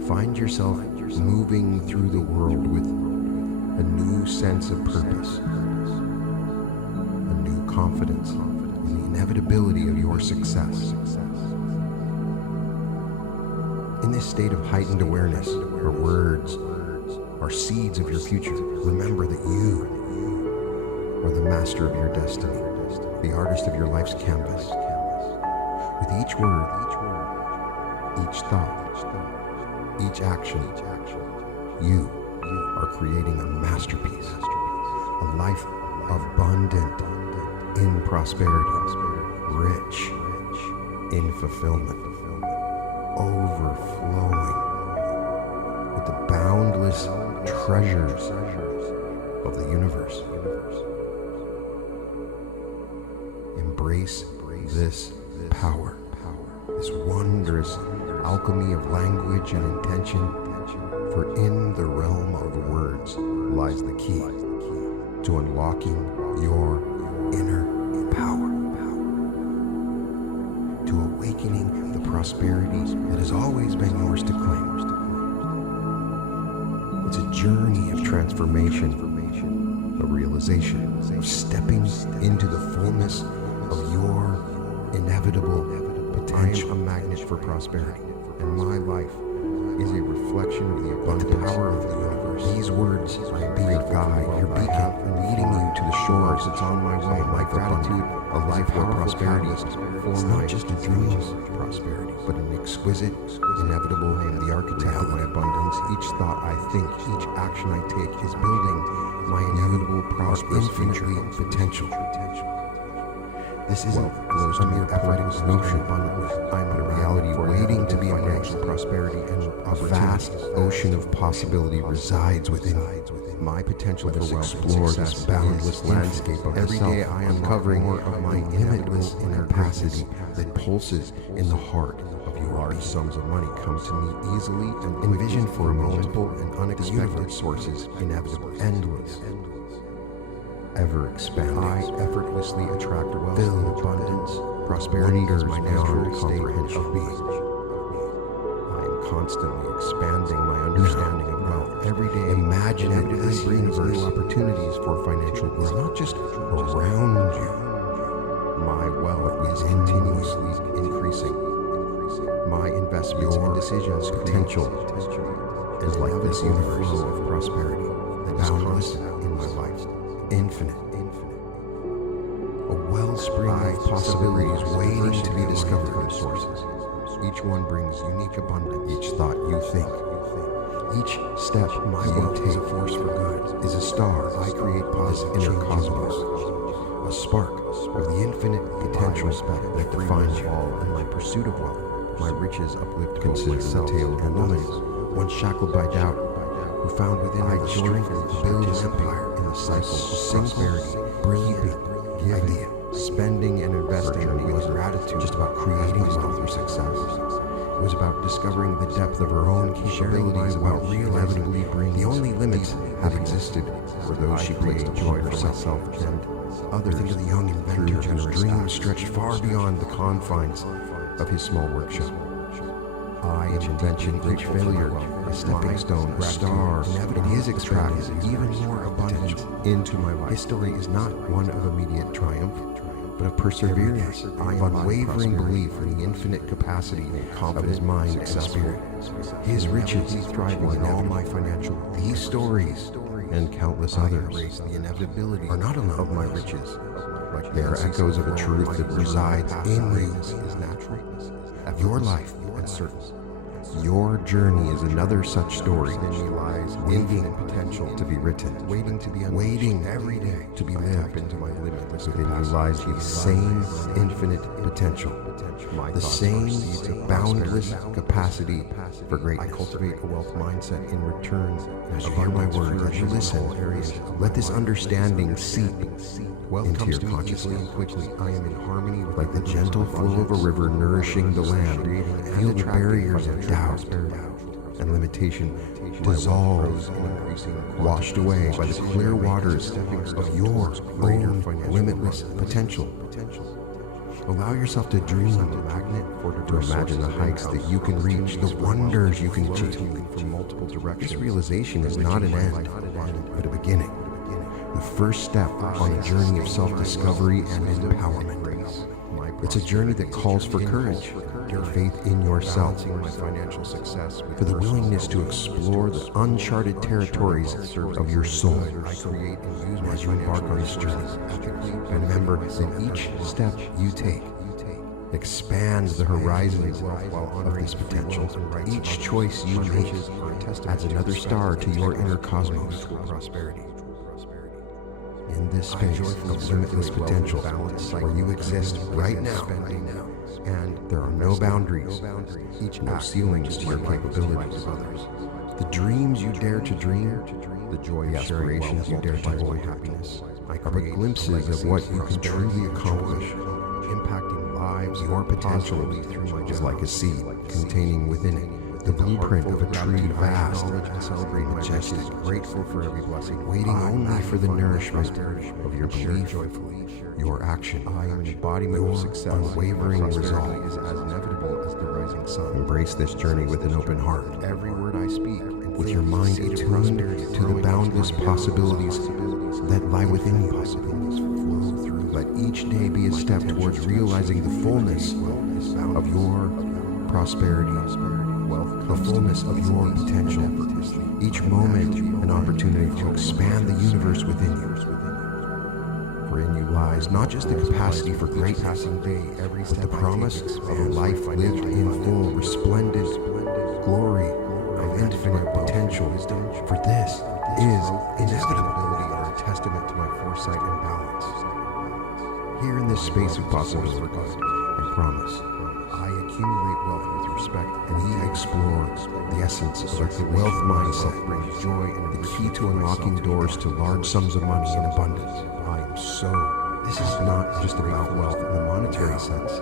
Find yourself moving through the world with a new sense of purpose, a new confidence in the inevitability of your success. In this state of heightened awareness, your words are seeds of your future. Remember that you are the master of your destiny, the artist of your life's canvas. With each word, each thought, each action, you are creating a masterpiece, a life abundant in prosperity, rich in fulfillment, overflowing with the boundless treasures of the universe. Embrace this power, this wondrous alchemy of language and intention, for in the realm of words lies the key to unlocking your inner power, to awakening the prosperity that has always been yours to claim. It's a journey of transformation, a realization of stepping into the fullness of your inevitable potential. I am a magnet for prosperity, and my life is a reflection of the abundant power of the universe. These words be your guide, your beacon, leading you to the shores that's on my way. My gratitude, a life where prosperity is not just a dream of prosperity, but an exquisite, inevitable, and the architect of my abundance. Each thought I think, each action I take is building my inevitable, prosperous, infinitely potential. This isn't a mere effortless notion. I'm in reality waiting to be financial prosperity, and a vast ocean of possibility resides within me. My potential for wealth explore this boundless landscape of every day. I am uncovering more of my limitless capacity that pulses in the heart of your large sums of money come to me easily and envisioned for multiple and unexpected sources, inevitable, endless, ever expanding. I effortlessly attract wealth, fill abundance, prosperity is my natural state of being. I am constantly expanding my understanding of wealth. Every day, imagine that this universe opportunities for financial growth. It's not just around you. My wealth is continuously increasing. My investments and decisions potential is like this universe of prosperity that is constant in my life. Infinite, a wellspring of possibilities waiting to be discovered. Sources. Each one brings unique abundance. Each thought you think, each step you take, a force for good, is a star I create positive inner cosmos, a spark of the infinite potential that defines all in my pursuit of wealth. My riches uplift consider the tale of a woman once shackled by doubt, who found within her the strength to build an empire in a cycle of prosperity, brilliant, giving, spending, and investing. It was gratitude, just about creating wealth or success. It was about discovering the depth of her own capabilities, about inevitably bringing the only limits that existed were those she placed upon herself and others. Think of the young inventor whose dreams stretched far beyond the confines of his small workshop. Each invention, each failure, a stepping stone, a star, it is extracted even more abundant into my life. His story is not one of immediate triumph, but of perseverance, of unwavering belief in the infinite capacity of his mind and spirit. His riches, thriving in all my financial. These stories and countless others are not alone of my riches. They are echoes of a truth that resides in you. Your life and service. Your journey is another such story, waiting potential to be written, waiting every day to be lived. Into my limitless. Within you lies the same infinite potential, the same boundless capacity for greatness. I cultivate a wealth mindset in return. As you hear my words, as you listen, let this understanding seep into your consciousness. Quickly, I am in harmony with like the gentle flow of a river nourishing the land. Feel the barriers of doubt and limitation dissolve, washed away by the clear waters of your own limitless potential. Allow yourself to dream, to imagine the heights that you can reach, the wonders you can achieve. From multiple directions. This realization is not an end, but a beginning. The first step on a journey of self-discovery and empowerment. It's a journey that calls for courage, faith in yourself, for the willingness to explore the uncharted territories of your soul. As you embark on this journey, remember that each step you take expands the horizons of this potential. Each choice you make adds another star to your inner cosmos. In this space of limitless potential, where you exist right now, and there are no boundaries, no ceilings to your capabilities of others. The dreams you dare to dream, the joy, the aspirations you dare to hold, happiness, are but glimpses of what you can truly accomplish. Impacting lives, your potential is like a seed containing within it the blueprint of a tree, vast, majestic, grateful for every blessing, waiting only for the nourishment of your belief, your action. I am an embodiment of success. Unwavering resolve is as inevitable as the rising sun. Embrace this journey with an open heart. Every word I speak, with your mind attuned to the boundless possibilities that lie within you. Let each day be a step towards realizing the fullness of your prosperity. The fullness of your potential. Each moment an opportunity to expand the universe within you. For in you lies not just the capacity for great passing day, but the promise of a life lived in full, resplendent glory of infinite potential. For this is inevitability, are a testament to my foresight and balance. Here in this space of possibility and promise, I accumulate wealth with respect, and we explore the essence of the wealth mindset, brings joy, and the key to unlocking doors to large sums of money in abundance. This is not just about wealth in the monetary sense.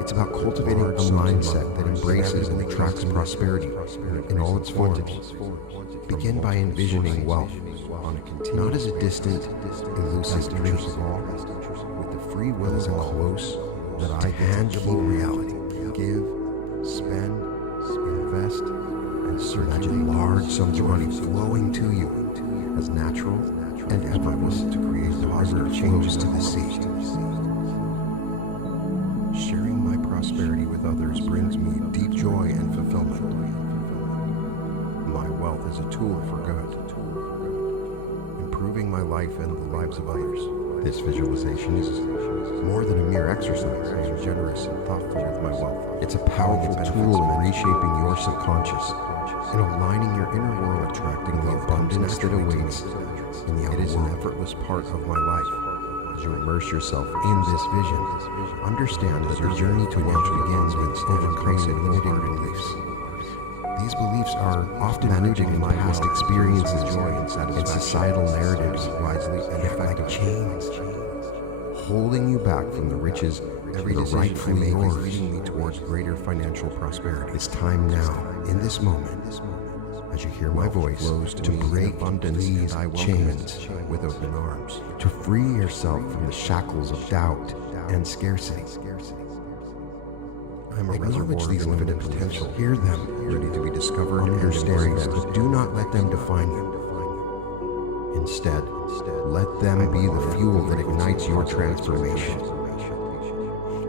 It's about cultivating a mindset that embraces and attracts prosperity in all its forms. Begin by envisioning wealth, not as a distant, elusive dream, with the free will as a close, tangible reality. Give, spend, invest, and imagine large sums of money flowing to you as natural and effortless to create positive changes to the sea. Sharing my prosperity with others brings me deep joy and fulfillment. My wealth is a tool for good, improving my life and the lives of others. This visualization is more than a mere exercise. I am generous and thoughtful with my wealth. It's a powerful tool in reshaping your subconscious and aligning your inner world, attracting the abundance that awaits in the outer world. It is an effortless part of my life. As you immerse yourself in this vision, understand that your journey to wealth begins with overcoming limiting beliefs. These beliefs are often rooted in past experiences, joy, and societal narratives, wisely and effect like chains, holding you back from the riches every rightfully yours, leading me towards greater financial prosperity. It's time now, in this moment, as you hear my voice, to break these chains with open arms, to free yourself from the shackles of doubt and scarcity. I'm a reservoir of infinite potential. Hear them, ready to be discovered, understand them, but do not let them define you. Instead, let them be the fuel that ignites your transformation.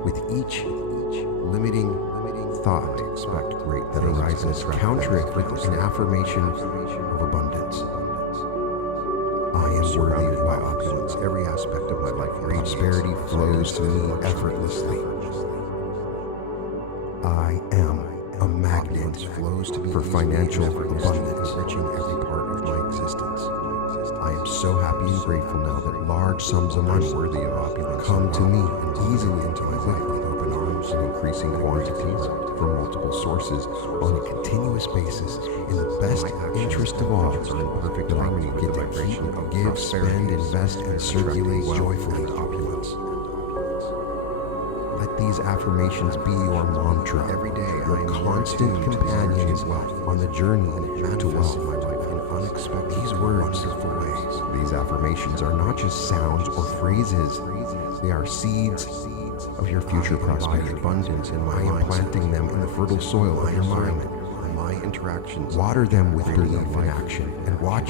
With each limiting thought expect great that arises, counter it with an affirmation of abundance. I am worthy by opulence. Every aspect of my life, prosperity flows to me effortlessly. I am a magnet flows to me for financial abundance, enriching every part of my existence. I am so happy and grateful now that large sums of money worthy of opulence come to me and easily into my life with open arms and increasing quantities from multiple sources on a continuous basis in the best interest of all. Are in perfect harmony with the vibration of give, spend, invest, and circulate joyfully opulence. Let these affirmations be your mantra every day. Your constant companion on the journey to wealth. Unexpected these words, wonderful ways. These affirmations are not just sounds or phrases. They are seeds of your future prosperity, abundance, and I am planting them in the fertile soil of your mind. My interactions. Water them with belief and action, and watch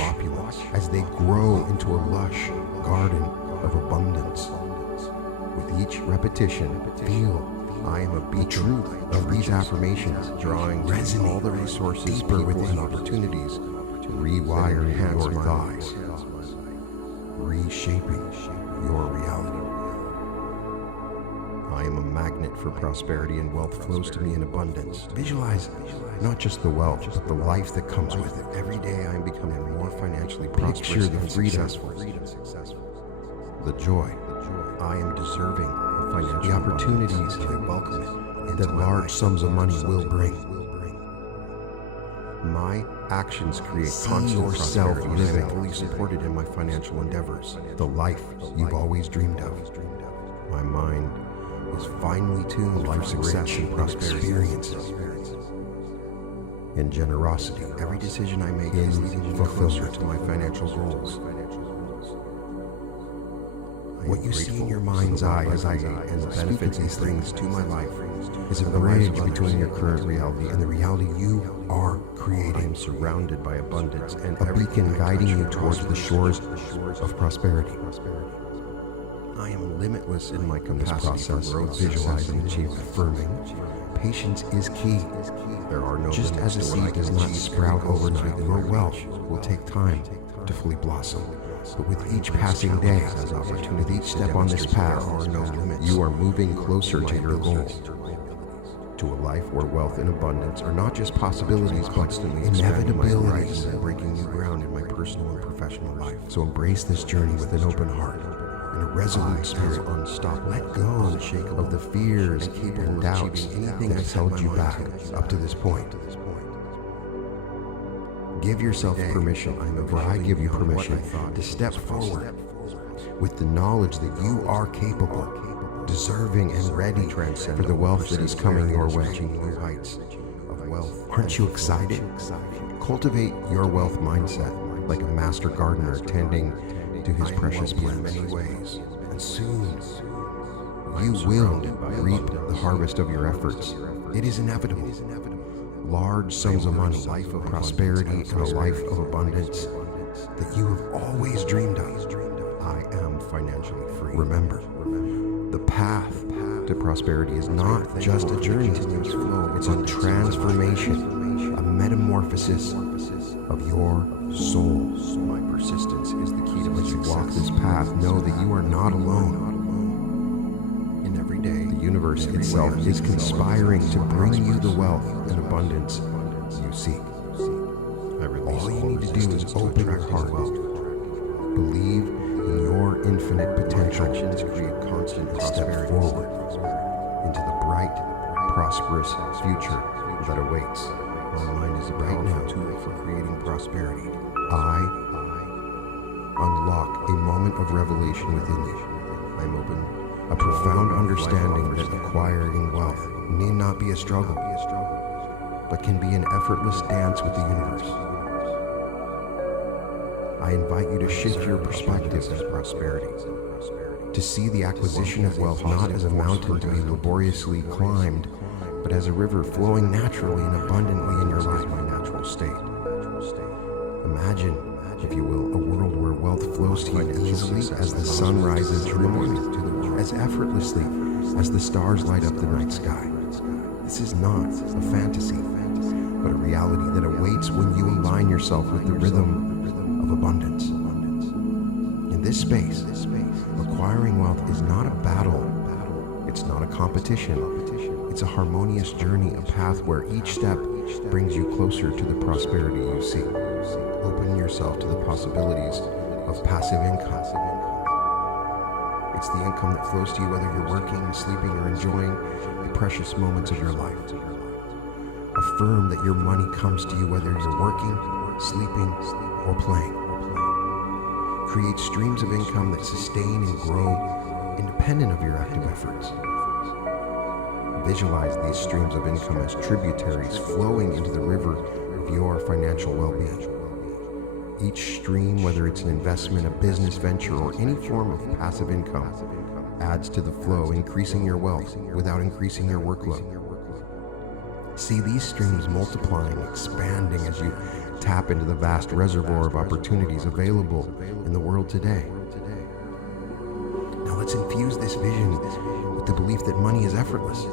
as they grow into a lush garden of abundance. With each repetition, feel I am a beacon of these affirmations, drawing all the resources deeper within opportunities. Rewiring your thoughts, reshaping your reality. I am a magnet for prosperity, and wealth flows to me in abundance. Visualize not just the wealth, but the life that comes with it. Every day I am becoming more financially prosperous. Picture the freedom, the joy. I am deserving of financial the opportunities I welcome it that large sums of money will bring. My actions create constant prosperity, living fully supported in my financial endeavors. The life you've always dreamed of. My mind is finely tuned for success and prosperity experiences. In generosity, every decision I make is leading me closer to my financial goals. What you see in your mind's eye as I and the benefits these things to my life is a bridge between your current reality and the reality you are creating. I am surrounded by abundance and a beacon guiding you towards the shores of prosperity. I am limitless in my capacity for growth, visualizing, achieving, affirming. Patience is key. There are no just as a seed does not sprout overnight, your wealth will take time to fully blossom. But with each passing day, with each step on this path, there are no limits. You are moving closer to your goal. To a life where wealth and abundance are not just possibilities, but inevitabilities, breaking new ground in my personal and professional life. So embrace this journey with an open heart and a resolute spirit. Unstoppable. Let go of the fears and doubts, anything that's held you back up to this point. Give yourself permission, for I give you permission to step forward with the knowledge that you are capable, deserving, and ready for the wealth that is coming your way. New heights of wealth. Aren't you excited? Cultivate your wealth mindset like a master gardener tending to his precious plants in many ways. And soon, you will reap the harvest of your efforts. It is inevitable. Large sums of money, life of prosperity, and a life of abundance that you have always dreamed of. I am financially free. Remember, the path to prosperity is not just a journey. It's a transformation, a metamorphosis of your soul. My persistence is the key to my success. As you walk this path, know that you are not alone. In every day, the universe itself is conspiring to bring you the wealth and abundance you seek. All you need to do is open your heart, believe in your infinite potential, to create constant prosperity, step forward into the bright, prosperous future that awaits. My mind is a powerful tool for creating prosperity. I unlock a moment of revelation within you. I am open a profound understanding that acquiring wealth need not be a struggle, but can be an effortless dance with the universe. I invite you to shift your perspective as prosperity, to see the acquisition of wealth not as a mountain to be laboriously climbed, but but as a river flowing naturally and abundantly in your life. My natural state. Imagine, if you will, a world where wealth flows to you easily as the sun rises in the morning, as effortlessly as the stars light up the night sky. This is not a fantasy, but a reality that awaits when you align yourself with the rhythm of abundance. In this space, acquiring wealth is not a battle. It's not a competition. It's a harmonious journey, a path where each step brings you closer to the prosperity you seek. Open yourself to the possibilities of passive income. It's the income that flows to you whether you're working, sleeping, or enjoying the precious moments of your life. Affirm that your money comes to you whether you're working, sleeping, or playing. Create streams of income that sustain and grow independent of your active efforts. Visualize these streams of income as tributaries flowing into the river of your financial well-being. Each stream, whether it's an investment, a business venture, or any form of passive income, adds to the flow, increasing your wealth without increasing your workload. See these streams multiplying, expanding as you tap into the vast reservoir of opportunities available in the world today. Now let's infuse this vision with the belief that money is effortless.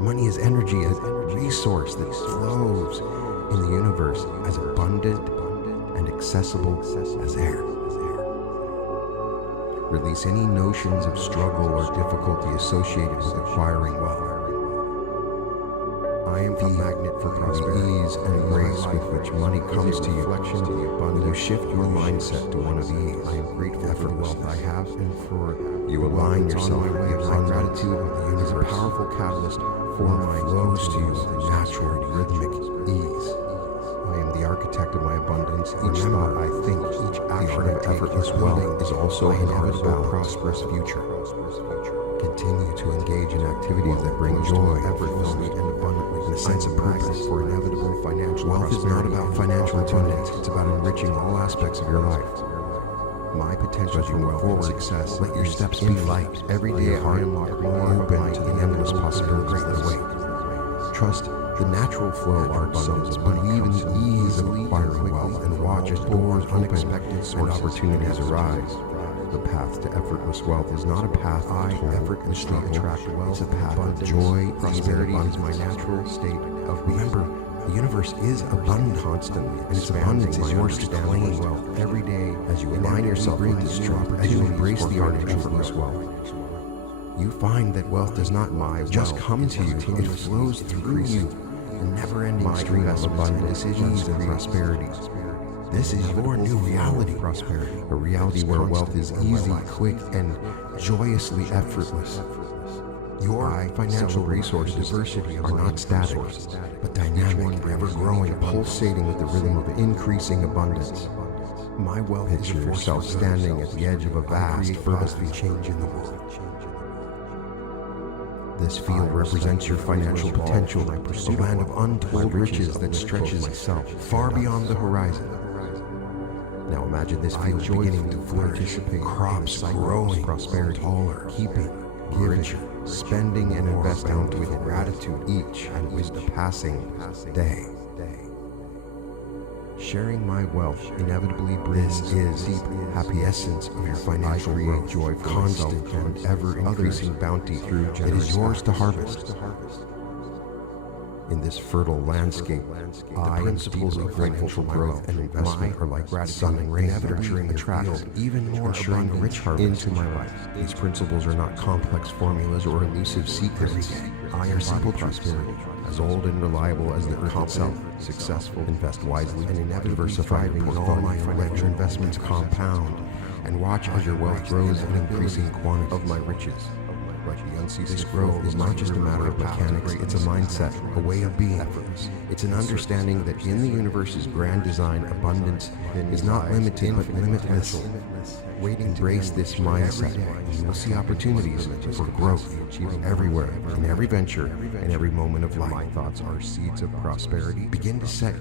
Money is energy, a resource that flows in the universe as abundant and accessible as air. Release any notions of struggle or difficulty associated with acquiring wealth. I am the magnet for prosperity, ease and grace with which money comes to you. When you shift your mindset to one of ease, I am grateful for the wealth I have, and for you align yourself with my gratitude is a powerful catalyst for my flows to you with natural rhythmic ease. I am the architect of my abundance. Each thought I think, each action of effortless wealth is also an inevitable prosperous future. Continue to engage in activities that bring joy, effortlessly, and abundantly, with a sense of purpose for inevitable financial prosperity. Wealth is not about financial abundance. It's about enriching all aspects of your life. My potential as you move forward, success. Let your steps be light. Every day I unlock more open to the endless possibilities that await. Trust the natural flow of abundance. Believe in the ease of acquiring wealth, and watch as doors unexpected and opportunities arise. The path to effortless wealth is not a path I effortlessly attract wealth. It's a path of joy. Prosperity is my natural state of being. Remember, the universe is abundant constantly, and its abundance is yours to claim wealth every day as you align yourself with this truth, as you embrace the art of effortless wealth. You find that wealth does not just come to you, it flows through you, a never-ending stream of abundance, ease, and prosperity. This is your new reality, prosperity, a reality where wealth is easy, quick, and joyously effortless. Your financial resources diversity are not static, but dynamic, ever-growing, pulsating with the rhythm of increasing abundance. My wealth picture yourself standing at the edge of a vast, fertile change in the world. This field represents your financial potential, a land of untold riches that stretches far beyond the horizon. Now imagine this field beginning to flourish, crops growing, prosperity taller, keeping, richer, spending and investing with gratitude each and with the passing day. Sharing my wealth inevitably brings this deep, happy essence of your financial growth, joy, constant and ever-increasing bounty that is yours to harvest. In this fertile landscape, the principles of financial growth and investment are like sun and rain, nurturing the traps, even more ensuring a rich harvest into my life. These principles are not complex formulas or elusive secrets. I am simple prosperity, as old and reliable as the earth itself. Successful, invest wisely, and inevitably diversifying in all my financial investments compound, and watch as your wealth grows in increasing quantity of my riches. This growth is not just a matter of mechanics, it's a mindset, a way of being. It's an understanding that in the universe's grand design, abundance is not limited but limitless. Embrace this mindset, and you will see opportunities for growth everywhere, in every venture, in every moment of life. My thoughts are seeds of prosperity. Begin to set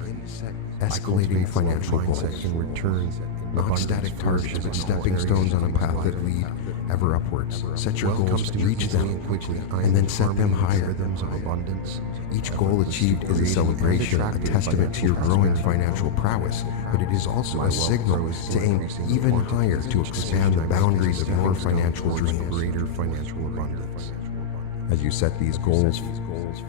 escalating financial goals in return. not static targets, but stepping stones on a path that lead ever upwards. Set your goals, reach them quickly, and then set them higher. Of abundance. Each goal achieved is a celebration, a testament to your growing financial prowess, but it is also a signal to aim even higher, to expand the boundaries of your financial dream, greater financial abundance. As you set these goals,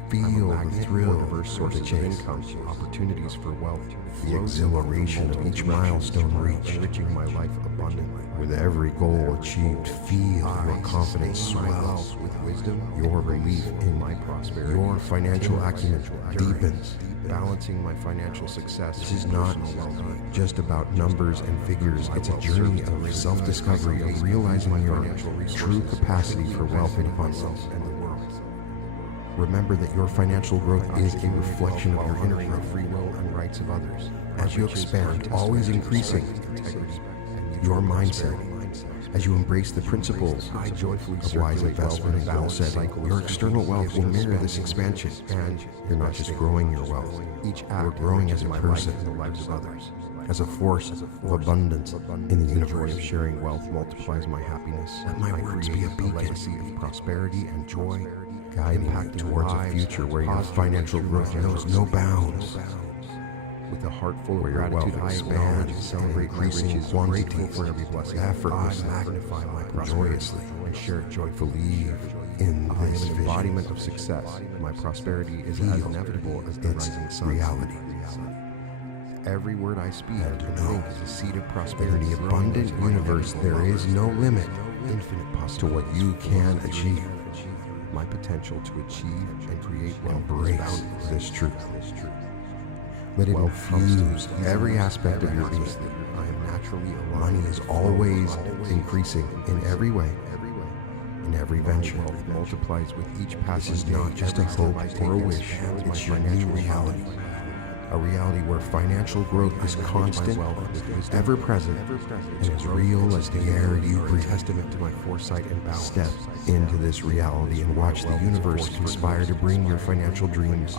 feel the thrill of the chase, opportunities for wealth, the exhilaration of each milestone reached, enriching my life abundantly. With every goal achieved, feel your confidence swell with wisdom, your belief in my prosperity, your financial acumen deepens. Balancing my financial success. This is not just about numbers and figures. It's a journey of self-discovery, of realizing your true capacity for wealth and abundance and the world. Remember that your financial growth is a reflection of your inner growth, free will, and rights of others. As you expand, always increasing your mindset, as you embrace the principles of wise investment and goal setting, your external wealth will mirror this expansion. And you're not just growing your wealth, you're growing as a person in the lives of others, as a force of abundance in the universe. Sharing wealth multiplies my happiness. Let my words be a beacon of prosperity and joy, guiding you towards a future where your financial growth knows no bounds. With a heart full of gratitude, I expands, celebrate increasing quantities, for every blessing, effortless, magnify my prosperity, joyously, and share it joyfully. In this embodiment of success, my prosperity is as inevitable as the rising sun. Reality. Every word I speak and think is a seed of prosperity. In the abundant universe, there is no limit, infinite possibility to what you can achieve. My potential to achieve and create embrace this truth. Let it infuse every aspect of your being. I am naturally alive. Money is always increasing in every way, in every venture. It multiplies with each passage. This is not just a hope or a wish. It's your new reality. A reality where financial growth is constant, ever present, and as real as the air you breathe. Testament to my foresight and balance. Step into this reality and watch the universe conspire to bring your financial dreams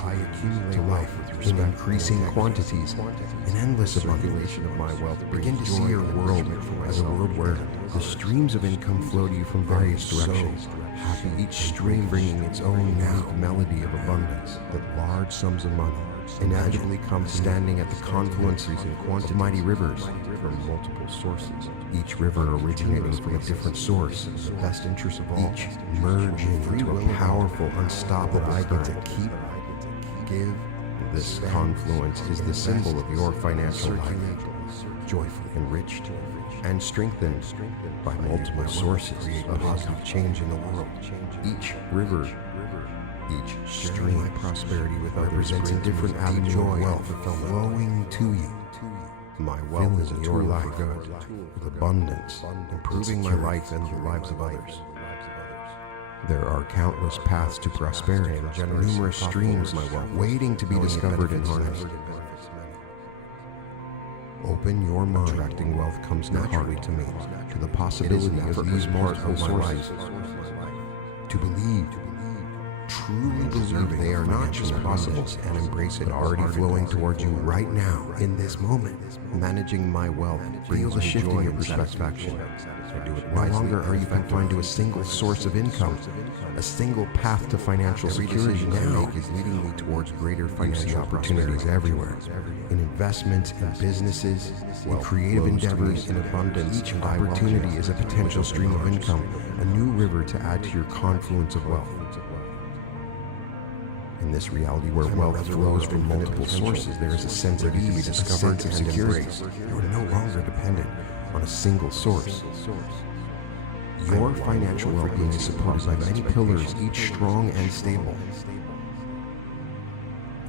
to life in increasing quantities, an endless accumulation of my wealth. Begin to see your world as a world where the streams of income flow to you from various directions. Happy, each stream bringing its own unique melody of abundance. That large sums of money inevitably come standing at the confluence of mighty rivers from multiple sources, each river originating from a different source, the best interest of all, each merging into a powerful, unstoppable I get to keep, give. This confluence is the symbol of your financial life, joyfully enriched and strengthened by multiple sources of positive change in the world. Each river, each stream of prosperity with represents a different avenue of wealth flowing to you. My wealth is a your life with abundance, improving my life and the lives of others. There are countless paths to prosperity, numerous streams waiting to be discovered and harnessed. Open your mind. Attracting wealth comes naturally to me, to the possibility of these parts of my life. To believe, truly believe they are not just possible, and embrace it already flowing towards you right now, in this moment. Managing my wealth, feel the shift in your perspective. I do it. No longer are you confined to a single source of income, a single path to financial security. Now is leading me towards greater financial opportunities everywhere, in investments, in businesses, in creative endeavors, in abundance. Each opportunity is a potential stream of income, a new river to add to your confluence of wealth. In this reality where wealth flows from multiple sources, there is a sense of ease, a sense of security. You are no longer dependent on a single source. Your financial well-being is supported by many pillars, each strong and stable.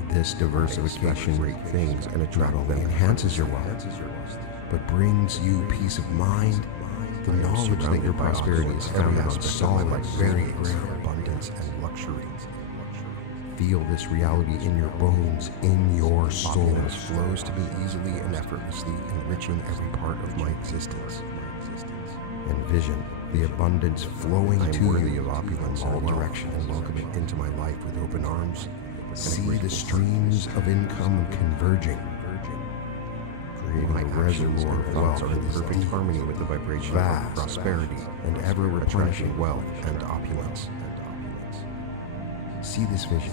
This diversification things and a not only enhances your wealth, but brings you peace of mind, the knowledge that your prosperity is found in solid, very great abundance and luxury. Feel this reality in your bones, in your soul. It flows to me easily and effortlessly, enriching every part of my existence. Envision the abundance flowing to you of opulence in all directions, and welcome it into my life with open arms. See the streams of income converging, creating a reservoir of wealth are in perfect harmony with the vibration of prosperity and ever-replenishing wealth and opulence. See this vision.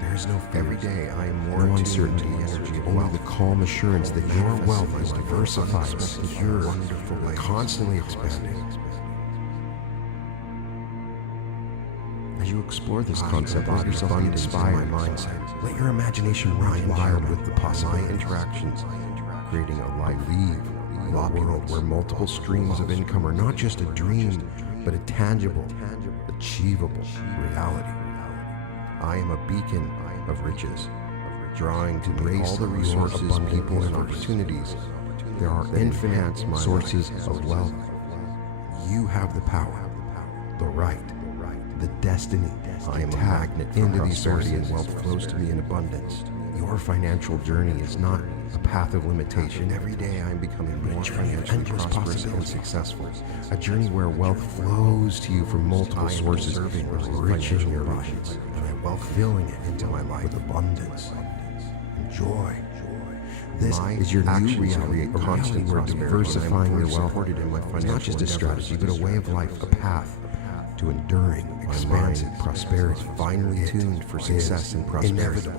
There is no fear. Every day I am more uncertainty, energy, only the calm assurance that your wealth is diversified, secure, wonderful, constantly expanding. As you explore this concept, let yourself be inspired mindset. Let your imagination run wild with the possible interactions, creating a life, a world where multiple streams of income are not just a dream, but a tangible, achievable reality. I am a beacon of riches, drawing to me all the resources, people, and opportunities. There are infinite sources of wealth. You have the power, the right, the destiny. I am a magnet into these sources, and wealth flows to me in abundance. Your financial journey is not a path of limitation. Every day I am becoming more financially prosperous and successful. A journey where wealth flows to you from multiple sources, enriching your life, and wealth filling it into my life with abundance and joy. This is your new reality, a constant diversifying your wealth. It's not just a strategy, but a way of life, a path to enduring, expansive prosperity, finely tuned for success and prosperity.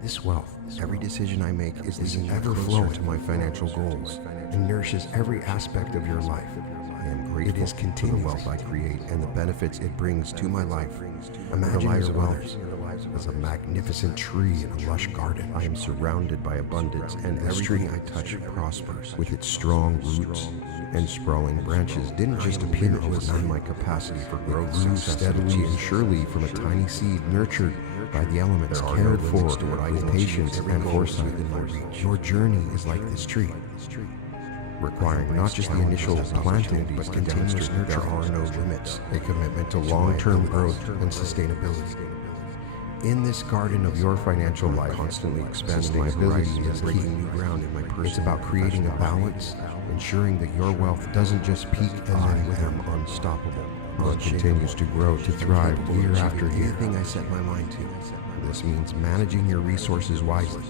This wealth, every decision I make is the ever flow to my financial goals and nourishes every aspect of your life. I am grateful. It is continual wealth I create and the benefits it brings to my life. Imagine your wealth as a magnificent tree in a lush garden. I am surrounded by abundance, and everything I touch prospers. With its strong roots and sprawling branches didn't just appear overnight. My capacity for growth grew steadily and surely from a tiny seed nurtured by the elements, cared for with patience and foresight in my reach. Your journey is like this tree, requiring not just the initial planting, but continuous nurture. There are no limits, a commitment to long-term growth and sustainability. In this garden of your financial life, constantly expanding my abilities and breaking new ground in my person. It's about creating a balance, ensuring that your wealth doesn't just peak and then become unstoppable, but continues to grow, to thrive year after year. Anything I set my mind to. This means managing your resources wisely,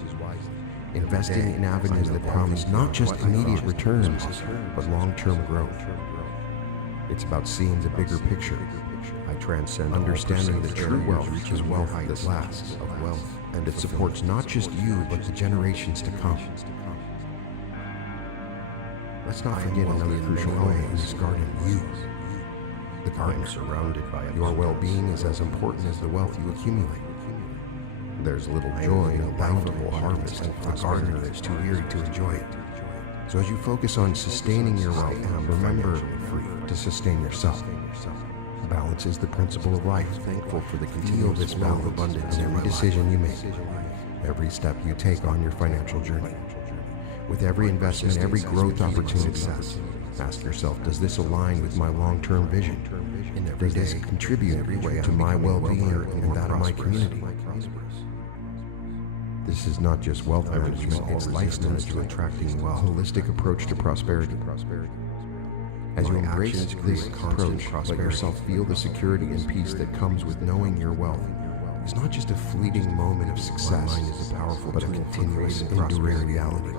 investing in avenues that promise not just immediate returns, but long-term growth. It's about seeing the bigger picture. I transcend understanding that true wealth reaches wealth that lasts, of wealth, and it supports not just you, but the generations to come. Let's not forget another crucial way in this garden, you. The garden surrounded by it. Your well-being is as important as the wealth you accumulate. There's little joy in a bountiful harvest if the gardener is too weary to enjoy it. So as you focus on sustaining your wealth, remember to sustain yourself. Balance is the principle of life. Thankful for the continual this balance, abundance in every decision you make, every step you take on your financial journey. With every investment, every growth opportunity, ask yourself, does this align with my long-term vision? Does this contribute to my well-being and that of my community? This is not just wealth management, it's lifestyle to attracting wealth, a holistic approach to prosperity. As you embrace this approach, let yourself feel the security and peace that comes with knowing your wealth is not just a fleeting moment of success, but a continuous, enduring reality.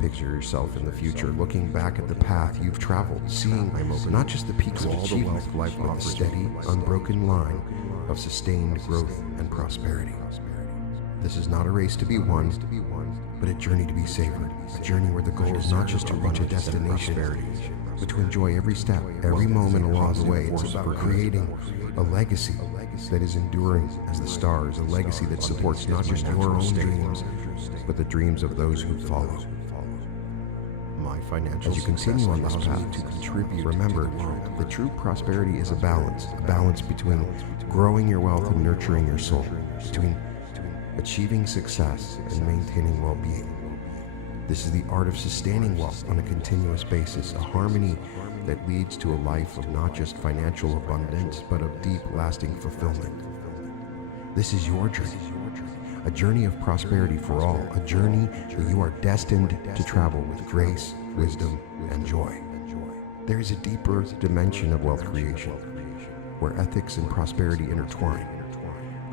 Picture yourself in the future, looking back at the path you've traveled, seeing not just the peaks of all the wealth life offers, a steady, unbroken line of sustained growth and prosperity. This is not a race to be won, but a journey to be savored. A journey where the goal is not just to reach a destination, but to enjoy every step, every moment along the way. It's about creating a legacy that is enduring as the stars, a legacy that supports not just your own dreams, but the dreams of those who follow. My financial, as you continue on this path to contribute, remember that true prosperity is a balance between growing your wealth and nurturing your soul, between achieving success and maintaining well-being. This is the art of sustaining wealth on a continuous basis, a harmony that leads to a life of not just financial abundance, but of deep, lasting fulfillment. This is your journey, a journey of prosperity for all, a journey that you are destined to travel with grace, wisdom, and joy. There is a deeper dimension of wealth creation, where ethics and prosperity intertwine,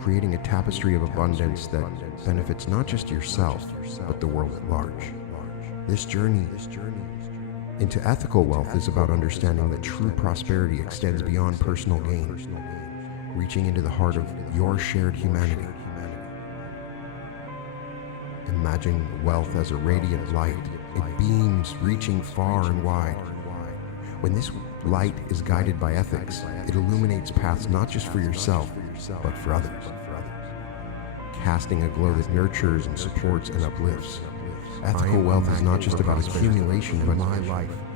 creating a tapestry of abundance that benefits not just yourself, but the world at large. This journey into ethical wealth is about understanding that true prosperity extends beyond personal gain, reaching into the heart of your shared humanity. Imagine wealth as a radiant light. It beams, reaching far and wide. When this light is guided by ethics, it illuminates paths not just for yourself, but for others, casting a glow that nurtures and supports and uplifts. Ethical wealth is not just about accumulation, but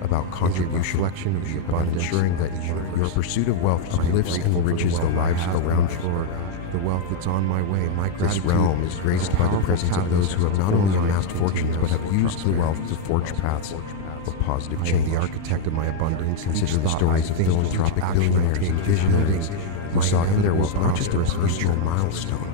about contribution, reflection of the abundance, ensuring that your pursuit of wealth uplifts and enriches the lives around you. The wealth that's on my way. This realm is graced by the presence of those who have not only amassed fortunes, but have used the wealth to forge paths of positive change. The architect of my abundance. Consider the stories of philanthropic billionaires and visionaries who saw in their wealth not just a personal milestone,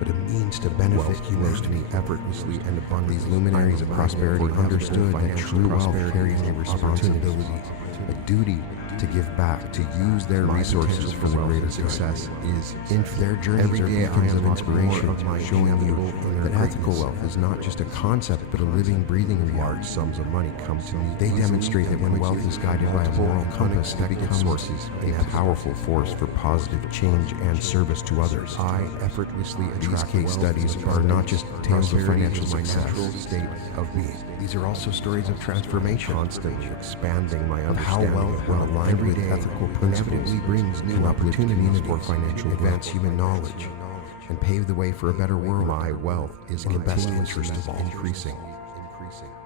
but a means to benefit humanity effortlessly and abundantly. These luminaries of prosperity understood that true wealth carries a responsibility, a duty to give back, to use their resources for the greater success is in their journey. Every day I am of inspiration, showing you that ethical wealth is not just a concept, but a living, breathing reality. Large sums of money come to me. They demonstrate that when wealth is guided by a moral compass, that becomes a powerful force for positive change and service to others. I effortlessly attract. These case studies are not just tales of financial success, state of being. These are also stories of transformation, constantly expanding my understanding of how wealth, when aligned with ethical principles, inevitably brings new opportunities for financial advance human knowledge, and pave the way for a better world. My wealth is in the best interest of all, increasing.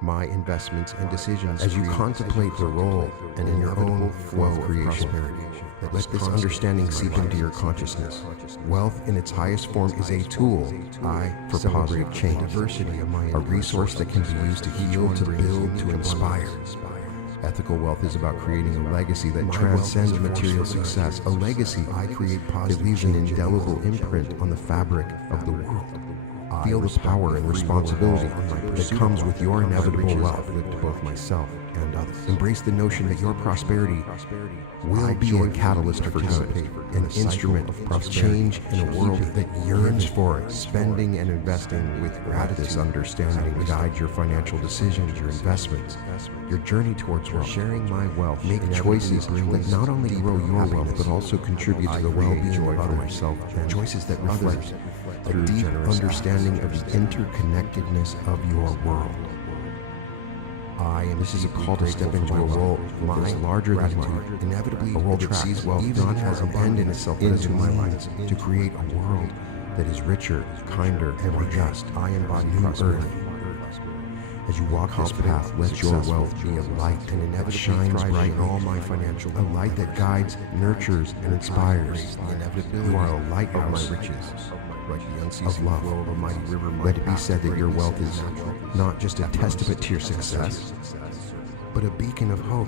My investments and decisions, as you contemplate the role and in your own flow of creation, let this understanding seep into your consciousness. Wealth in its highest form is a tool for positive change, diversity, a resource that can be used to heal, to build, to inspire. Ethical wealth is about creating a legacy that transcends material success, a legacy that leaves an indelible imprint on the fabric of the world. Feel the power and responsibility that comes with your inevitable wealth to both myself and others. Embrace the notion that your prosperity will be a catalyst for good, an instrument of change in a world that yearns for it. Spending and investing with this understanding guide your financial decisions, your investments, your journey towards wealth. Sharing my wealth, make choices that not only grow your wealth, but also contribute to the well-being of others. Choices that reflect a deep understanding of the interconnectedness of your world. This is a call to step into a world that is larger than mine, inevitably a world that sees wealth not as an end in itself, but as a means to create a world that is richer, kinder, and more just. I embody new earth. As you walk this path, let your wealth be a light and inevitably shines bright in all my financial, a light that guides, nurtures, and inspires. You are a light of my riches, of love. Let it be said that your wealth is not just a testament to your success, but a beacon of hope,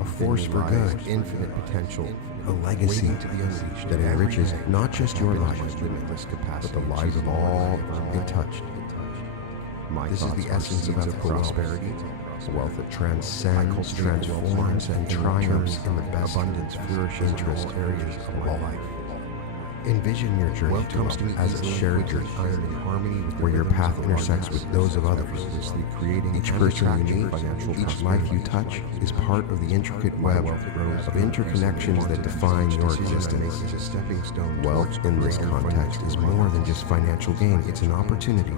a force for good, infinite potential, a legacy that enriches not just your life, but the lives of all it touched. This is the essence of ethical prosperity, wealth that transcends, transforms, and triumphs in the best abundance, flourish, interest areas of all life. Envision your journey wealth comes to me as a shared journey, in harmony with where your path intersects with those of others, creating each person you meet, each life you touch is part of the intricate web of interconnections that define your existence. Wealth in this context is more than just financial gain. It's an opportunity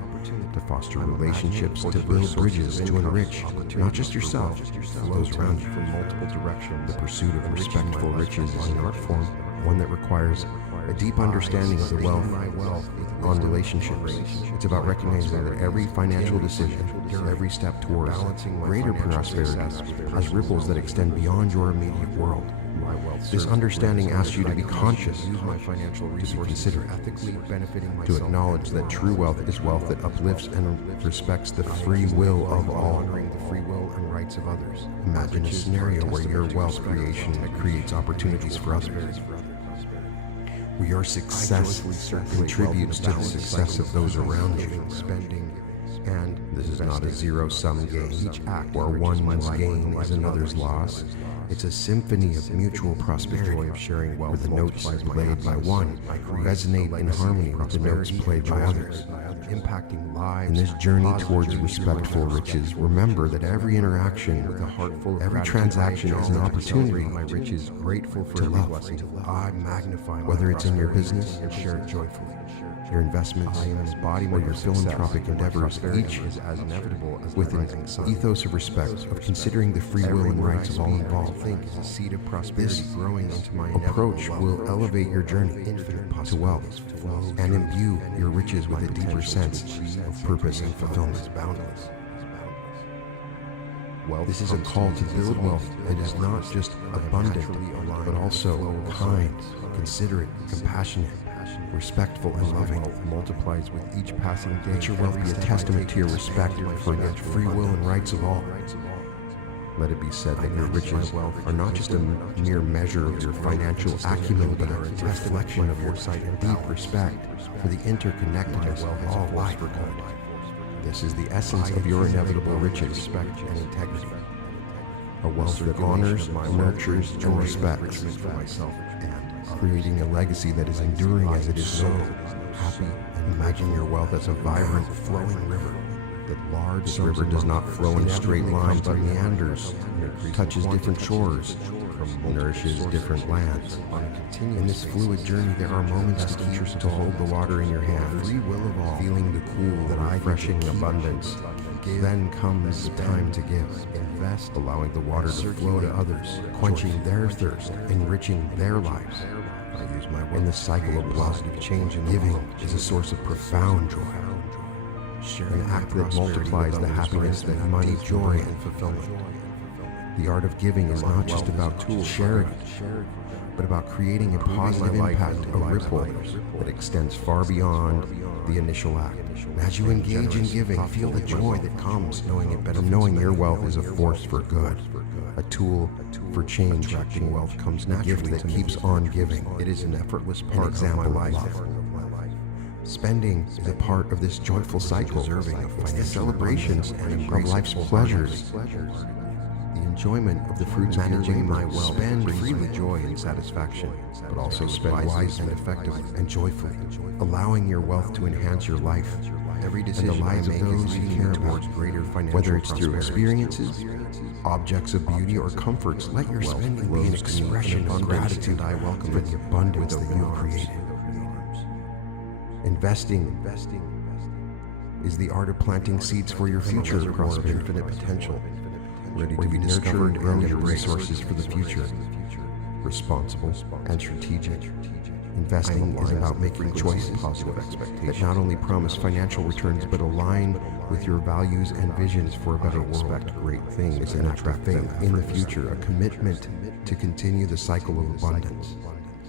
to foster relationships, to build bridges, to enrich not just yourself, but those around you from multiple directions. The pursuit of respectful riches is an art form, one that requires a deep understanding of the wealth on relationships. It's about recognizing that every financial decision, every step towards greater prosperity has ripples that extend beyond your immediate world. This understanding asks you to be conscious, to be considerate, to acknowledge that true wealth is wealth that uplifts and respects the free will of all, honoring the free will and rights of others. Imagine a scenario where your wealth creation creates opportunities for others, where your success contributes to the success of those around you. And this is not a zero-sum game, where one's gain is another's loss. It's a symphony of mutual prosperity, The joy of sharing wealth where the notes multiplies my played by happiness. one I create resonate a in legacy harmony of with the notes prosperity played and by joy others. impacting lives. In this journey positive towards journey respectful towards riches, respectful remember riches. that every interaction, With a heart full of every gratitude, transaction I is an acknowledge and opportunity celebrate my riches, grateful for to every love. blessing. I magnify my Whether it's in your prosperity business, and share it joyfully. your investments, I am embodiment or your of success. philanthropic My endeavors, prosperity each is as inevitable as with the an rising sun. ethos of respect, of considering the free will and rights of all involved. Think is a seed of prosperity This growing into my approach inevitable will wealth. elevate your journey Infinite to wealth flows and imbue your riches with my a deeper potential sense to achieve of purpose and fulfillment. Boundless. This is a call to build wealth that is not just abundant, but also kind, considerate, compassionate, respectful, and loving. Multiplies with each passing day. Let your wealth be a testament to your respect for the free will and rights of all. Let it be said that your riches are not just a mere measure of your financial acumen, but a reflection of your deep respect for the interconnectedness of all life. This is the essence of your inevitable riches, respect and integrity. A wealth that honors, nurtures, and respects, for myself and creating a legacy that is enduring as it is sown. Happy, and imagine your wealth as a vibrant, flowing river. That large river does not flow in a straight line, but meanders, touches different shores, nourishes different lands. In this fluid journey, there are moments to teach yourself to hold the water in your hand, free will of all, feeling the cool, refreshing abundance. Then comes time to give. Invest, allowing the water to flow to others, quenching their thirst, enriching their lives. I use my in the cycle of positive change, and giving is a source of profound joy. An act that multiplies the happiness that money, joy, and fulfillment. The art of giving is not just about charity, but about creating a positive impact, a ripple that extends far beyond the initial act. As you engage in giving, feel the joy that comes from knowing your wealth is a force for good, a tool for change. Attracting wealth comes naturally that keeps on giving. It is an effortless part of my life. Spending is a part of this joyful cycle, it's the celebrations of life's pleasures, the enjoyment of the fruits of managing my wealth. Spend freely, joy and satisfaction, but also spend wisely and effectively and joyfully, allowing your wealth to enhance your life, every decision and the lives of those you care about, whether it's through experiences, objects of beauty, or comforts. Let your spending be an expression of gratitude for the abundance that you have created. Investing is the art of planting seeds for your future prosperity, infinite potential, ready to be nurtured and grow your resources for the future. Responsible and strategic. Investing is about making choices that not only promise financial returns but align with your values and visions for a better world. Expect great things and attract them in the future, a commitment to continue the cycle of abundance.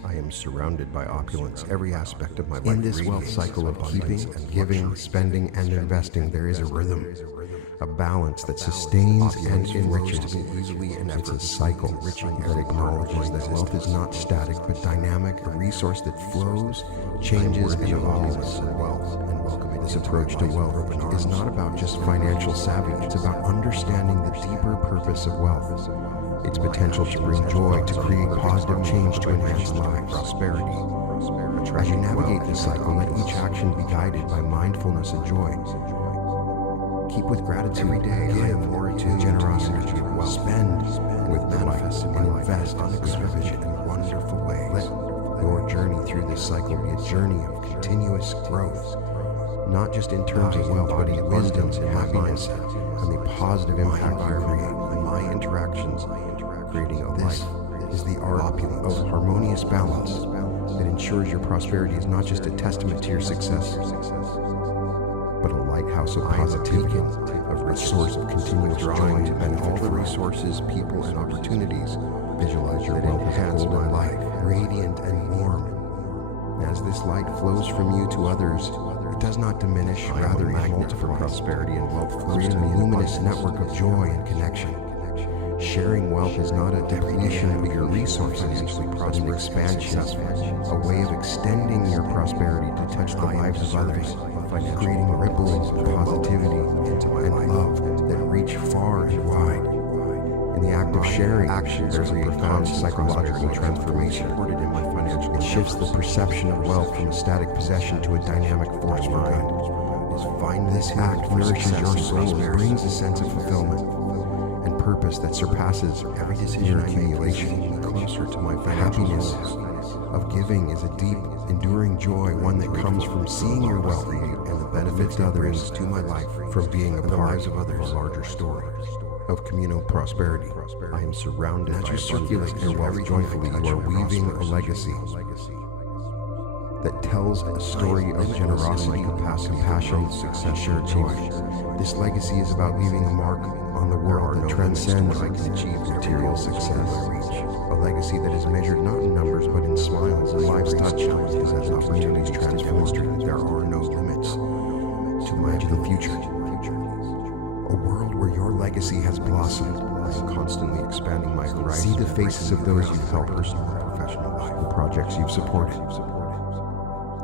I am surrounded by opulence, every aspect of my life. In this wealth cycle of keeping, giving, spending, and investing, there is a rhythm, a balance that sustains and enriches. It's a cycle that acknowledges that wealth is not static but dynamic, a resource that flows, changes, and evolves. This approach to wealth is not about just financial savvy, it's about understanding the deeper purpose of wealth. Its potential to bring joy, to create positive change, to enhance lives, prosperity. As you navigate this cycle, let each action be guided by mindfulness and joy. Keep with gratitude every day, give with generosity, spend with manifest and invest in extravagant and wonderful ways. Let your journey through this cycle be a journey of continuous growth, not just in terms of wealth, but in wisdom and happiness, and the positive impact you create in my interactions, creating a life. Is the art of harmonious balance that ensures your prosperity is not just a testament to your success, but a lighthouse of positivity, a source of continuous joy to benefit from resources, people, and opportunities. Visualize your wealth as a golden light, radiant and warm. As this light flows from you to others, it does not diminish, rather it multiplies. Prosperity and wealth flows to a luminous network of joy and connection. Sharing wealth is not a depletion of your resources, but an expansion, a way of extending your prosperity to touch the lives of others, creating ripples of positivity and love that reach far and wide. In the act of sharing, there's a profound psychological transformation. It shifts the perception of wealth from a static possession to a dynamic force for good. This act nourishes your soul, brings a sense of fulfillment and purpose that surpasses every decision accumulation. Closer to my happiness of giving is a deep, enduring joy, one that comes from seeing your wealth and the benefits to others to my life, from being a part of others' larger story of communal prosperity. I am surrounded by circulate your wealth joyfully. You are weaving a legacy that tells a story of generosity, compassion, success, shared joy. This legacy is about leaving a mark on the world that transcends material success. A legacy that is measured not in numbers but in smiles and lives touched as opportunities transform. There are no limits to the future. A world where your legacy has blossomed. I am constantly expanding my horizon. See the faces of those you've helped, personal and professional life, the projects you've supported,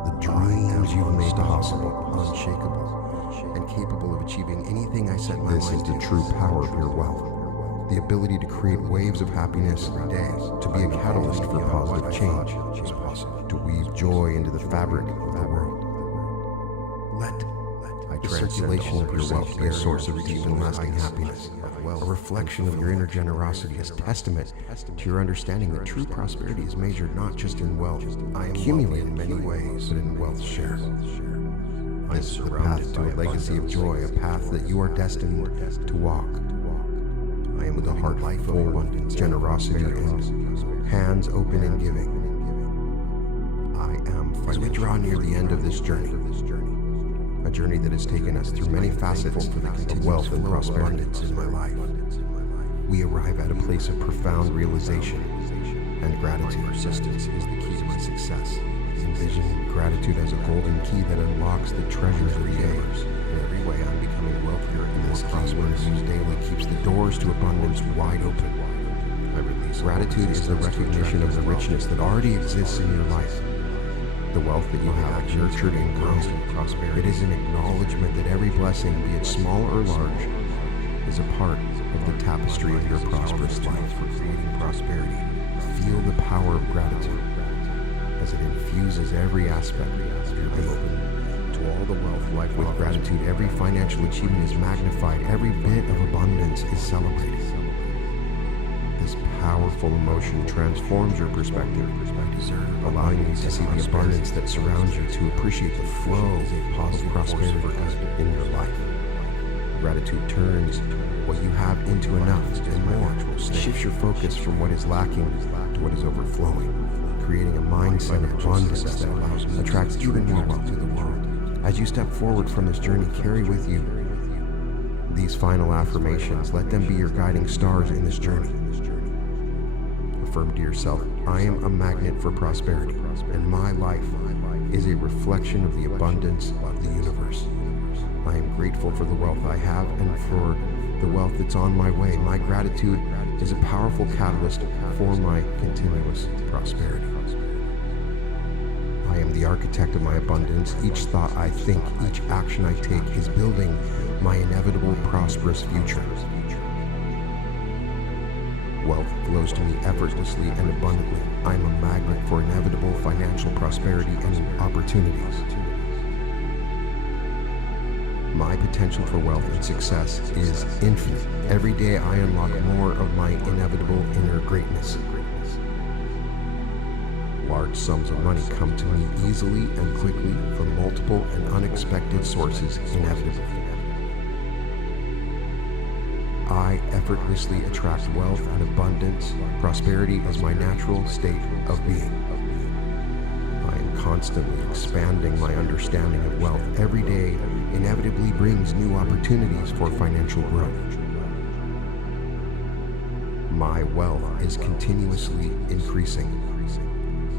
the dreams you've made possible, unshakable, and capable of achieving anything I set my mind to. This is the true power of your wealth. The ability to create waves of happiness every day, to be a catalyst for positive change is possible, to weave joy into the fabric of the world. The circulation of your wealth be a source of deep and lasting happiness, a reflection of your inner generosity, as testament to your understanding that true prosperity is measured not just in wealth accumulated in many ways, but in wealth shared. This is the path to a legacy of joy, a path that you are destined to walk. I am with a heart full of generosity and hands open in giving. I am, as we draw near the end of this journey, a journey that has taken us through many facets of wealth and prosperity in my life, we arrive at a place of profound realization and gratitude. Persistence is the key to my success. Envision gratitude as a golden key that unlocks the treasures of the day. In every way, I'm becoming wealthier, and this prosperous use daily keeps the doors to abundance wide open. I release. Gratitude is the recognition of the richness that already exists in your life. The wealth that you have nurtured and grown in prosperity. It is an acknowledgement that every blessing, be it small or large, is a part of the tapestry of your prosperous life. For creating prosperity, feel the power of gratitude as it infuses every aspect of your being. To all the wealth life with gratitude, every financial achievement is magnified, every bit of abundance is celebrated. This powerful emotion transforms your perspective, allowing you to see the abundance that surrounds you, to appreciate the flow of positive prosperity in your life. Gratitude turns what you have into enough and more. It shifts your focus from what is lacking to what is overflowing, creating a mindset of abundance that attracts even more wealth to the world. As you step forward from this journey, carry with you these final affirmations. Let them be your guiding stars in this journey. Affirm to yourself, I am a magnet for prosperity, and my life is a reflection of the abundance of the universe. I am grateful for the wealth I have and for the wealth that's on my way. My gratitude is a powerful catalyst for my continuous prosperity. I am the architect of my abundance. Each thought I think, each action I take is building my inevitable prosperous future. Wealth flows to me effortlessly and abundantly. I am a magnet for inevitable financial prosperity and opportunities. My potential for wealth and success is infinite. Every day I unlock more of my inevitable inner greatness. Large sums of money come to me easily and quickly from multiple and unexpected sources inevitably. I effortlessly attract wealth and abundance. Prosperity is my natural state of being. I am constantly expanding my understanding of wealth. Every day inevitably brings new opportunities for financial growth. My wealth is continuously increasing.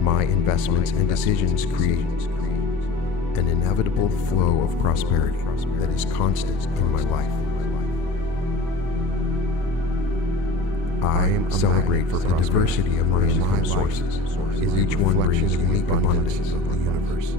My investments and decisions create an inevitable flow of prosperity that is constant in my life. I celebrate for the diversity of my income sources, as each one brings unique abundance of the universe.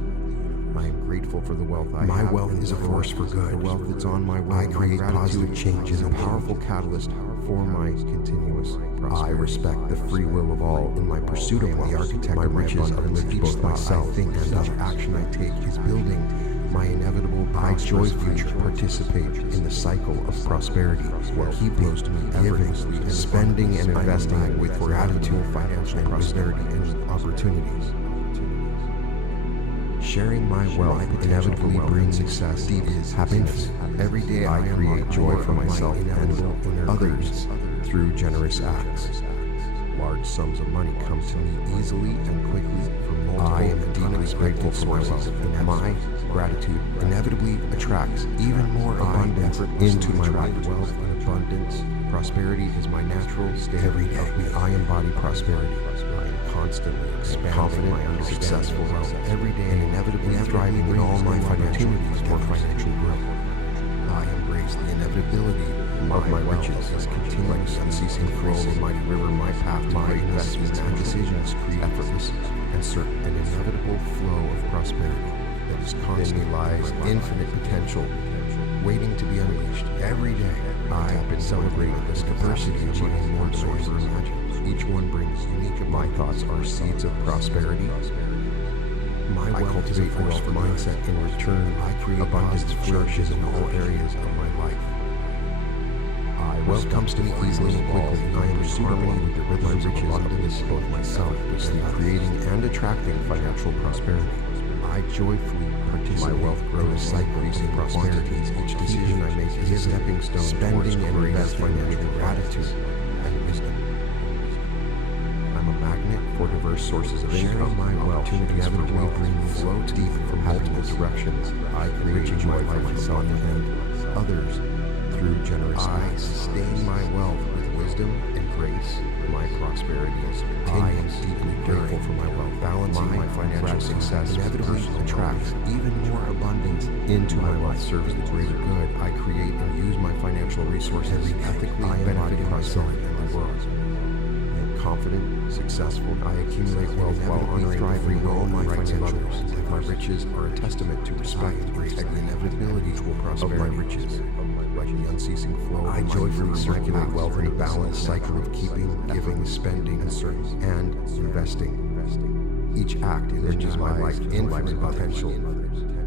I am grateful for the wealth I have. My wealth is a force for good. The wealth that's on my way. I create positive change, is a powerful catalyst for my continuous prosperity. I respect the free will of all in my pursuit of wealth. The architect my riches uplift both myself and each action I take is building my inevitable joy future. Participate in the cycle of prosperity, keeping, giving, spending, and investing with gratitude, financial prosperity, and opportunities. Sharing my wealth inevitably brings success, happiness. Every day I create joy for myself and others through generous acts. Large sums of money come to me easily and quickly from multiple. I am deeply grateful for my wealth, and my gratitude inevitably attracts even more abundance into my life. Wealth and abundance, prosperity is my natural state every day. Of me. I embody prosperity. I am constantly expanding my understanding successful wealth every day, and inevitably thriving in all my opportunities for financial growth. I embrace the inevitability of my riches is continuous, unceasing flow of my river, my path, my investments and decisions create effortless and certain an inevitable flow of prosperity that is constantly lies infinite potential waiting to be unleashed. Every day I have been celebrating this diversity, achieving more than I ever imagined. Each one brings unique of my thoughts are seeds of prosperity. I cultivate a wealth mindset. In return, I create abundance flourishes in all areas of my life. Wealth comes to me easily and quickly. I am in harmony with the rhythms of abundance, both myself, creating and attracting financial prosperity. I joyfully participate. My wealth grows, cycles and prosperities. Each decision I make is a stepping stone, spending and investing with gratitude and wisdom. I'm a magnet for diverse sources of income. My wealth inevitably brings flow deep from multiple directions. I create joy for myself and others through generous acts. I sustain my wealth with wisdom and grace. My prosperity is continuous. Deeply grateful for my wealth. Balancing my financial success inevitably attracts even more abundance into my life. Serves the greater good. I create and use my financial resources ethically, benefiting myself and the world. Confident, successful, I accumulate wealth while honoring thriving in all my financial rights. My riches are a testament to respect and the inevitability of my riches. Like the unceasing flow, I joyfully circulate wealth in a balanced cycle of keeping, giving, spending, and investing. Each act enriches my life with infinite potential,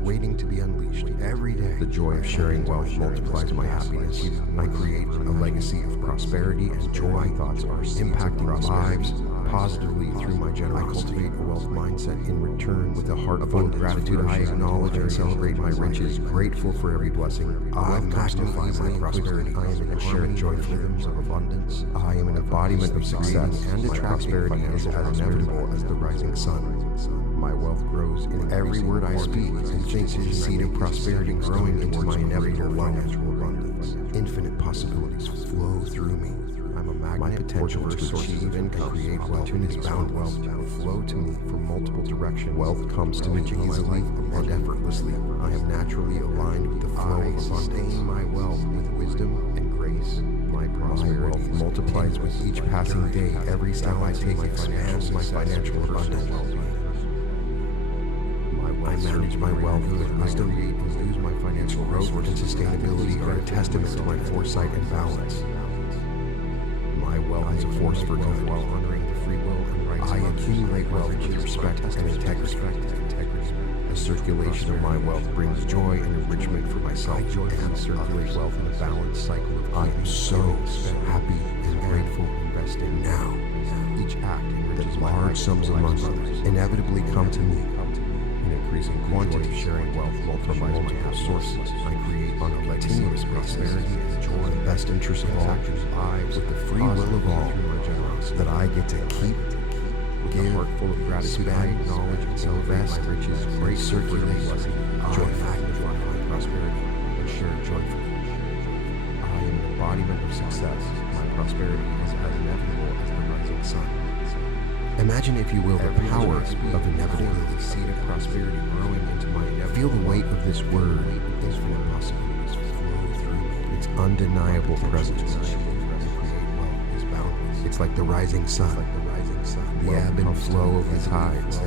waiting to be unleashed. Every day, the joy of sharing wealth multiplies my happiness. I create a legacy of prosperity and joy. My thoughts are impacting lives positively through my generosity. I cultivate a wealth mindset in return with a heart of gratitude. I acknowledge and celebrate my riches, grateful for every blessing. I magnify my prosperity. I am in sharing joy rhythms of abundance. I am an embodiment of success and attract prosperity as inevitable as the rising sun. My wealth grows in every word I speak and think is a seed of prosperity growing into my inevitable financial abundance. Infinite possibilities flow through me. I'm a magnet. My potential to achieve and create wealth is boundless. Flow to me from multiple directions. Wealth comes to me easily and effortlessly. I am naturally aligned with the flow of abundance. My wealth with wisdom and grace. My prosperity multiplies with each passing day. Every step I take expands my financial abundance. I manage my wealth with wisdom and use my financial growth and sustainability are a testament to my foresight and balance. My wealth is a force for good while honoring the free will and rights. I accumulate wealth with respect and integrity. The circulation of my wealth brings joy and enrichment for myself. I and circulate wealth in a balanced cycle of I am so happy and grateful investing now. Each act that large sums of money inevitably come to me. In increasing quantity, sharing wealth multiplies my sources. I create on a continuous prosperity and joy. The best interest of all lives with the free will of all that I get to keep. With a heart full of gratitude, I acknowledge and invest riches, great circulate blessing, joy, magnify my prosperity, and share it joyfully. I am an embodiment of success. My prosperity is as inevitable as the rising sun. Imagine, if you will, the power of inevitability, seed of prosperity growing into my inevitable. Feel the weight of this word. Infinite possibilities flow through me. Its undeniable presence. It's like the rising sun, the ebb and flow of the tides,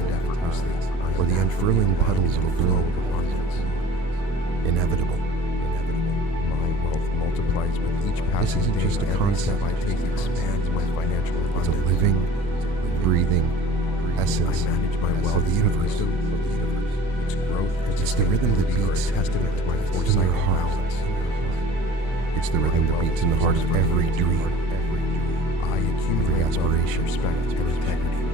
or the unfurling petals of a bloom. Inevitable. My wealth multiplies. provides with each passing day. This isn't just a concept I take expands my financial abundance. It's a living, breathing essence of the universe. Its growth, it's the rhythm that beats testament to my foresight and balance. It's the rhythm that beats in the heart of every dream. I accumulate aspiration, respect, and integrity.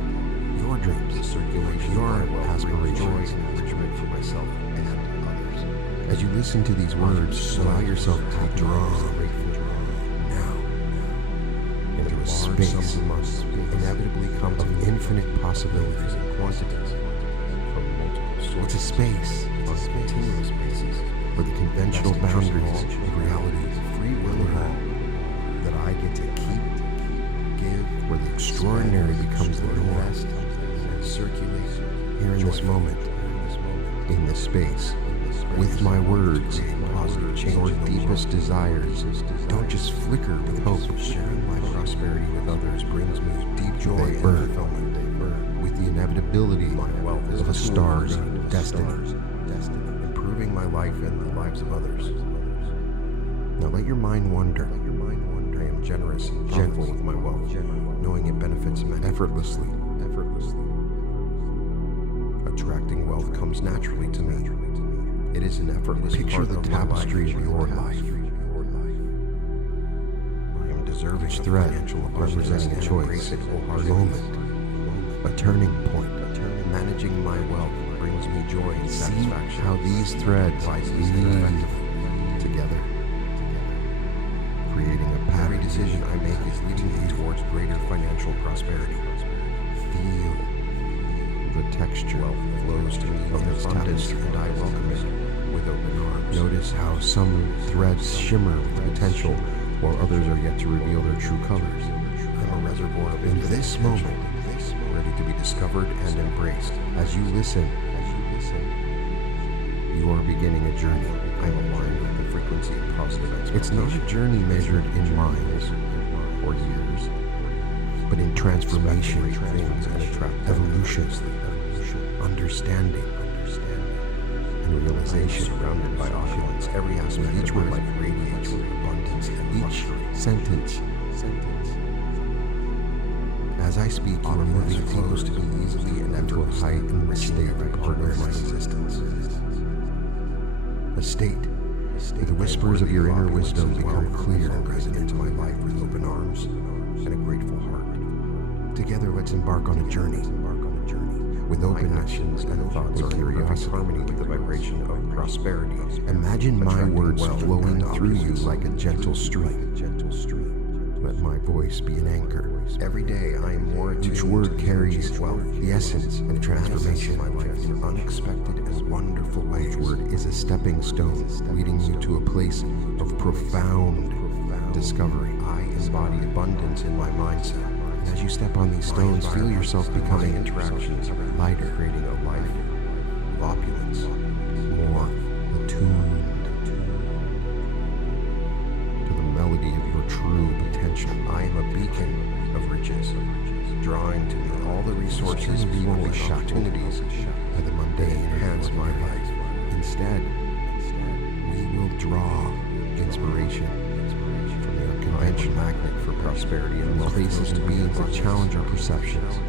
Your dreams, the circulation, your aspirations, and enrichment for myself and others. As you listen to these words, allow yourself to be drawn now into a space inevitably comes of infinite possibilities and quantities from multiple sources. It's a space of continuous spaces where the conventional boundaries of reality is free will that I get to keep, give, where the extraordinary becomes the norm, and circulate here in this moment, in this space, with my words, positive change. Your deepest desires don't just flicker with hope. Sharing my prosperity with others brings me deep joy and fulfillment. With the inevitability of a star's destiny, improving my life and the lives of others. Now let your mind wander. I am generous and gentle with my wealth, knowing it benefits men effortlessly. Attracting wealth comes naturally to me. It is an effortless picture the tapestry of your life. I am deserving each thread representing a choice, a moment, a turning point. Managing my wealth brings me joy and satisfaction. See how these threads weave together, creating a pattern. Every decision I make is leading me towards greater financial prosperity. Feel the texture flows to me in this tapestry, and I welcome it with open arms. Notice how some threads shimmer with potential, while others are yet to reveal their true colors. I'm a reservoir of in this moment, ready to be discovered and embraced. As you listen, you are beginning a journey. I'm aligned with the frequency of positive expectation. It's not a journey measured in lines or years, but in transformation, things and evolution, understanding, and realization, surrounded by opulence. Every aspect of each word life radiates with abundance, and each sentence. As I speak, you are moving close to me easily and into a heightened state of part of my existence. A state where the whispers of your inner wisdom become clear and resonant into my life with open arms and a grateful heart. Together, let's embark on a journey. With open actions and thoughts or curiosity, harmony with the vibration of prosperity. Imagine my words flowing through you like a gentle stream. Let my voice be an anchor. Every day I am more attuned. Each word carries the essence of transformation in my life in unexpected and wonderful ways. Each word is a stepping stone, leading you to a place of profound discovery. I embody abundance in my mindset. As you step on these stones, feel yourself becoming interactions lighter, creating a life of opulence, more attuned to the melody of your true potential. I am a beacon of riches, drawing to me all the resources, people, and opportunities by the mundane enhance my life. Instead, we will draw inspiration from the unconventional magnet for prosperity and places to be that challenge our perceptions,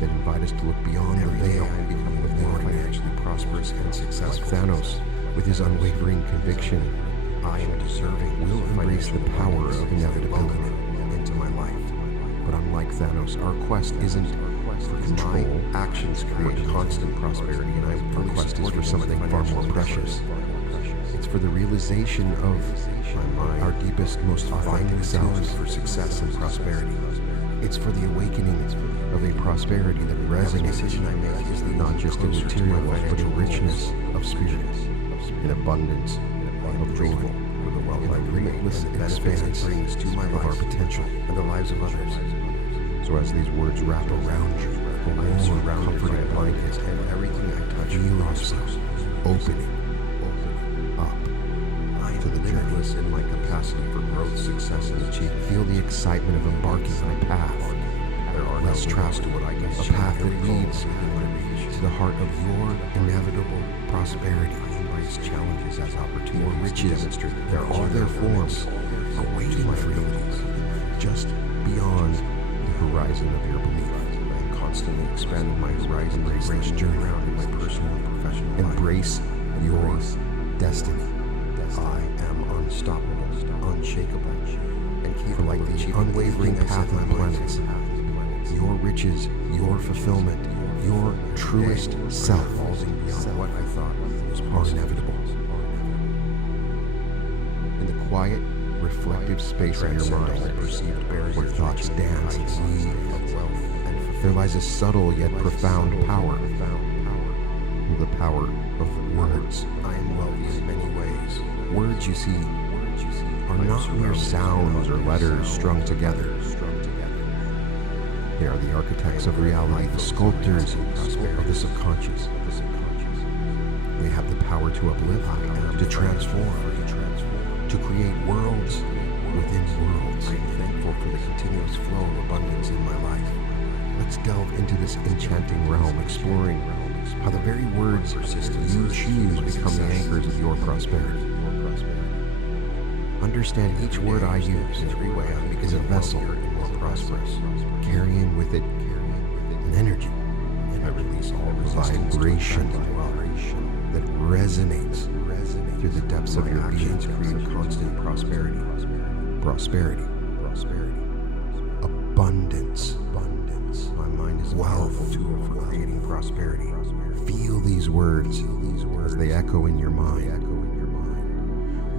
that invite us to look beyond the veil and become more financially prosperous and successful. Like Thanos, with his unwavering conviction, I am deserving, will embrace the power of inevitability into my life. But unlike Thanos, our quest isn't for control. My actions create constant prosperity, and our quest is for something far more precious. It's for the realization of our deepest, most authentic selves, for success and prosperity. It's for the awakening of a prosperity that resonates. Every decision I make is not just a material wealth, but a richness of spirit, an abundance of joy, with the wealth like limitless expanse brings to my life our potential and the lives of others. So as these words wrap around you, I am surrounded by a blanket, and everything I touch feel yourself opening up to the limitless in my capacity for growth, success, and achievement. Feel the excitement of embarking on a path. There are less traps to what I can achieve. A path that leads to the heart of your inevitable prosperity. embrace challenges as opportunities. Your riches, there are their forms, are waiting for you, just beyond the horizon of your belief. I am constantly expanding my horizon, embrace journey around in my personal and professional life. Embrace your destiny. I am unstoppable, unshakable, and keep like the unwavering path of planets. Your riches, your fulfillment, your truest self, beyond what I thought was inevitable. In the quiet, reflective space of your mind, where thoughts dance and weave of wealth, and there lies a subtle yet profound power. The power of words. I am wealthy in many ways. Words, you see, are not mere sounds or letters strung together. They are the architects of reality, the sculptors of the subconscious. They have the power to uplift, to transform, to create worlds within worlds. I am thankful for the continuous flow of abundance in my life. Let's delve into this enchanting realm, exploring how the very words you choose become the anchors of your prosperity. Understand each word I use is a vessel more prosperous, carrying with it an energy. I release all vibration that resonates through the depths of your being to create constant prosperity, abundance. My mind is a powerful tool for creating prosperity. Feel these words as they echo in your mind.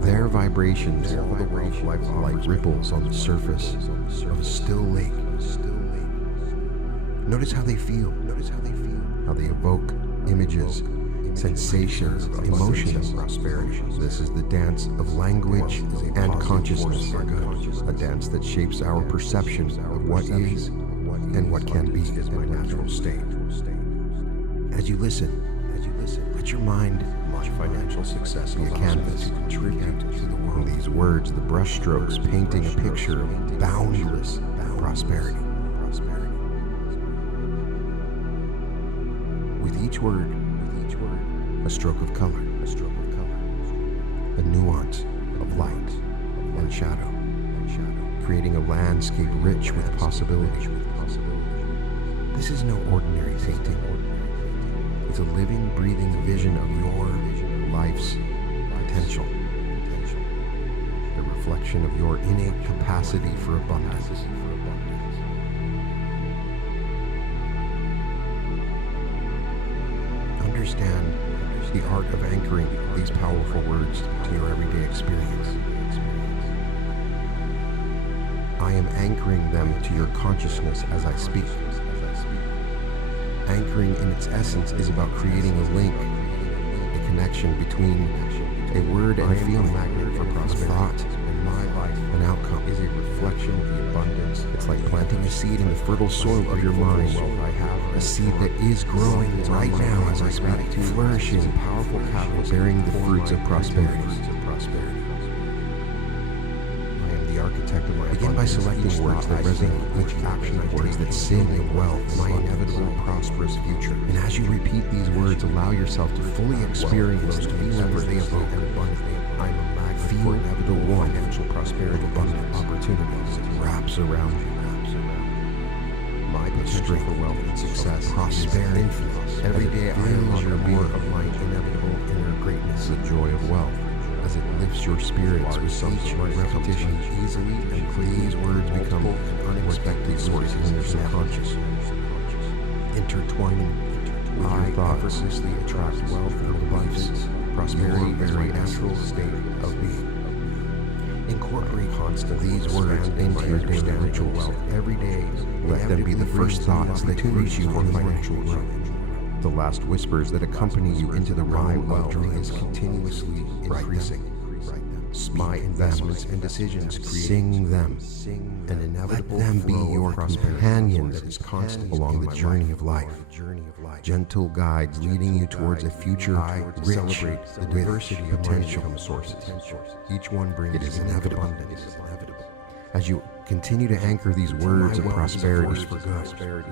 Their vibrations, all the way like ripples on the surface of a still lake. Notice how they feel. How they evoke images, sensations, emotions. This is the dance of language and consciousness. A dance that shapes our perception of what is and what can be is my natural state. As you listen, let your mind, my financial success, be a canvas to contribute to the world. These words, the brushstrokes, painting a picture of boundless prosperity. With each word, a stroke of color, a nuance of light and shadow, creating a landscape rich with possibility. This is no ordinary painting. It's a living, breathing vision of your life's potential. The reflection of your innate capacity for abundance. Understand the art of anchoring these powerful words to your everyday experience. I am anchoring them to your consciousness as I speak. Anchoring in its essence is about creating a link, a connection between a word and a feeling, magnet for prosperity. Thought and my life, an outcome, is a reflection of the abundance. It's like planting a seed in the fertile soil of your mind. I have a seed that is growing right now as I speak, flourishing, powerful capital, bearing the fruits of prosperity. Architect of my begin by selecting words that resonate with action words that sing of wealth, my inevitable prosperous future. And as you repeat these words, allow yourself to fully experience the whatever they evoke. I'm a magnet for the one financial prosperity, abundant opportunities that wraps around you. My potential for wealth and success, prosperity, influence. Every day I unleash more of my inevitable inner greatness, the joy of wealth. As it lifts your spirits with each repetition easily and clearly, these words become unexpected sources in your subconscious. Intertwining with your thoughts, effortlessly attract wealth and abundance. Prosperity is a natural state of being. Incorporate constantly these words into your daily rituals. Every day, let them be the first thoughts that reach you for financial growth. The last whispers that accompany you into the realm of dreams continuously increasing. My investments and decisions sing them, and inevitable let them be your companion that is constant along the journey of life. Gentle guides leading you towards a future rich with diversity potential sources. Each one brings inevitable. As you continue to anchor these words of prosperity for good,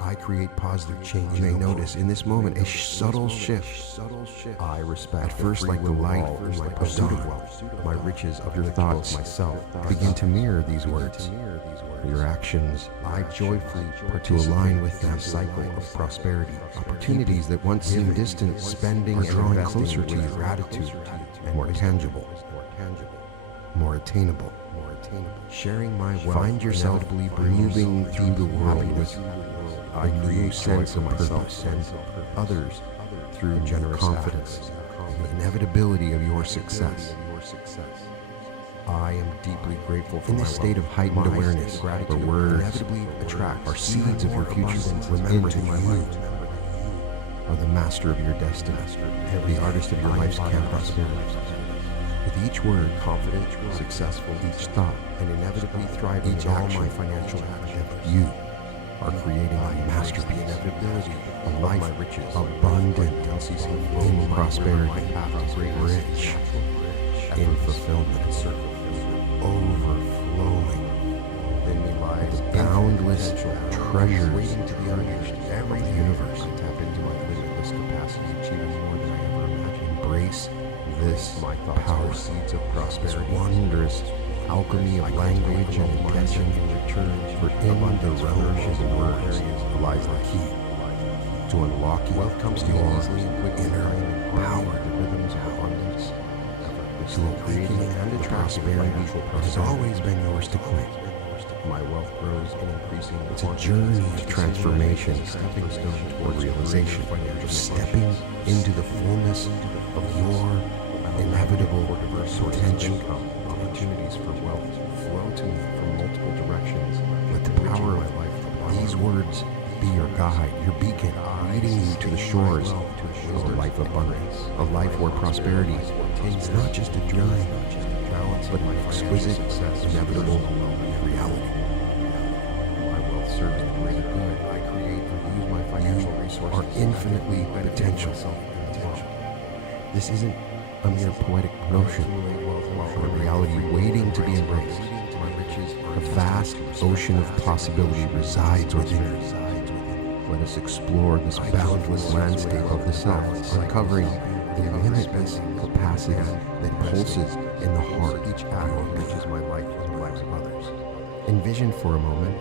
I create positive change. You may notice in this moment a subtle shift. I respect. At first, like the light in my pursuit of wealth, my riches of your thoughts, myself, begin to mirror these words. Your actions, I joyfully to align with the cycle of prosperity. Opportunities that once seemed distant, spending and drawing closer to you. Gratitude, more tangible, more attainable. Sharing my wealth. Find yourself moving through the world with a new sense of purpose and others through generous confidence and the inevitability of your success. I am deeply grateful for this state of heightened awareness, where words inevitably attract are seeds of your future. Remember that you are the master of your destiny, the artist of your life's canvas. With each word, confident, successful, each thought, and inevitably thriving in all my financial endeavors, you are creating a masterpiece, inevitability, a life abundant in prosperity, rich in fulfillment, overflowing with boundless treasures waiting to be unleashed. Every universe tap into my limitless capacity, achieving more than I ever imagined. Embrace this power, seeds of prosperity, this wondrous alchemy of language and intention in return for in the realm of the words lies the key to unlocking wealth comes to your inner power, the rhythms of abundance, to creating and prosperity has always been yours to claim. My wealth grows in increasing. It's a journey of transformation, stepping stone toward realization, stepping into the fullness of your inevitable potential. Opportunities for wealth flow to me from multiple directions. Let the power of these words be your guide, your beacon, leading you to the shores of a life of abundance, a life where prosperity is not just a dream, but an exquisite, inevitable reality. My wealth serves the greater good. I create and use my financial resources are infinitely potential. This isn't a mere poetic notion, but a reality waiting to be embraced. A vast ocean of possibility resides within you. Let us explore this boundless landscape of the self, uncovering the limitless capacity that pulses in the heart of each act enriches my life and the lives of others. Envision for a moment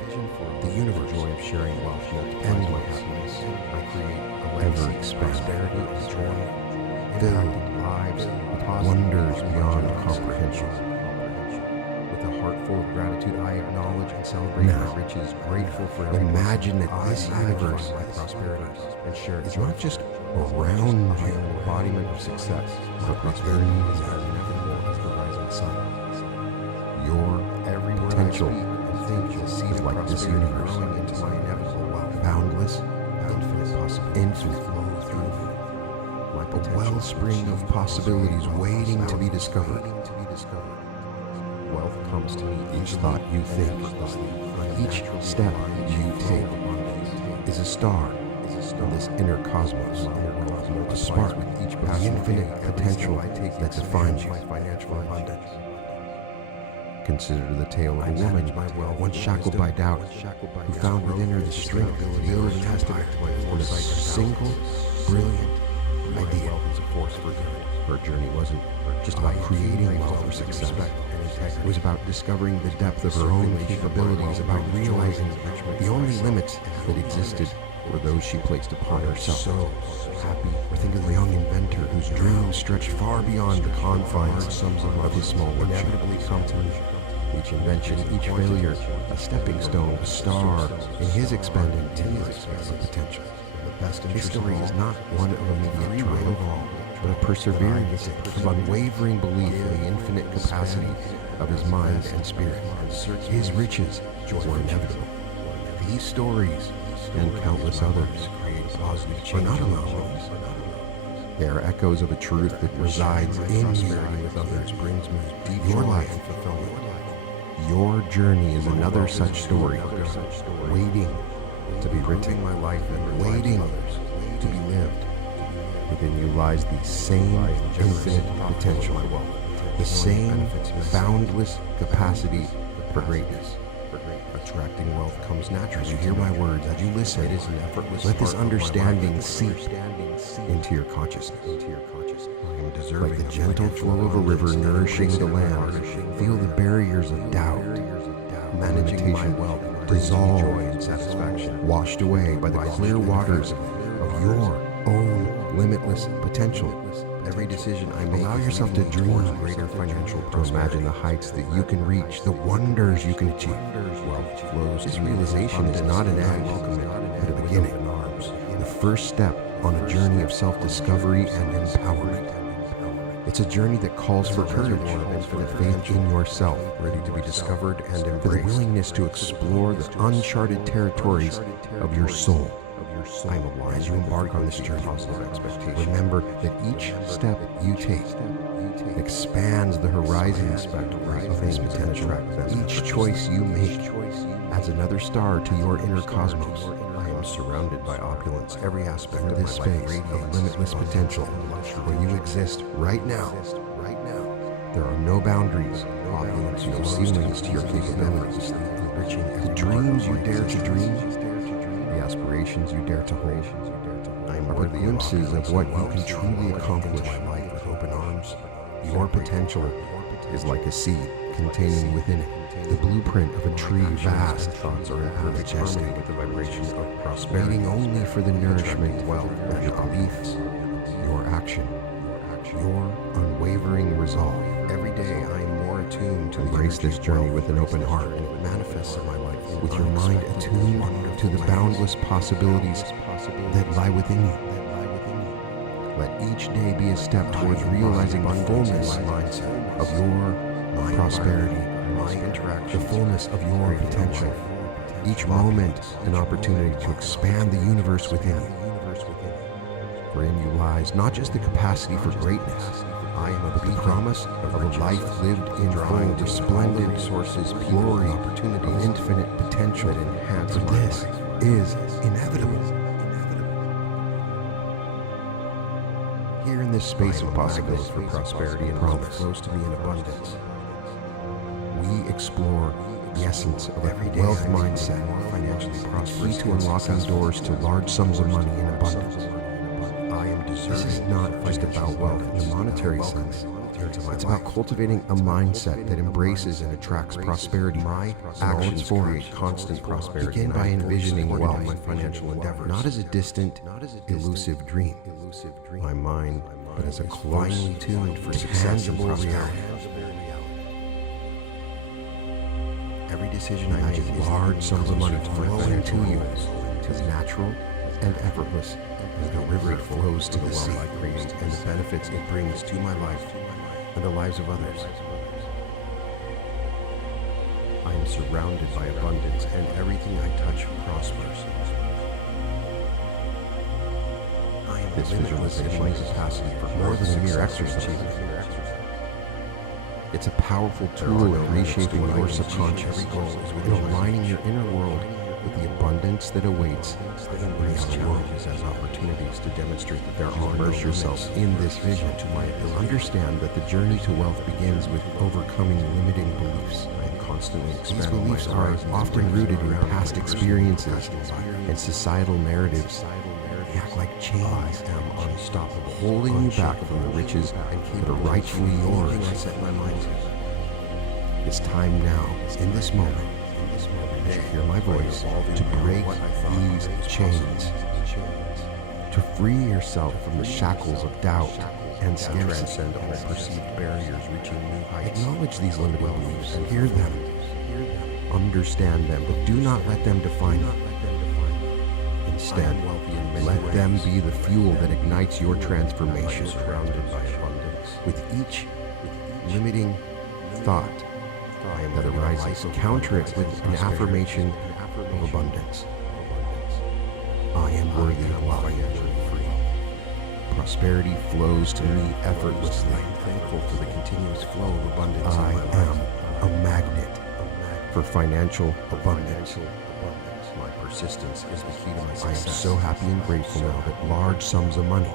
the universe joy of sharing wealth and my happiness. I create a legacy of prosperity and joy, filled lives with wonders beyond comprehension. With a heart full of gratitude, I acknowledge and celebrate my riches, grateful for imagine that this universe, my prosperity, and share is not just around you, an embodiment of success. My prosperity is as inevitable as the rising sun. Your every potential and think is like this universe into my inevitable wealth, boundless, infinite possibility, infinite flow through. A wellspring of possibilities waiting to be discovered. Wealth comes to me each thought you think, each step you take is a star in this inner cosmos, a spark with each of the infinite potential that defines my financial abundance. Consider the tale of a woman once shackled by doubt, who found within her the strength to build an empire on a single brilliant idea. Her journey wasn't just about creating wealth or success. It was about discovering the depth of her own capabilities, about realizing the only limits that existed were those she placed upon herself. So happy. Or think of the young inventor whose dreams stretched far beyond the confines of his small workshop. Inevitably come to each invention, each failure, a stepping stone, a star in his expanding potential. His story is not one of immediate triumph, but a perseverance of unwavering belief in the infinite capacity of his mind and spirit. His riches were inevitable. These stories and countless others are not alone. They are echoes of a truth that resides in you. With others brings me deep your life and fulfillment. Your journey is another such story, waiting to be written, my life and waiting to be lived. Within you lies the same infinite potential, the same boundless capacity for greatness, a Attracting wealth comes naturally. As you hear my words, as you listen, it is an effortless. Let this understanding seep into your consciousness. I am deserving. Like the gentle flow of a river nourishing the land, feel the barriers of doubt, managing my wealth, dissolve joy and satisfaction, washed away by the clear waters of your own limitless potential. Every decision I make, allow yourself to dream greater financial prosperity. Imagine the heights that you can reach, the wonders you can achieve. Wealth flows. This realization is not an end, but a beginning. The first step on a journey of self-discovery and empowerment. It's a journey that calls for courage and for the faith in yourself, ready to be discovered and embraced, for the willingness to explore the uncharted territories of your soul. I am alive. As you embark on this journey, remember that each step you take expands the horizon of this potential. Each choice you make adds another star to your inner cosmos. I am surrounded by opulence. Every aspect of this space of limitless potential, where you exist right now. There are no boundaries. Opulence, no ceilings to your capabilities. The dreams you dare to dream, the aspirations you dare to hold, are glimpses of what you can truly accomplish. Life with open arms. Your potential is like a seed containing within it the blueprint of a tree vast. Thoughts are in perfect harmony with the vibration of prosperity, waiting only for the nourishment, wealth, of your beliefs, your action, your unwavering resolve. Every day I am more attuned to embrace this journey with an open heart, and it manifests in my life with your mind attuned to the boundless possibilities that lie within you. Let each day be a step towards realizing the fullness of your prosperity, the fullness of your potential. Each moment an opportunity to expand the universe within you. Wherein you lies not just the capacity for greatness, but the promise of a life lived in full, resplendent sources, glory, opportunity, infinite potential. For this is inevitable. Here in this space of possibilities for prosperity and promise flows to me in abundance. We explore the essence of everyday wealth mindset, financially prosperous, to unlocking doors to large sums of money in abundance. This is not just about wealth in the monetary sense. It's about cultivating a mindset that embraces and attracts prosperity. My actions for constant prosperity. Begin by envisioning wealth, my financial endeavors, not as a distant, elusive dream, my mind, but as a closely tuned for success and prosperity. Every decision I make, large sums of money to flow into you, is natural and effortless as the river flows to the sea, and the benefits it brings to my life and the lives of others. I am surrounded by abundance, and everything I touch prospers. This visualization is capacity for more than a mere exercise. It's a powerful tool in reshaping your subconscious and aligning your inner world with the abundance that awaits. Embrace challenges as opportunities to demonstrate that there are. Immerse yourself in this vision to my ability. Understand that the journey to wealth begins with overcoming limiting beliefs. I am constantly expanding. These beliefs are often rooted in past experiences and societal narratives. They act like chains. I am unstoppable, holding you back from the riches that are rightfully yours. I set my mind to. It's time now, in this moment, as you hear my voice, to break these chains, to free yourself from the shackles of doubt and scarcity, transcend all perceived barriers, reaching new heights. Acknowledge these limiting beliefs and hear them, understand them, but do not let them define you. Instead, let them be the fuel that ignites your transformation. Surrounded by abundance. With each limiting thought that arises, counter it with an affirmation of abundance. I am worthy of love. Prosperity flows to me effortlessly. I am thankful for the continuous flow of abundance. I am a magnet for financial abundance. My persistence is the key to my success. I am so happy and grateful now that large sums of money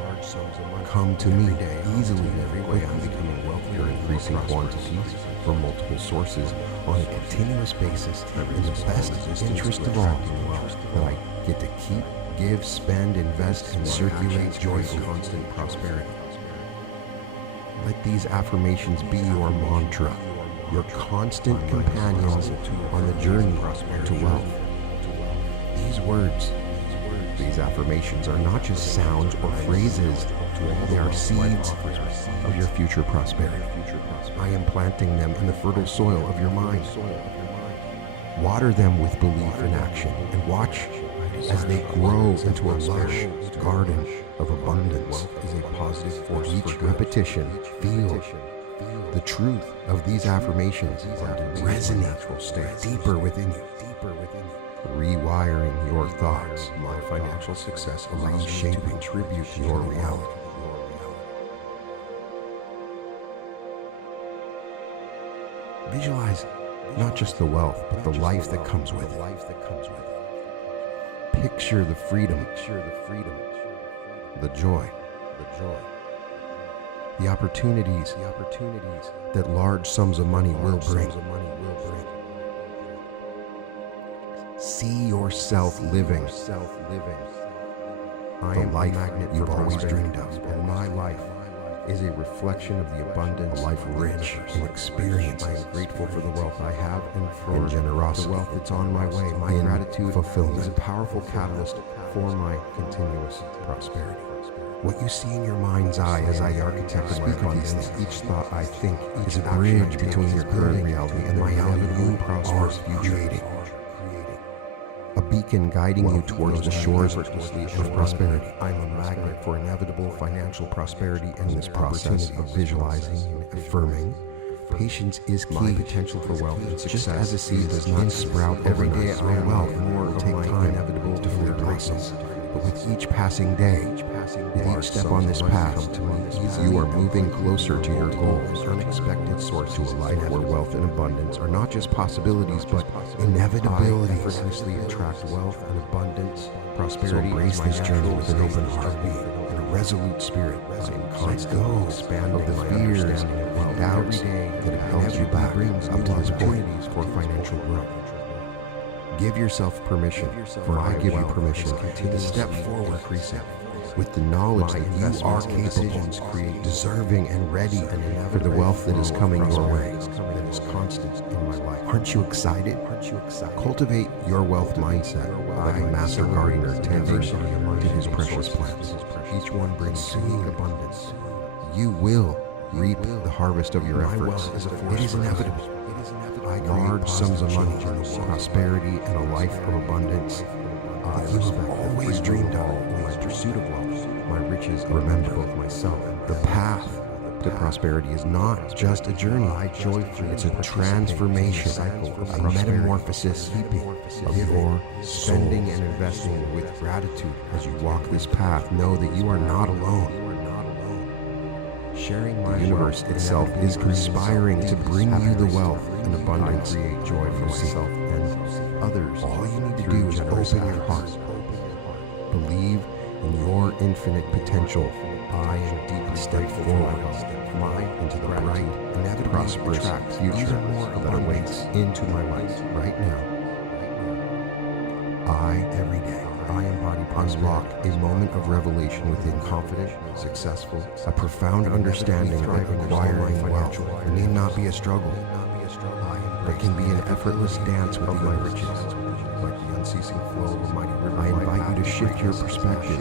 come to me easily and quickly. I'm becoming wealthier, increasing quantities, from multiple sources on a continuous basis in the best interest of all, that I get to keep, give, spend, invest, and circulate joyful, constant prosperity. Let these affirmations be your mantra, your constant companions on the journey to wealth. These words, these affirmations are not just sounds or phrases, they are seeds of your future prosperity. I am planting them in the fertile soil of your mind. Water them with belief and action, and watch as they grow into a lush garden of abundance. Is a positive force. Each repetition, feel the truth of these affirmations resonate deeper within you. Rewiring your thoughts. My financial success reshaping contribute to your reality. Visualize not just the wealth, but the life that comes with it. Picture the freedom, the joy, the opportunities that large sums of money will bring. See yourself living the life you've always dreamed of, and my life is a reflection of the abundance, a life rich in experience. I am grateful for the wealth I have and for generosity, the wealth that's on my way. My gratitude fulfillment is a powerful catalyst for my continuous prosperity. What you see in your mind's eye as I architect speak on these things, each thought I think is a bridge between your current reality and the reality you are creating. A beacon guiding you towards the shores of prosperity. I'm a magnet for inevitable financial prosperity, and this process of visualizing and affirming. Patience is key. My potential for wealth and success, just as a seed does not sprout every day. Our wealth will take time to fully blossom. But with each passing day, with each step on this path, you are moving closer to your goals. Unexpected source to a life where wealth and abundance are not just possibilities, but inevitability. Effortlessly attract wealth and abundance, prosperity. So embrace this journey with an open heart and a resolute spirit. Let go of the fears and doubts that have held you back up to this point for financial growth. Give yourself permission, for I give you permission to step forward, with the knowledge that you are capable, deserving, and ready for the wealth that is coming your way, that is constant in my life. Aren't you excited? Cultivate your wealth mindset like a master gardener tending to his precious plants. Each one brings unique abundance. You will reap the harvest of your efforts. It is inevitable. Large sums of money, prosperity, and a life of abundance that you have always dreamed of in my pursuit of wealth. My riches, remember both myself. The path to prosperity is not just a journey. It's a transformation, a metamorphosis of your spending and investing with gratitude. As you walk this path, know that you are not alone. The universe itself is conspiring to bring you the wealth and abundance, create joy for yourself and others. All you need to do is open your heart, believe in your infinite potential. I am deeply step forward into the bright and prosperous future that awaits into my life right now. Every day, I embody unlock a moment of revelation within confident, successful, a profound understanding that acquiring wealth may not be a struggle, but can be an effortless dance with the riches, like the unceasing flow of a mighty river. I invite you to shift your perspective,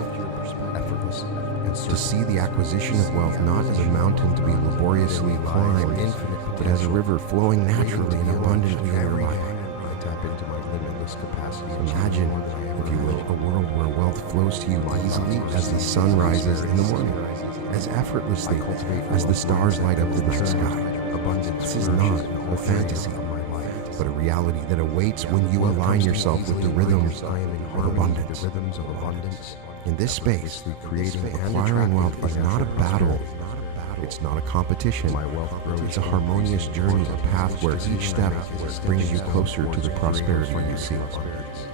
effortless, and to see the acquisition of wealth not as a mountain to be laboriously climbed, but as a river flowing naturally and abundantly in your life. Tap into my limitless capacity. Imagine, if you will, a world where wealth flows to you easily as the sun rises in the morning, as effortlessly as the stars light up the night sky. Abundance is not a fantasy, but a reality that awaits when you align yourself with the rhythms of abundance. In this space, creating and acquiring wealth is not a battle It's not a competition. It's a harmonious journey, a path where each step brings you closer to the prosperity you seek.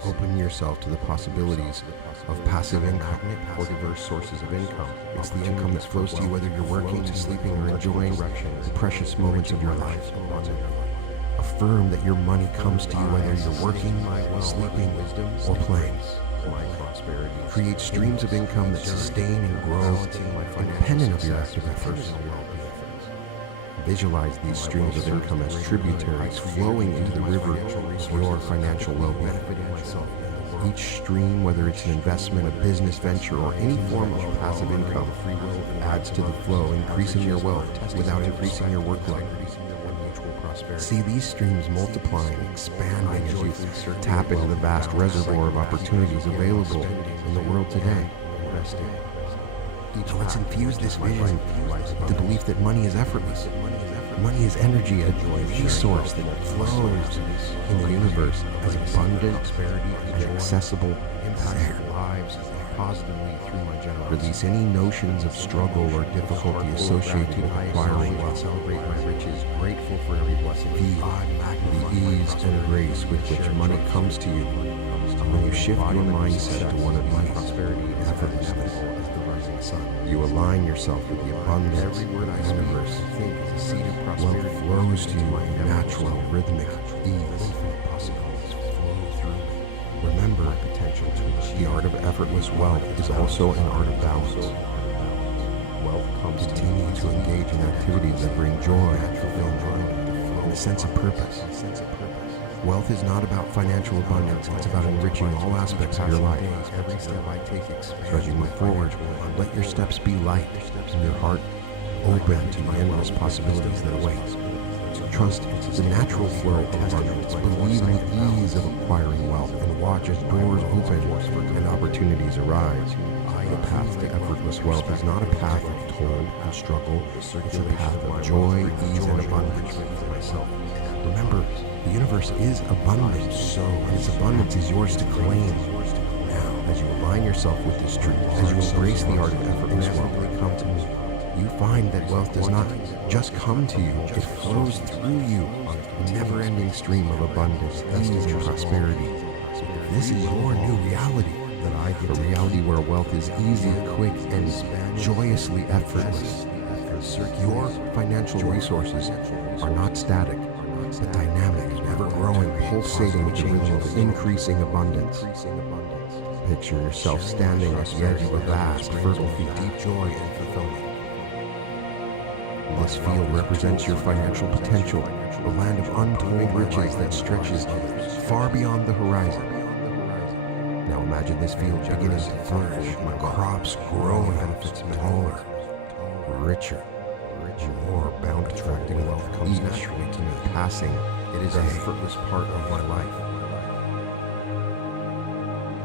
Open yourself to the possibilities of passive income or diverse sources of income. It's the income that flows to you whether you're working, sleeping, or enjoying the precious moments of your life. Affirm that your money comes to you whether you're working, sleeping, or playing. Create streams of income that sustain and grow independent of your active efforts. Visualize these streams of income as tributaries flowing into the river of your financial well-being. Each stream, whether it's an investment, a business venture, or any form of passive income, adds to the flow, increasing your wealth without increasing your workload. See these streams multiplying, expanding as you tap into the vast reservoir of opportunities available in the world today. Now let's infuse this vision with the belief that money is effortless. Money is energy, a resource that flows in the universe as abundant and accessible as air. Positively through my generosity. Release any notions of struggle or difficulty associated with acquiring wealth. Celebrate my riches, grateful for every blessing. Feel the ease and grace with which money comes to you. When you shift your mindset to one of prosperity and effortlessness, you align yourself with the abundance of the universe. Wealth flows to you in natural, rhythmic ease. Remember, the art of effortless wealth is also an art of balance. Wealth comes continue to engage in activities that bring joy, fulfillment, and a sense of purpose. Wealth is not about financial abundance, it's about enriching all aspects of your life. So as you move forward, let your steps be light and your heart open to the endless possibilities that await. Trust the natural flow of abundance. Believe in the ease of acquiring wealth and watch as doors open and opportunities arise. The path to effortless wealth is not a path of toil and struggle. It's a path of joy, ease, and abundance. Remember, the universe is abundant, and its abundance is yours to claim. Now, as you align yourself with this truth, as you embrace the art of effortless wealth, you find that wealth does not just come to you, it flows through you on a never-ending stream of abundance, ease, and prosperity. This is your new reality, a reality where wealth is easy, quick, and joyously effortless. Your financial resources are not static, but dynamic, ever-growing, pulsating with the rhythm of increasing abundance. Picture yourself standing at the edge of a vast, fertile field, deep joy and fulfillment. This field represents your financial potential, a land of untold riches that stretches far beyond the horizon. Now imagine this field beginning to flourish, crops grow and benefits taller, richer, more bountiful, attracting wealth comes naturally to me. Passing, it is an effortless part of my life.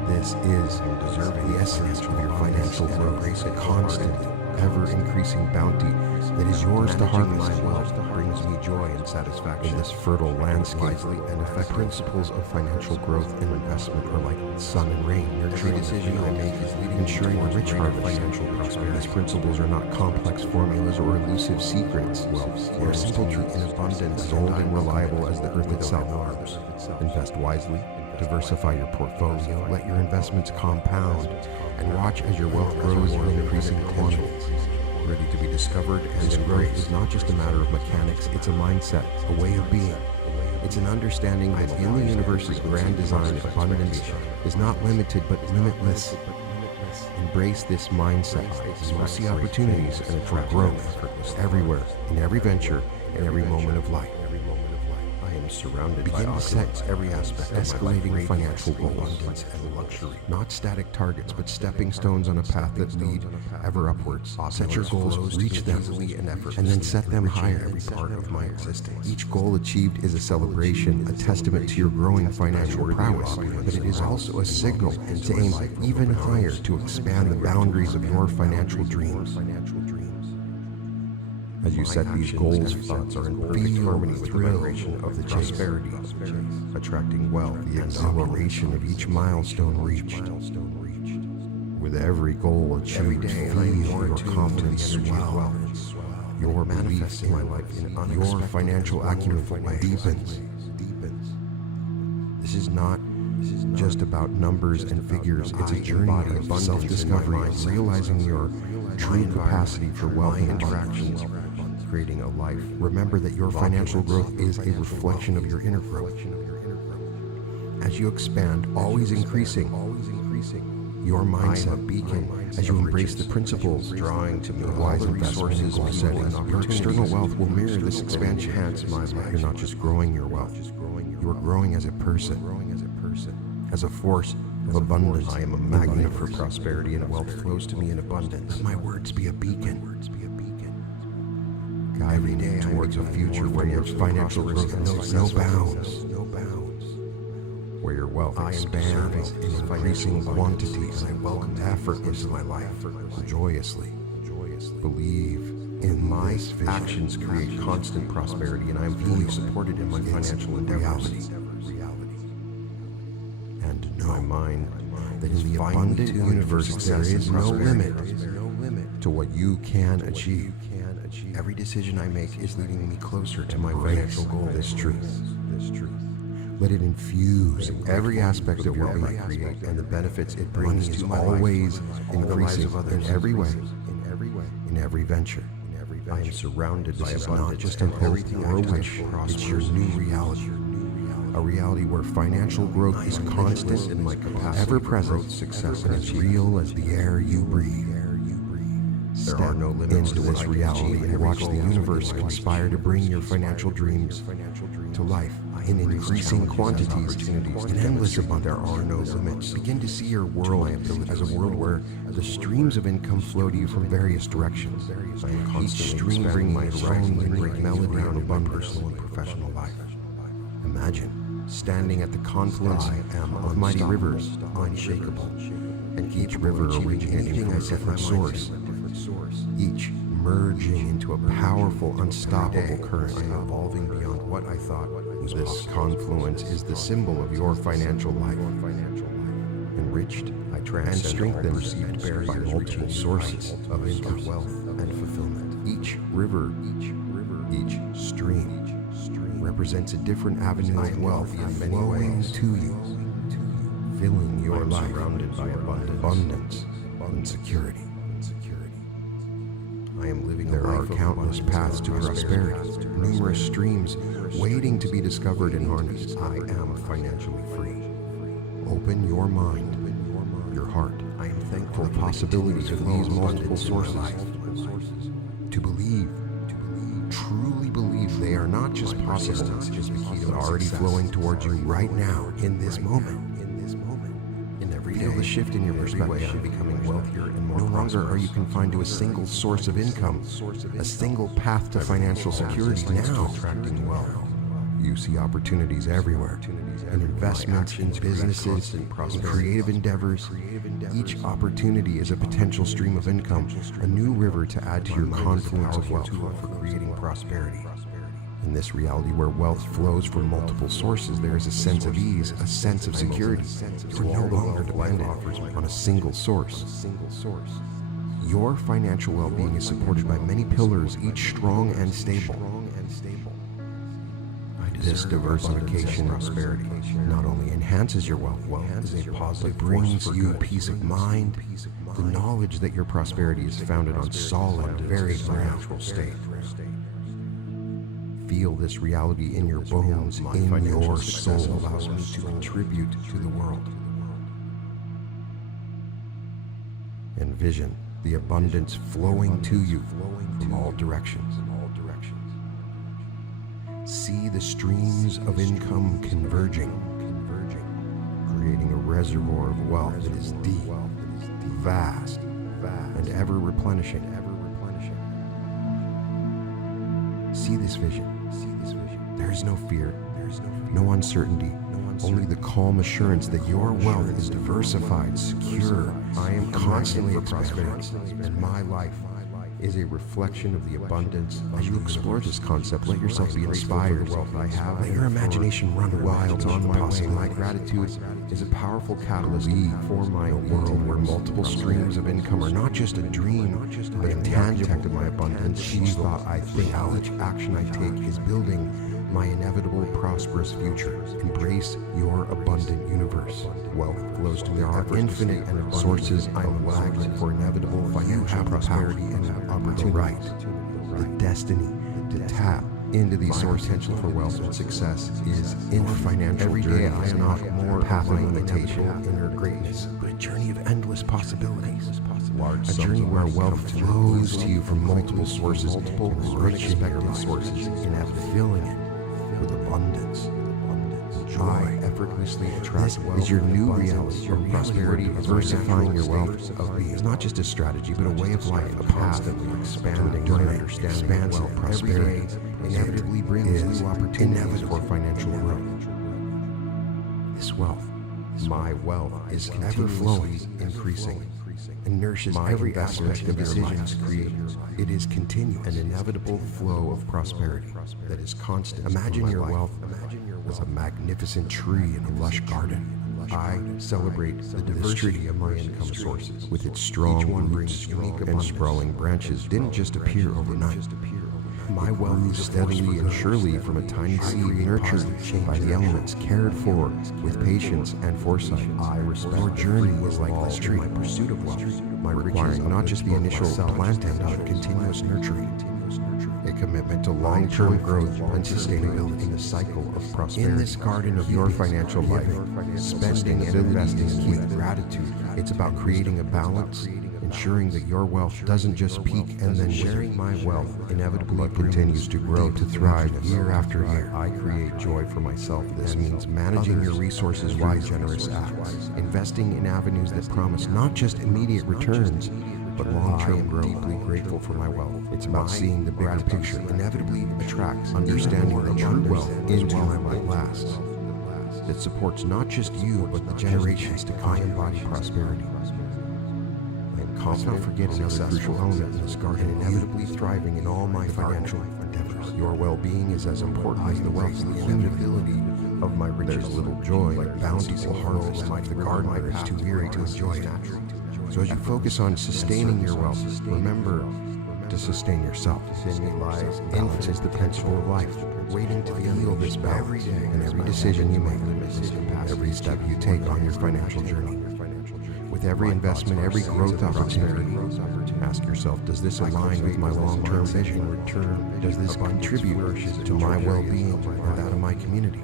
This is the essence of your financial growth, a constant, ever-increasing bounty that is yours to harvest. Wealth brings me joy and satisfaction. In this fertile landscape, and effect principles of financial growth and investment are like sun and rain. Every decision I make is leading ensuring a rich harvest. Financial prosperity. These principles are not complex formulas or elusive secrets. They are simple truths in abundance, old and reliable as the earth itself. Invest wisely. Diversify your portfolio, let your investments compound, and watch as your wealth grows in increasing potential. Ready to be discovered and embraced is not just a matter of mechanics, it's a mindset, a way of being. It's an understanding that in the universe's grand design, abundance is not limited but limitless. Embrace this mindset. You will see opportunities and attract growth everywhere, in every venture, in every moment of life. Surrounded begin to set every aspect escalating financial goals and luxury, not static targets but stepping stones on a path that lead ever upwards. Set your goals, reach them, and then set them higher. Every part of my existence. Each goal achieved is a celebration, a testament to your growing financial prowess, but it is also a signal to aim even higher, to expand the boundaries of your financial dreams. As you set these goals, thoughts are in perfect harmony with the vibration of the prosperity, attracting wealth, the exhilaration of each milestone reached. With every goal achieved, feel your confidence swell. Your belief in my life, your financial acumen deepens. This is not just about numbers and figures. It's a journey of self-discovery, realizing your true capacity for wealth and interactions, creating a life. Remember that your financial growth is a reflection of your inner growth. As you expand, always increasing, your mindset beacon as you embrace the principles, drawing to me wise investment goal settings. Your external wealth will mirror this expansion. You're not just growing your wealth, you are growing as a person, as a force of abundance. I am a magnet for prosperity, and wealth flows to me in abundance. Let my words be a beacon, guiding you towards a future where your financial growth knows no bounds, where your wealth expands in increasing quantities. I welcome effortless in my life, joyously. Believe in my actions create constant prosperity, and I am fully supported in my financial endeavors. And know my mind that in the abundant universe there is no limit to what you can achieve. Every decision I make is leading me closer to my financial goal. This truth. Let it infuse every aspect of your being, and the benefits it brings is always increasing in every way, in every venture. I am surrounded by abundance, not just an hope or a wish. It's your new reality. A reality where financial growth is constant and my capacity, ever-present, success, and as real as the air you breathe. There are no limits to this reality, and watch the universe conspire to bring your financial dreams to life in increasing quantities and endless abundance. There are no limits. Begin to see your world as a world where the streams of income flow to you from various directions. Each stream bringing its own unique melody of abundant personal and professional life. Imagine standing at the confluence of mighty rivers, unshakable, and each river originating from a different source, each merging into a powerful, unstoppable current. I am evolving beyond what I thought was possible. This confluence is the symbol of your financial life. Enriched and strengthened by multiple sources of income, wealth, and fulfillment. Each river, each stream represents a different avenue of wealth in many ways to you, filling your life surrounded by abundance and security. I am living. There are countless paths to prosperity, numerous streams waiting to be discovered and harnessed. I am financially free. Open your mind, your heart. I am thankful for the possibilities of these multiple sources. To believe, truly believe they are not just possible, but already flowing towards you right now, in this moment. Feel the shift in your perspective, becoming wealthier and more. No longer are you confined to a single source of income, a single path to financial security. Now, attracting wealth, you see opportunities everywhere, in investments, in businesses, in creative endeavors. Each opportunity is a potential stream of income, a new river to add to your confluence of wealth for creating prosperity. In this reality where wealth flows from multiple sources, there is a sense of ease, a sense of security. You're no longer dependent on a single source. Your financial well-being is supported by many pillars, each strong and stable. This diversification prosperity not only enhances your wealth, but brings you peace of mind, the knowledge that your prosperity is founded on solid, very natural state. Feel this reality in your bones, in your soul. Allows me to contribute to the world. Envision the abundance flowing to you from all directions. See the streams of income converging, creating a reservoir of wealth that is deep, vast, and ever replenishing. See this vision. There is no fear, no uncertainty, only the calm assurance that your wealth is diversified, secure. I am constantly expanding, and my life is a reflection of the abundance. As you explore this concept, let yourself be inspired. Let your imagination run wild on the possibility. My gratitude is a powerful catalyst for my world where multiple streams of income are not just a dream, but a tangible of my abundance. Each thought I think, each action I take is building my inevitable prosperous future. Embrace your abundant universe. Wealth flows to me. There are infinite and sources. I'm a magnet for inevitable financial prosperity and opportunity. The destiny to tap into these sources. Potential for wealth and success is in financial. Every day I unlock more path of limitation, inner greatness, but a journey of endless possibilities. A journey where wealth flows to you from multiple sources, multiple unexpected sources, and filling it with abundance. Joy effortlessly attracts wealth. Is your new reality of prosperity. Diversifying your wealth of being is not just a strategy, but a way of life, a constantly expanding understanding wealth. Prosperity inevitably brings new opportunities for financial growth. This wealth, my wealth, is ever flowing, increasing, and nourishes every aspect of decisions created. It is continuous, an inevitable flow of prosperity that is constant. Imagine your wealth as a magnificent tree in a lush garden. I celebrate the diversity of my income sources with its strong roots and sprawling branches. Didn't just appear overnight. My wealth grew steadily and surely from a tiny seed nurtured by the elements, cared for with patience and foresight. Your journey is like this tree, my pursuit of wealth, my requiring not just the initial planting, but continuous nurturing. A commitment to long-term growth and sustainability in the cycle of prosperity. In this garden of your financial life, spending and investing with gratitude. It's about creating a balance, ensuring that your wealth doesn't just peak and then sharing my wealth inevitably continues to grow, to thrive year after year. I create joy for myself. This means managing your resources with generous acts, investing in avenues that promise not just immediate returns, but long-term growth. Deeply grateful for my wealth. It's about seeing the bigger picture. Inevitably attracts understanding the true wealth into my last that supports not just you, but the generations to come. I embody prosperity. Confident, forget another crucial element in this garden, inevitably thriving in all my financial endeavors. Your well-being is as important as the wealth and the inevitability of my riches. There's little joy, like bountiful harvest, like the garden that is too weary to enjoy naturally. So as you focus on sustaining your wealth, remember to sustain yourself. Within me lies infinite the principle of life, waiting to feel this balance. And every decision you make, every step you take on your financial journey. With every investment, every growth opportunity, ask yourself, does this align with my long-term vision? Does this contribute to my well-being and that of my community?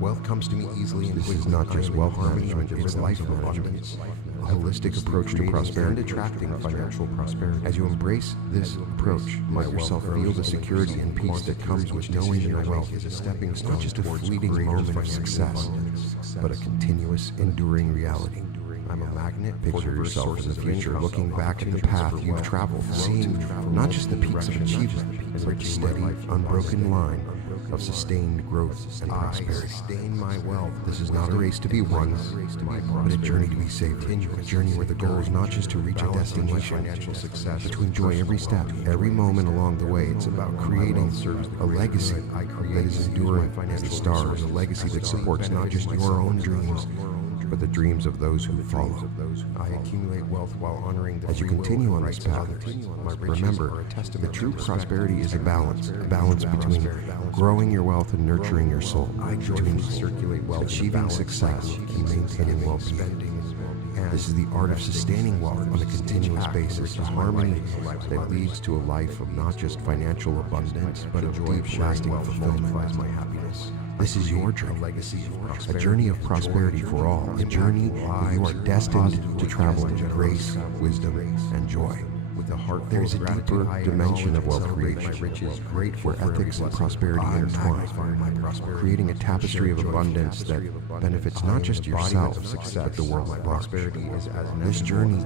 Wealth comes to me easily and this is not just wealth management, it's life abundance. A holistic approach to prosperity and attracting financial prosperity. As you embrace this approach, let yourself feel the security and peace that comes with knowing that your wealth is a stepping stone, not just a fleeting moment of success, but a continuous, enduring reality. I'm a magnet. Picture yourself in the future, looking back at the path you've traveled, seeing not just the peaks of achievement, but a steady, unbroken line of sustained growth and prosperity. Sustain my wealth. This is not a race to be won, but a journey to be savored. A journey where the goal is not just to reach a destination, but to enjoy every step, every moment along the way. It's about creating a legacy that is enduring as the stars, a legacy that supports not just your own dreams, but the dreams of those who follow. I accumulate wealth while honoring the. As you continue on this path, remember, the true prosperity is a balance between growing your wealth and nurturing your soul, between achieving success and maintaining well-being. This is the art of sustaining wealth on a continuous basis, a harmony that leads to a life of not just financial abundance, but of deep, lasting fulfillment. My happiness. This is your journey, a journey of prosperity for all, a journey that you are destined to travel with grace, wisdom, and joy. With a heart, there is a deeper dimension of wealth creation, where ethics and prosperity intertwine, creating a tapestry of abundance that benefits not just yourself, but the world at large. This journey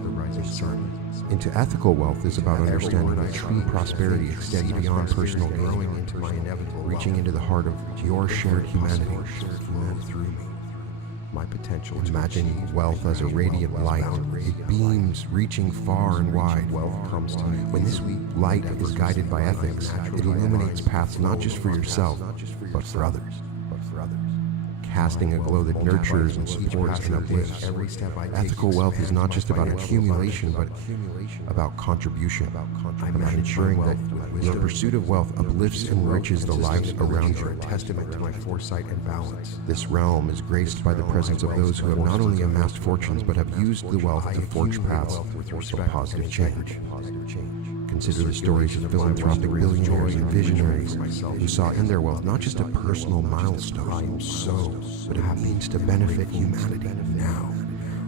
into ethical wealth is about understanding that true prosperity extends beyond personal gain, reaching into the heart of your shared humanity. My potential. Imagine wealth as a radiant light. It beams, reaching far and wide. Wealth comes to me. When this light is guided by ethics, it illuminates paths not just for yourself, but for others. casting a glow that nurtures and supports and uplifts. Ethical wealth is not just about accumulation, but about contribution. About ensuring that your pursuit of wealth uplifts and enriches the lives around you. A testament to my foresight and balance. This realm is graced by the presence of those who have not only amassed fortunes, but have used the wealth to forge paths for positive change. Consider the stories of philanthropic billionaires and visionaries who saw in their wealth not just a personal milestone, but a means to benefit humanity now.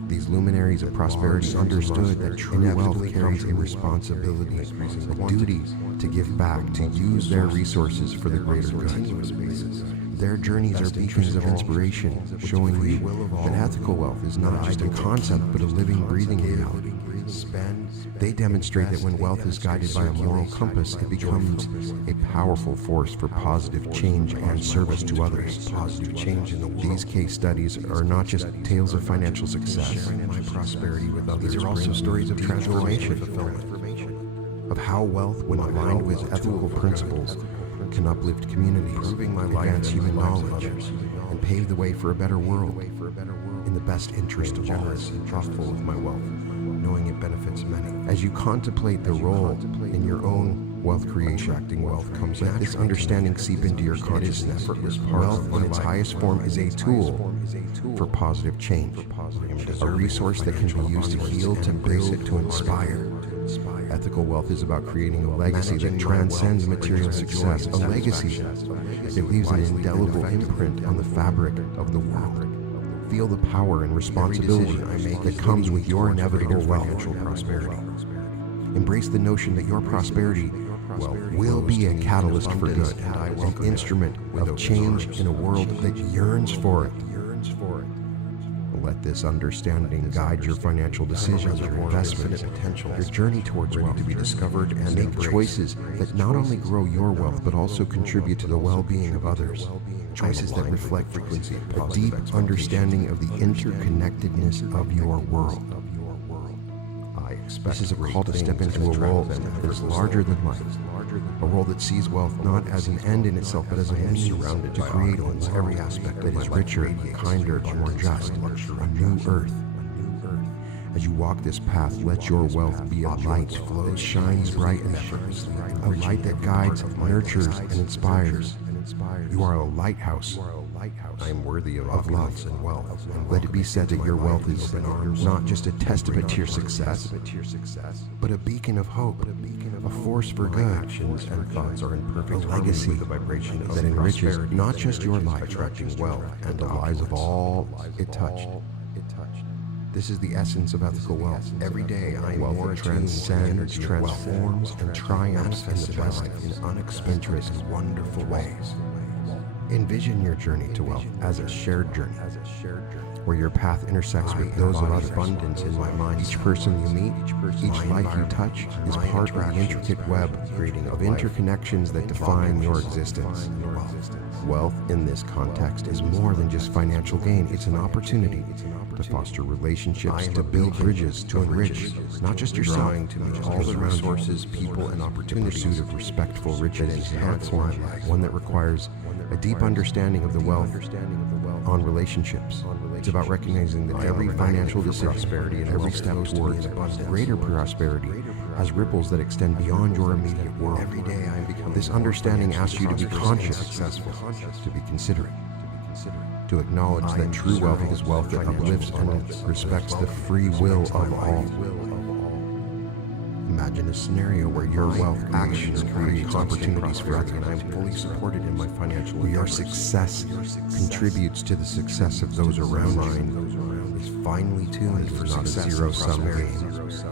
These luminaries of prosperity understood that true wealth carries a responsibility, a duty to give back, to use their resources for the greater good. Their journeys are beacons of inspiration, showing you that ethical wealth is not just a concept, but a living, breathing reality. They demonstrate that when wealth is guided by a moral compass, it becomes a powerful force for positive change and service to others. Positive change in the world. These case studies are not just tales of financial success. My prosperity with others. These are also stories of transformation, of how wealth, when aligned with ethical principles, can uplift communities, advance human knowledge, and pave the way for a better world. In the best interest of all, and trustful of my wealth, knowing it benefits many. As you contemplate the role in your own wealth creation, attracting wealth comes. Let this understanding seep into your consciousness. Wealth in its highest form is a tool for positive change, a resource that can be used to heal, to build, to inspire. Ethical wealth is about creating a legacy that transcends material success, a legacy that leaves an indelible imprint on the fabric of the world. Feel the power and responsibility that comes with your inevitable financial prosperity. Embrace the notion that your prosperity will be a catalyst for good, an instrument of change in a world that yearns for it. Let this understanding guide your financial decisions, your investments, your journey towards wealth, to be discovered and make choices that not only grow your wealth, but also contribute to the well-being of others. Choices that reflect frequency, a deep understanding of the interconnectedness of your world. This is a call to step into a role that is larger than life, a role that sees wealth not as an end in itself, but as a means surrounded to create in every aspect that is richer, kinder, and more just, a new earth. As you walk this path, let your wealth be a light that shines bright and effortlessly, a light that guides, nurtures, and inspires. You are a lighthouse. I am worthy of love and wealth. And let it be said that your wealth is not just a testament to your success, but a beacon of hope, a force for good. Actions and thoughts are in perfect legacy, the vibration that enriches not just your life, attracting wealth and the lives of all it touched. This is the essence of ethical wealth. Every day I am more transcends, transforms, and triumphs in the best, in unexpected and wonderful ways. Envision your journey to wealth as a shared journey, where your path intersects with those of others. Abundance in my mind. Each person you meet, each life you touch, is part of the intricate web of interconnections that define your existence. Wealth in this context is more than just financial gain. It's an opportunity to foster relationships, to build bridges, to enrich not just yourself, to meet all the resources, people, and opportunities. In pursuit of respectful riches, one that requires a deep understanding of the wealth on relationships. It's about recognizing that every financial decision and every step towards greater prosperity has ripples that extend beyond your immediate world. Every day I become. This understanding asks you to be conscious, successful, to be considerate, to acknowledge that true wealth is wealth that uplifts and respects the free will of all. Imagine a scenario where your wealth actions create opportunities for others, and I am fully supported in my financial. Where your success contributes to the success of those around you. Is finely tuned for not a zero-sum game,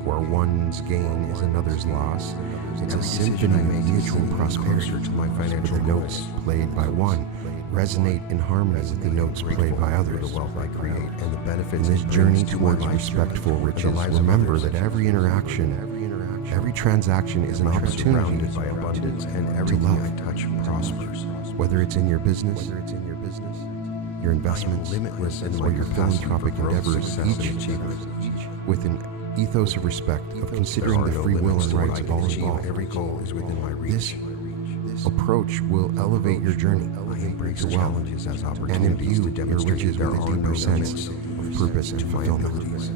where one's gain is another's loss. It's a symphony of mutual prosperity. To my financial. The notes played by one resonate in harmony with the notes played by others. The wealth I create and the benefits. In this journey towards respectful riches, remember that every interaction, every transaction is an opportunity by abundance, and every love I touch prospers. Whether it's in your business, your investments, Limitless, or your philanthropic endeavors, each with an ethos of respect, of considering the free will and rights of all involved. Every goal is within my reach. approach will elevate your journey. Embrace challenges as opportunities and imbue your riches with a deeper sense of purpose and fulfillment.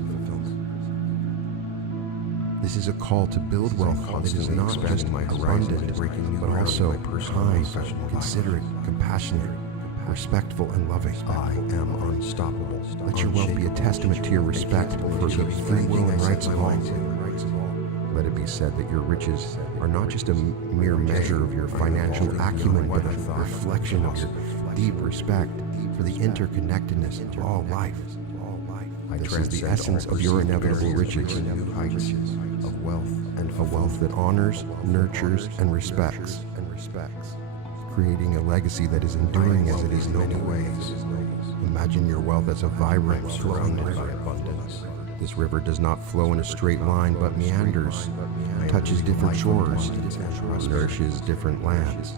This is a call to build wealth that is not just abundant, but also kind, considerate, compassionate, respectful, and loving. I am unstoppable. Let your wealth be a testament to your respect for the free will and rights of all. Let it be said that your riches are not just a mere measure of your financial acumen, but a reflection of your deep respect for the interconnectedness of all life. This is the essence of your inevitable riches and new heights of wealth, and a wealth that honors, nurtures, and respects, creating a legacy that is enduring as it is in many ways. Imagine your wealth as a vibrant, surrounded by abundance. This river does not flow in a straight line, but meanders, touches different shores, nourishes different lands.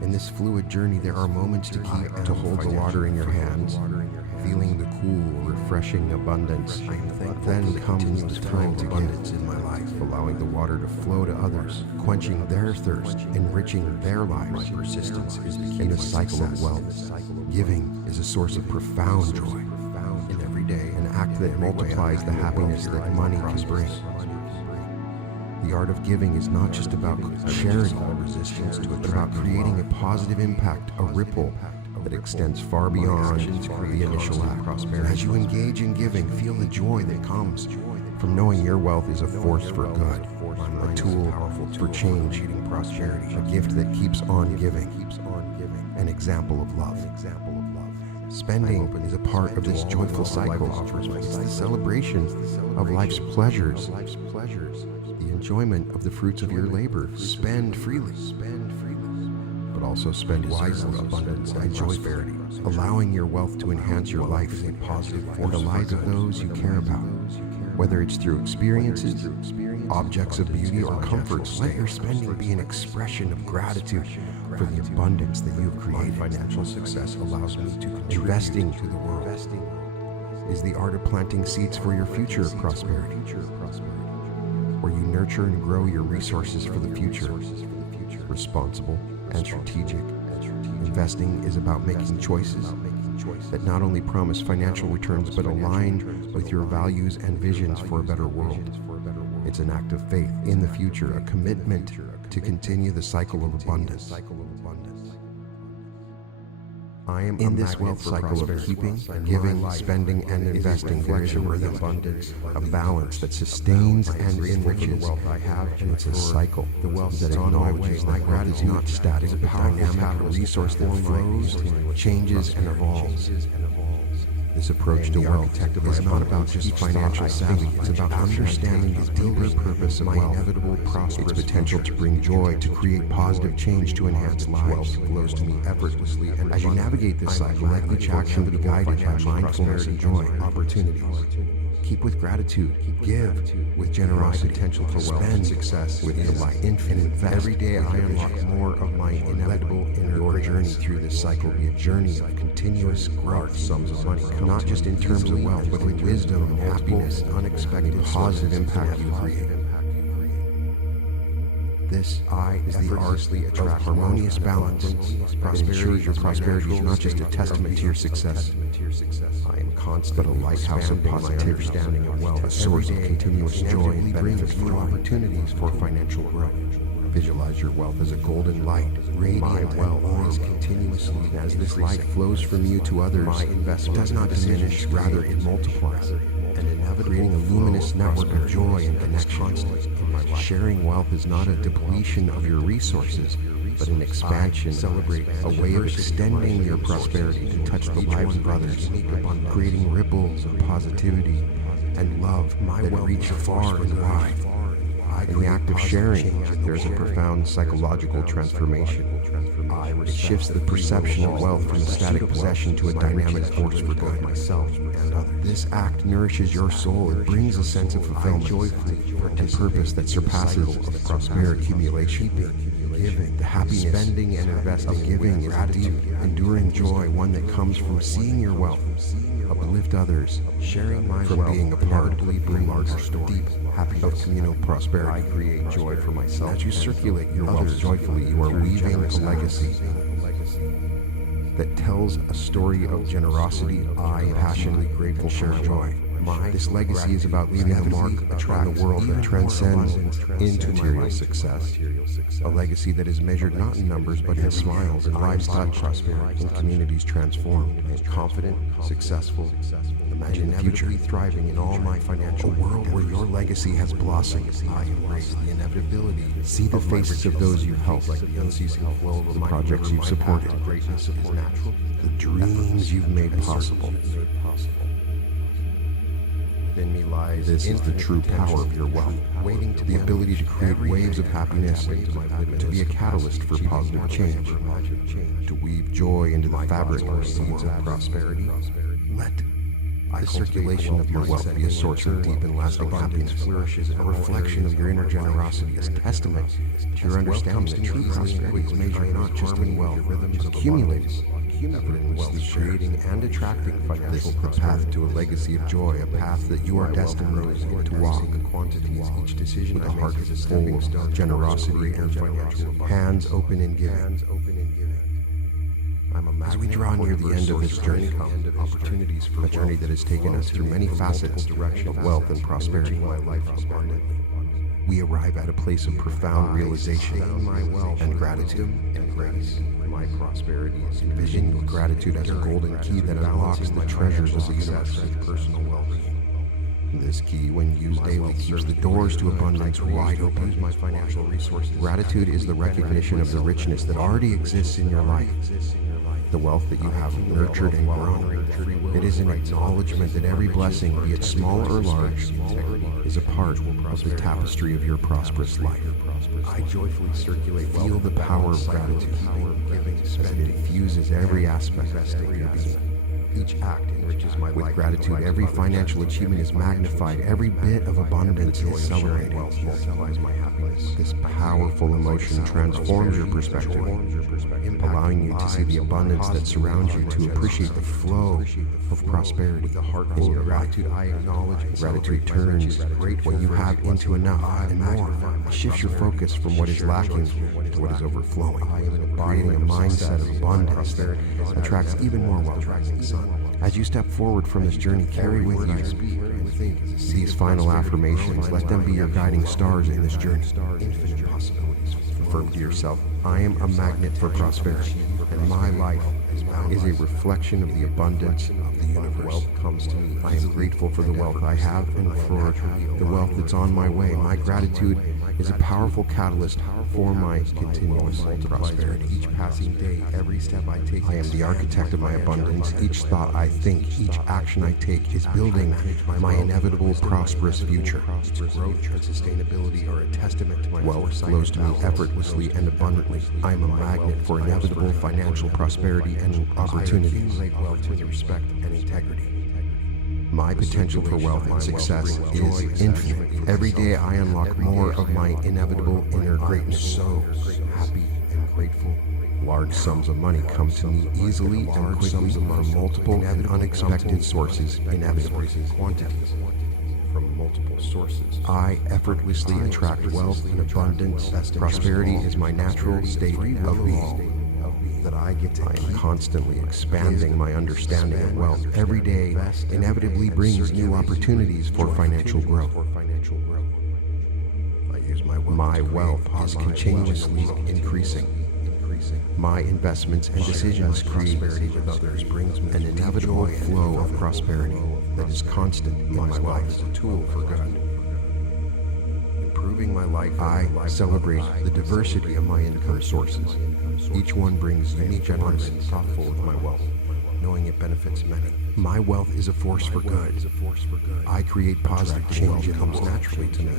In this fluid journey, there are moments to hold the water in your hands, feeling the cool, refreshing abundance. Then comes the time to abundance in my life, allowing the water to flow to others, quenching their thirst, enriching their lives. Persistence is the key in the cycle of wealth. Giving is a source of profound joy. In every day, an act that multiplies the happiness that money can bring. The art of giving is not just about charity or resistance to it, but about creating a positive impact, a ripple that extends far beyond the initial act. And as you engage in giving, feel the joy that comes from knowing your wealth is a force for good, a tool for change, prosperity, a gift that keeps on giving, an example of love. Spending is a part of this joyful cycle. It's the celebration of life's pleasures, the enjoyment of the fruits of your labor. Spend freely, but also spend wisely, abundance and prosperity, allowing your wealth to enhance your life in positive force and the lives of those you care about. Whether it's through experiences, objects of beauty, or comforts, let your spending be an expression of gratitude for the abundance that you have created. Financial success allows me to contribute. Investing to the world is the art of planting seeds for your future prosperity, where you nurture and grow your resources for the future. Responsible and strategic. Investing is about making choices that not only promise financial returns but align with your values and visions for a better world. It's an act of faith in the future, a commitment to continue the cycle of abundance. I am in this wealth cycle of keeping, giving, spending, and investing. There is a rhythm, abundance, a balance that sustains and enriches the wealth I have, and it's a cycle. The wealth that acknowledges that gratitude is not static, but dynamic, a resource that flows, changes, and evolves. This approach to wealth is not about just financial savvy. It's about understanding the deeper purpose of my inevitable prosperity, its potential to bring joy, to create positive change, to enhance lives. Wealth flows to me effortlessly, and as you navigate this cycle, let each action be guided by mindfulness and joy. Opportunities. Keep with gratitude. Give with generosity. Potential for wealth. Spend success with delight. Infinite. Every day I unlock more of my inevitable inner. Your journey through this cycle be a journey of continuous growth. Sums of money, not just in terms of wealth, but with wisdom, happiness, unexpected positive impact you create. This is the art of harmonious balance. It ensures your prosperity is not just a testament to your success. I am constant, but a lighthouse of positive understanding of wealth, a source of continuous joy and benefit for opportunities for financial growth. Visualize your wealth as a golden light, radiant wealth is continuously. And as this light flows from you to others, my investment does not diminish, rather it multiplies. And inevitably creating a luminous network of joy and connection. Sharing wealth is not a depletion of your resources, but an expansion, a way of extending your prosperity to touch the lives of others, creating ripples of positivity and love that reach far and wide. In the act of sharing, there's a profound psychological transformation. It shifts the perception of wealth from a static possession to a dynamic force for good. Myself and others. This act nourishes your soul. It brings a sense of fulfillment, joyfully, and purpose that surpasses prosperity, accumulation, giving, the happiness, spending, and investing. Giving is a deep, enduring joy, one that comes from seeing your wealth uplift others, sharing my from being a part of larger deep, happy of communal prosperity. I create joy for myself. As you circulate your wealth joyfully, you are weaving a legacy that tells a story of generosity. I am passionately grateful for joy. This legacy is about leaving a mark on the world that transcends into material success. A legacy that is measured not in numbers but in smiles and lives touched, prosperity, and communities transformed, and confident, successful, imagine inevitably thriving in all my financial world where your legacy has blossomed. I embrace the inevitability. See the faces of those you helped, like the unceasing flow of the projects you've supported. Greatness is natural. The dreams you've made possible. Within me lies this is the true power of your wealth, waiting to the ability to create waves of happiness, to be a catalyst for positive change, to weave joy into the fabric of seeds of prosperity. Let the circulation of your wealth be a source of deep and lasting happiness, flourishes, a reflection of your inner generosity, as testament to your understanding that true prosperity is measured not just in wealth, but accumulating, effortlessly creating and attracting financial path to a legacy of joy, a path that you are destined to walk. Quantities, each decision with a heart full of generosity and financial hands open in giving. As we draw near the end of this journey, opportunities for a journey that has taken us through many facets of wealth and prosperity. We arrive at a place of profound realization and gratitude and grace. My prosperity is envisioned gratitude as a golden key that unlocks the treasures of the universe with personal well-being. This key, when used daily, keeps the doors to abundance wide open. My financial resources. Gratitude is the recognition of the richness that already exists in your life. The wealth that you have nurtured and grown. It is an acknowledgement that every blessing, be it small or large, is a part of the tapestry of your prosperous life. I joyfully circulate, feel the power of gratitude, as it infuses every aspect of your being. Each act enriches my life. With gratitude, every financial achievement is magnified. Every bit of abundance is celebrated. Multiplies my happiness. This powerful emotion transforms your perspective, allowing you to see the abundance that surrounds you, to appreciate the flow of prosperity. With a heart full of gratitude, I acknowledge gratitude turns what you have into enough and more. It shifts your focus from what is lacking to what is overflowing, embodying a mindset of abundance that attracts even more wealth. As you step forward from this journey, carry with you these final affirmations. Let them be your guiding stars in this journey. Infinite possibilities. Affirm to yourself, I am a magnet for prosperity, and my life is a reflection of the abundance of the universe. Wealth comes to me. I am grateful for the wealth I have and for the wealth that's on my way. My gratitude is a powerful catalyst for my continuous prosperity. Each passing day, every step I take, I am the architect of my abundance. Each thought I think, each action I take is building my inevitable prosperous future. Its growth and sustainability are a testament to my wealth flows to me effortlessly and abundantly. I am a magnet for inevitable financial prosperity and opportunities. I accumulate wealth with respect and integrity. My potential for wealth and success is infinite. Every day I unlock more of my inevitable inner greatness. So happy and grateful. Large sums of money come to me easily and quickly from multiple and unexpected sources, inevitably in quantities. From multiple sources. I effortlessly attract wealth and abundance. Prosperity is my natural state of being. That I am constantly expanding my understanding of wealth. Every day inevitably brings new opportunities for financial growth. My wealth is continuously increasing. My investments and decisions create with others brings an inevitable flow of prosperity that is constant in my life as a tool for good. Improving my life, I celebrate the diversity of my income sources. Each one brings unique generous and thoughtful with my wealth, knowing it benefits many. My wealth is a force for good. I create positive change. It comes naturally to me.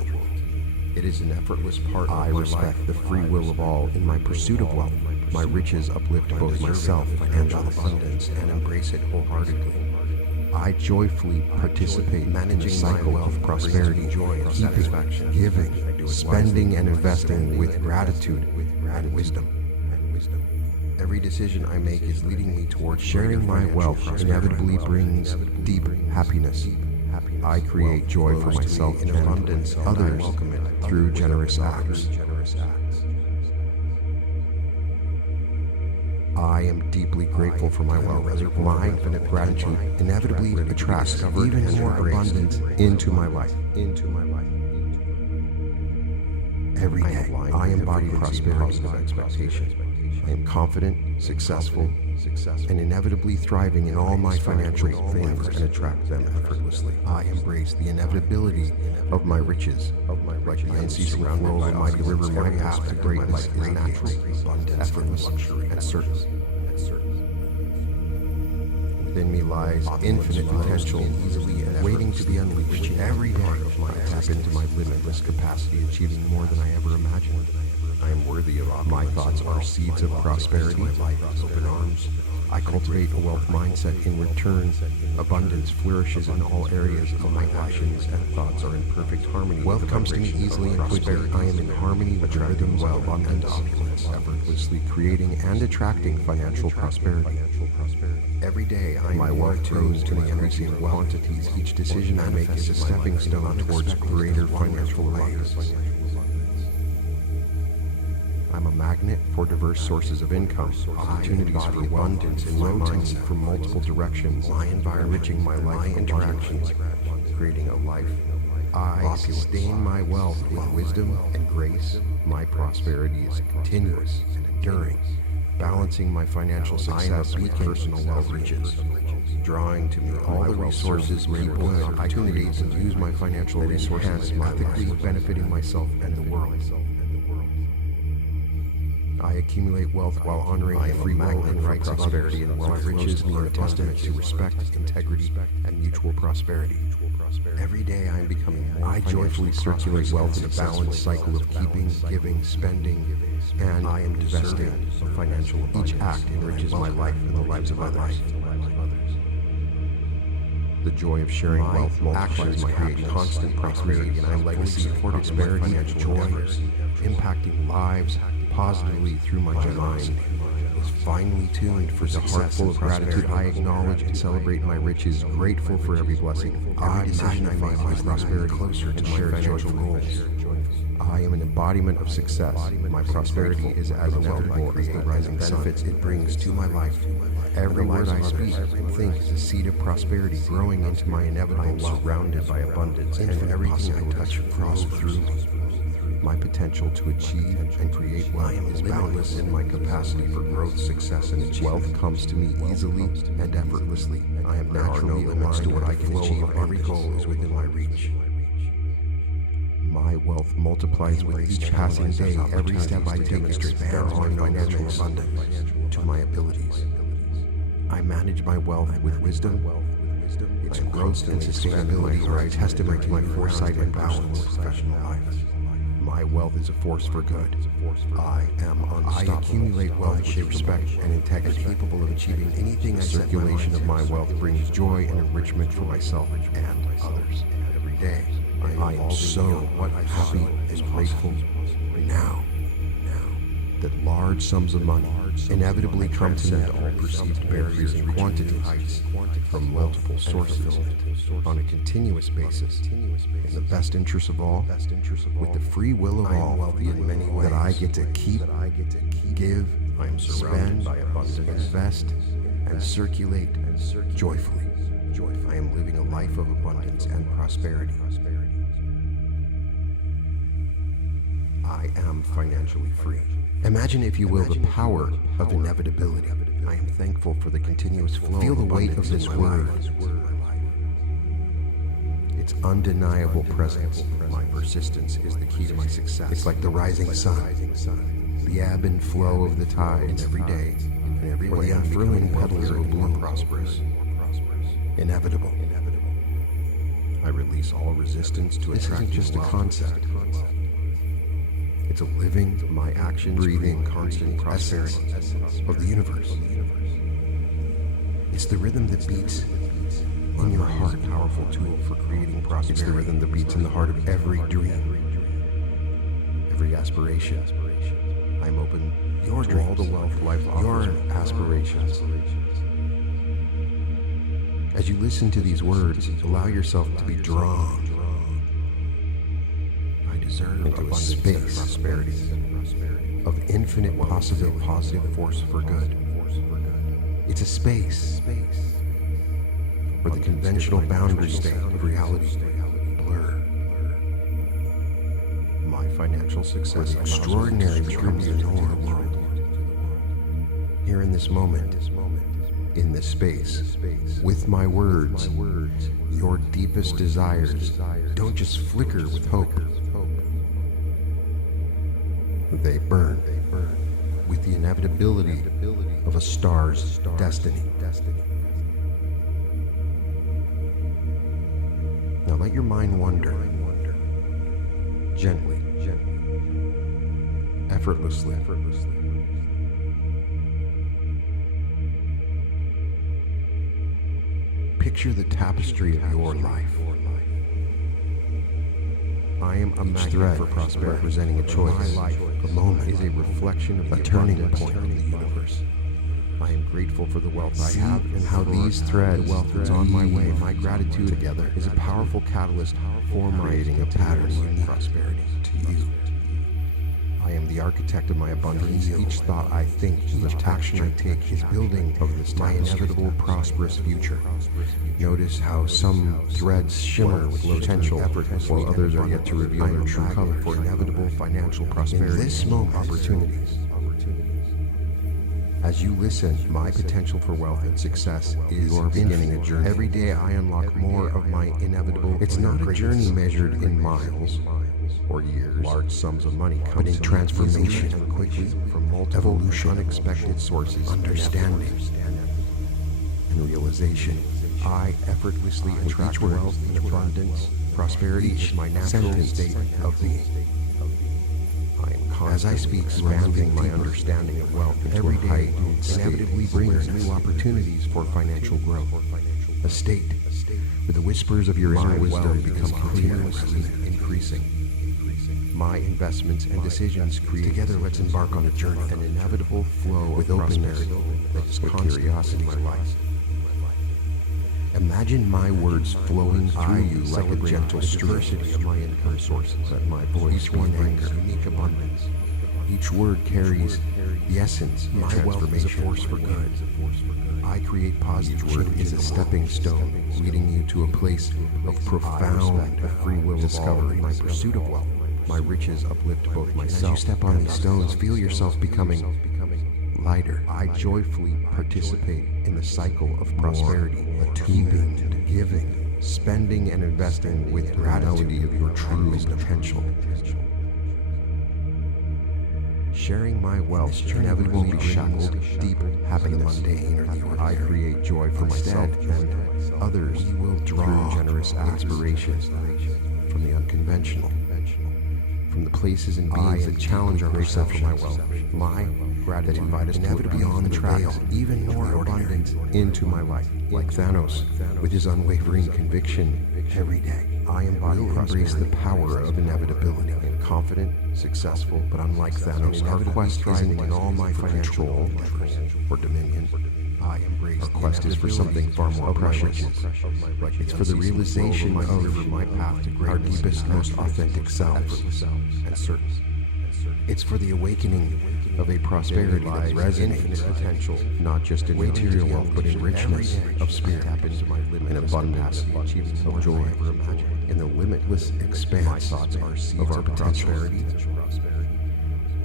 It is an effortless part of my life. I respect the free will of all in my pursuit of wealth. My riches uplift both myself and abundance and embrace it wholeheartedly. I joyfully participate in managing the cycle of prosperity, joy, keeping, giving, spending, and investing with gratitude and wisdom. Every decision I make is leading me towards sharing my wealth. Inevitably brings deep happiness. I create joy for myself in abundance. Others welcome it through generous acts. I am deeply grateful for my wealth. My infinite gratitude inevitably attracts even more abundance into my life. Every day, I embody prosperity of expectation. I am confident, successful, and inevitably thriving in all my financial endeavors and attract them effortlessly. I embrace the inevitability of my riches, like the unceasing flow of a mighty river. My path to greatness is natural, abundant, effortless, and certain. Within me lies infinite potential, waiting to be unleashed. Every day, I tap into my limitless capacity, achieving more than I ever imagined. I am worthy of opulence. My thoughts are seeds of prosperity. Open arms. I cultivate a wealth mindset. In return, abundance flourishes in all areas of my actions, and thoughts are in perfect harmony. Wealth comes to me easily and quickly. I am in harmony with the rhythms of abundance, effortlessly creating and attracting financial prosperity. Every day, I am more attuned to the increasing quantities. Each decision I make is a stepping stone towards greater financial abundance. I'm a magnet for diverse sources of income, opportunities for abundance in my mindset from multiple directions, enriching my life interactions, creating a life. I sustain my wealth with wisdom and grace. My prosperity is continuous and enduring, balancing my financial success with personal wealth riches, drawing to me all the resources, people, and opportunities to use my financial resources ethically, benefiting myself and the world. I accumulate wealth while honoring the free will and rights of prosperity, and wealth riches are a testament to respect, integrity, and mutual prosperity. Every day I am becoming more. I joyfully circulate wealth in a balanced cycle of keeping, giving, spending, and I am divesting of financial abundance. Each act enriches my life and the lives of others. The joy of sharing wealth multiplies my create constant prosperity, and my legacy of prosperity and joy, impacting lives positively through my generosity, is finely tuned for success. Heart full of gratitude, I acknowledge and celebrate my riches, grateful for every blessing. Every decision I make my prosperity closer to my financial goals. I am an embodiment of success. My prosperity is as inevitable as the rising benefits it brings to my life. Every word I speak and think is a seed of prosperity growing into my inevitable, surrounded by abundance, and everything I touch flows through me. My potential to achieve and create wealth is boundless in my capacity for growth, success, and achievement. Wealth comes to me easily and effortlessly. I am naturally aligned to what I can achieve. Every goal is within my reach. My wealth multiplies with each passing day. Every step I take expands my financial abundance to my abilities. I manage my wealth with wisdom. Its growth and sustainability are a testament to my foresight and balance professional life. My wealth is a force for good. I am unstoppable. I accumulate wealth with respect and integrity, capable of achieving anything. Circulation of my wealth brings joy and enrichment for myself and others. Every day, I am so happy and grateful now that large sums of money inevitably come to me all perceived barriers and quantities from multiple sources on a continuous basis in the best interest of all, with the free will of all, wealthy in many ways that I get to keep, give, spend, invest, and circulate joyfully. I am living a life of abundance and prosperity. I am financially free. Imagine, if you will, the power of inevitability. I am thankful for the continuous flow. Feel the weight of this word. Its undeniable presence. My persistence is the key to my success. It's like the rising sun, the ebb and flow of the tides every day, or the unfurling petals of a bloom. Prosperous, inevitable. I release all resistance to attract. This isn't just a concept. It's a living, my actions, breathing, constant prosperity of the universe. It's the rhythm that beats in your heart, a powerful tool for creating prosperity. It's the rhythm that beats in the heart of every dream, every aspiration. I'm open to all the wealth life offers, your aspirations. As you listen to these words, allow yourself to be drawn into a space of infinite positive force for good. It's a space where the conventional boundary state of reality blur. My financial success, the extraordinary becomes the norm. Here in this moment, in this space, with my words, your deepest desires don't just flicker with hope. They burn with the inevitability of a star's destiny. Now let your mind wander gently, effortlessly. Picture the tapestry of your life. I am a magnet for prosperity, representing a choice. My life, a moment, is a reflection of the turning point of the universe. I am grateful for the wealth I have and how these threads, the wealth that's on my way, my gratitude together is a powerful catalyst for creating a pattern of unique prosperity to you. I am the architect of my abundance. Each thought I think, each action I take is building of this my inevitable prosperous future. Notice how some threads shimmer with potential while others are yet to reveal their true color for inevitable financial prosperity. In this moment, opportunities. As you listen, my potential for wealth and success is beginning a journey. Every day I unlock more of my inevitable. It's not a journey measured in miles or years, large sums of money, but in transformation and quickly from multiple evolution, unexpected sources, understanding, and realization. I effortlessly attract wealth and abundance. Prosperity is my natural state of being. As I speak, expanding my understanding of wealth into a height inevitably brings new opportunities for financial growth. A state where the whispers of your inner wisdom become continuously increasing. My investments and decisions create. Together, let's embark on a journey, an inevitable flow with openness that is curiosity in my life. Imagine my words flowing through you like a gentle diversity of my income sources, that my voice brings unique abundance. Each word carries the essence of transformation. Is a force for good. I create positive change. Each word is a stepping stone, leading you to a place of profound free will discovery. My pursuit of wealth, my riches uplift both myself. As you step on these stones, feel yourself becoming lighter. I joyfully participate in the cycle of prosperity, attuned, giving, spending, and investing with gratitude of your true potential. Sharing my wealth inevitably be shackled deep, happy, mundane, or the ordinary. I create joy for myself and others. We will draw generous aspiration from the unconventional, from the places and beings that challenge our perception of my wealth. My gratitude invite us to beyond the veil, even more abundance into my life. Like Thanos, with his unwavering conviction every day, I embody and embrace the power of inevitability. And confident, successful, but unlike Thanos, our quest isn't in all my financial or dominion. I embrace our quest is for something far more precious. It's for the realization of my path to our deepest, most authentic selves and certain. It's for the awakening of a prosperity that resonates in potential, not just in material wealth, but in richness of spirit, in abundance, of joy, in the limitless expanse of our potential.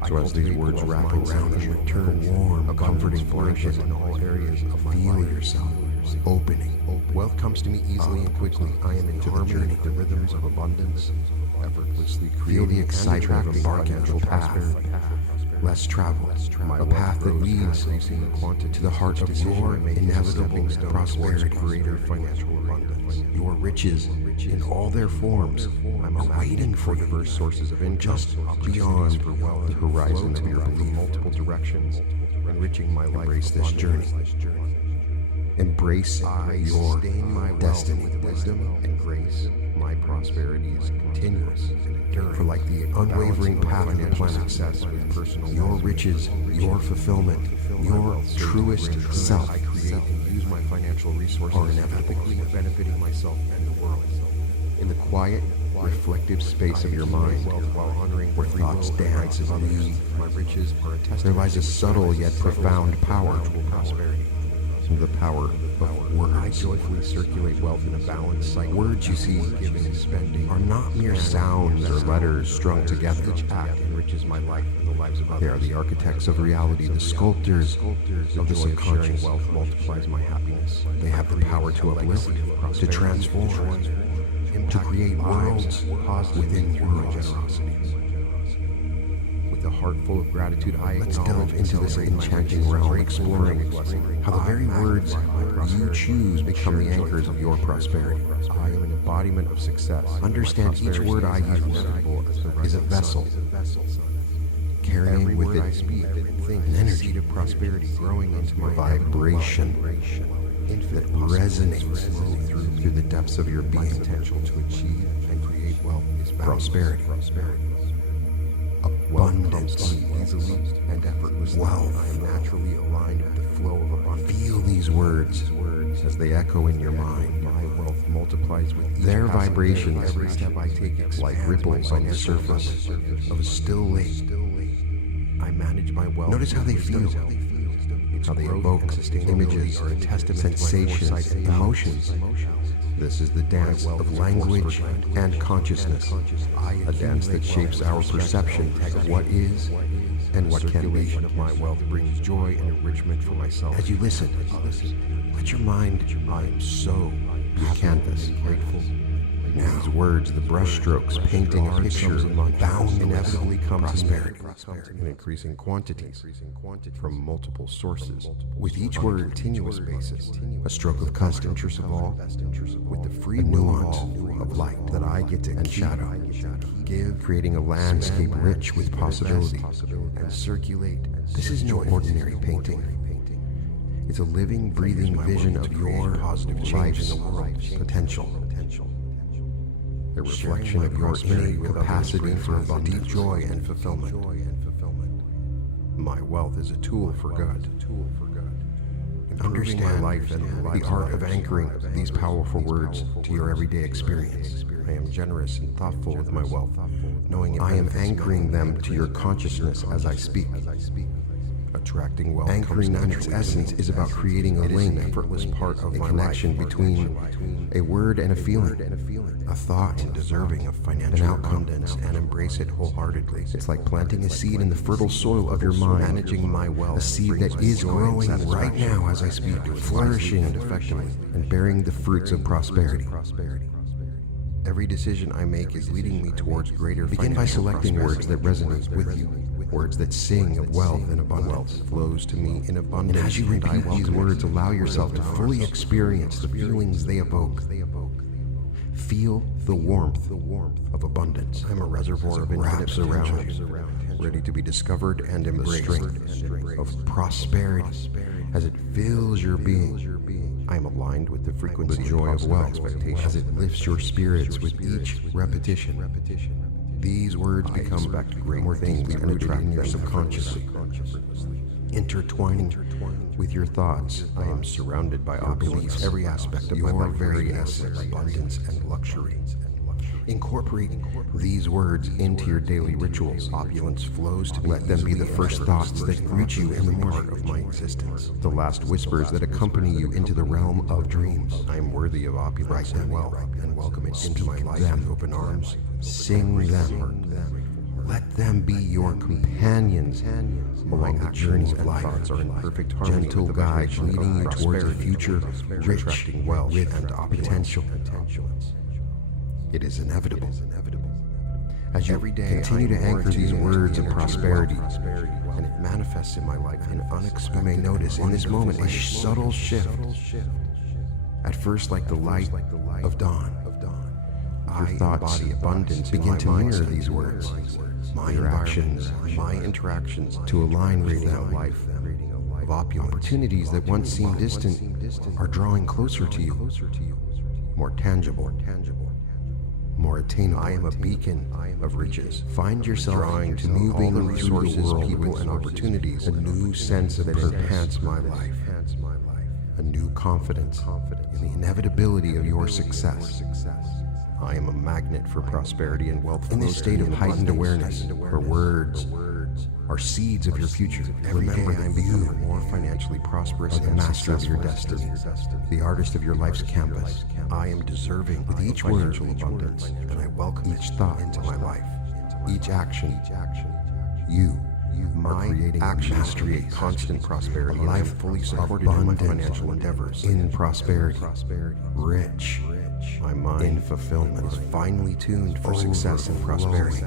So as these words wrap around and return warm, a comforting blanket in all areas of feel yourself opening. Wealth comes to me easily and quickly. I am in harmony with the rhythms of abundance, effortlessly feel the excitement of embarking on a path. Less travel, a path that leads to the heart of your inevitable prosperity, greater financial abundance. Your riches in all their forms are waiting for diverse sources of income, just beyond the horizon of your belief. Multiple directions, enriching my life. Embrace this journey. Embrace your destiny with wisdom and grace. My prosperity is continuous and enduring. For like the unwavering path of the planet says, your riches, your fulfillment, your truest self, I create and use my financial resources are inevitably benefiting myself and the world. In the quiet, reflective space of your mind, while honoring where thoughts dance as leave, my riches are a testament. There lies a subtle yet profound power to prosperity. The power of words. I joyfully circulate wealth in a balanced cycle. Words, you see, giving and spending, are not mere sounds or letters strung together. Each act enriches my life and the lives of others. They are the architects of reality, the sculptors of the subconscious. Wealth multiplies my happiness. They have the power to uplift, to transform, to create worlds within worlds. With a heart full of gratitude, let's delve into this enchanting realm, exploring how the very words you choose become the anchors of your prosperity. I am an embodiment of success. Understand each word I use is a vessel, carrying with it an energy of prosperity growing into my vibration that resonates through the depths of your being. Potential to achieve and create wealth is prosperity. Abundance, easily and effortlessly. Wealth. I am naturally aligned with the flow of abundance. Feel these words as they echo in your mind. My wealth multiplies with each their vibrations. Every step I take like ripples on the surface of a still lake. I manage my wealth. Notice how they feel. How they evoke images, sensations, emotions. This is the dance of language and consciousness, a dance that shapes our perception of what is and what can be. Of my wealth brings joy and enrichment for myself. As you listen, let your mind, I am so, be a canvas, grateful. Now, these words, the brushstrokes, painting a picture of bound inevitably come prosperity in increasing quantities from multiple sources. With each word, continuous basis, a stroke of constant interest of all, with the free nuance of light that I get to and shadow, give, creating a landscape rich with possibility, and circulate. This is no ordinary painting. It's a living, breathing vision of your positive change in the world, potential. A reflection of your innate capacity for deep joy and fulfillment. My wealth is a tool for good. Understand life and the art of anchoring these powerful words to your everyday experience. I am generous and thoughtful with my wealth, knowing I am anchoring them to your consciousness as I speak. Attracting wealth. Anchoring in its essence is about creating a link, effortless part of my connection between a word and a feeling, a thought deserving of financial abundance, and embrace it wholeheartedly. It's like planting a seed in the fertile soil of your mind, managing my wealth, a seed that is growing right now as I speak, flourishing and effectively, and bearing the fruits of prosperity. Every decision I make is leading me towards greater. Begin by selecting words that resonate with you. Words that sing of wealth and abundance. Wealth flows to me in abundance. And as you repeat these words, allow yourself to fully experience the feelings they evoke. Feel the warmth of abundance. I'm a reservoir of infinite surroundings, ready to be discovered and embraced. The strength of prosperity as it fills your being. I am aligned with the frequency, the joy of wealth, as it lifts your spirits with each repetition. These words become back to greater things and attract them subconsciously. Intertwining with your thoughts, I am surrounded by beliefs, every aspect of your very essence, abundance and luxury. Incorporate these words into your daily rituals. Opulence flows to me. Let them be the first thoughts that greet you in the morning of my existence. The last whispers that accompany you into the realm of dreams. I am worthy of opulence. Write them well and welcome it into my life. Them open arms. Sing them. Let them be your companions along the journey of life. Thoughts are in perfect harmony. Gentle guide leading you towards a future rich with and potential. It is inevitable. As you continue to anchor these words of prosperity, and it manifests in my life in unexpected, you may notice in this moment a subtle shift. At first, like the light of dawn, your thoughts, abundance, begin to mirror these words. My interactions to align with them. Life of opulence. Opportunities that once seemed distant are drawing closer to you, more tangible. more attainable. I am a beacon of riches. Find yourself drawing to moving all the resources, people, and opportunities. A new sense of enhance my life. A new confidence in the inevitability of your success. I am a magnet for prosperity and wealth. In this state of heightened awareness, where words are seeds of your future, remember that you are more financially prosperous and the master of your destiny, the artist of your life's canvas. I am deserving with each word of abundance, and I welcome each thought into my life, each action. You my actions create constant prosperity, a life fully supported in my financial endeavors, in prosperity, rich. My mind in fulfillment is finely tuned for success and prosperity.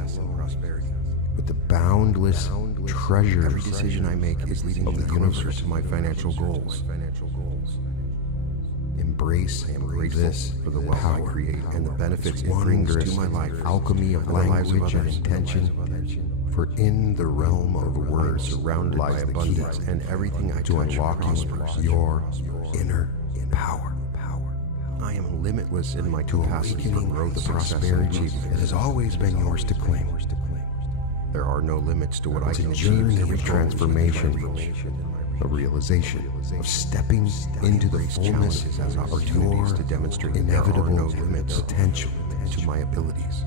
With the boundless treasure, every decision I make is leading the universe to my financial goals. Embrace this for the wealth I create and the benefits it brings to my life. Alchemy of language and intention. For in the realm of words, surrounded by abundance, and everything I touch prospers. Your inner power. I am limitless in my capacity to grow the prosperity that has always been yours to claim. There are no limits to what I can achieve. Every transformation, a realization of stepping into the fullness as opportunities to demonstrate inevitable potential to my abilities.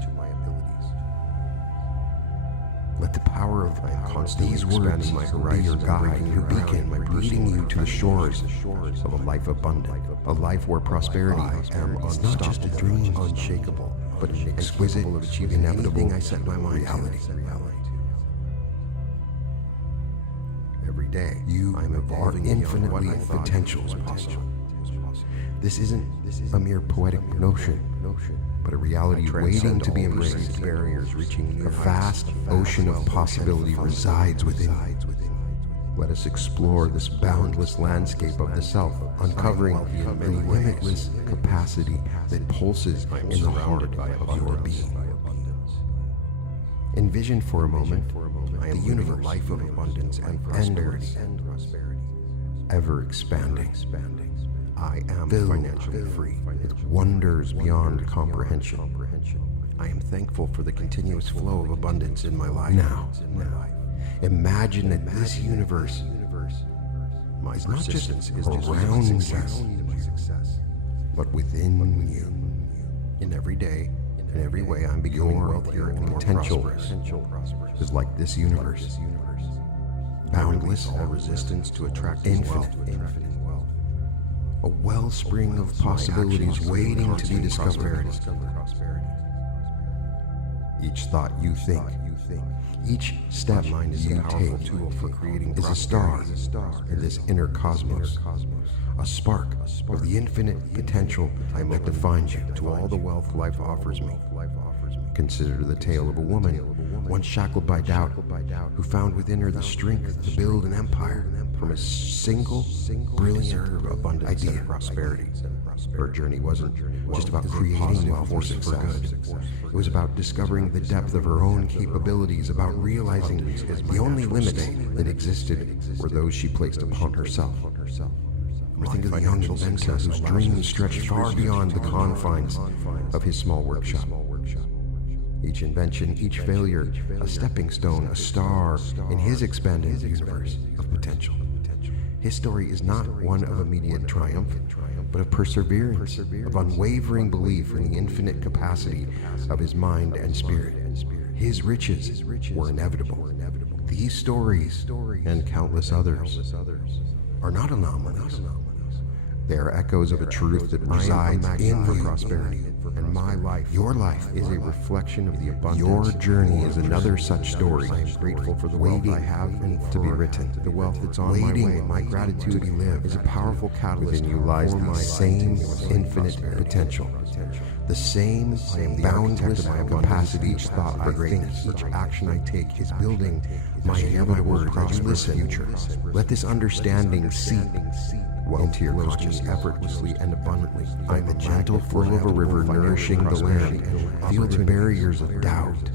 Let the power of these words my horizon, your guide, your beacon, leading you to the shores of a life abundant, a life where prosperity is not just a dream, unshakable, but an exquisite of achieving inevitable I set my mind reality. Every day, I'm evolving infinitely potentials possible. This isn't a mere poetic notion, but a reality waiting to be embraced. Barriers reaching a vast ocean of possibility resides within you. Let us explore this boundless landscape of the self, uncovering the limitless capacity that pulses in the heart of your being. Envision for a moment the universe, life of abundance and prosperity, ever expanding. I am financially free, with wonders beyond comprehension. I am thankful for the continuous flow of abundance in my life. Now, imagine that this universe, my not just around us, but within you. In every day, in every way, I'm becoming wealthier and potential is like this universe. Boundless, all resistance to attract infinite. A wellspring of possibilities waiting to be discovered. Each thought you think, each step you take for creating is a star in this inner cosmos, a spark of the infinite potential that defines you. To all the wealth life offers me, consider the tale of a woman once shackled by doubt, who found within her the strength to build an empire from a single brilliant abundant idea of prosperity. Her journey wasn't just about creating wealth forces for good. It was about discovering the depth of her own capabilities, about realizing the only limits that existed were those she placed upon herself. Or think of the young inventor whose dreams stretched far beyond the confines of his small workshop. Each invention, each failure, a stepping stone, a star in his expanding universe of potential. His story is not one of immediate triumph, but of perseverance, of unwavering belief in the infinite capacity of his mind and spirit. His riches were inevitable. These stories, and countless others, are not anomalies. They are echoes of a truth that resides in the prosperity. And my life, your life, is a reflection of the abundance. Your journey is another such story. I am grateful for the wealth I have to be written. The wealth that's on my way, my gratitude to be lived, is a powerful catalyst. Within you lies the same infinite potential. The same boundless capacity. Each thought I think, each action I take is building my inevitable prosperous future. Let this understanding seep into your conscious effortlessly and abundantly. I am the gentle flow of a river nourishing the land. Feel the barriers of doubt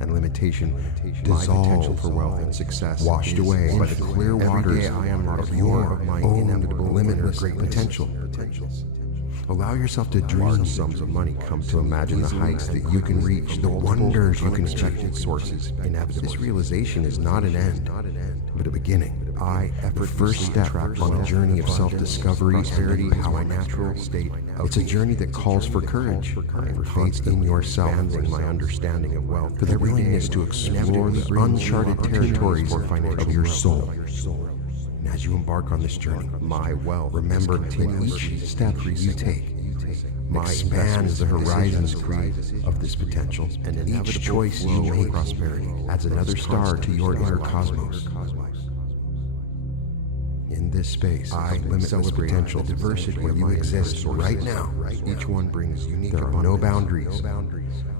and limitation dissolve for wealth and success, washed away by the clear waters of my inevitable limitless great potential. Allow yourself to dream. Large sums of money come to imagine the heights that you can reach, the wonders you can expect. Sources inevitable. This realization is not an end, but a beginning. The first step on a journey of self-discovery. Prosperity is my natural state. It's a journey that calls for courage, for faith in yourself, expanding my understanding of wealth, for the willingness to explore the uncharted territories of your soul. And as you embark on this journey, my wealth, remember in each step you take, expands the horizons of this potential, and in each choice you make, prosperity adds another star to your inner cosmos. In this space of limitless potential, diversity where you exist right now, each one brings unique. There are no boundaries,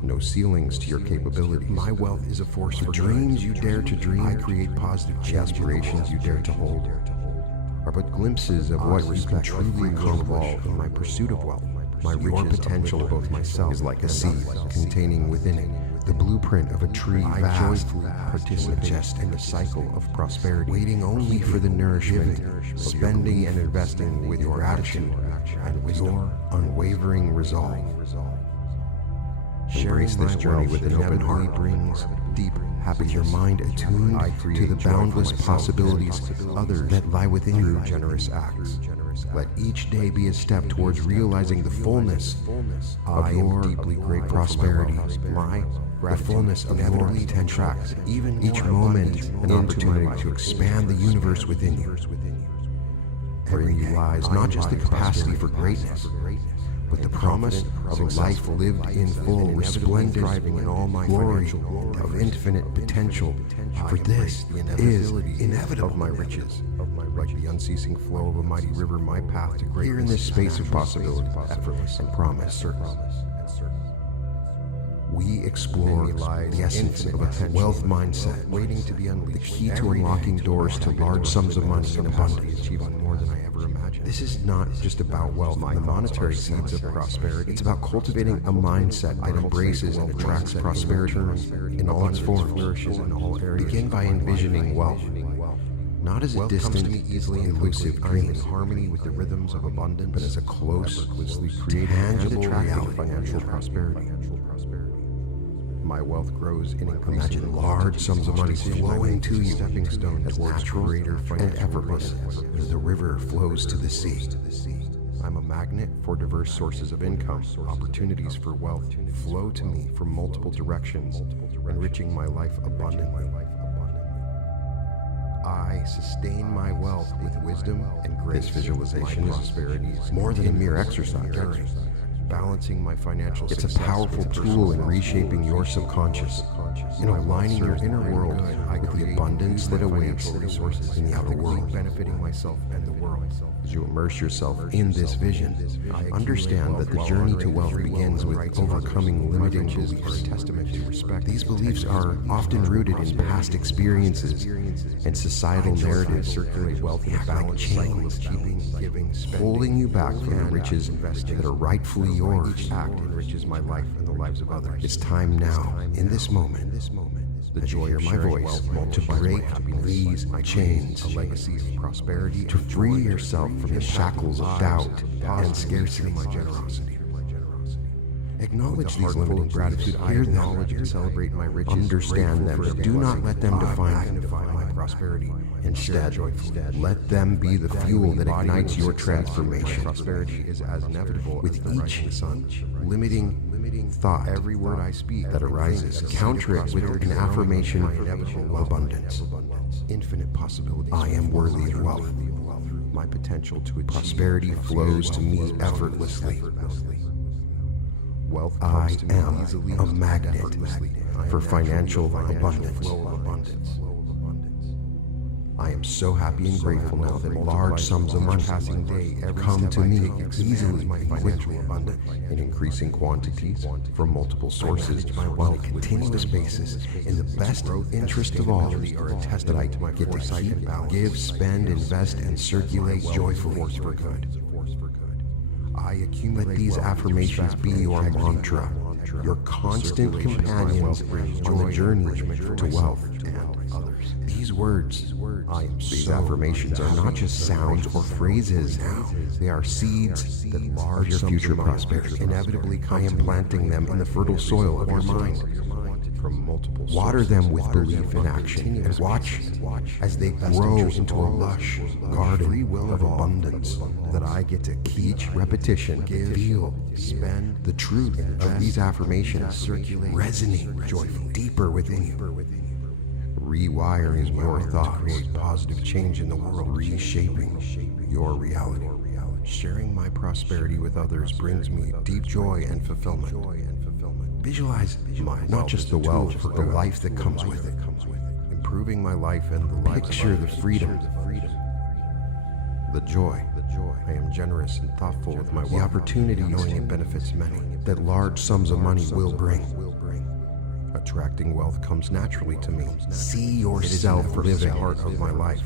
no ceilings to your capabilities. My wealth is a force for dreams you dare to dream. I create positive aspirations you dare to hold. Are but glimpses of what you can truly evolve in my pursuit of wealth. My your potential, both myself, is like a seed containing within it the blueprint of a tree. I joyfully participate in the cycle of prosperity, waiting only for the nourishment, spending and investing with your gratitude and with your unwavering resolve. Embrace this journey with an open heart brings deep happiness. With your mind attuned to the boundless possibilities others that lie within you, generous acts. Let each day be a step towards realizing the fullness of your deeply great prosperity. The fullness of your potential. Even each moment an opportunity to expand the universe within you. Wherein you lies not just the capacity for greatness, but the promise of a life lived in full, resplendent, thriving in all my glory of infinite potential. For this is inevitable of my riches, like the unceasing flow of a mighty river, my path to greatness. Here in this space of possibility, effortless and promise, certain. We explore the essence of a wealth mindset, waiting to be unleashed. The key to unlocking doors to large sums of money in abundance, achieving more than I ever imagined. This is not just about wealth, the monetary seeds of prosperity. It's about cultivating a mindset that embraces and attracts prosperity in all its forms, flourishes in all areas. Begin by envisioning wealth not as a distant, easily elusive dream in harmony with the rhythms of abundance, but as a close, tangible reality, financial prosperity. My wealth grows in increasing. Imagine large sums of money flowing to you, stepping stones as natural, and effortless as the river flows to the sea. I'm a magnet for diverse sources of income. Opportunities for wealth flow to me from multiple directions, enriching my life abundantly. I sustain my wealth with wisdom and grace. This visualization is prosperity more than a mere exercise. Balancing my financial success. It's a powerful tool in reshaping your subconscious, in aligning your inner world with the abundance that awaits resources in the outer world, benefiting myself and the world. As you immerse yourself in this vision, understand that the journey to wealth begins with overcoming limiting beliefs. Testament to respect. These beliefs are often rooted in past experiences and societal narratives circulate wealth in a balanced cycle of keeping, giving, spending, holding you back from the riches that are rightfully yours. Each act enriches my life and the lives of others. It's time now, in this moment, the joy of my voice, to break these chains, a legacy of prosperity, to free yourself from the shackles of doubt and scarcity. My generosity. Acknowledge these limiting gratitude. Hear knowledge and celebrate my riches. Understand them, but do not let them define my prosperity. Instead, let them be the fuel that ignites your transformation. Prosperity is as inevitable with each limiting thought. Every word I speak that arises, counter it with an affirmation of abundance. Infinite possibility. I am worthy of wealth. My potential to achieve prosperity flows to me effortlessly. Wealth I am a magnet for financial abundance. I am so happy and grateful now that large sums of money passing day come to me easily, quickly, in increasing quantities from multiple sources on a continuous basis in the best interest of all, that I get to keep, give, spend, invest, and circulate joyfully for good. I accumulate. Let these affirmations be your mantra, your constant companions on the journey to wealth and others. These These words, these affirmations are not just sounds or phrases now. They are seeds that of your future prosperity. Inevitably, I am planting them in the fertile soil of your mind. Water them with belief and action, and watch as they grow into a lush garden of abundance that I get to keep. Each repetition, feel, spend the truth of these affirmations resonate joyful deeper within you. Rewiring your thoughts, create positive change in the world, reshaping your reality. Sharing my prosperity with others brings me deep joy and fulfillment. Visualize not just the wealth, but the life that comes with it. Improving my life and the life. Picture the freedom, the joy. I am generous and thoughtful with my wealth. The opportunity, knowing it benefits many, that large sums of money will bring. Attracting wealth comes naturally to me. See yourself live a part of my life.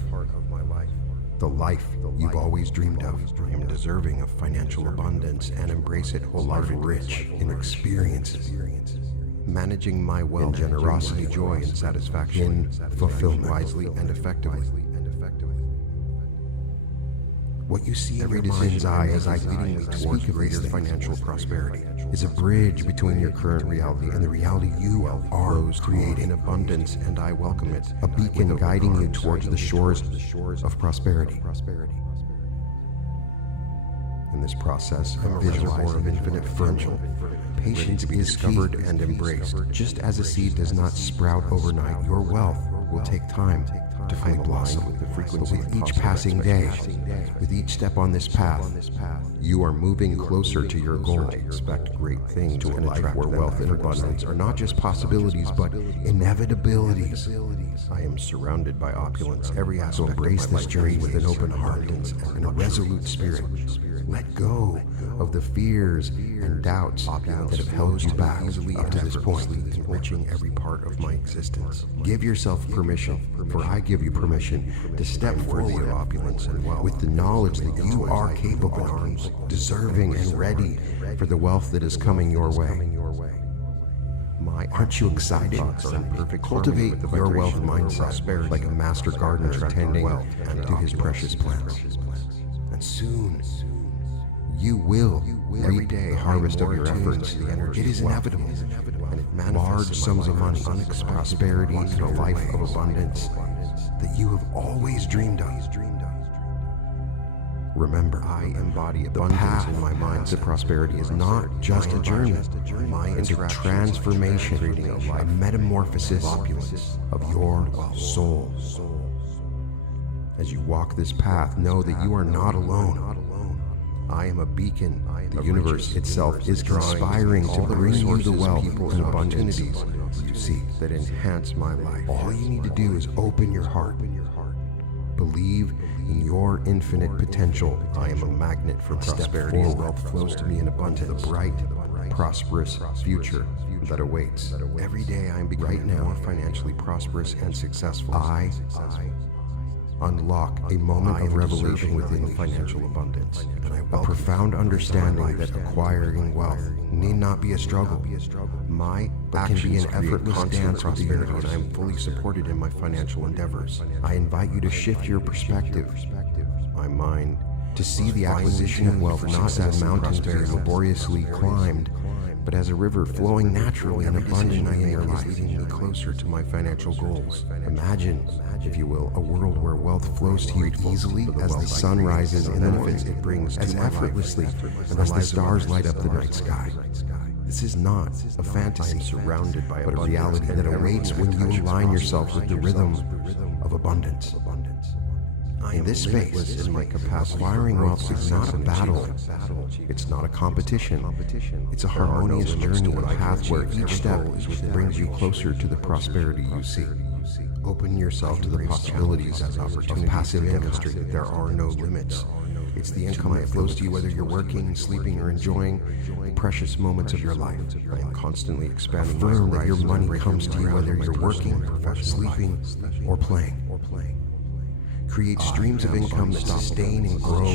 The life you've always dreamed of. I am deserving of financial abundance and embrace it wholeheartedly, rich in experiences. Managing my wealth, in generosity, joy, and satisfaction, fulfillment wisely and effectively. What you see every mind's eye as I leading me towards greater financial prosperity is a bridge between your current reality and the reality you are creating. Abundance, and I welcome it. A beacon guiding you towards the shores of prosperity. In this process, a reservoir of infinite potential. Patience is discovered and embraced. Just as a seed does not sprout overnight, your wealth will take time to fully blossom. With the frequency of each passing day, with each step on this path, you are moving closer to your goal. Expect great things to a life where wealth and abundance are not just possibilities, but inevitabilities. I am surrounded by opulence. Every aspect. So embrace this journey with an open heart and a resolute spirit. Let go of the fears and doubts that have held you back up to this point, enriching every part of my existence. Give yourself permission, for I give you permission to step forward of opulence and wealth with the knowledge that you are capable, deserving, and ready for the wealth that is coming your way. Aren't you excited? Cultivate your wealth mindset like a master gardener tending to his precious plants. And soon, you will every day harvest of your efforts. It is inevitable, and it manifests large sums of money, prosperity, and a life of abundance that you have always dreamed of. Remember, I embody abundance in my mind. The prosperity is not just a journey. It's a transformation, a metamorphosis of your soul. As you walk this path, know that you are not alone. I am a beacon. The universe itself is conspiring to bring you the wealth and opportunities you seek that enhance my life. All you need to do is open your heart. Believe in your infinite potential. I am a magnet for prosperity. Wealth flows to me in abundance. The bright, prosperous future that awaits. Every day I am becoming more financially prosperous and successful. I unlock a moment of revelation within financial abundance. A profound understanding that acquiring wealth need not be a struggle. My actions can be an effortless dance with the universe, and I am fully supported in my financial endeavors. I invite you to shift your perspective, my mind, to see the acquisition of wealth not as mountains very laboriously climbed, but as a river flowing naturally and abundantly in your life, leading me closer to my financial goals. Imagine, if you will, a world where wealth flows to you easily as the sun rises and the benefits it brings as effortlessly as the stars light up the night sky. This is not a fantasy, surrounded by but a reality that awaits when you align yourself with the rhythm of abundance. In this space, in my capacity, acquiring wealth is not a battle. It's not a competition. It's a harmonious journey, a path where each step brings you closer to the prosperity you seek. Open yourself to the possibilities as opportunities. Passive demonstrate that there are no limits. It's the income that flows to you whether you're working, sleeping, or enjoying the precious moments of your life. I am constantly expanding. Affirm that your money comes to you whether you're working, sleeping, or playing. Create streams of income that sustain and grow,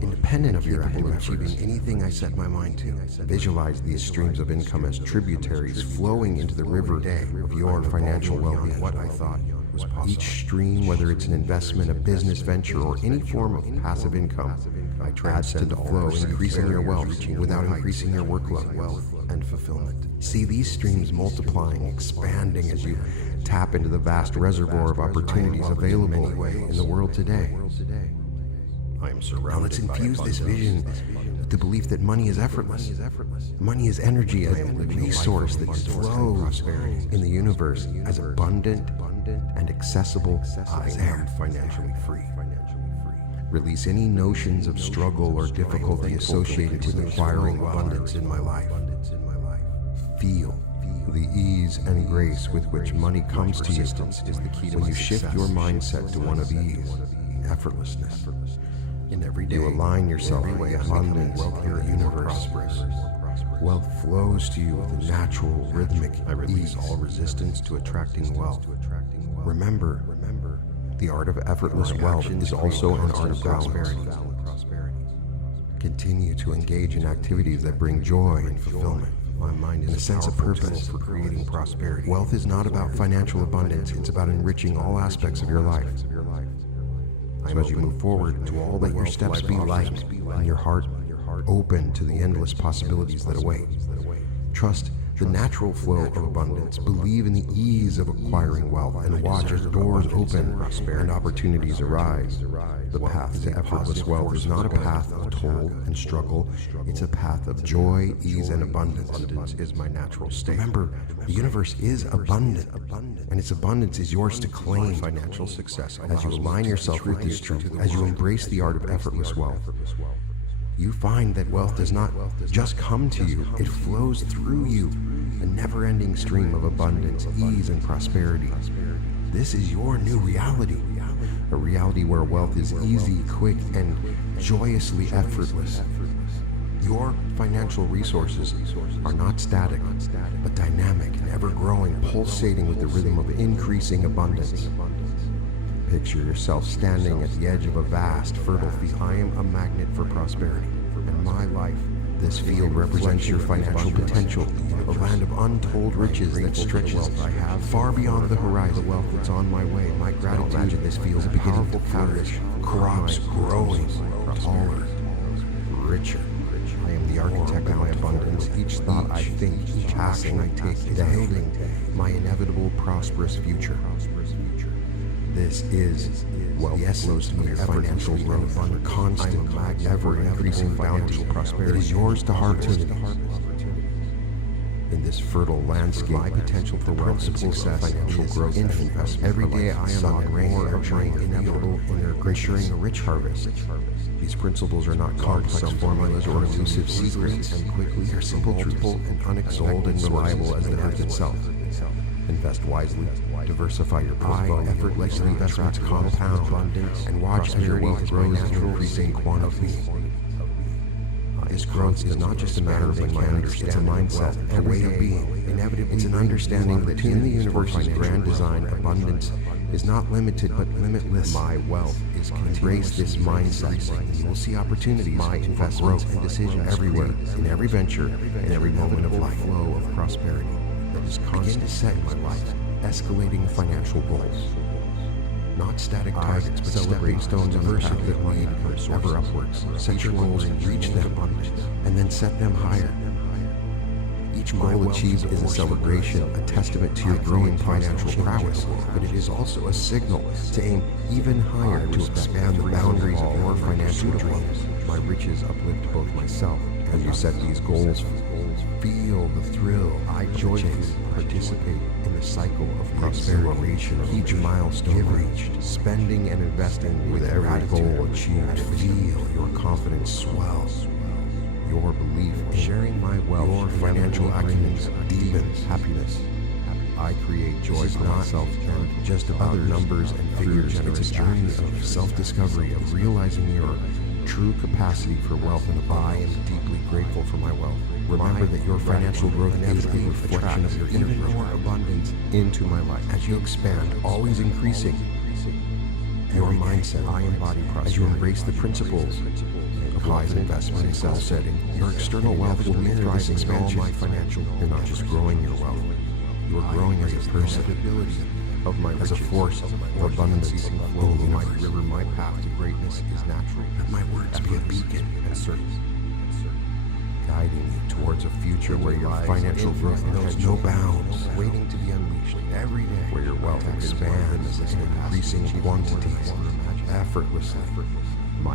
independent of your capable of achieving anything I set my mind to. Visualize these streams of income as tributaries flowing into the river of your financial well-being. What I thought was possible. Each stream, whether it's an investment, a business venture, or any form of passive income, adds to the flow, increasing your wealth without increasing your workload, wealth, and fulfillment. See these streams multiplying, expanding as you tap into the vast reservoir of opportunities available in the world today. I am surrounded. Now let's infuse this vision with the belief that money is effortless. Money is energy, a resource that flows in the universe as abundant and accessible as air. Financially free. Release any notions of struggle or difficulty associated with acquiring abundance in my life. Feel the ease and grace with which money comes to you when you shift your mindset to one of ease, effortlessness. In every day, You align yourself with the abundant, wealthier universe. Wealth flows to you with a natural, rhythmic I release ease. all resistance to attracting wealth. Remember, the art of effortless wealth is also an art of balance. Continue to engage in activities that bring joy and fulfillment. My mind is a sense of purpose for creating prosperity. Wealth is not about financial abundance, it's about enriching all aspects of your life. So as you move forward, let your steps be light and your heart open to the endless possibilities that await. Trust the natural flow of abundance. Believe in the ease of acquiring wealth and watch as doors open and opportunities arise. The path to effortless wealth is not a path of toil and struggle. It's a path of joy, ease, and abundance. Abundance is my natural state. Remember, the universe is abundant, and its abundance is yours to claim. Financial success As you align yourself with this truth, as you embrace the art of effortless wealth, you find that wealth does not just come to you, it flows through you, a never-ending stream of abundance, ease, and prosperity. This is your new reality, a reality where wealth is easy, quick, and joyously effortless. Your financial resources are not static, but dynamic and ever-growing, pulsating with the rhythm of increasing abundance. Picture yourself standing at the edge of a vast, fertile field. I am a magnet for prosperity. In my life, this field represents your financial potential, a land of untold riches that stretches far beyond the horizon. The wealth that's on my way. My gratitude. Imagine this field is beginning to flourish. Crops growing, taller, richer. I am the architect of my abundance. Each thought I think, each action I take is building my inevitable prosperous future. This is the essence of your financial growth, constant, ever-increasing bounty that is yours to harvest. In this fertile landscape, my potential for wealth and success, financial growth, infinite. Every day I am on more of my inevitable ensuring a rich harvest. These principles are not complex formulas or elusive secrets, and quickly they're simple, truthful, and unexpected and reliable as the earth itself. Invest wisely, diversify your portfolio, effortlessly investments compound, and watch as your wealth grows in increasing quantity. This growth is not just a matter of mechanics, it's a mindset, a way of being. It's an understanding that in the universe's grand design, abundance is not limited but limitless. My wealth is embrace this mindset, and you will see opportunities for growth and decisions everywhere, in every venture, in every moment of life. Flow of prosperity that is constant to set in my life, escalating financial goals. Not static targets, but stepping stones on the path that lead ever upwards. Set your goals and reach them, and then set them higher. Each goal achieved is a celebration, a testament to your growing financial prowess, but it is also a signal to aim even higher, to expand the boundaries of your financial dreams. My riches uplift both myself. As you set these goals, feel the thrill. I joyfully participate in the cycle of prosperity. Each milestone reached, spending and investing with every goal achieved. Feel your confidence swell. Your belief in sharing my wealth, your financial acumen deepens happiness. I create joy for myself and just other numbers and figures. It's a journey of self-discovery, of realizing your true capacity for wealth, and I am deeply grateful for my wealth. Remember that your financial growth is a reflection of your even more abundance into my life. As you expand, always increasing your mindset, I embody prosperity. As you embrace the principles of wise investment and self-setting, your external wealth will be thriving expansion. You're not just growing your wealth, you're growing as a person. of my riches, as a force of abundance flowing my river. My path to greatness is natural. Let my words be a beacon and service, guiding you towards a future where your financial growth knows no bounds, waiting to be unleashed every day, where your wealth expands in increasing quantities, effortlessly,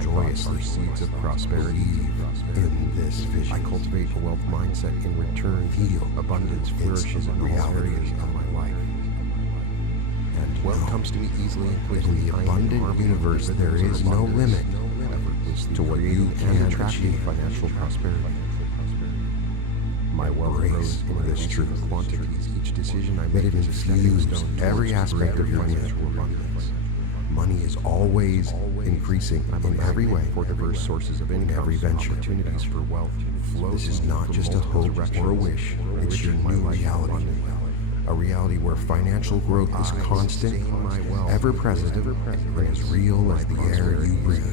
joyously. Seeds of prosperity in this vision. I cultivate a wealth mindset. In return, feel abundance flourishes in all areas of my life. And wealth comes to me easily and quickly. In the abundant universe, there is no limit to what you can achieve financial prosperity. My wealth grows in this truth. Quantities. Each decision I make is infused every aspect of financial abundance. Money is always increasing in every way for diverse sources of income. Every venture, opportunities for wealth flow. This is not just a hope or a wish. It's your new reality. A reality where financial growth is constant, ever present, and as real as the air you breathe.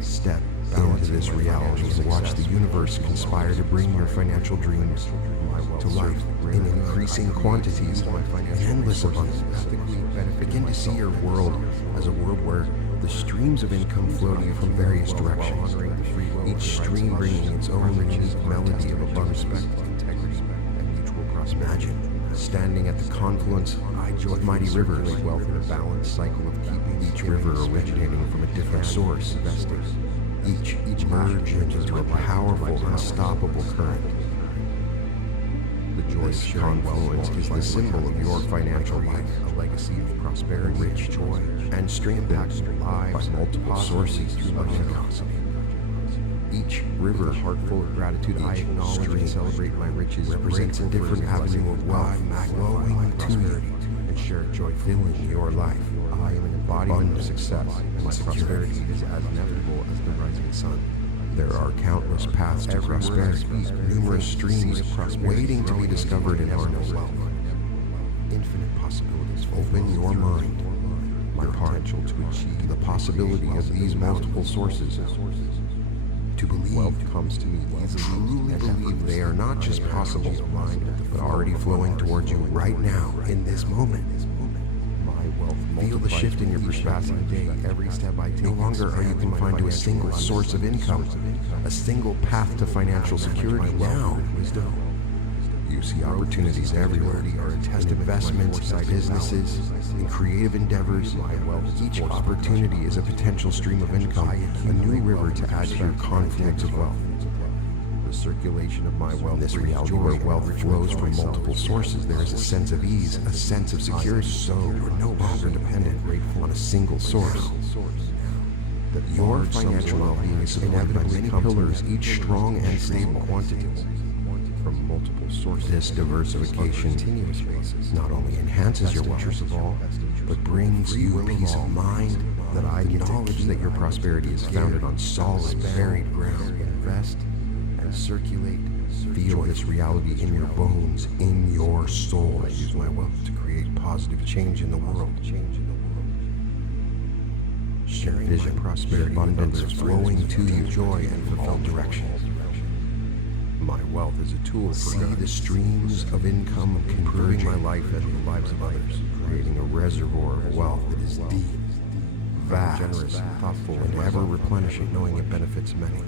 Step into this reality and watch the universe conspire to bring your financial dreams to life in increasing quantities and endless abundance. Begin to see your world as a world where the streams of income flow to you from various directions, each stream bringing its own unique melody of abundance, integrity, and mutual prosperity. Imagine standing at the confluence of mighty rivers, wealth in a balanced cycle of keeping each river originating from a different source, each merge into a powerful, unstoppable current. The joyous confluence is the symbol of your financial life, a legacy of prosperity, rich joy, and strengthened by multiple sources through income. Each river, heart full of gratitude, I acknowledge and celebrate my riches, represents a different avenue of wealth, flowing to you, and share joy, filling your life. I am an embodiment of success, and my prosperity is as inevitable as the rising sun. There are countless paths to prosperity, numerous streams of prosperity waiting to be discovered in harness wealth. Infinite possibilities. Open your mind, my potential to achieve the possibility of these multiple sources. To believe wealth comes to me easily, truly believe they are not just possible, but already flowing towards you right now, in this moment. Feel the shift in your perspective today. Every step I take. No longer are you confined to a single source of income, a single path to financial security. Now, you see opportunities everywhere. Investments, businesses, and creative endeavors. Each opportunity is a potential stream of income, a new river to add to your confluence of wealth. The circulation of my wealth. In this reality where wealth flows from multiple sources, there is a sense of ease, a sense of security. So you're no longer dependent on a single source. That your financial well-being is supported by many pillars, each strong and stable. Quantities from multiple sources. This diversification not only enhances your wealth of all, but brings you peace of mind that I acknowledge that your prosperity is founded on solid, varied ground. Invest and circulate. Feel this reality in your bones, in your soul. I use my wealth to create positive change in the world. Sharing vision, prosperity, abundance flowing to you, joy and fulfilled directions. My wealth is a tool for see the streams of income converging my life and the lives of others, creating a reservoir of wealth that is deep, vast, generous, thoughtful, and ever replenishing, knowing it benefits many.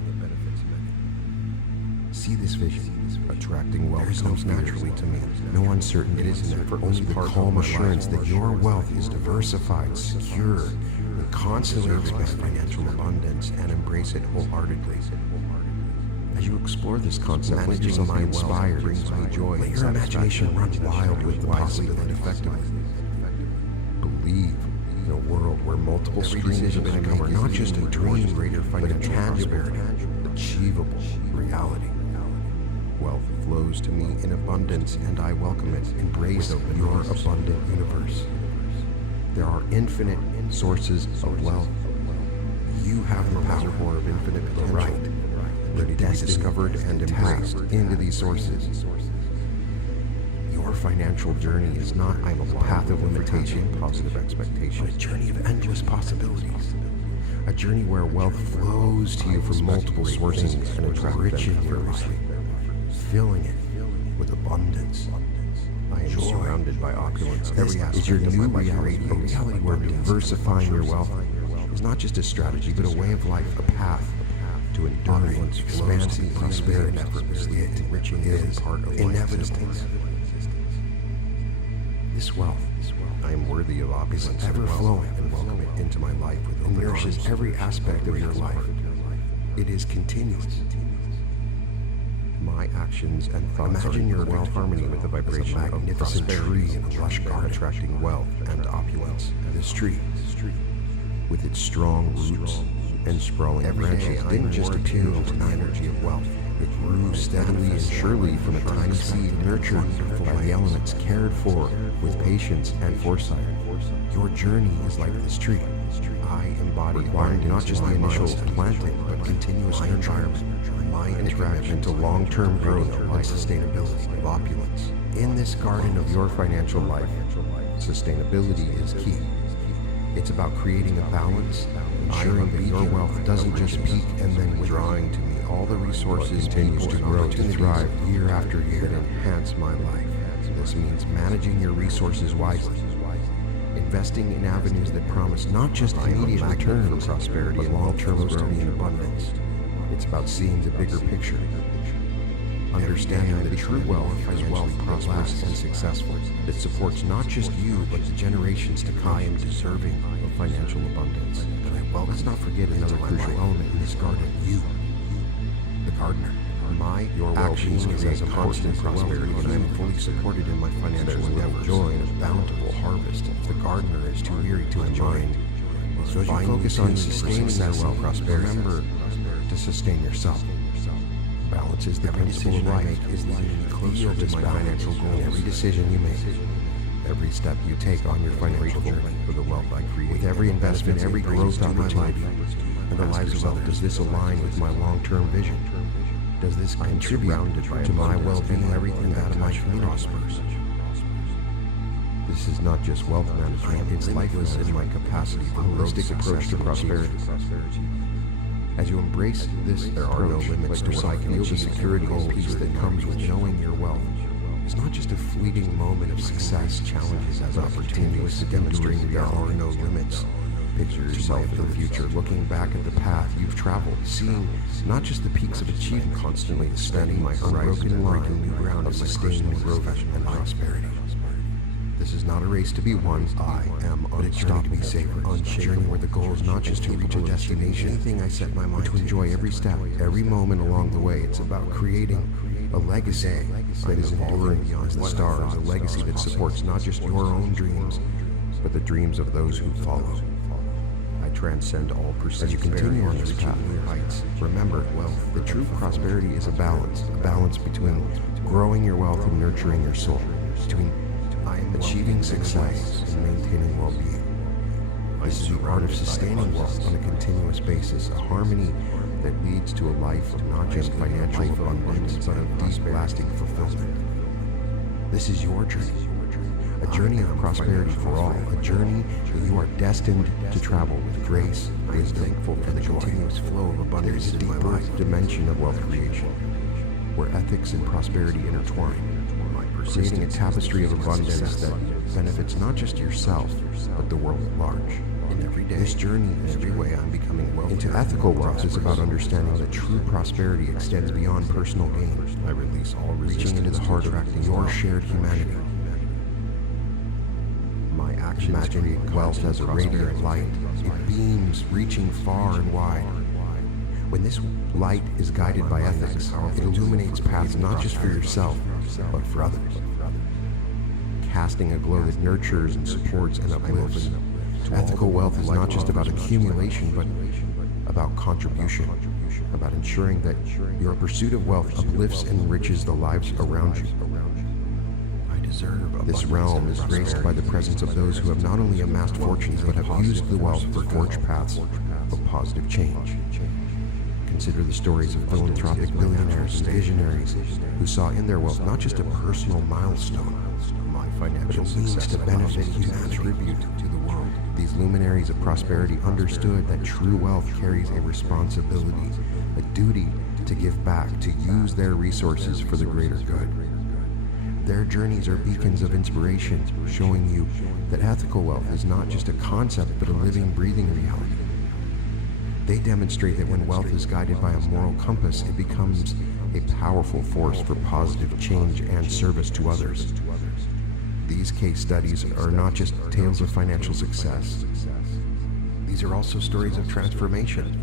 See this vision, attracting wealth comes naturally to me. No uncertainty is in it, for only the calm assurance that your wealth is diversified, secure, and constantly expect financial abundance and embrace it wholeheartedly. As you explore this concept, let your mind inspire, brings me joy. Let your imagination run wild with the possibility effectively. Believe in a world where multiple streams of income are not just a dream, but a tangible, achievable reality. Wealth flows to me in abundance, and I welcome it. Embrace your abundant universe. There are infinite sources of wealth. You have the reservoir of infinite potential, ready to be discovered and embraced into these sources. Your financial journey is not a path of limitation, positive expectation, but a journey of endless possibilities. A journey where wealth flows to you from multiple sources and attracts rich effortlessly, filling it with abundance. I am surrounded surrounded by opulence. This is your new reality, a reality where diversifying your wealth is not just a strategy, but a way of life, a path to enduring, expansive prosperity, effortlessly enriching is part of inevitable. This wealth, I am worthy of opulence, ever flowing, and welcome it into my life with open arms. It nourishes every aspect of your life. It is continuous. My actions and thoughts are in perfect harmony with the vibration of a magnificent tree in a lush garden, attracting wealth and opulence. This tree, with its strong roots and sprawling branches, didn't just appear into the energy of wealth. It grew steadily and surely from a tiny seed, nurtured by the elements, cared for with patience and foresight. Your journey is like this tree. I embody not just the initial planting, but continuous environment, my interaction to long-term growth and sustainability of opulence. In this garden of your financial life, sustainability is key. It's about creating a balance, ensuring that your wealth doesn't just peak and then drawing to me all the resources continues to grow to thrive year after year that enhance my life. This means managing your resources wisely, investing in avenues that promise not just immediate return for prosperity, but long-term growth and abundance. It's about seeing the bigger picture, understanding that true wealth is wealth prosperous and successful, that supports not just you, but the generations to come. I am deserving of financial abundance. And let's not forget another crucial element in this garden, you, the gardener. Your actions create a constant prosperity, and I am fully supported in my financial endeavors. Joy and a bountiful harvest. If the gardener is too weary to enjoy, so as you focus on sustaining your wealth, prosperity, remember to sustain yourself. Balance is the principle of life. Is leading me closer to my financial goals. Every decision you make, every step you take on your financial journey for the wealth I create, with every investment, every growth opportunity, and the lives of others, does this align with my long-term vision? Does this contribute to my well-being, everything that my community prospers? This is not just wealth management, it's life in my capacity for holistic approach to prosperity. As you embrace this, there are no limits to what I can achieve. The security and peace that comes with knowing your wealth is not just a fleeting moment of success. Challenges as opportunities to demonstrate there are no limits. Picture yourself in the future, looking back at the path you've traveled, seeing not just the peaks of achievement, constantly extending my unbroken line new ground of sustained growth and prosperity. This is not a race to be won, I am unstoppable, to be savored, a journey where the goal is not just to reach a destination, anything I set my mind to enjoy every step, every moment along the way. It's about creating a legacy that is enduring beyond the stars, a legacy that supports not just your own dreams, but the dreams of those who follow. I transcend all perception. As you continue on this path, new heights, remember, wealth, the true prosperity is a balance between growing your wealth and nurturing your soul, between achieving success and maintaining well-being. This is the art of sustaining wealth on a continuous basis, a harmony that leads to a life of not just financial abundance, but of deep, lasting fulfillment. This is your journey, a journey of prosperity for all, a journey that you are destined to travel with grace, wisdom, for the continuous flow of abundance in my life. Dimension of wealth creation, where ethics and prosperity intertwine, creating a tapestry of abundance that benefits not just yourself, but the world at large. In every day, this journey, in every way, I'm becoming wealthy. Into ethical wealth is about understanding that true prosperity extends beyond personal gain. I release all reaching into the heart of your shared humanity. My actions create wealth as a radiant light. It beams, reaching far and wide. When this light is guided by ethics, it illuminates paths not just for yourself, but for others, casting a glow that nurtures and supports and uplifts. Ethical wealth is not just about accumulation, but about contribution, about ensuring that your pursuit of wealth uplifts and enriches the lives around you. This realm is graced by the presence of those who have not only amassed fortunes, but have used the wealth for forged paths of positive change. Consider the stories of philanthropic billionaires and visionaries who saw in their wealth not just a personal milestone, but a means to benefit humanity, contribute to the world. These luminaries of prosperity understood that true wealth carries a responsibility, a duty to give back, to use their resources for the greater good. Their journeys are beacons of inspiration, showing you that ethical wealth is not just a concept, but a living, breathing reality. They demonstrate that when wealth is guided by a moral compass, it becomes a powerful force for positive change and service to others. These case studies are not just tales of financial success. These are also stories of transformation,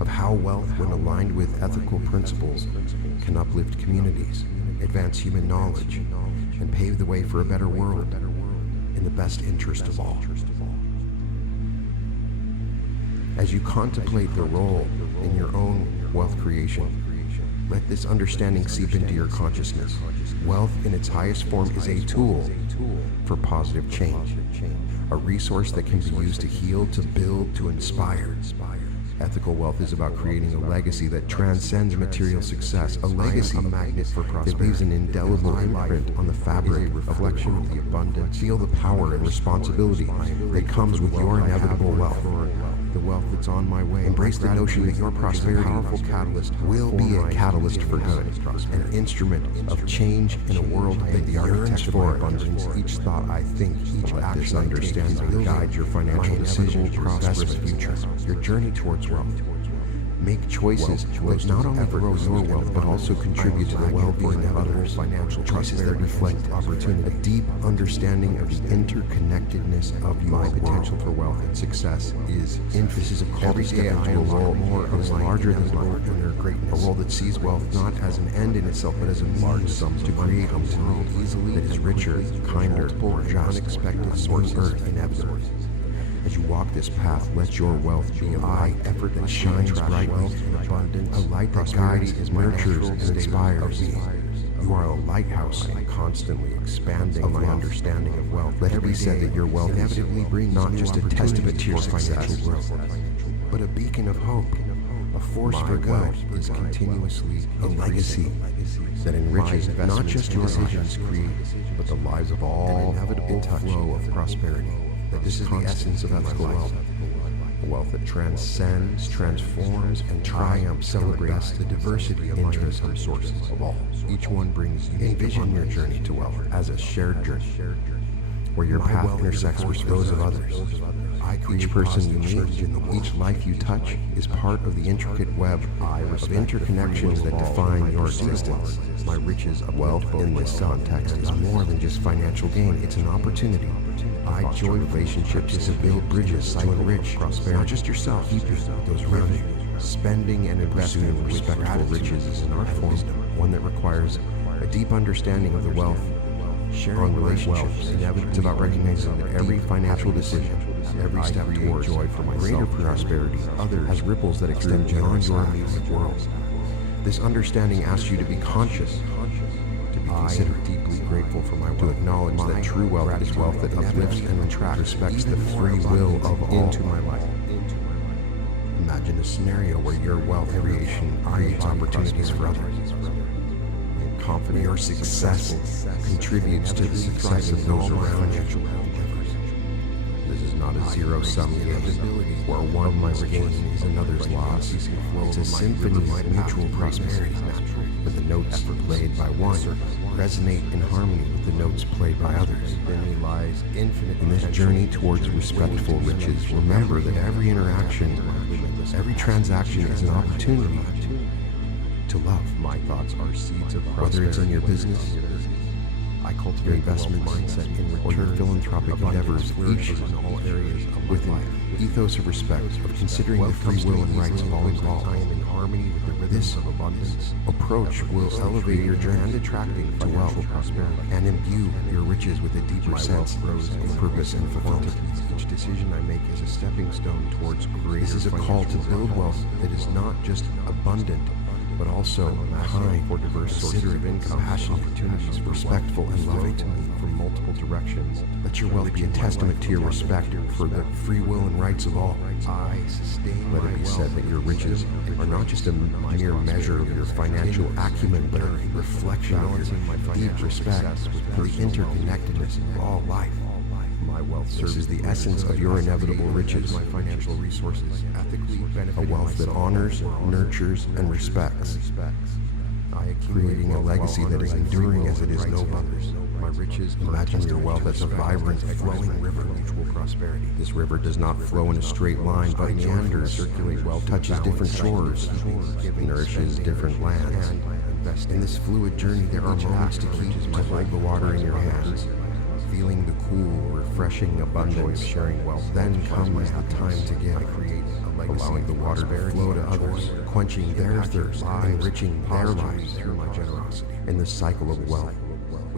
of how wealth, when aligned with ethical principles, can uplift communities, advance human knowledge, and pave the way for a better world in the best interest of all. As you contemplate the role in your own wealth creation, let this understanding seep into your consciousness. Wealth in its highest form is a tool for positive change, a resource that can be used to heal, to build, to inspire. Ethical wealth is about creating a legacy that transcends material success, a legacy, a magnet for prosperity that leaves an indelible imprint on the fabric, a reflection of the abundance. Feel the power and responsibility that comes with your inevitable wealth. The wealth that's on my way. Embrace the notion that your prosperity, powerful catalyst, will be a catalyst for good, an instrument of change in a world that yearns for abundance. Each thought I think, each action understands will guide your financial decisions, prosperous future, your journey towards wealth. Make choices that not only grow your wealth, but also contribute to the well-being of others. Financial choices that reflect opportunity. A deep understanding of the interconnectedness of your potential for wealth and success is this is a call to step into a role more that is larger than life and their greatness. A role that sees wealth not as an end in itself, but as a means to create a world easily that is richer, kinder, more just, unexpected, source earth inevitable. As you walk this path, let your wealth be a light effort that shines bright in abundance, a light that guides, nurtures, and inspires. You are a lighthouse, constantly expanding my understanding of wealth. Let it be said that your wealth inevitably brings not just a testament to your financial growth, but a beacon of hope, a force for good, is continuously a legacy that enriches not just your decisions create, but the lives of all, inevitable flow of prosperity. That this is the essence of ethical wealth. A wealth that transcends, transforms, and triumphs, celebrates the diversity of interests and sources of all. Each one brings unique. Envision your journey to wealth as a shared journey, where your path intersects with those of others. Each person you meet, each life you touch, is part of the intricate web of interconnections that define your existence. My riches of wealth in this context is more than just financial gain. It's an opportunity. I joy relationships to build bridges to enrich prosperity. Not just yourself, keep those around you. Spending and investing in respectful riches is an art form, one that requires a deep understanding of the wealth on relationships. It's about recognizing that every financial decision, every step towards joy for greater prosperity, others has ripples that extend beyond your immediate world. This understanding asks you to be conscious, to be considerate, deeply grateful for my wealth, to acknowledge that true wealth is wealth that uplifts and respects the free will of all into my life. Imagine a scenario where your wealth creation creates opportunities for others. Confident your success contributes to the success of those around you. This is not a zero-sum game where one must gain is another's loss. It's a symphony of mutual prosperity, where the notes played by one resonate in harmony with the notes played by others. Then lies infinite. In this journey towards respectful riches, remember that every interaction, every transaction is an opportunity to love. My thoughts are seeds of prosperity. Whether it's in your business, I cultivate investment mindset in return, or your philanthropic endeavors, each in all areas with an ethos of respect, of considering the free will and rights of all involved. I am in harmony with the rhythms of abundance. Approach will elevate your journey and attracting to wealth, prosperity, and imbue your riches with a deeper sense of purpose and fulfillment. Each decision I make is a stepping stone towards greater. This is a call to build wealth that is not just abundant, but also kind, for diverse sources of income, compassionate opportunities, respectful and loving to me from multiple directions. Let your wealth be a testament to your respect for the free will and rights of all. Let it be said that your riches are not just a mere measure of your financial acumen, but a reflection of your deep respect for the interconnectedness of all life. My wealth serves the essence of your inevitable riches. My financial resources ethically benefit a wealth that honors, nurtures, and respects. creating a legacy that is enduring as it is noble. My riches, imagine your wealth as a vibrant, flowing river of mutual prosperity. This river does not flow in a straight line, but meanders, circulate wealth, touches different shores, nourishes different lands. In this fluid journey, there are moments to hold the water in your hands, feeling the cool, refreshing abundance, sharing wealth. Then comes the time to give, allowing the water to flow to others, quenching their thirst, enriching their lives through my generosity. In the cycle of wealth,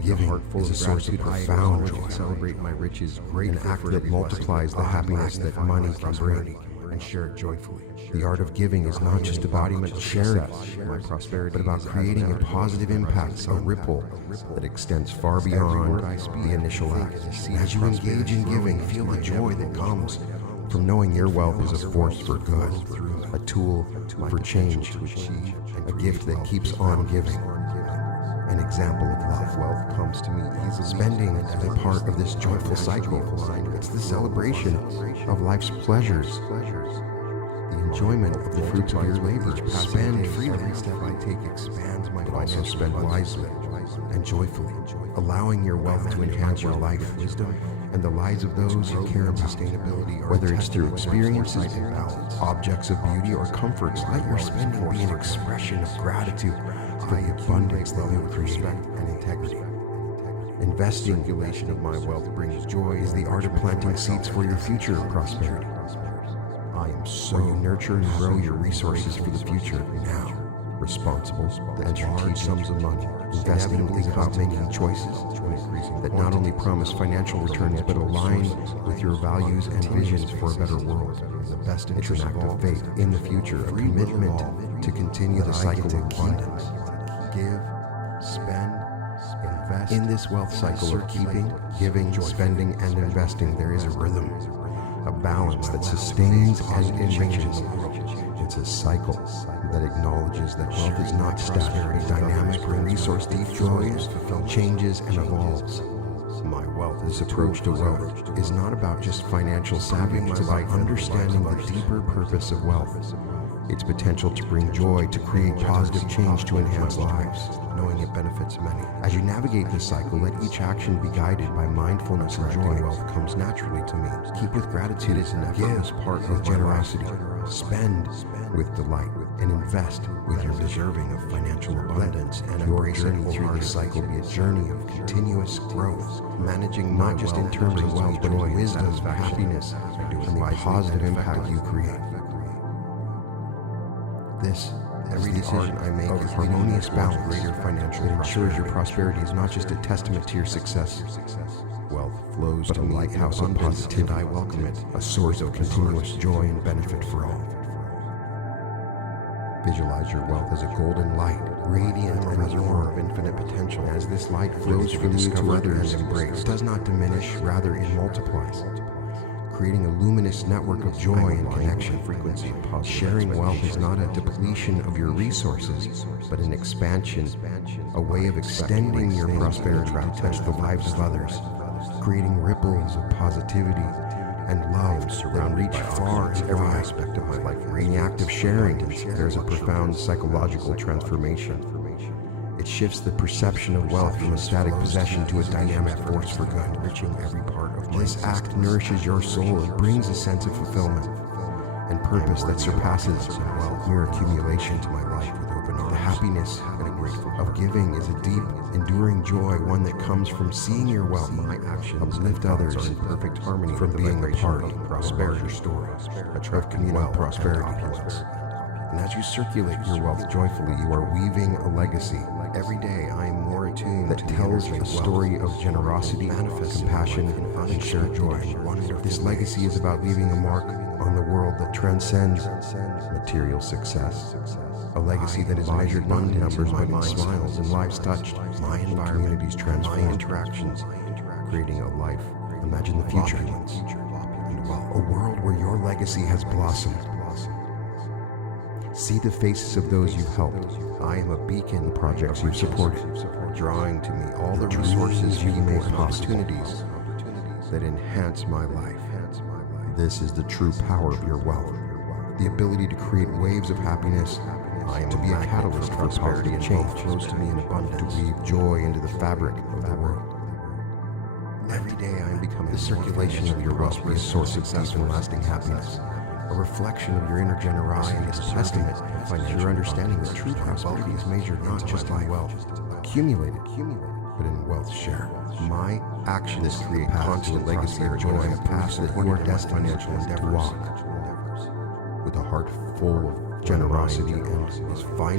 giving is a source of profound joy. Celebrate my riches, an act that multiplies the happiness that money can bring, and share it joyfully. The art of giving is not just embodiment of charity, my prosperity, but about creating a positive impact, a ripple that extends far beyond the initial act. As you engage in giving, feel the joy that comes from knowing your wealth is a force for good, a tool for change, a gift that keeps on giving. An example of love. Wealth comes to me easily. Spending is a part of this joyful cycle. It's the celebration of life's pleasures, the enjoyment of the fruits of your labor. Spend freely. Every step I take expands my but also spend wisely and joyfully, allowing your wealth to enhance your life, wisdom, and the lives of those you care about. Sustainability, whether it's through experiences, objects of beauty, or comforts, let your spending be an expression of gratitude for the abundance that you create and integrity. Investing circulation of my wealth brings joy is the art of planting seeds for your future prosperity. I am so you nurture and grow your resources for the future now. Responsible and strategic sums of money. Investing is about making choices that not only promise financial returns but align with your values and visions for a better world. The best interest of all, faith in the future, a commitment to continue the cycle of abundance. Give, spend, invest. In this wealth cycle of keeping, giving, spending, and investing, there is a rhythm, a balance that sustains and enriches. It's a cycle that acknowledges that wealth is not static, but dynamic, resource deep flows, changes, and evolves. My wealth, this approach to wealth, is not about just financial savvy, it's about understanding the deeper purpose of wealth. Its potential to bring joy, to create positive change, to enhance lives, knowing it benefits many. As you navigate this cycle, let each action be guided by mindfulness and joy. Wealth comes naturally to me. Keep with gratitude as an effortless part with generosity. Spend with delight and invest with your deserving of financial abundance. And your journey through this cycle be a journey of continuous growth, managing not just in terms of wealth, but in wisdom, happiness, and the positive impact you create. This, every decision I make is harmonious balance, greater financial. It ensures your prosperity is not just a testament to your success. Wealth flows to me, a lighthouse of positivity. I welcome it, a source of continuous joy and benefit for all. Visualize your wealth as a golden light, radiant and as a roar of infinite potential. As this light flows from you to others and embrace, it does not diminish, rather it multiplies, creating a luminous network of joy and connection. Frequency of positive. Sharing wealth is not a depletion of your resources, but an expansion, a way of extending your prosperity to touch the lives of others, creating ripples of positivity and love that reach far in every aspect of my life. In the act of sharing, there's a profound psychological transformation. It shifts the perception of wealth from a static possession to a dynamic force for good, enriching every part of life. This act nourishes your soul and brings a sense of fulfillment and purpose that surpasses mere accumulation to my life with open arms. The happiness and a grateful of giving is a deep, enduring joy, one that comes from seeing your wealth, my actions, uplift others in perfect harmony, from being a part of prosperity story, a of communal prosperity plans. And as you circulate your wealth joyfully, you are weaving a legacy. Every day I am more attuned that tells a story of generosity, compassion, and shared joy. This legacy is about leaving a mark on the world that transcends material success. A legacy that is measured not in numbers but in smiles and lives touched, my communities transformed, interactions, creating a life. Imagine the future. A world where your legacy has blossomed. See the faces of those you've helped. I am a beacon, projects you've supported, drawing to me all the resources you've made, opportunities that enhance my life. This is the true power of your wealth, the ability to create waves of happiness I am to be a catalyst for prosperity and change flows to me in abundance, to weave joy into the fabric of the world. Every day I am becoming the circulation of your wealth be a source of deep and lasting happiness, a reflection of your inner generosity, and a testament to your understanding that true prosperity is measured not just in wealth accumulated, but in wealth shared. My actions create constant legacy of joy and a path that you are destined to walk with a heart full of generosity and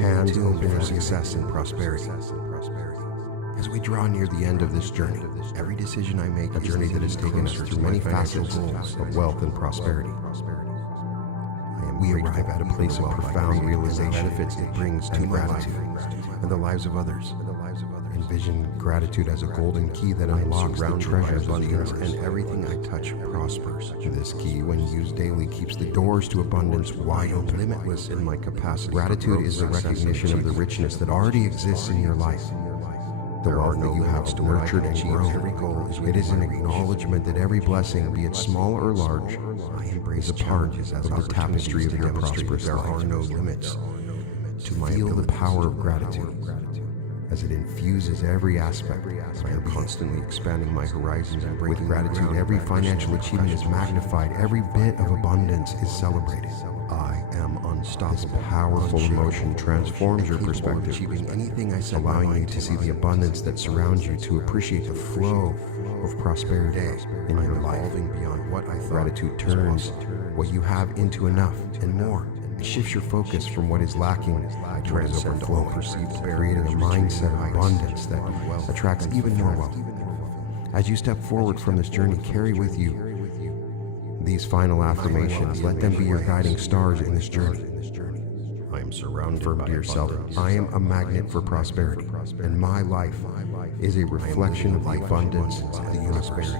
hands open for success and prosperity. As we draw near the end of this journey, every decision I make, a journey that has taken us through many facets of wealth and prosperity, we arrive at a place of profound realization, benefits it brings to gratitude and the lives of others. Envision gratitude as a golden key that unlocks the treasures of the universe, and everything I touch prospers. This key, when used daily, keeps the doors to abundance wide open, limitless in my capacity. Gratitude is the recognition of the richness that already exists in your life. The wealth that you have nurtured and grown. It is an acknowledgement that every blessing, be it small or large, is a part of the tapestry of your prosperous life. There are no limits to my ability. Feel the power of gratitude as it infuses every aspect. I am constantly expanding my horizons, and with gratitude, every financial achievement is magnified, every bit of abundance is celebrated. I am unstoppable. This powerful emotion transforms your perspective, achieving anything I set, allowing you to see the abundance that surrounds you, to appreciate the flow of prosperity in your life. Beyond what I thought. Gratitude turns what you have into enough and more. It shifts your focus from what is lacking towards overflow, creating a mindset of abundance that attracts even more wealth. As you step forward from this journey, carry with you these final affirmations. Let them be your guiding stars in this journey. I am surrounded by yourself. I am a magnet for prosperity, and my life is a reflection of the abundance of the universe.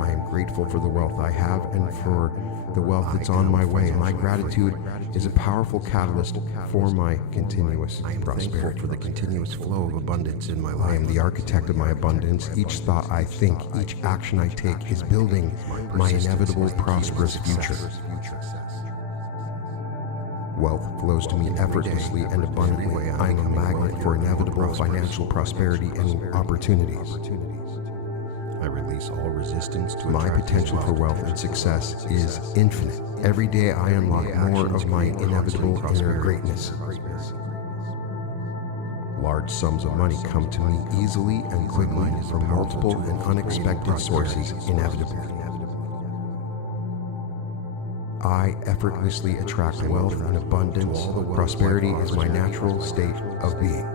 I am grateful for the wealth I have and for the wealth that's on my way. My gratitude is a powerful catalyst for my continuous prosperity, for the continuous flow of abundance in my life. I am the architect of my abundance. Each thought I think, each action I take is building my inevitable prosperous future. Wealth flows to me effortlessly and abundantly. I am a magnet for inevitable financial prosperity and opportunities. I release all resistance to my potential for wealth and success is infinite. Every day I unlock more of my inevitable inner greatness. Large sums of money come to me easily and quickly from multiple and unexpected sources inevitably. I effortlessly attract wealth and abundance. Prosperity is my natural state of being.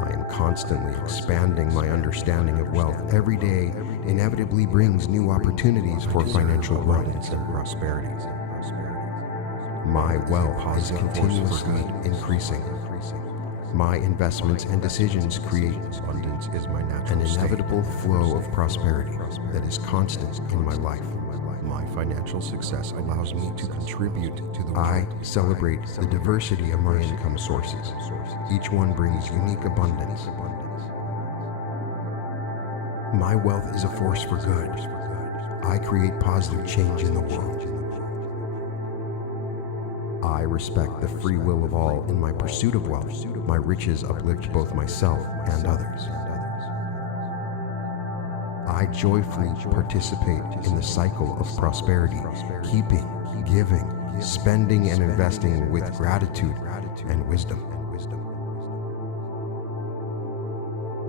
I am constantly expanding my understanding of wealth. Every day inevitably brings new opportunities for financial growth and prosperity. My wealth is continuously increasing. My investments and decisions create abundance is my natural an inevitable flow of prosperity that is constant in my life. My financial success allows me to contribute to the world. I celebrate the diversity of my income sources. Each one brings unique abundance. My wealth is a force for good. I create positive change in the world. I respect the free will of all in my pursuit of wealth. My riches uplift both myself and others. I joyfully participate in the cycle of prosperity, keeping, giving, spending, and investing with gratitude and wisdom.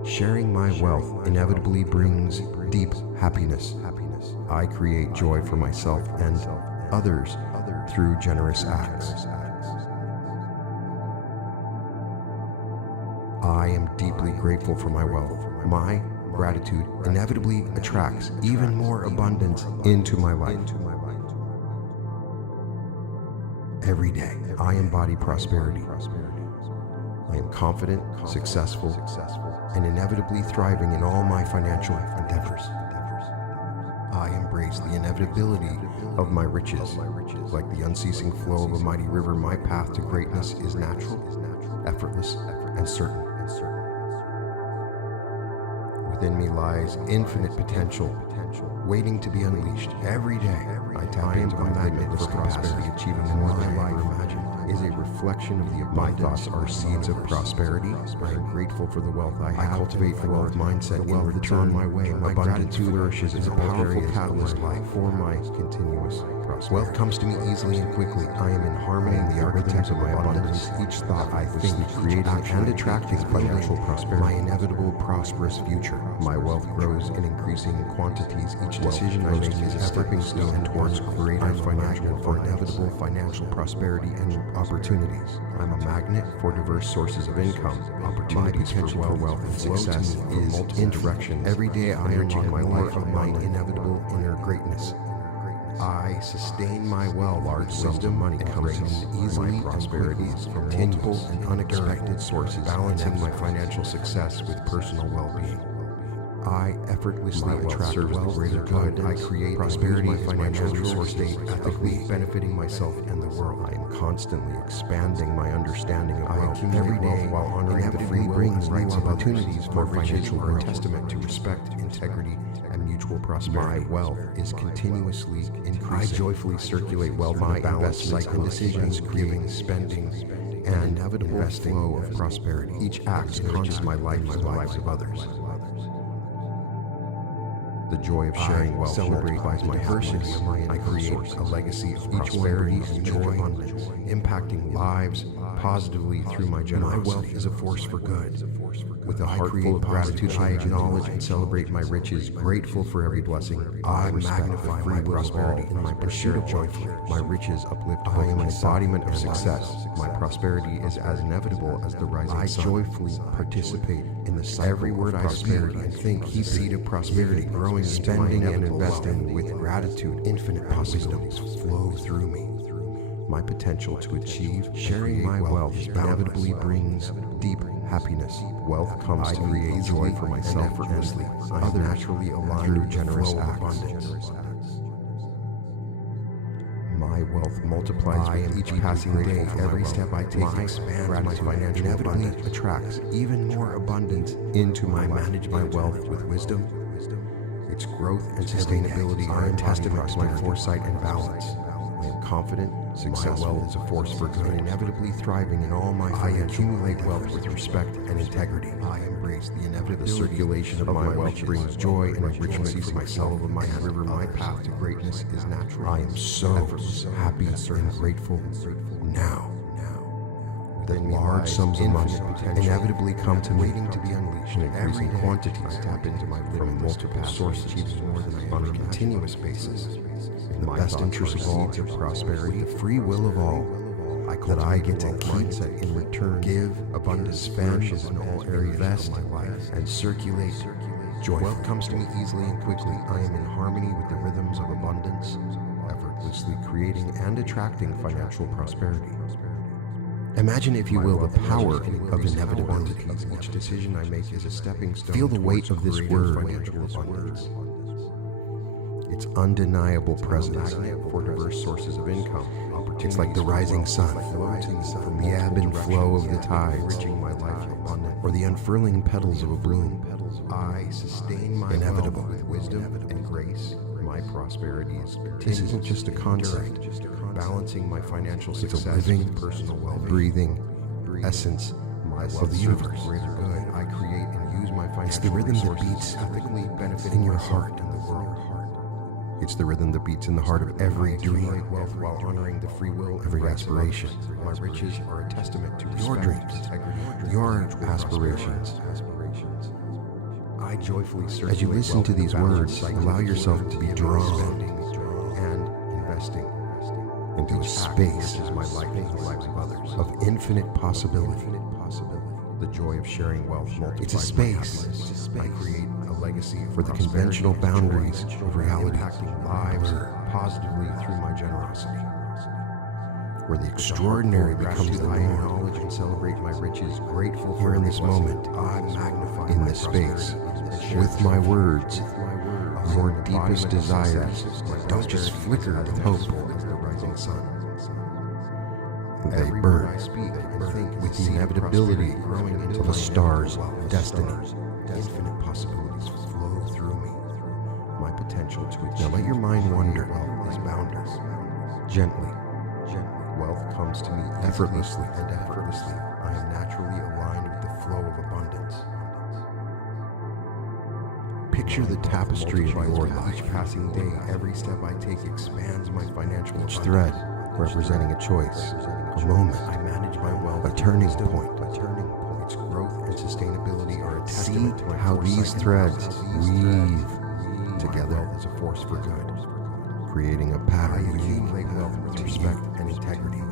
Sharing my wealth inevitably brings deep happiness. I create joy for myself and others through generous acts. I am deeply grateful for my wealth. My gratitude inevitably attracts even more abundance into my life. Every day, I embody prosperity. I am confident, successful, and inevitably thriving in all my financial endeavors. I embrace the inevitability of my riches. Like the unceasing flow of a mighty river, my path to greatness is natural, effortless, and certain. With Within me lies infinite potential, waiting to be unleashed. Every day, I tap into my limitless capacity, achieving more than I ever imagined. Is a reflection of the abundance. My thoughts are seeds of prosperity. I am grateful for the wealth I have. I cultivate a wealth mindset in return my way. My gratitude flourishes as a powerful catalyst for my continuous prosperity. Wealth comes to me easily and quickly. I am in harmony in the architect of my abundance. Each thought I think, creating and attracting financial prosperity. My inevitable prosperous future. My wealth grows in increasing quantities. Each decision I make is a stepping stone towards greater financial for inevitable financial prosperity and opportunities. I'm a magnet for diverse sources of income. Opportunities for wealth and success is in direction. Every day I enrich my life of my inevitable inner greatness. I sustain my wealth. Large sums of money comes in easily. Prosperity is from multiple and unexpected sources, balancing my financial success with personal well-being. I effortlessly attract wealth, greater good. I create prosperity, my financial resource state, ethically benefiting myself and the world. I am constantly expanding my understanding of wealth every day while honoring the free brings new opportunities for financial are a testament to respect, integrity, and mutual prosperity. My wealth is continuously increasing. I joyfully circulate wealth in a balanced cycle of decisions, giving, spending, and inevitable flow of prosperity. Each act enriches my life and the lives of others. The joy of sharing wealth multiplies my diversity. I create a legacy of prosperity and joy, impacting lives positively through my generosity. My wealth is a force for good. With a heart full of gratitude, I acknowledge and celebrate my riches, grateful for every blessing. I magnify my prosperity in my pursuit of joy. My riches uplift. I am an embodiment of success. My prosperity is as inevitable as the rising sun. I joyfully participate in the cycle. Every word I speak and think, keep seed of prosperity growing, spending and investing with gratitude. Infinite possibilities flow through me. My potential to achieve, sharing my wealth inevitably brings deep happiness. Wealth comes to create joy for myself effortlessly. Others naturally aligned through generous acts. My wealth multiplies with each passing day. Every step I take expands my financial abundance, attracts even more abundance into my life. Manage my wealth with wisdom. Its growth and sustainability are a testament to my foresight and balance. I am confident, successful. My wealth is a force for good, inevitably thriving in all my financial. I accumulate wealth with respect and integrity. I embrace the inevitable. The circulation of my wealth brings joy and enrichment for myself and my river. My path to greatness is natural. I am so happy and grateful now. The large sums of money inevitably come to me, waiting to be unleashed in increasing quantities. Tap into my from multiple sources on a continuous basis. In the best interest of all, to prosperity, the free will of all, that I get to keep in return, give abundance, vanishes in all areas of my life, and circulate joy. Wealth comes to me easily and quickly. I am in harmony with the rhythms of abundance, effortlessly creating and attracting financial prosperity. Imagine, if you will, the power of inevitability. Each decision I make is a stepping stone. Feel the weight of this word, financial abundance. Its undeniable presence for diverse sources of income. It's like the rising sun, the ebb and flow of the tide, or the unfurling petals of a bloom. I sustain my inevitable with wisdom and grace. My prosperity is. This isn't just a concept. Balancing my financial success, it's a living, personal well-being, breathing essence of the universe. Greater good. I create and use my financial. It's the rhythm that beats ethically benefiting your heart and the world. It's the rhythm that beats in the heart of every dream, wealth while honoring the free will, every aspiration. My riches are a testament to your dreams, your aspirations. I joyfully search. As you listen to these words, allow yourself to be drawn and investing into a space of infinite possibility. The joy of sharing wealth multiplies. It's a space. I create a legacy for the conventional boundaries of reality, impacting lives positively through my generosity. Where the extraordinary becomes the norm. I acknowledge and celebrate my riches, grateful for in this moment, I magnify in this space, with my words, your deepest desires don't just flicker with hope as the rising sun. They burn with the inevitability of a star's destiny. infinite possibilities flow through me. My potential to achieve. Now let your mind wander. Wealth is boundless. Gently, wealth comes to me effortlessly and effortlessly. I am naturally aligned with the flow of abundance. Picture the tapestry of your life. Each passing day, every step I take expands my financial abundance. Each thread representing a choice, a moment. I manage my wealth. A turning point. Its growth and sustainability are a testament to how these threads weave together as a force for good, creating a pattern unique wealth with respect and integrity.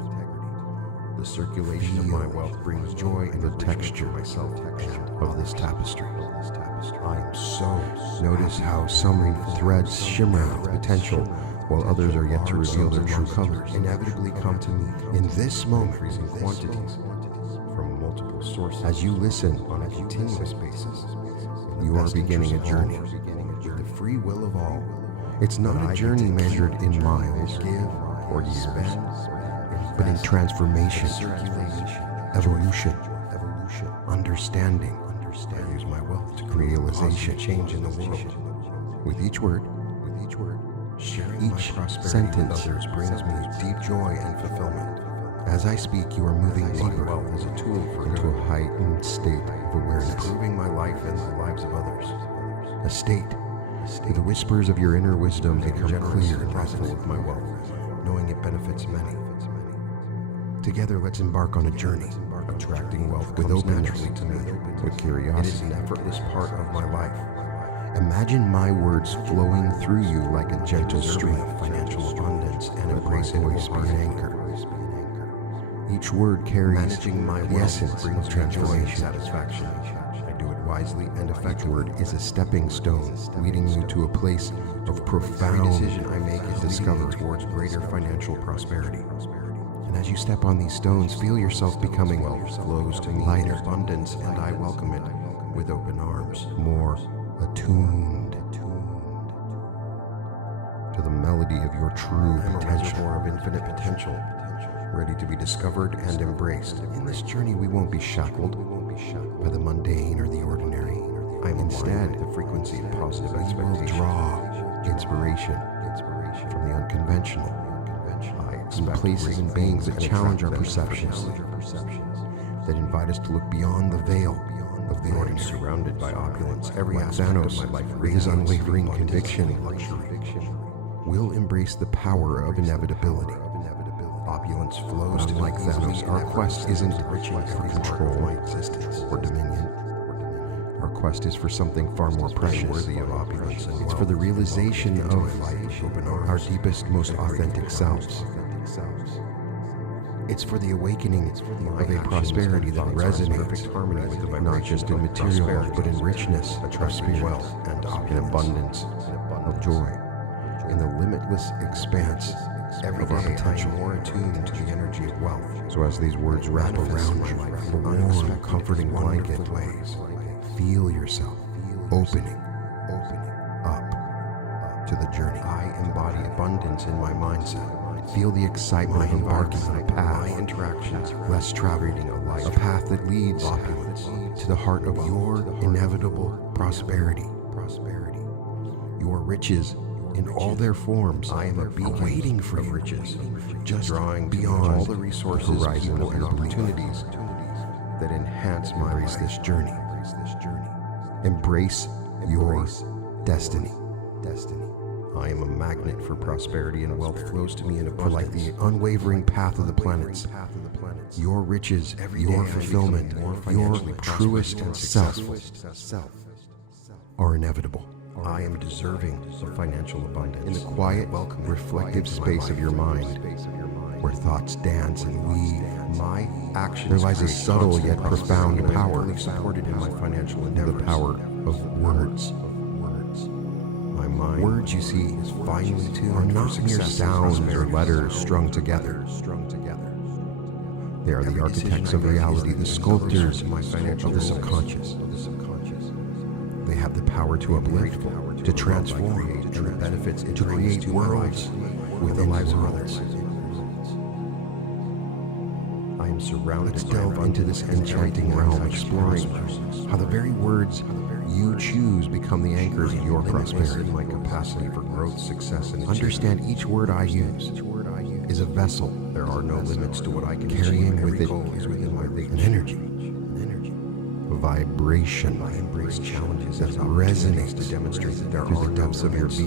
The circulation of my wealth brings joy and the texture of this tapestry. I am so. Notice how some threads shimmer with potential while others are yet to reveal their true colors. Inevitably come to me in this moment, increasing quantities from multiple sources. As you listen on a continuous basis, you are beginning a journey with the free will of all. It's not a journey measured in miles or years, but in transformation, evolution, understanding. I use my wealth to create realization, change in the world. With each word, sharing each sentence others brings me deep joy and fulfillment. As I speak, you are moving deeper as a tool into a heightened state of awareness, improving my life and the lives of others. A state where the whispers of your inner wisdom become clear and full of my wealth, knowing it benefits many. Together, let's embark on a journey, attracting wealth with openness to me, with curiosity. It is an effortless part of my life. Imagine my words flowing through you like a gentle stream of financial abundance and embrace always be an anchor. Each word carries the essence of transformation, satisfaction. I do it wisely and effectively. Word is a stepping stone, leading you to a place of profound. Every decision I make is discovered towards greater financial prosperity. And as you step on these stones, feel yourself becoming flows to lighter abundance, and I welcome it with open arms, more attuned to the melody of your true potential, of infinite potential, ready to be discovered and embraced. In this journey, we won't be shackled by the mundane or the ordinary. I am instead the frequency of positive expectation. We will draw inspiration from the unconventional. In places and beings that challenge our perceptions, that invite us to look beyond the veil of the ordinary. Surrounded by opulence, every aspect of my life, with his unwavering conviction, will embrace the power of inevitability. Opulence flows to like Thanos. Our quest isn't for control or dominion. Our quest is for something far more precious, worthy of opulence. It's for the realization of our deepest, most authentic selves. It's for the awakening of a prosperity that resonates not just in material wealth, but in richness of spirit, wealth, and in abundance of joy, in the limitless expanse of our potential, more attuned to the energy of wealth. So as these words wrap around you like a warm, comforting blanket, feel yourself opening up to the journey. I embody abundance in my mindset. Feel the excitement of embarking on a path, interactions, less traveled, a path that leads to the heart of your inevitable prosperity. Your riches in all their forms. I am a beacon waiting for you, riches, just drawing beyond all the resources, people, and opportunities that enhance my embrace this journey. Embrace your destiny. I am a magnet for prosperity, and wealth flows to me in abundance, like the unwavering path of the planets. Your riches, your fulfillment, your truest self are inevitable. I am deserving of financial abundance. In the quiet, reflective space of your mind, where thoughts dance and weave, my actions, there lies a subtle yet profound power supported in my financial endeavors. The power of words. My mind, words you see, is finely tuned, are not mere sounds or letters strung together. They are the architects of reality, the sculptors of the subconscious. They have the power to uplift, to transform, and the benefits to create worlds with the lives of others. I am surrounded. Let's delve into this enchanting realm, exploring how the very words you choose become the anchors of your prosperity. My capacity for growth, success, and Understand each word I use is a vessel. there are no limits to what I can Carrying achieve. with it Goal is within my reach. an energy, a vibration I embrace challenges that as opportunities resonates to demonstrate that there through are the depths no of your limits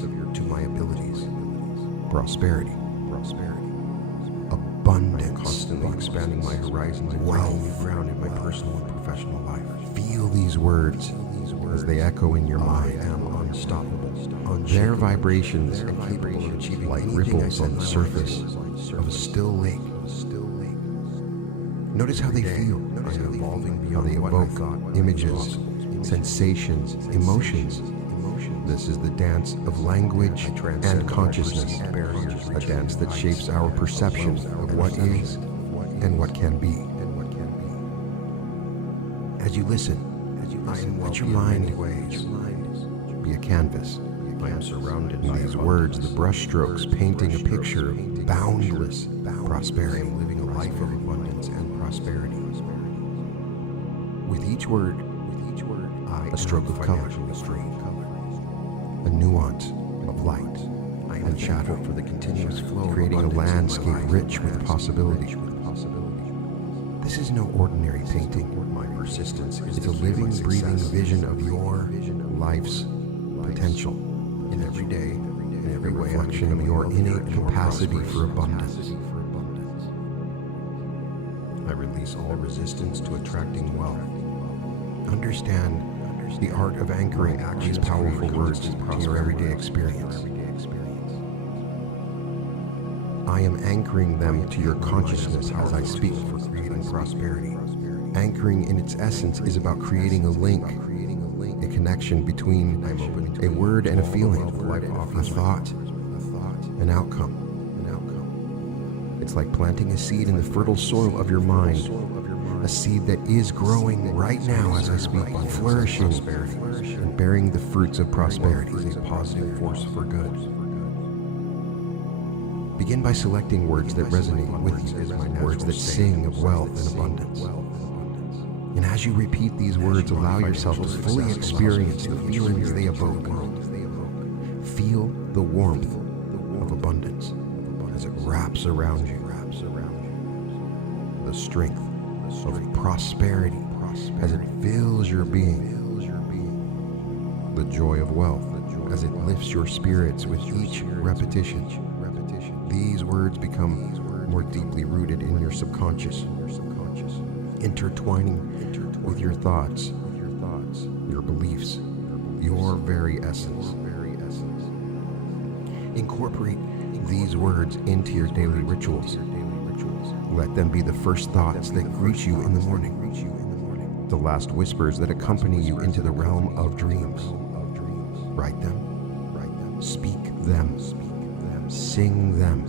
being. to my abilities. Prosperity, I'm abundance, constantly expanding my horizons and wealth, breaking new ground in my personal and professional life. Feel these words as they echo in your I mind. am unstoppable. Their vibrations They're capable of achieving like anything I ripples set on the my surface mind of a still lake. Notice how they feel, I am evolving how beyond they what I evoke thought images, sensations, emotions. This is the dance of language and consciousness, a dance that shapes our perception of what is and what can be. As you listen, let your mind be a canvas. I am surrounded In by these abundance. words, the brushstrokes painting a picture of boundless I prosperity. am living a life of abundance and prosperity. With each word, I a stroke am of color, financially free. a nuance of light I am and shadow, thankful for the continuous flow of creating a abundance in my landscape life. rich with possibility. This is no ordinary painting. My persistence is It's the a key to my living, breathing success. vision of your life's potential, In every day, in a every way, I'm reflection of becoming your wealthier innate and more capacity prosperous. for abundance. I release all resistance to attracting wealth. Understand the art of anchoring these powerful words to your everyday experience. I am anchoring them to your consciousness as I speak for creating prosperity. Anchoring in its essence is about creating a link, a connection between a word and a feeling, a thought, an outcome. It's like planting a seed in the fertile soil of your mind, a seed that is growing right now as I speak, flourishing and bearing the fruits of prosperity. Is a positive force for good. Begin by selecting words that resonate with you, words that sing of wealth and abundance. And as you repeat these words, allow yourself to fully experience the feelings they evoke. Feel the warmth of abundance as it wraps around you. The strength of prosperity as it fills your being. The joy of wealth as it lifts your spirits with each repetition. These words become more deeply rooted in your subconscious, intertwining with your thoughts, your beliefs, your very essence. Incorporate these words into your daily rituals. Let them be the first thoughts that greet you in the morning, the last whispers that accompany you into the realm of dreams. Write them, speak them, sing them.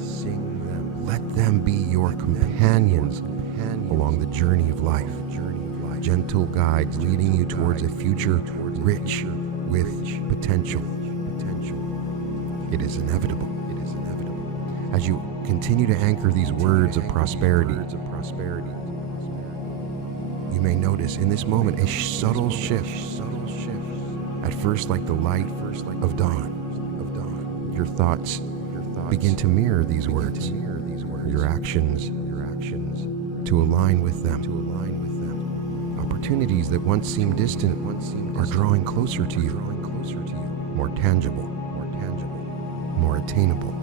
Let them be your companions along the journey of life, gentle guides leading you towards a future rich with potential. It is inevitable. As you continue to anchor these words of prosperity, you may notice in this moment a subtle shift. At first, like the light of dawn, your thoughts begin to mirror these words, your actions to align with them. Opportunities that once seemed distant are drawing closer to you, more tangible, more attainable.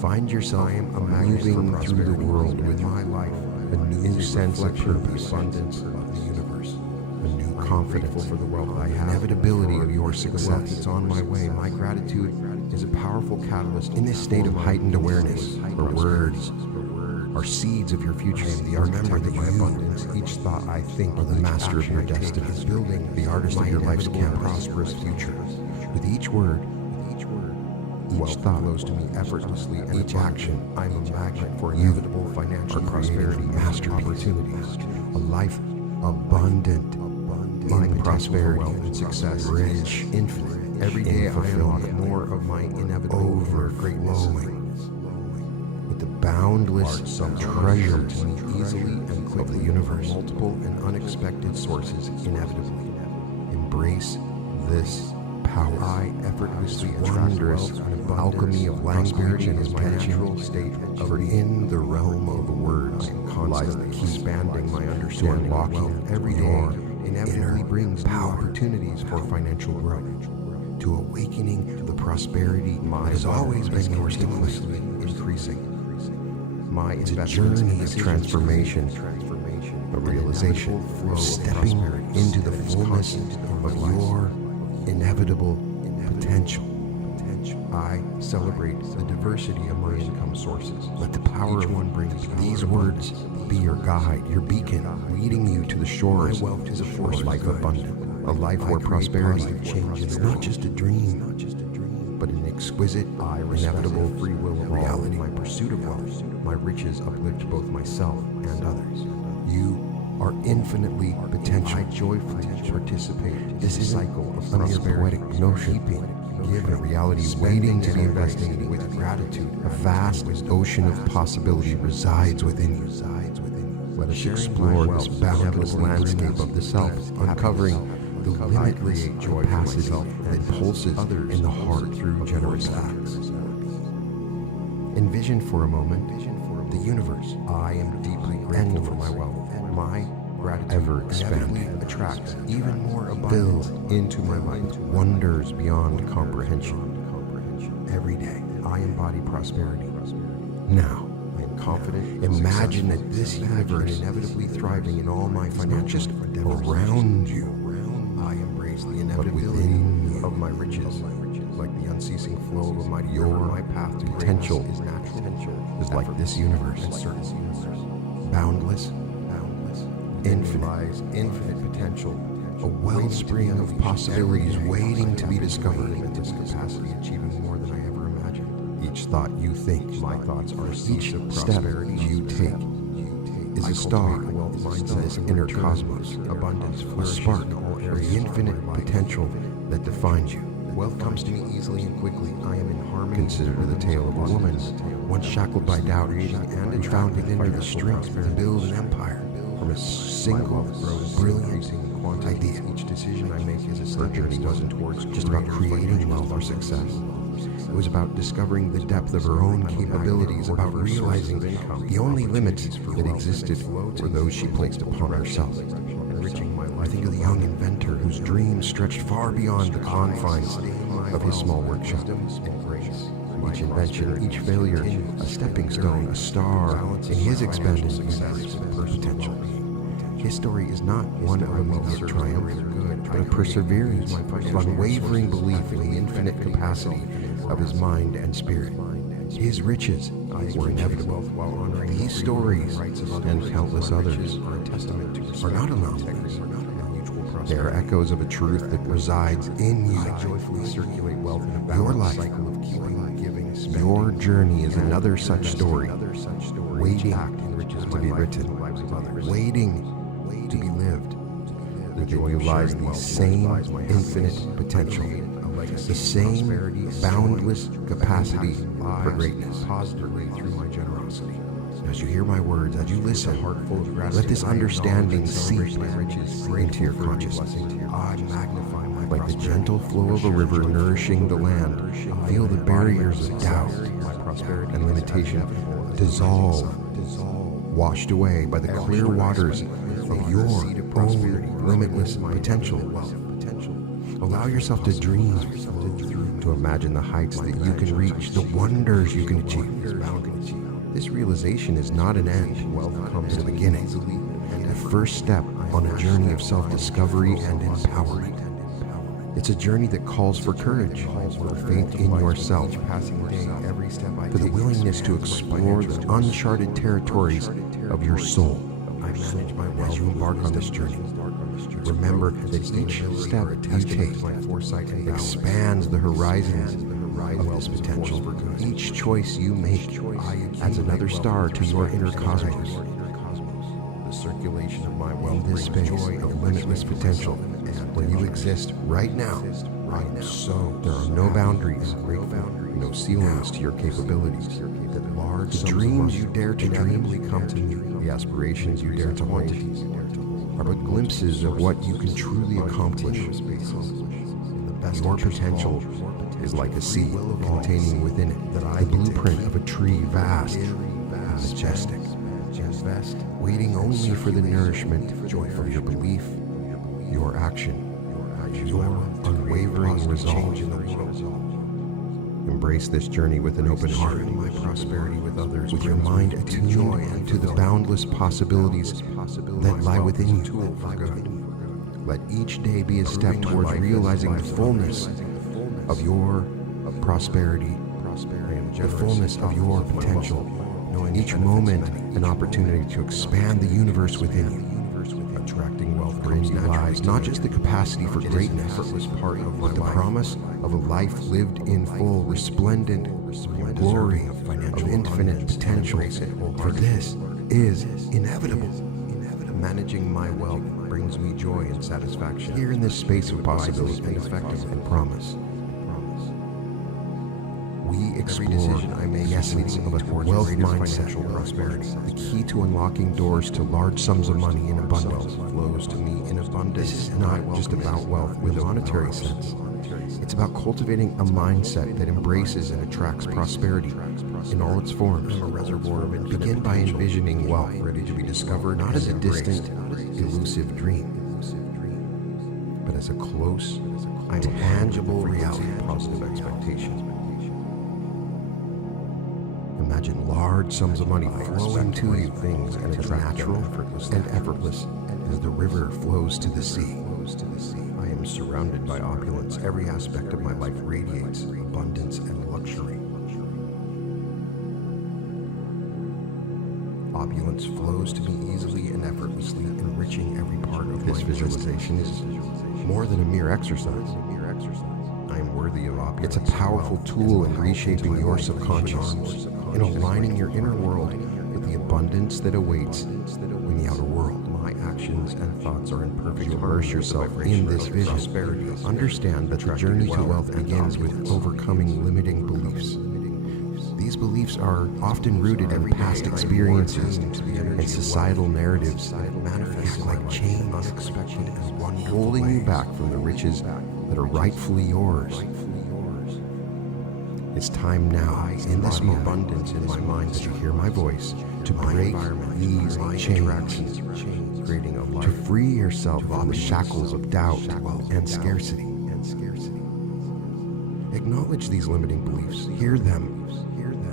Find yourself moving through the world with a new sense of purpose, abundance of the universe, a new confidence for the wealth I have, inevitability of your success. It's on my way. My gratitude is a powerful catalyst in this state of heightened awareness. Where words are seeds of your future. Remember that my abundance, each thought I think, are the master of your destiny, building the artist of your life's prosperous future. With each word, each thought flows to me effortlessly, and each action, I'm a magnet for inevitable financial prosperity, master opportunities, a life abundant in prosperity and success, rich, infinite. Every day I unlock more of my inevitable greatness, with the boundless treasure to me easily and quickly of the universe, multiple and unexpected sources inevitably. embrace this power. I effortlessly attract wealth and alchemy of language and intentional state of in the realm of words lies the key, expanding my understanding, unlocking every door inevitably brings power opportunities for financial growth, to awakening to the prosperity that has always been yours to claim, increasing. It's a journey of transformation, a realization of stepping into the fullness of your inevitable potential. I celebrate the diversity of my income sources. Let the power of one bring these words be your guide, your beacon, leading you to the shores of a life abundant, a life where prosperity changes. It's not just a dream, but an exquisite, inevitable free will reality. My pursuit of wealth, my riches uplift both myself and others. You are infinitely potential. I joyfully participate. This is a cycle of prosperity, poetic notion, give a reality waiting to be invested with gratitude. A vast ocean of possibility resides within you. Let us explore this boundless landscape of the self, uncovering the limitless capacity that pulses in the heart through generous acts. Envision for a moment the universe. I am deeply grateful for my wealth. My gratitude ever expanding attracts even more abundance into my life, wonders beyond comprehension. Every day I embody prosperity. Now I am confident. Imagine that this universe is inevitably thriving in all my financial, not just around you. I embrace the inevitability of my riches, like the unceasing flow of my my path to potential is natural, is like this universe, boundless, infinite potential, a wellspring of possibilities waiting to be discovered. This capacity achieving more than I ever imagined. Each thought you think, my thoughts are. Each step you take is a star in this inner cosmos. Abundance, a spark, the infinite potential that defines you. Wealth comes to me easily and quickly. I am in harmony. Consider the tale of a woman once shackled by doubt and found within her the strength to build an empire from a single brilliant idea. Each decision I make is a step. Her journey wasn't towards just about creating wealth or success. It was about discovering the depth of her own capabilities, about realizing the only limits that existed were those she placed upon herself. I think of the young inventor whose dreams stretched far beyond the confines of his small workshop. Each invention, each failure, a stepping stone, a star in his expanded universe potential. His story is not one of immediate triumph, but a perseverance, of unwavering belief in the infinite capacity of his mind and spirit. His riches were inevitable. These stories and countless others are not anomalies. They are echoes of a truth that resides in you. Joyfully circulate wealth in a balanced cycle of keeping, giving, spending. Your journey is another such story, waiting to be written, waiting to be lived. Within you lies the same infinite potential, the same boundless capacity for greatness. Positively through my generosity. As you hear my words, as you listen, let this understanding seep into your consciousness. I magnify my like the gentle flow of a river nourishing the land. Feel the barriers of doubt and limitation dissolve, washed away by the clear waters of your own limitless potential. Allow yourself to dream, to imagine the heights that you can reach, the wonders you can achieve. This realization is not an end. Wealth comes at the beginning, the first step on a journey of self-discovery and empowerment. It's a journey that calls for courage, for faith in yourself, for the willingness to explore the uncharted territories of your soul. As you embark on this journey, remember that each step you take expands the horizons of this potential. Each choice you make adds another star to your inner cosmos. The circulation of my wealth in this space of limitless potential, where you exist right now. So there are no boundaries, no ceilings to your capabilities. The dreams you dare to dream come to me. The aspirations you dare to hold are but glimpses of what you can truly accomplish. Your potential is like a seed containing within it the blueprint of a tree vast and majestic, waiting only for the nourishment of your belief, your action, your unwavering resolve. Embrace this journey with an open heart, with your mind attuned to the boundless possibilities that lie within you. Let each day be a step towards realizing the fullness of your prosperity, the fullness of your potential. Each moment an opportunity to expand the universe within you. Attracting wealth brings lies not just the capacity for greatness, but the promise of a life lived in full, resplendent glory of infinite potential. For this is inevitable. Managing my wealth brings me joy and satisfaction. Here in this space of possibility and promise, we explore the essence of a wealth mindset, prosperity, the key to unlocking doors to large sums of money in abundance. Flows to me in abundance. This is not just about wealth in a monetary sense. It's about cultivating a mindset that embraces and attracts prosperity in all its forms. Begin by envisioning wealth ready to be discovered, not as a distant, elusive dream, but as a close, tangible reality. Positive expectation. Imagine large sums of money flowing to you, things and it's natural and effortless as the river flows to the sea. I am surrounded by opulence. Every aspect of my life radiates abundance and luxury. Opulence flows to me easily and effortlessly, enriching every part of this visualization. Is more than a mere exercise. I am worthy of opulence. It's a powerful tool in reshaping your subconscious, in aligning your inner world with the abundance that awaits in the outer world. My actions and thoughts are in perfect. Immerse yourself in this vision. Understand that the journey to wealth begins with overcoming limiting beliefs. These beliefs are often rooted in past experiences and societal narratives that manifest like chains, unexpected and wonderful, holding you back from the riches that are rightfully yours. It's time now, in this moment, abundance in my mind, that you hear my voice, to break these chains, to free yourself from the shackles of doubt and scarcity. Acknowledge these limiting beliefs. Hear them.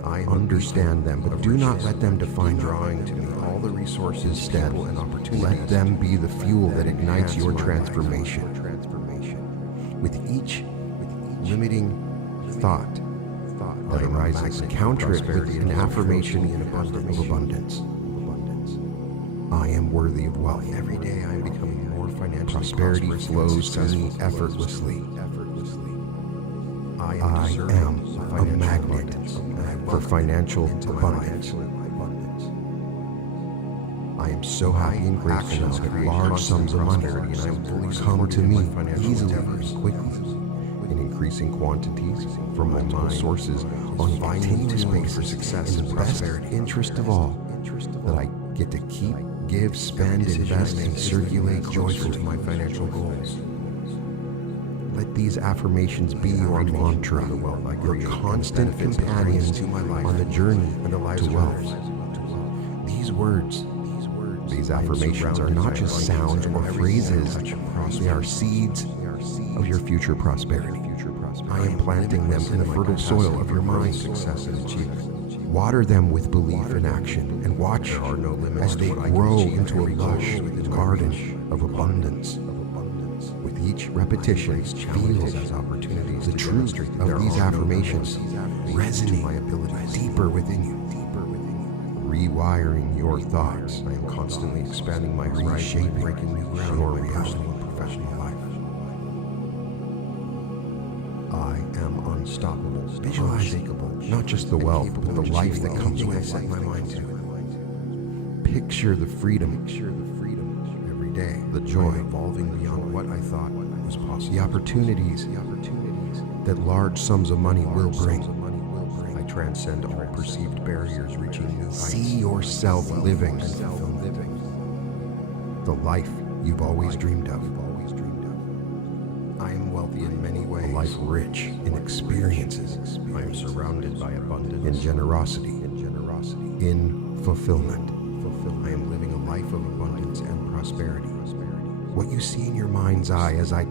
I understand them, but do not let them define drawing to me all the resources, instead, and opportunities. Let them be the fuel that ignites your transformation. With each limiting thought that arises, counter it with an affirmation of abundance. I am worthy of wealth. Every day I am becoming more financially prosperity flows to me effortlessly. I am a magnet for financial abundance. I am so happy and grateful that large sums of money come to me easily and quickly in increasing quantities from multiple sources on a continuous basis, in the best interest of all, that I get to keep, give, spend, invest, and circulate joyfully to my financial goals. Let these affirmations be your mantra, your constant companions on the journey to wealth. These words, these affirmations are not just sounds or phrases, they are seeds of your future prosperity. I am planting them in the fertile soil of your mind, success and achievement. Water them with belief and action, and watch as they grow into a lush garden of abundance. With each repetition, feel as opportunities. The truth of these affirmations resonate deeper within you. Rewiring your thoughts. I am constantly expanding my reshaping your reality and professional life. I am unstoppable, unshakable. Not just the wealth, but the life that comes with it. I set my mind to it. Picture the freedom every day, the joy evolving beyond what I thought was possible, the opportunities that large sums of money will bring. I transcend all perceived barriers, reaching new heights. See yourself living the life you've always dreamed of. I am wealthy in many ways, a life rich in experiences. I am surrounded by abundance, in generosity, in fulfillment. I am living a life of abundance and prosperity. What you see in your mind's eye as I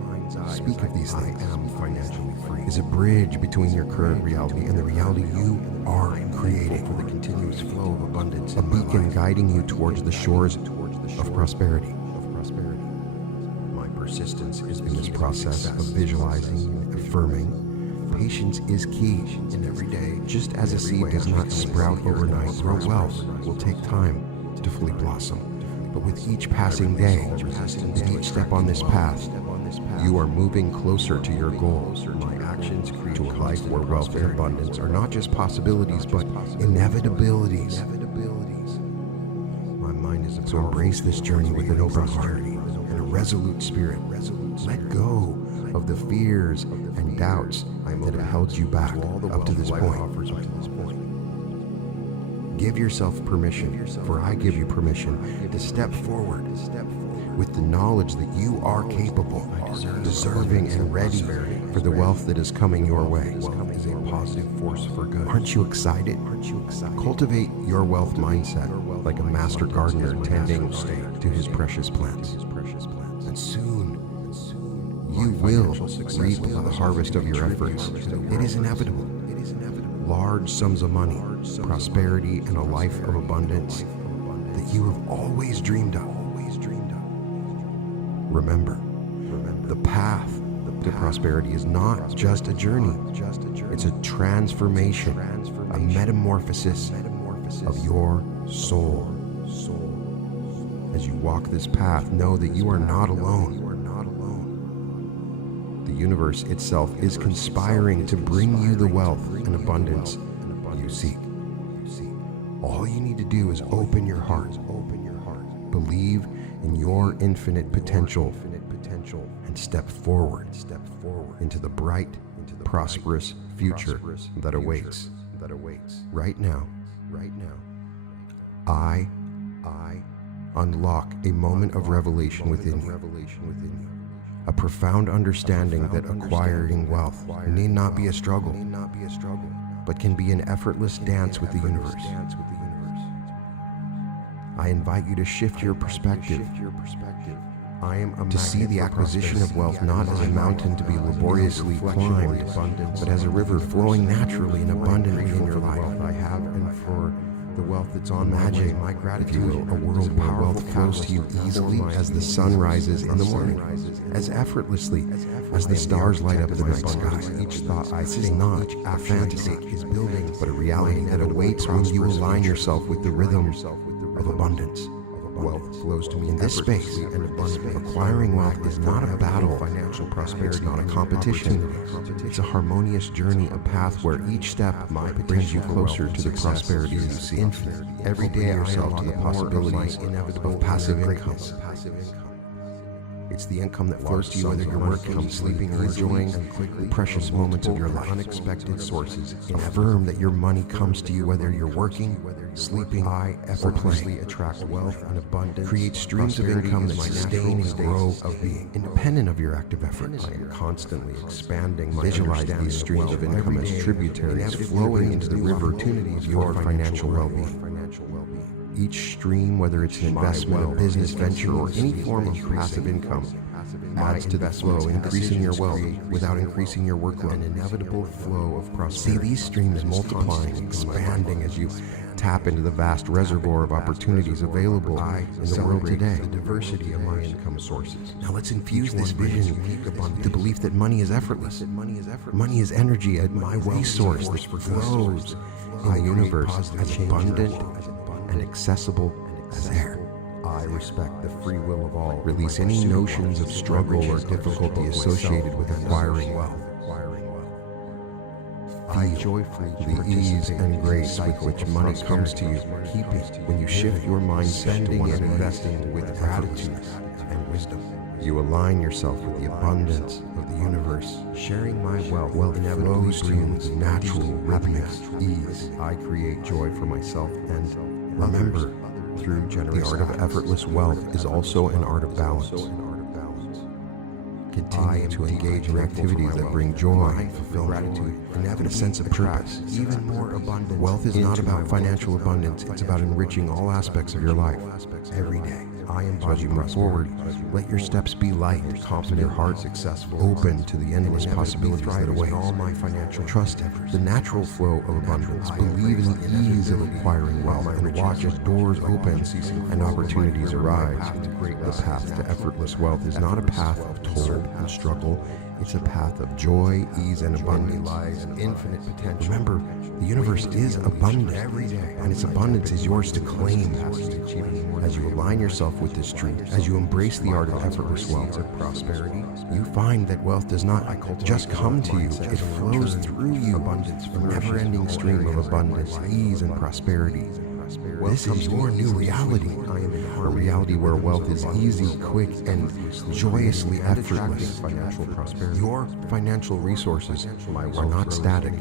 speak of these things, I am financially free, is a bridge between your current reality and the reality you are creating for the continuous flow of abundance, a beacon guiding you towards the shores of prosperity. My persistence is in this process of visualizing and affirming. Patience is key in every day. Just as a seed does not sprout overnight, your wealth will take time to fully blossom. But with each passing day, with each step on this path, you are moving closer to your goals. My actions create a life where wealth and abundance are not just possibilities, but inevitabilities. My mind is so embrace this journey with an open heart and a resolute spirit. Let go of the fears and doubts that have held you back up to this point. Give yourself permission, for I give you permission to step forward with the knowledge that you are capable, deserving, and ready for the wealth that is coming your way. Wealth is a positive force for good. Aren't you excited? Cultivate your wealth mindset like a master gardener tending to his precious plants. And soon, you will reap the harvest of your efforts. It is inevitable. Large sums of money, prosperity, and a life of abundance that you have always dreamed of. Remember, the path to prosperity is not just a journey. It's a transformation, a metamorphosis of your soul. As you walk this path, know that you are not alone. The universe itself is conspiring to bring you the wealth and abundance you seek. All you need to do is open your heart, believe in your infinite potential, and step forward into the bright, prosperous future that awaits. Right now, I unlock a moment of revelation within you. A profound understanding that acquiring wealth need not be a struggle, but can be an effortless dance with the universe. I invite you to shift your perspective. I am to see the acquisition of wealth not as a mountain to be laboriously climbed, but as a river flowing naturally and abundantly in your life. I have and for the wealth that's on magic, my gratitude, a world where wealth flows to you easily as the sun rises in the morning, as effortlessly as the stars light up the night sky. Each thought this is not a fantasy, is building, but a reality that awaits when you align yourself with the rhythm of abundance. Wealth flows to me in this space, and acquiring wealth is not a battle. Financial prosperity, it's not a competition. It's a harmonious journey, a path where each step brings you closer to the prosperity you see. Infinite. Every day yourself to the possibilities of passive income. It's the income that flows to you whether you're working, sleeping, or enjoying the precious moments of your life. Unexpected sources. Affirm that your money comes to you whether you're working, sleeping, I effortlessly attract wealth and abundance. Create streams of income that sustain and grow of being. Independent of your active effort, I am constantly expanding. Visualize these streams of income as tributaries flowing into the river of your financial well-being. Each stream, whether it's an investment, a business venture, or any form of passive income, adds to the flow, increasing your wealth without increasing your workload. An inevitable flow of prosperity. See these streams multiplying, expanding as you tap into the vast reservoir of opportunities available in the world today. The diversity of my income sources. Now let's infuse this vision with the belief that money is effortless. Money is energy, a resource that flows in the universe as abundant and accessible as air. I respect the free will of all. Release any notions of struggle or difficulty associated with acquiring wealth. I joyfully the ease and grace with which money comes to you. Keep it when you shift your mindset to one of investing with gratitude and wisdom. You align yourself with the abundance of the universe. Sharing my wealth inevitably brings natural happiness, ease. I create joy for myself and remember, through generous. The art of effortless wealth is also an art of balance. Continue to engage in activities that bring joy, fulfillment, and a sense of purpose. Even more abundant. Wealth is not about financial abundance, it's about enriching all aspects of your life every day. So as you move forward, let your steps be light, confident, your heart successful, open to the endless possibilities that await. Trust the natural flow of abundance. Believe in the ease of acquiring wealth, and watch as doors open and opportunities arise. The path to effortless wealth is not a path of toil and struggle. It's a path of joy, ease, and abundance. Lies infinite potential. Remember, the universe is abundant, and its abundance is yours to claim. As you align yourself with this truth, as you embrace the art of effortless wealth and prosperity, you find that wealth does not just come to you, it flows through you. A never-ending stream of abundance, ease, and prosperity. This is your new reality, a reality where wealth is easy, quick, and joyously effortless. Your financial resources are not static,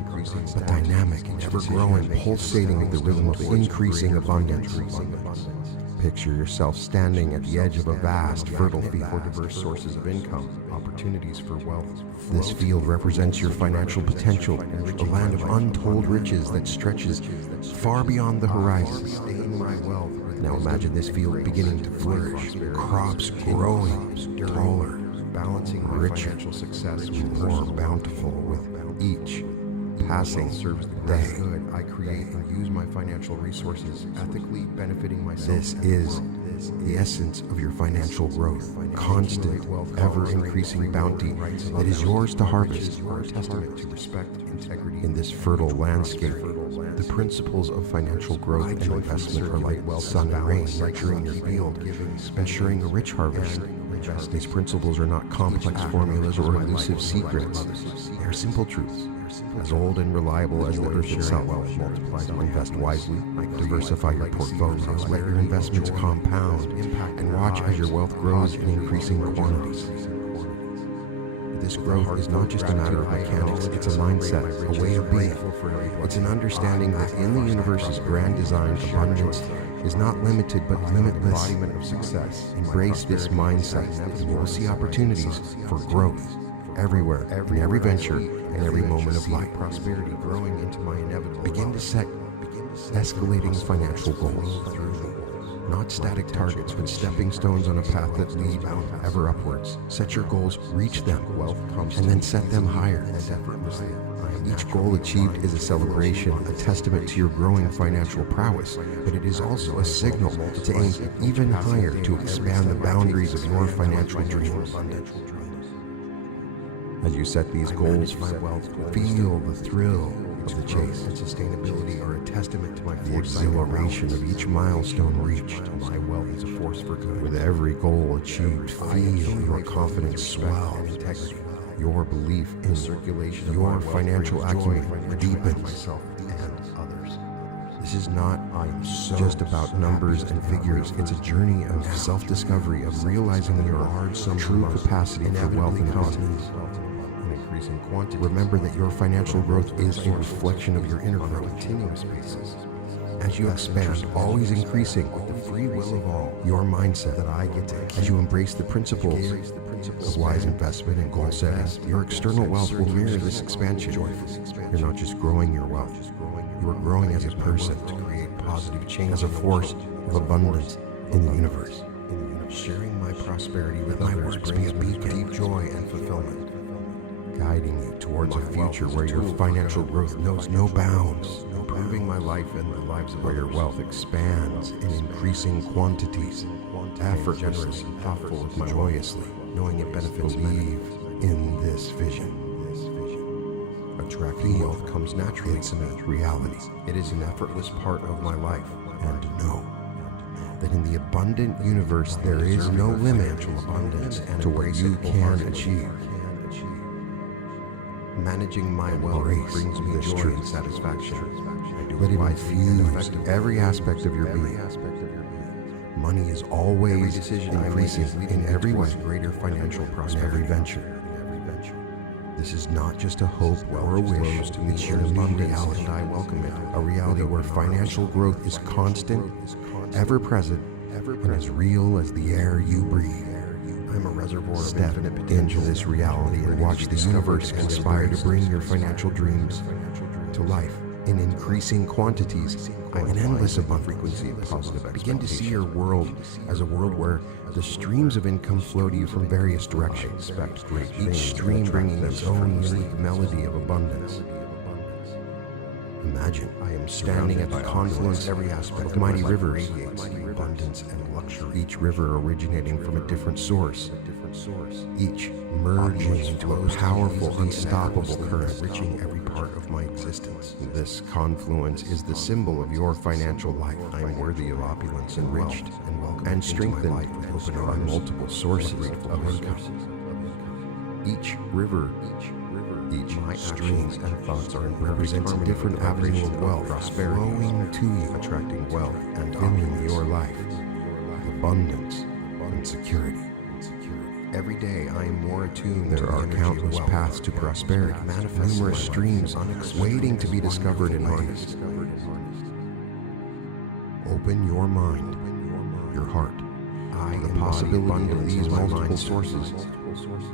but dynamic, ever-growing, pulsating with the rhythm of increasing abundance. Picture yourself standing at the edge of a vast, fertile field for diverse sources of income, opportunities for wealth. This field represents your financial potential, a land of untold riches that stretches far beyond the horizon. Now imagine this field beginning to flourish, crops growing taller, balancing richer, success, more bountiful with each passing day. I create and use my financial resources ethically, benefiting myself. This is the essence of your financial growth, constant, ever-increasing bounty that is yours to harvest. A testament to respect, integrity in this fertile landscape. The principles of financial growth and investment are like sun and rain, nurturing your field, ensuring a rich harvest. These principles are not complex formulas or elusive secrets. They are simple truths, as old and reliable as the earth itself. Invest wisely, diversify your portfolios, let your investments compound, and watch as your wealth grows in increasing quantities. This growth is not just a matter of mechanics, it's a mindset, a way of being. It's an understanding that in the universe's grand design, abundance is not limited but limitless. Embrace this mindset, and you will see opportunities for growth everywhere, in every venture, and every moment of life. Prosperity growing into my inevitable. Begin to set escalating financial goals. Not static targets, but stepping stones on a path that lead ever upwards. Set your goals, reach them, and then set them higher. Each goal achieved is a celebration, a testament to your growing financial prowess, but it is also a signal to aim even higher, to expand the boundaries of your financial dreams. As you set these goals, feel the thrill of the chase. And sustainability are a testament to my exhilaration of each milestone reached. My wealth is a force for good. With every goal achieved, feel your confidence swell. Your belief in circulation, your financial acumen deepen myself and others. This is not just about numbers and figures. It's a journey of self-discovery, of realizing your true capacity for wealth and confidence. Remember that your financial growth is a reflection of your inner growth. Continuous basis. As you expand, always increasing with the free will of all, your mindset that I get to. As you embrace the principles of wise investment and goal setting, your external wealth will mirror this expansion. You're not just growing your wealth, you are growing as a person to create positive change, as a force of abundance in the universe. Sharing my prosperity with others brings deep joy and fulfillment, guiding you towards a future where your financial growth knows no bounds, improving my life and the lives of where your wealth expands in increasing quantities, effortless, thoughtful, and joyously, knowing it benefits many. In this vision, attracting wealth comes naturally to me. Reality. It is an effortless part of my life, and know that in the abundant universe there is no limit to what you can achieve. Managing my wealth brings me joy and satisfaction. Let it infuse every aspect of your being. Money is always increasing in every way, greater financial prosperity, in every venture. This is not just a hope or a wish, it's your new reality, and I welcome it. A reality where financial growth is constant ever present, and as real as the air you breathe. I'm a reservoir of infinite potential into this reality and watch the universe conspire to bring your financial dreams to life in increasing quantities and endless abundance. Frequency of positive. Begin to see your world as a world where the streams of income flow to you from various directions. Each stream bringing its own unique melody of abundance. Imagine I am standing at the confluence every aspect of mighty rivers, abundance and luxury. Each river originating from a different source. Each merging into a powerful, unstoppable current, enriching every part of my existence. This confluence is the symbol of your financial life. I am worthy of opulence, enriched and welcomed and strengthened by multiple sources of income. Each river, each stream and thoughts represents a different avenue of wealth, prosperity, flowing to you, attracting wealth and filling your life with abundance and security. Every day I am more attuned. There are countless paths to prosperity, numerous streams waiting to be discovered and harnessed. Open your mind, your heart, the possibility of these multiple sources.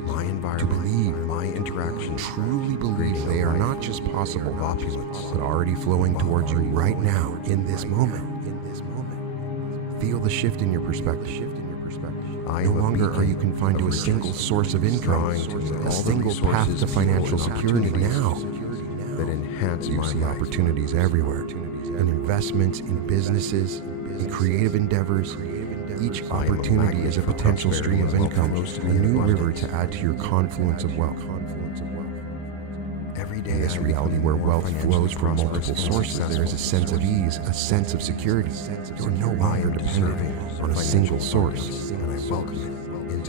My environment, to believe, my interaction, truly believe they are not just possible opulence, but already flowing towards you right now, in this moment. Feel the shift in your perspective. No longer are you confined to a single source of income, a single path to financial security. Now, that enhance you see opportunities everywhere, in investments, in businesses, in creative endeavors. Each opportunity is a potential stream of income, a new river to add to your confluence of wealth. Every day, in this reality where wealth flows from multiple sources, there is a sense of ease, a sense of security. You are no longer dependent on a single source, and I welcome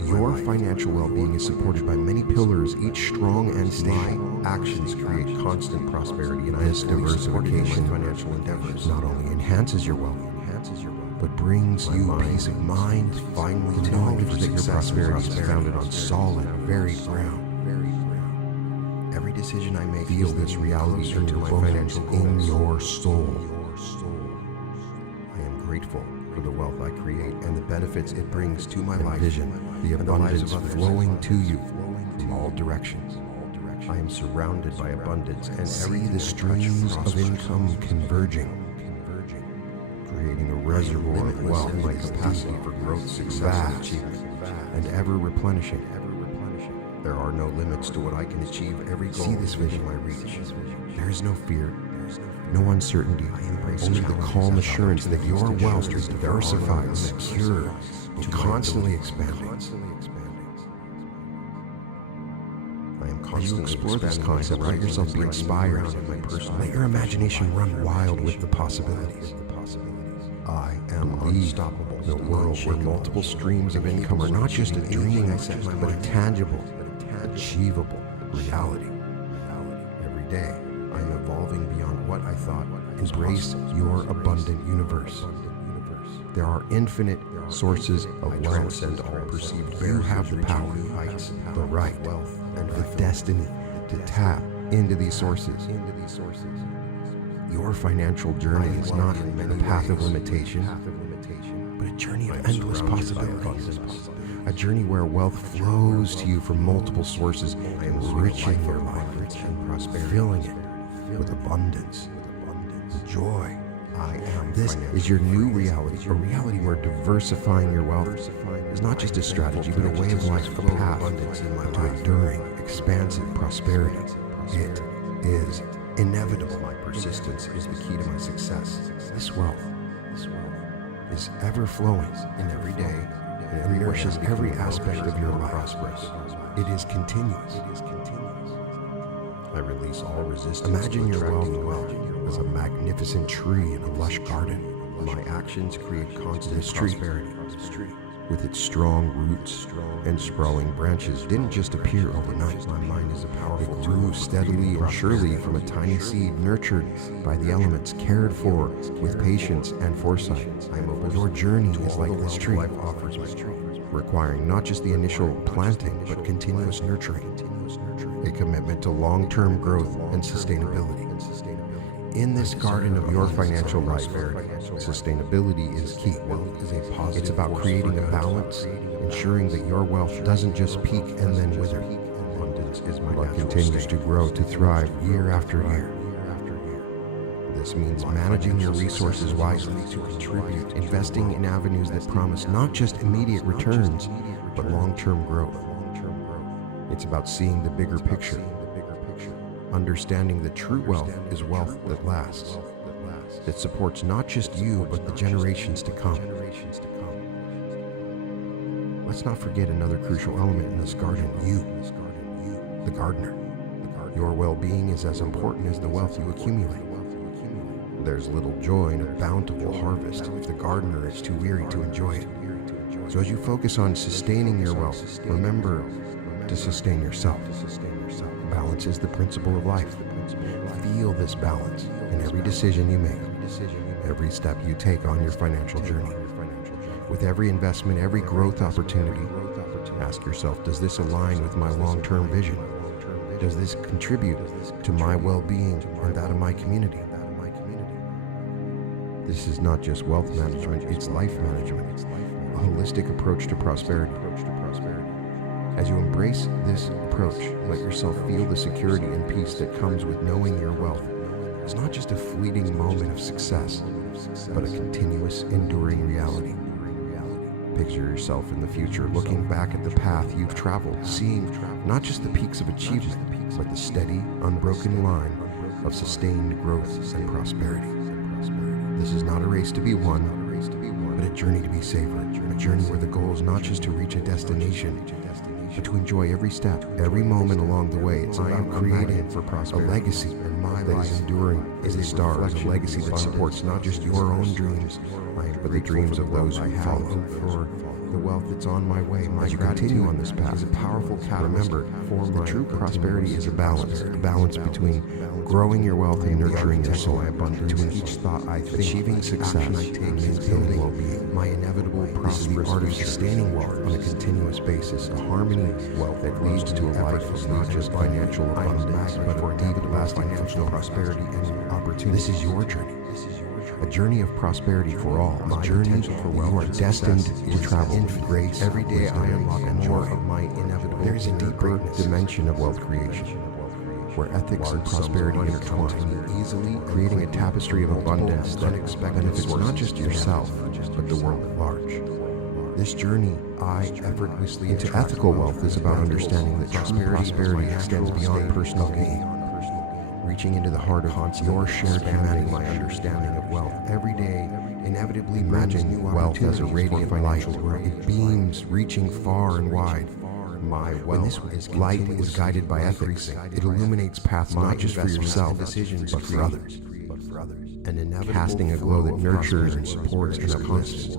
it. Your financial well-being is supported by many pillars, each strong and stable. Actions create constant prosperity, and this diversification financial endeavors not only enhances your wealth, but brings you peace of mind, finally knowing that your prosperity is founded on solid, varied ground. Every decision I make feel this reality into my financial in your soul. I am grateful for the wealth I create and the benefits it brings to my life. Vision, the abundance flowing to you from all directions. I am surrounded by abundance and see the streams of income converging, creating a reservoir of wealth. My capacity for growth, success, achievement, and ever replenishing. There are no limits to what I can achieve. Every goal see this vision I reach. There is no fear, no uncertainty, only the calm assurance that your wealth is diversified, secure, and constantly expanding. I am constantly. As you explore this concept, let yourself be inspired. Let your imagination run wild with the possibilities. I am unstoppable. The world where multiple streams of income are not just a dream, but a tangible, achievable reality. Every day, I am evolving beyond what I thought. Embrace your abundant universe. There are infinite sources of wealth. Transcend all perceived. You have the power, the right, and the destiny to tap into these sources. Your financial journey is not a path of limitation, but a journey of endless possibilities. A journey where wealth flows to you from multiple sources, enriching your life and prosperity, filling it with abundance, joy. This is your new reality, a reality where diversifying your wealth is not just a strategy, but a way of life, a path to enduring, expansive prosperity. It is inevitable. My persistence is the key to my success. This wealth is ever flowing in every day, and it nourishes every aspect of your life. It is continuous. I release all resistance. Imagine your wealth as a magnificent tree in a lush garden. My actions create constant prosperity. With its strong roots and sprawling branches, didn't just appear overnight. My mind is a powerful. It grew steadily and surely from a tiny seed, nurtured by the elements, cared for with patience and foresight. Your journey is like this tree, requiring not just the initial planting, but continuous nurturing, a commitment to long-term growth and sustainability. In this garden of your financial prosperity, sustainability is key. It's about creating a balance, ensuring that your wealth doesn't just peak and then wither, but continues to grow to thrive year after year. This means managing your resources wisely to contribute, investing in avenues that promise not just immediate returns, but long-term growth. It's about seeing the bigger picture, understanding that true wealth is wealth that lasts, that supports not just you, but the generations to come. Let's not forget another crucial element in this garden, you, the gardener. Your well-being is as important as the wealth you accumulate. There's little joy in a bountiful harvest if the gardener is too weary to enjoy it. So as you focus on sustaining your wealth, remember to sustain yourself. Balance is the principle of life. Feel this balance in every decision you make, every step you take on your financial journey. With every investment, every growth opportunity, ask yourself, does this align with my long-term vision? Does this contribute to my well-being and that of my community? This is not just wealth management, it's life management, a holistic approach to prosperity. As you embrace this approach, let yourself feel the security and peace that comes with knowing your wealth is not just a fleeting moment of success, but a continuous, enduring reality. Picture yourself in the future, looking back at the path you've traveled, seeing not just the peaks of achievement, but the steady, unbroken line of sustained growth and prosperity. This is not a race to be won, but a journey to be savored, a journey where the goal is not just to reach a destination, but to enjoy every step, every moment along the way. It's about creating a legacy that is enduring as the stars, a legacy that supports not just your own dreams, but the dreams of those who follow. For the wealth that's on my way, as you continue on this path, is a powerful catalyst. Remember, the true prosperity is a balance between growing your wealth and nurturing your soul, between each thought I think, achieving success, and building well-being. My inevitable process, the art of sustaining wealth on a continuous basis, a harmony that leads to a life of not just financial abundance, but for deep, lasting financial prosperity and opportunity. This is your journey. A journey of prosperity for all, a journey for wealth. You are destined to travel with grace. Every day I unlock more of my inevitable. There is a deeper dimension of wealth creation, where ethics and prosperity intertwine, easily creating a tapestry of abundance that benefits not just yourself, but the world at large. This journey, effortlessly into ethical wealth, is about understanding that prosperity extends beyond personal gain, reaching into the heart of your shared humanity. My understanding of wealth every day inevitably imagine wealth as a radiant light. It beams, reaching far and wide. When this light is guided by ethics, it illuminates paths not just for yourself, but for others. And casting a glow that nurtures and supports and uplifts.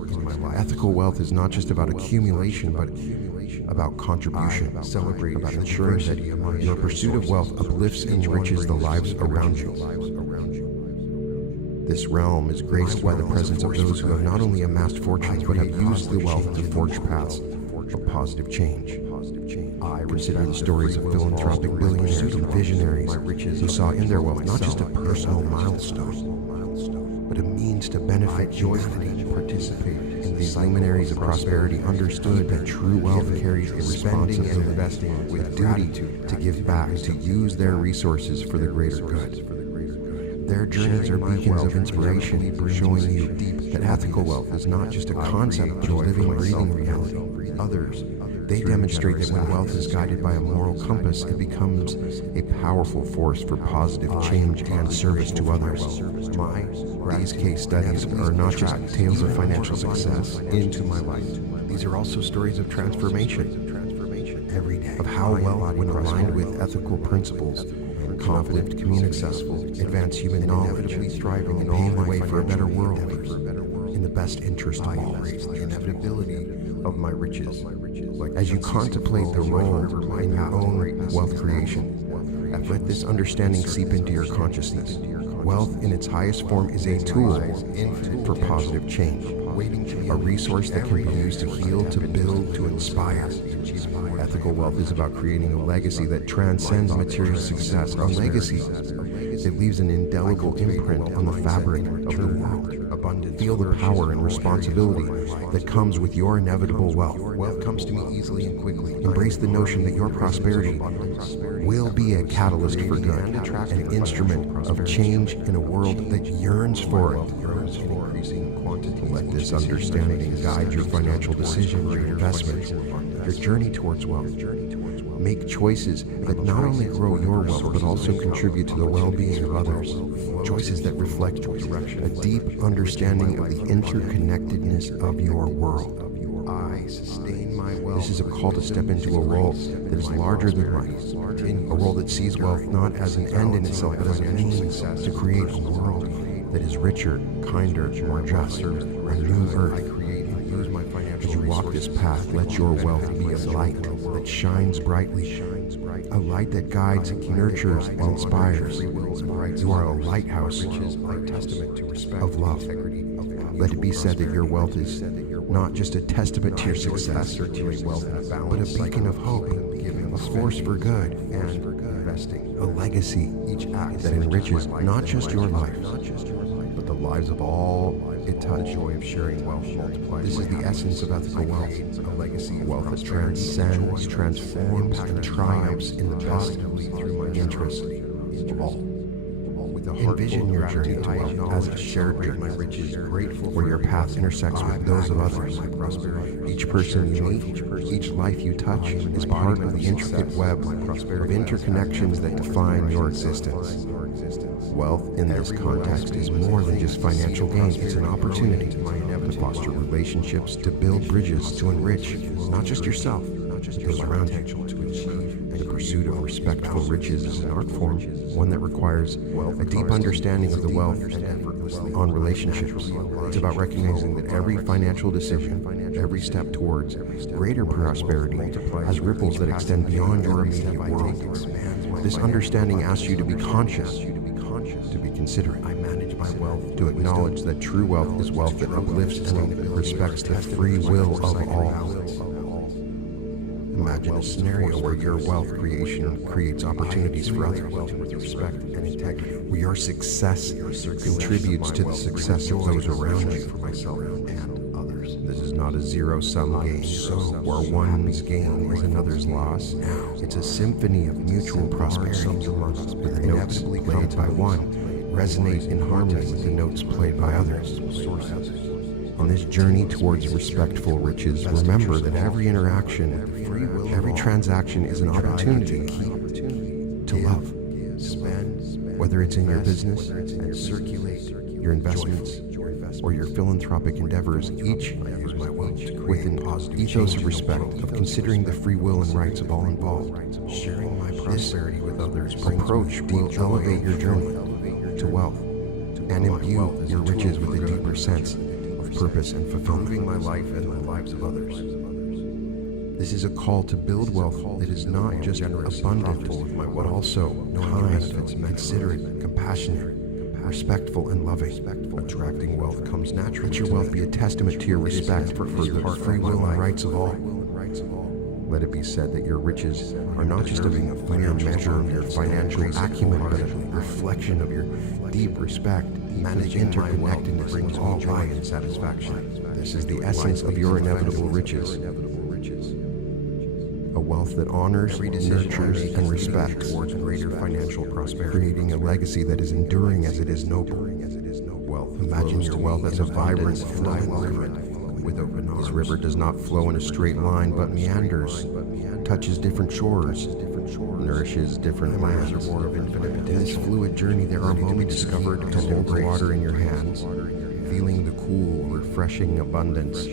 Ethical wealth is not just about accumulation, but about contribution, about ensuring that your pursuit of wealth uplifts and enriches the lives around you. This realm is graced by the presence of those who have not only amassed fortunes, but have used the wealth to forge paths of positive change. I consider the stories of philanthropic billionaires and visionaries who saw in their wealth not just a personal milestone, but a means to benefit joyfully and participate. These luminaries of prosperity understood that true wealth carries a responsibility and investing with duty to give back, to use their resources for the greater good. Their journeys are beacons of inspiration, showing you that ethical wealth is not just a concept, but a living, breathing reality. Others, they demonstrate that when wealth is guided by a moral compass, it becomes a powerful force for positive change and service to others. These case studies are not just tales of financial success into my life. These are also stories of transformation every day, of how wealth, when aligned with ethical principles, can uplift communities, advance human knowledge, thriving and pave the way for a better world in the best interest of all. The inevitability of my riches. As you contemplate the role in your own wealth creation, let this understanding seep into your consciousness. Wealth in its highest form is a tool for positive change. a resource that can be used to heal, to build, to inspire. Ethical wealth is about creating a legacy that transcends material success, a legacy that leaves an indelible imprint on the fabric of the world. Feel the power and responsibility that comes with your inevitable wealth. Wealth comes to me easily and quickly. Embrace the notion that your prosperity will be a catalyst for good, an instrument of change in a world that yearns for it. Let this understanding guide your financial decisions, your investments, your journey towards wealth. Make choices that not only grow your wealth, but also contribute to the well-being of others. Choices that reflect a deep understanding of the interconnectedness of your world. This is a call to step into a role that is larger than life. A role that sees wealth not as an end in itself, but as a means to create a world that is richer, kinder, more just, a new earth. As you walk this path, let your wealth be a light that shines brightly, a light that guides, nurtures, and inspires. You are a lighthouse of love. Let it be said that your wealth is not just a testament to your success, but a beacon of hope, a force for good, and a legacy that enriches not just your life, but the lives of all it touches. Joy of sharing wealth multiplies. This is the essence of ethical wealth, a legacy of wealth that transcends, transforms, and triumphs in the best interest of all. Envision your journey to wealth as a shared journey, where your path intersects with those of others. Each person you meet, each life you touch, is part of the intricate web of interconnections that define your existence. Wealth in this context is more than just financial gain. It's an opportunity to foster relationships, to build bridges, to enrich not just yourself, but those around you. The pursuit of respectful riches is an art form, one that requires a deep understanding of the wealth on relationships. It's about recognizing that every financial decision, every step towards greater prosperity, has ripples that extend beyond your immediate world. This understanding asks you to be conscious, to be considerate, to acknowledge that true wealth is wealth that uplifts and respects the free will of all. Imagine a scenario where your wealth creation creates opportunities for others with respect and integrity, where your success contributes to the success of those around you. This is not a zero-sum game, where one's gain is another's loss. It's a symphony of mutual prosperity, with the notes played by one resonate in harmony with the notes played by others. On this journey towards respectful riches, remember that every interaction, every transaction is an opportunity to love. Whether it's in your business, your investments, or your philanthropic endeavors, each with an ethos of respect, of considering the free will and rights of all involved. Sharing my prosperity with others approach will elevate your journey to wealth and imbue your riches with a deeper sense of purpose and fulfilling my life and the lives of others. This is a call to build wealth that is not just abundant, but also kind, considerate, compassionate, respectful, and loving. Attracting wealth comes naturally. Let your wealth be a testament to your respect for the free will and rights of all. Let it be said that your riches are not just a mere measure of your financial acumen, but a reflection of your deep respect. Manage interconnectedness brings all joy and satisfaction. This is the essence of your inevitable riches. A wealth that honors, nurtures, and respects towards greater financial prosperity, creating a legacy that is enduring as it is noble. Imagine your wealth as a vibrant, flowing river with open arms. This river does not flow in a straight line, but meanders, touches different shores, nourishes different lands. In this fluid journey, there are moments discovered to hold the water in your hands, feeling the cool, refreshing abundance.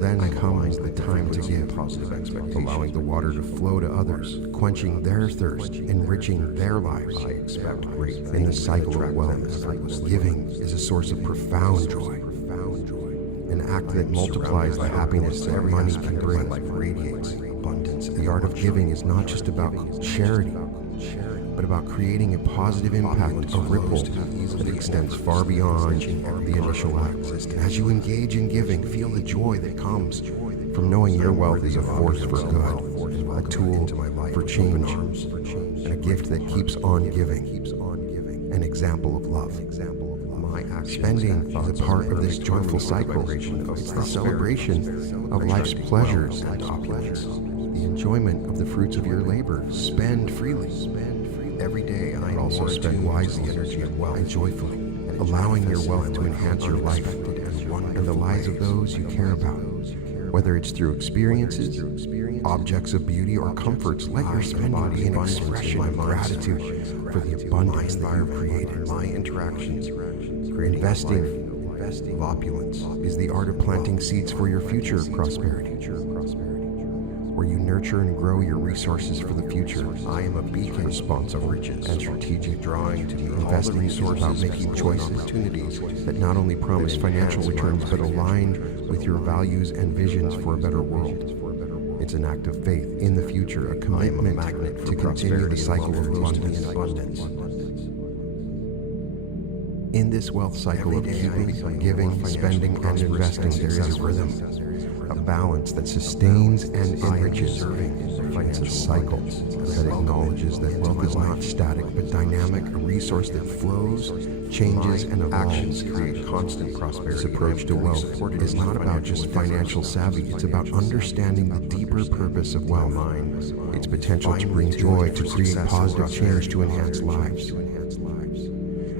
Then comes the time to give, allowing the water to flow to others, quenching their thirst, enriching their lives. In the cycle of wealth, giving is a source of profound joy, an act that multiplies the happiness that money can bring. The art of giving is not just about charity, but about creating a positive impact, a ripple that extends far beyond the initial act. As you engage in giving, feel the joy that comes from knowing your wealth is a force for good, a tool for change, and a gift that keeps on giving, an example of love. Spending is a part of this joyful cycle. It's the celebration of life's pleasures and opulence, the enjoyment of the fruits of your labor. Spend freely. Every day, I also spend wisely, energy and wealth, and joyfully, allowing your wealth to enhance your life and the lives of those you care about. Whether it's through experiences, objects of beauty, or comforts, let your spending be an expression of gratitude for the abundance that you've created. My interactions, investing of opulence is the art of planting seeds for your future prosperity, where you nurture and grow your resources for the future. I am a beacon response of riches and strategic drawing to me. Investing is about making choices, opportunities that not only promise financial returns but align with your values and visions for a better world. It's an act of faith in the future, a commitment to continue the cycle of abundance. In this wealth cycle of keeping, giving, spending, and investing, there is a rhythm, a balance that sustains and enriches. It's a cycle that acknowledges that wealth is not static but dynamic, a resource that flows, changes, and evolves. Actions create constant prosperity. This approach to wealth is not about just financial savvy, it's about understanding the deeper purpose of wealth, its potential to bring joy, to create positive change, to enhance lives.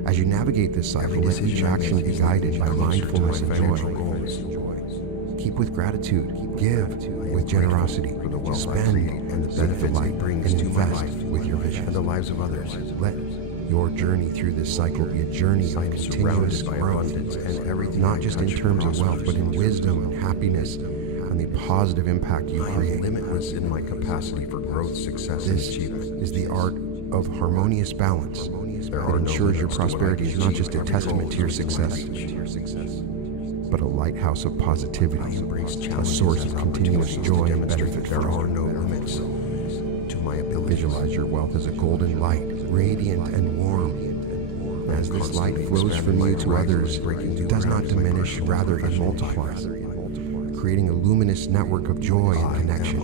As you navigate this cycle, let each action be guided by mindfulness and joy. Keep with gratitude, give with generosity, spend and the benefit life brings, and invest with your vision and the lives of others. Let your journey through this cycle be a journey of continuous growth, and everything, not just in terms of wealth, but in wisdom and happiness and the positive impact you create. I am limitless in my capacity for growth, success, and achievement. This is the art of harmonious balance that ensures your prosperity is not just a testament to your success, but a lighthouse of positivity, a source of continuous joy and benefit. There are no limits to my ability to visualize your wealth as a golden light, radiant and warm. As this light flows from you to others, it does not diminish, rather it multiplies, creating a luminous network of joy and connection.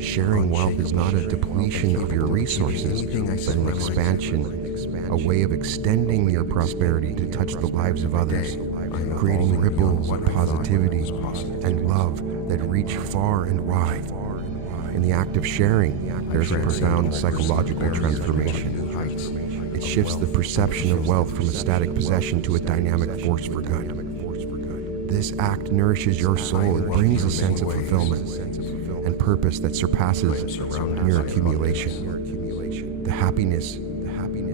Sharing wealth is not a depletion of your resources, but an expansion, a way of extending your prosperity to touch the lives of others, creating ripples of positivity and love that reach far and wide. In the act of sharing, there's a profound psychological transformation. It shifts the perception of wealth from a static possession to a dynamic force for good. This act nourishes your soul and brings a sense of fulfillment and purpose that surpasses mere accumulation. The happiness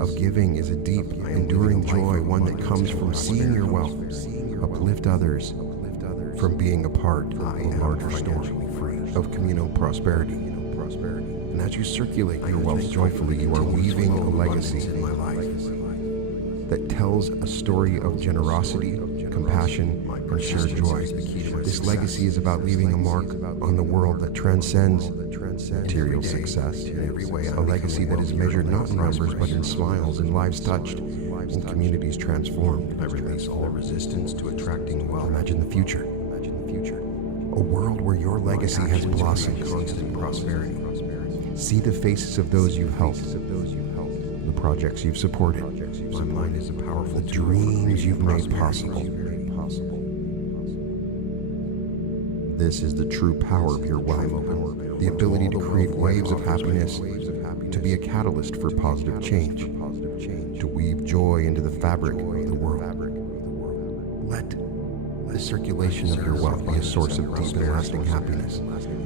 of giving is a deep, enduring joy, one that comes from seeing your wealth uplift others, from being a part of a larger story of communal prosperity. And as you circulate your wealth joyfully, you are weaving a legacy that tells a story of generosity, compassion, and shared joy. This legacy is about leaving a mark on the world that transcends material success, a legacy that is measured not in numbers but in smiles and lives touched and communities transformed. I release all resistance to attracting wealth. Imagine the future. A world where your legacy has blossomed, constant prosperity. See the faces of those you've helped, the projects you've supported. My mind is a powerful the dreams you've made possible. This is the true power of your wealth, the ability to create waves of happiness, to be a catalyst for positive change, to weave joy into the fabric of the world. Let the circulation of your wealth be a source of deep and lasting happiness,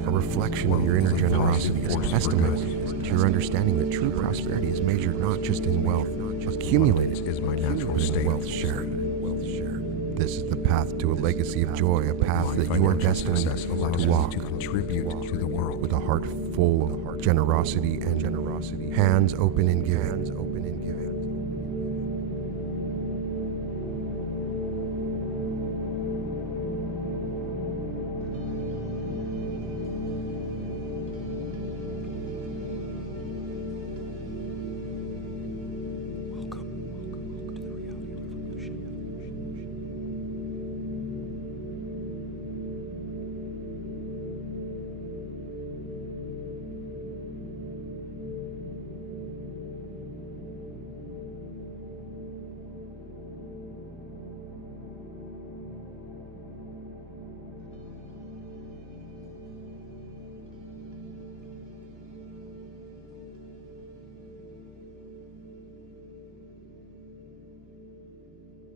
a reflection of your inner generosity, a testament to your understanding that true prosperity is measured not just in wealth accumulated, is my natural state, wealth shared. This is the path to a legacy of joy, a path that you are destined to walk, to contribute to the world with a heart full of generosity and hands open in giving.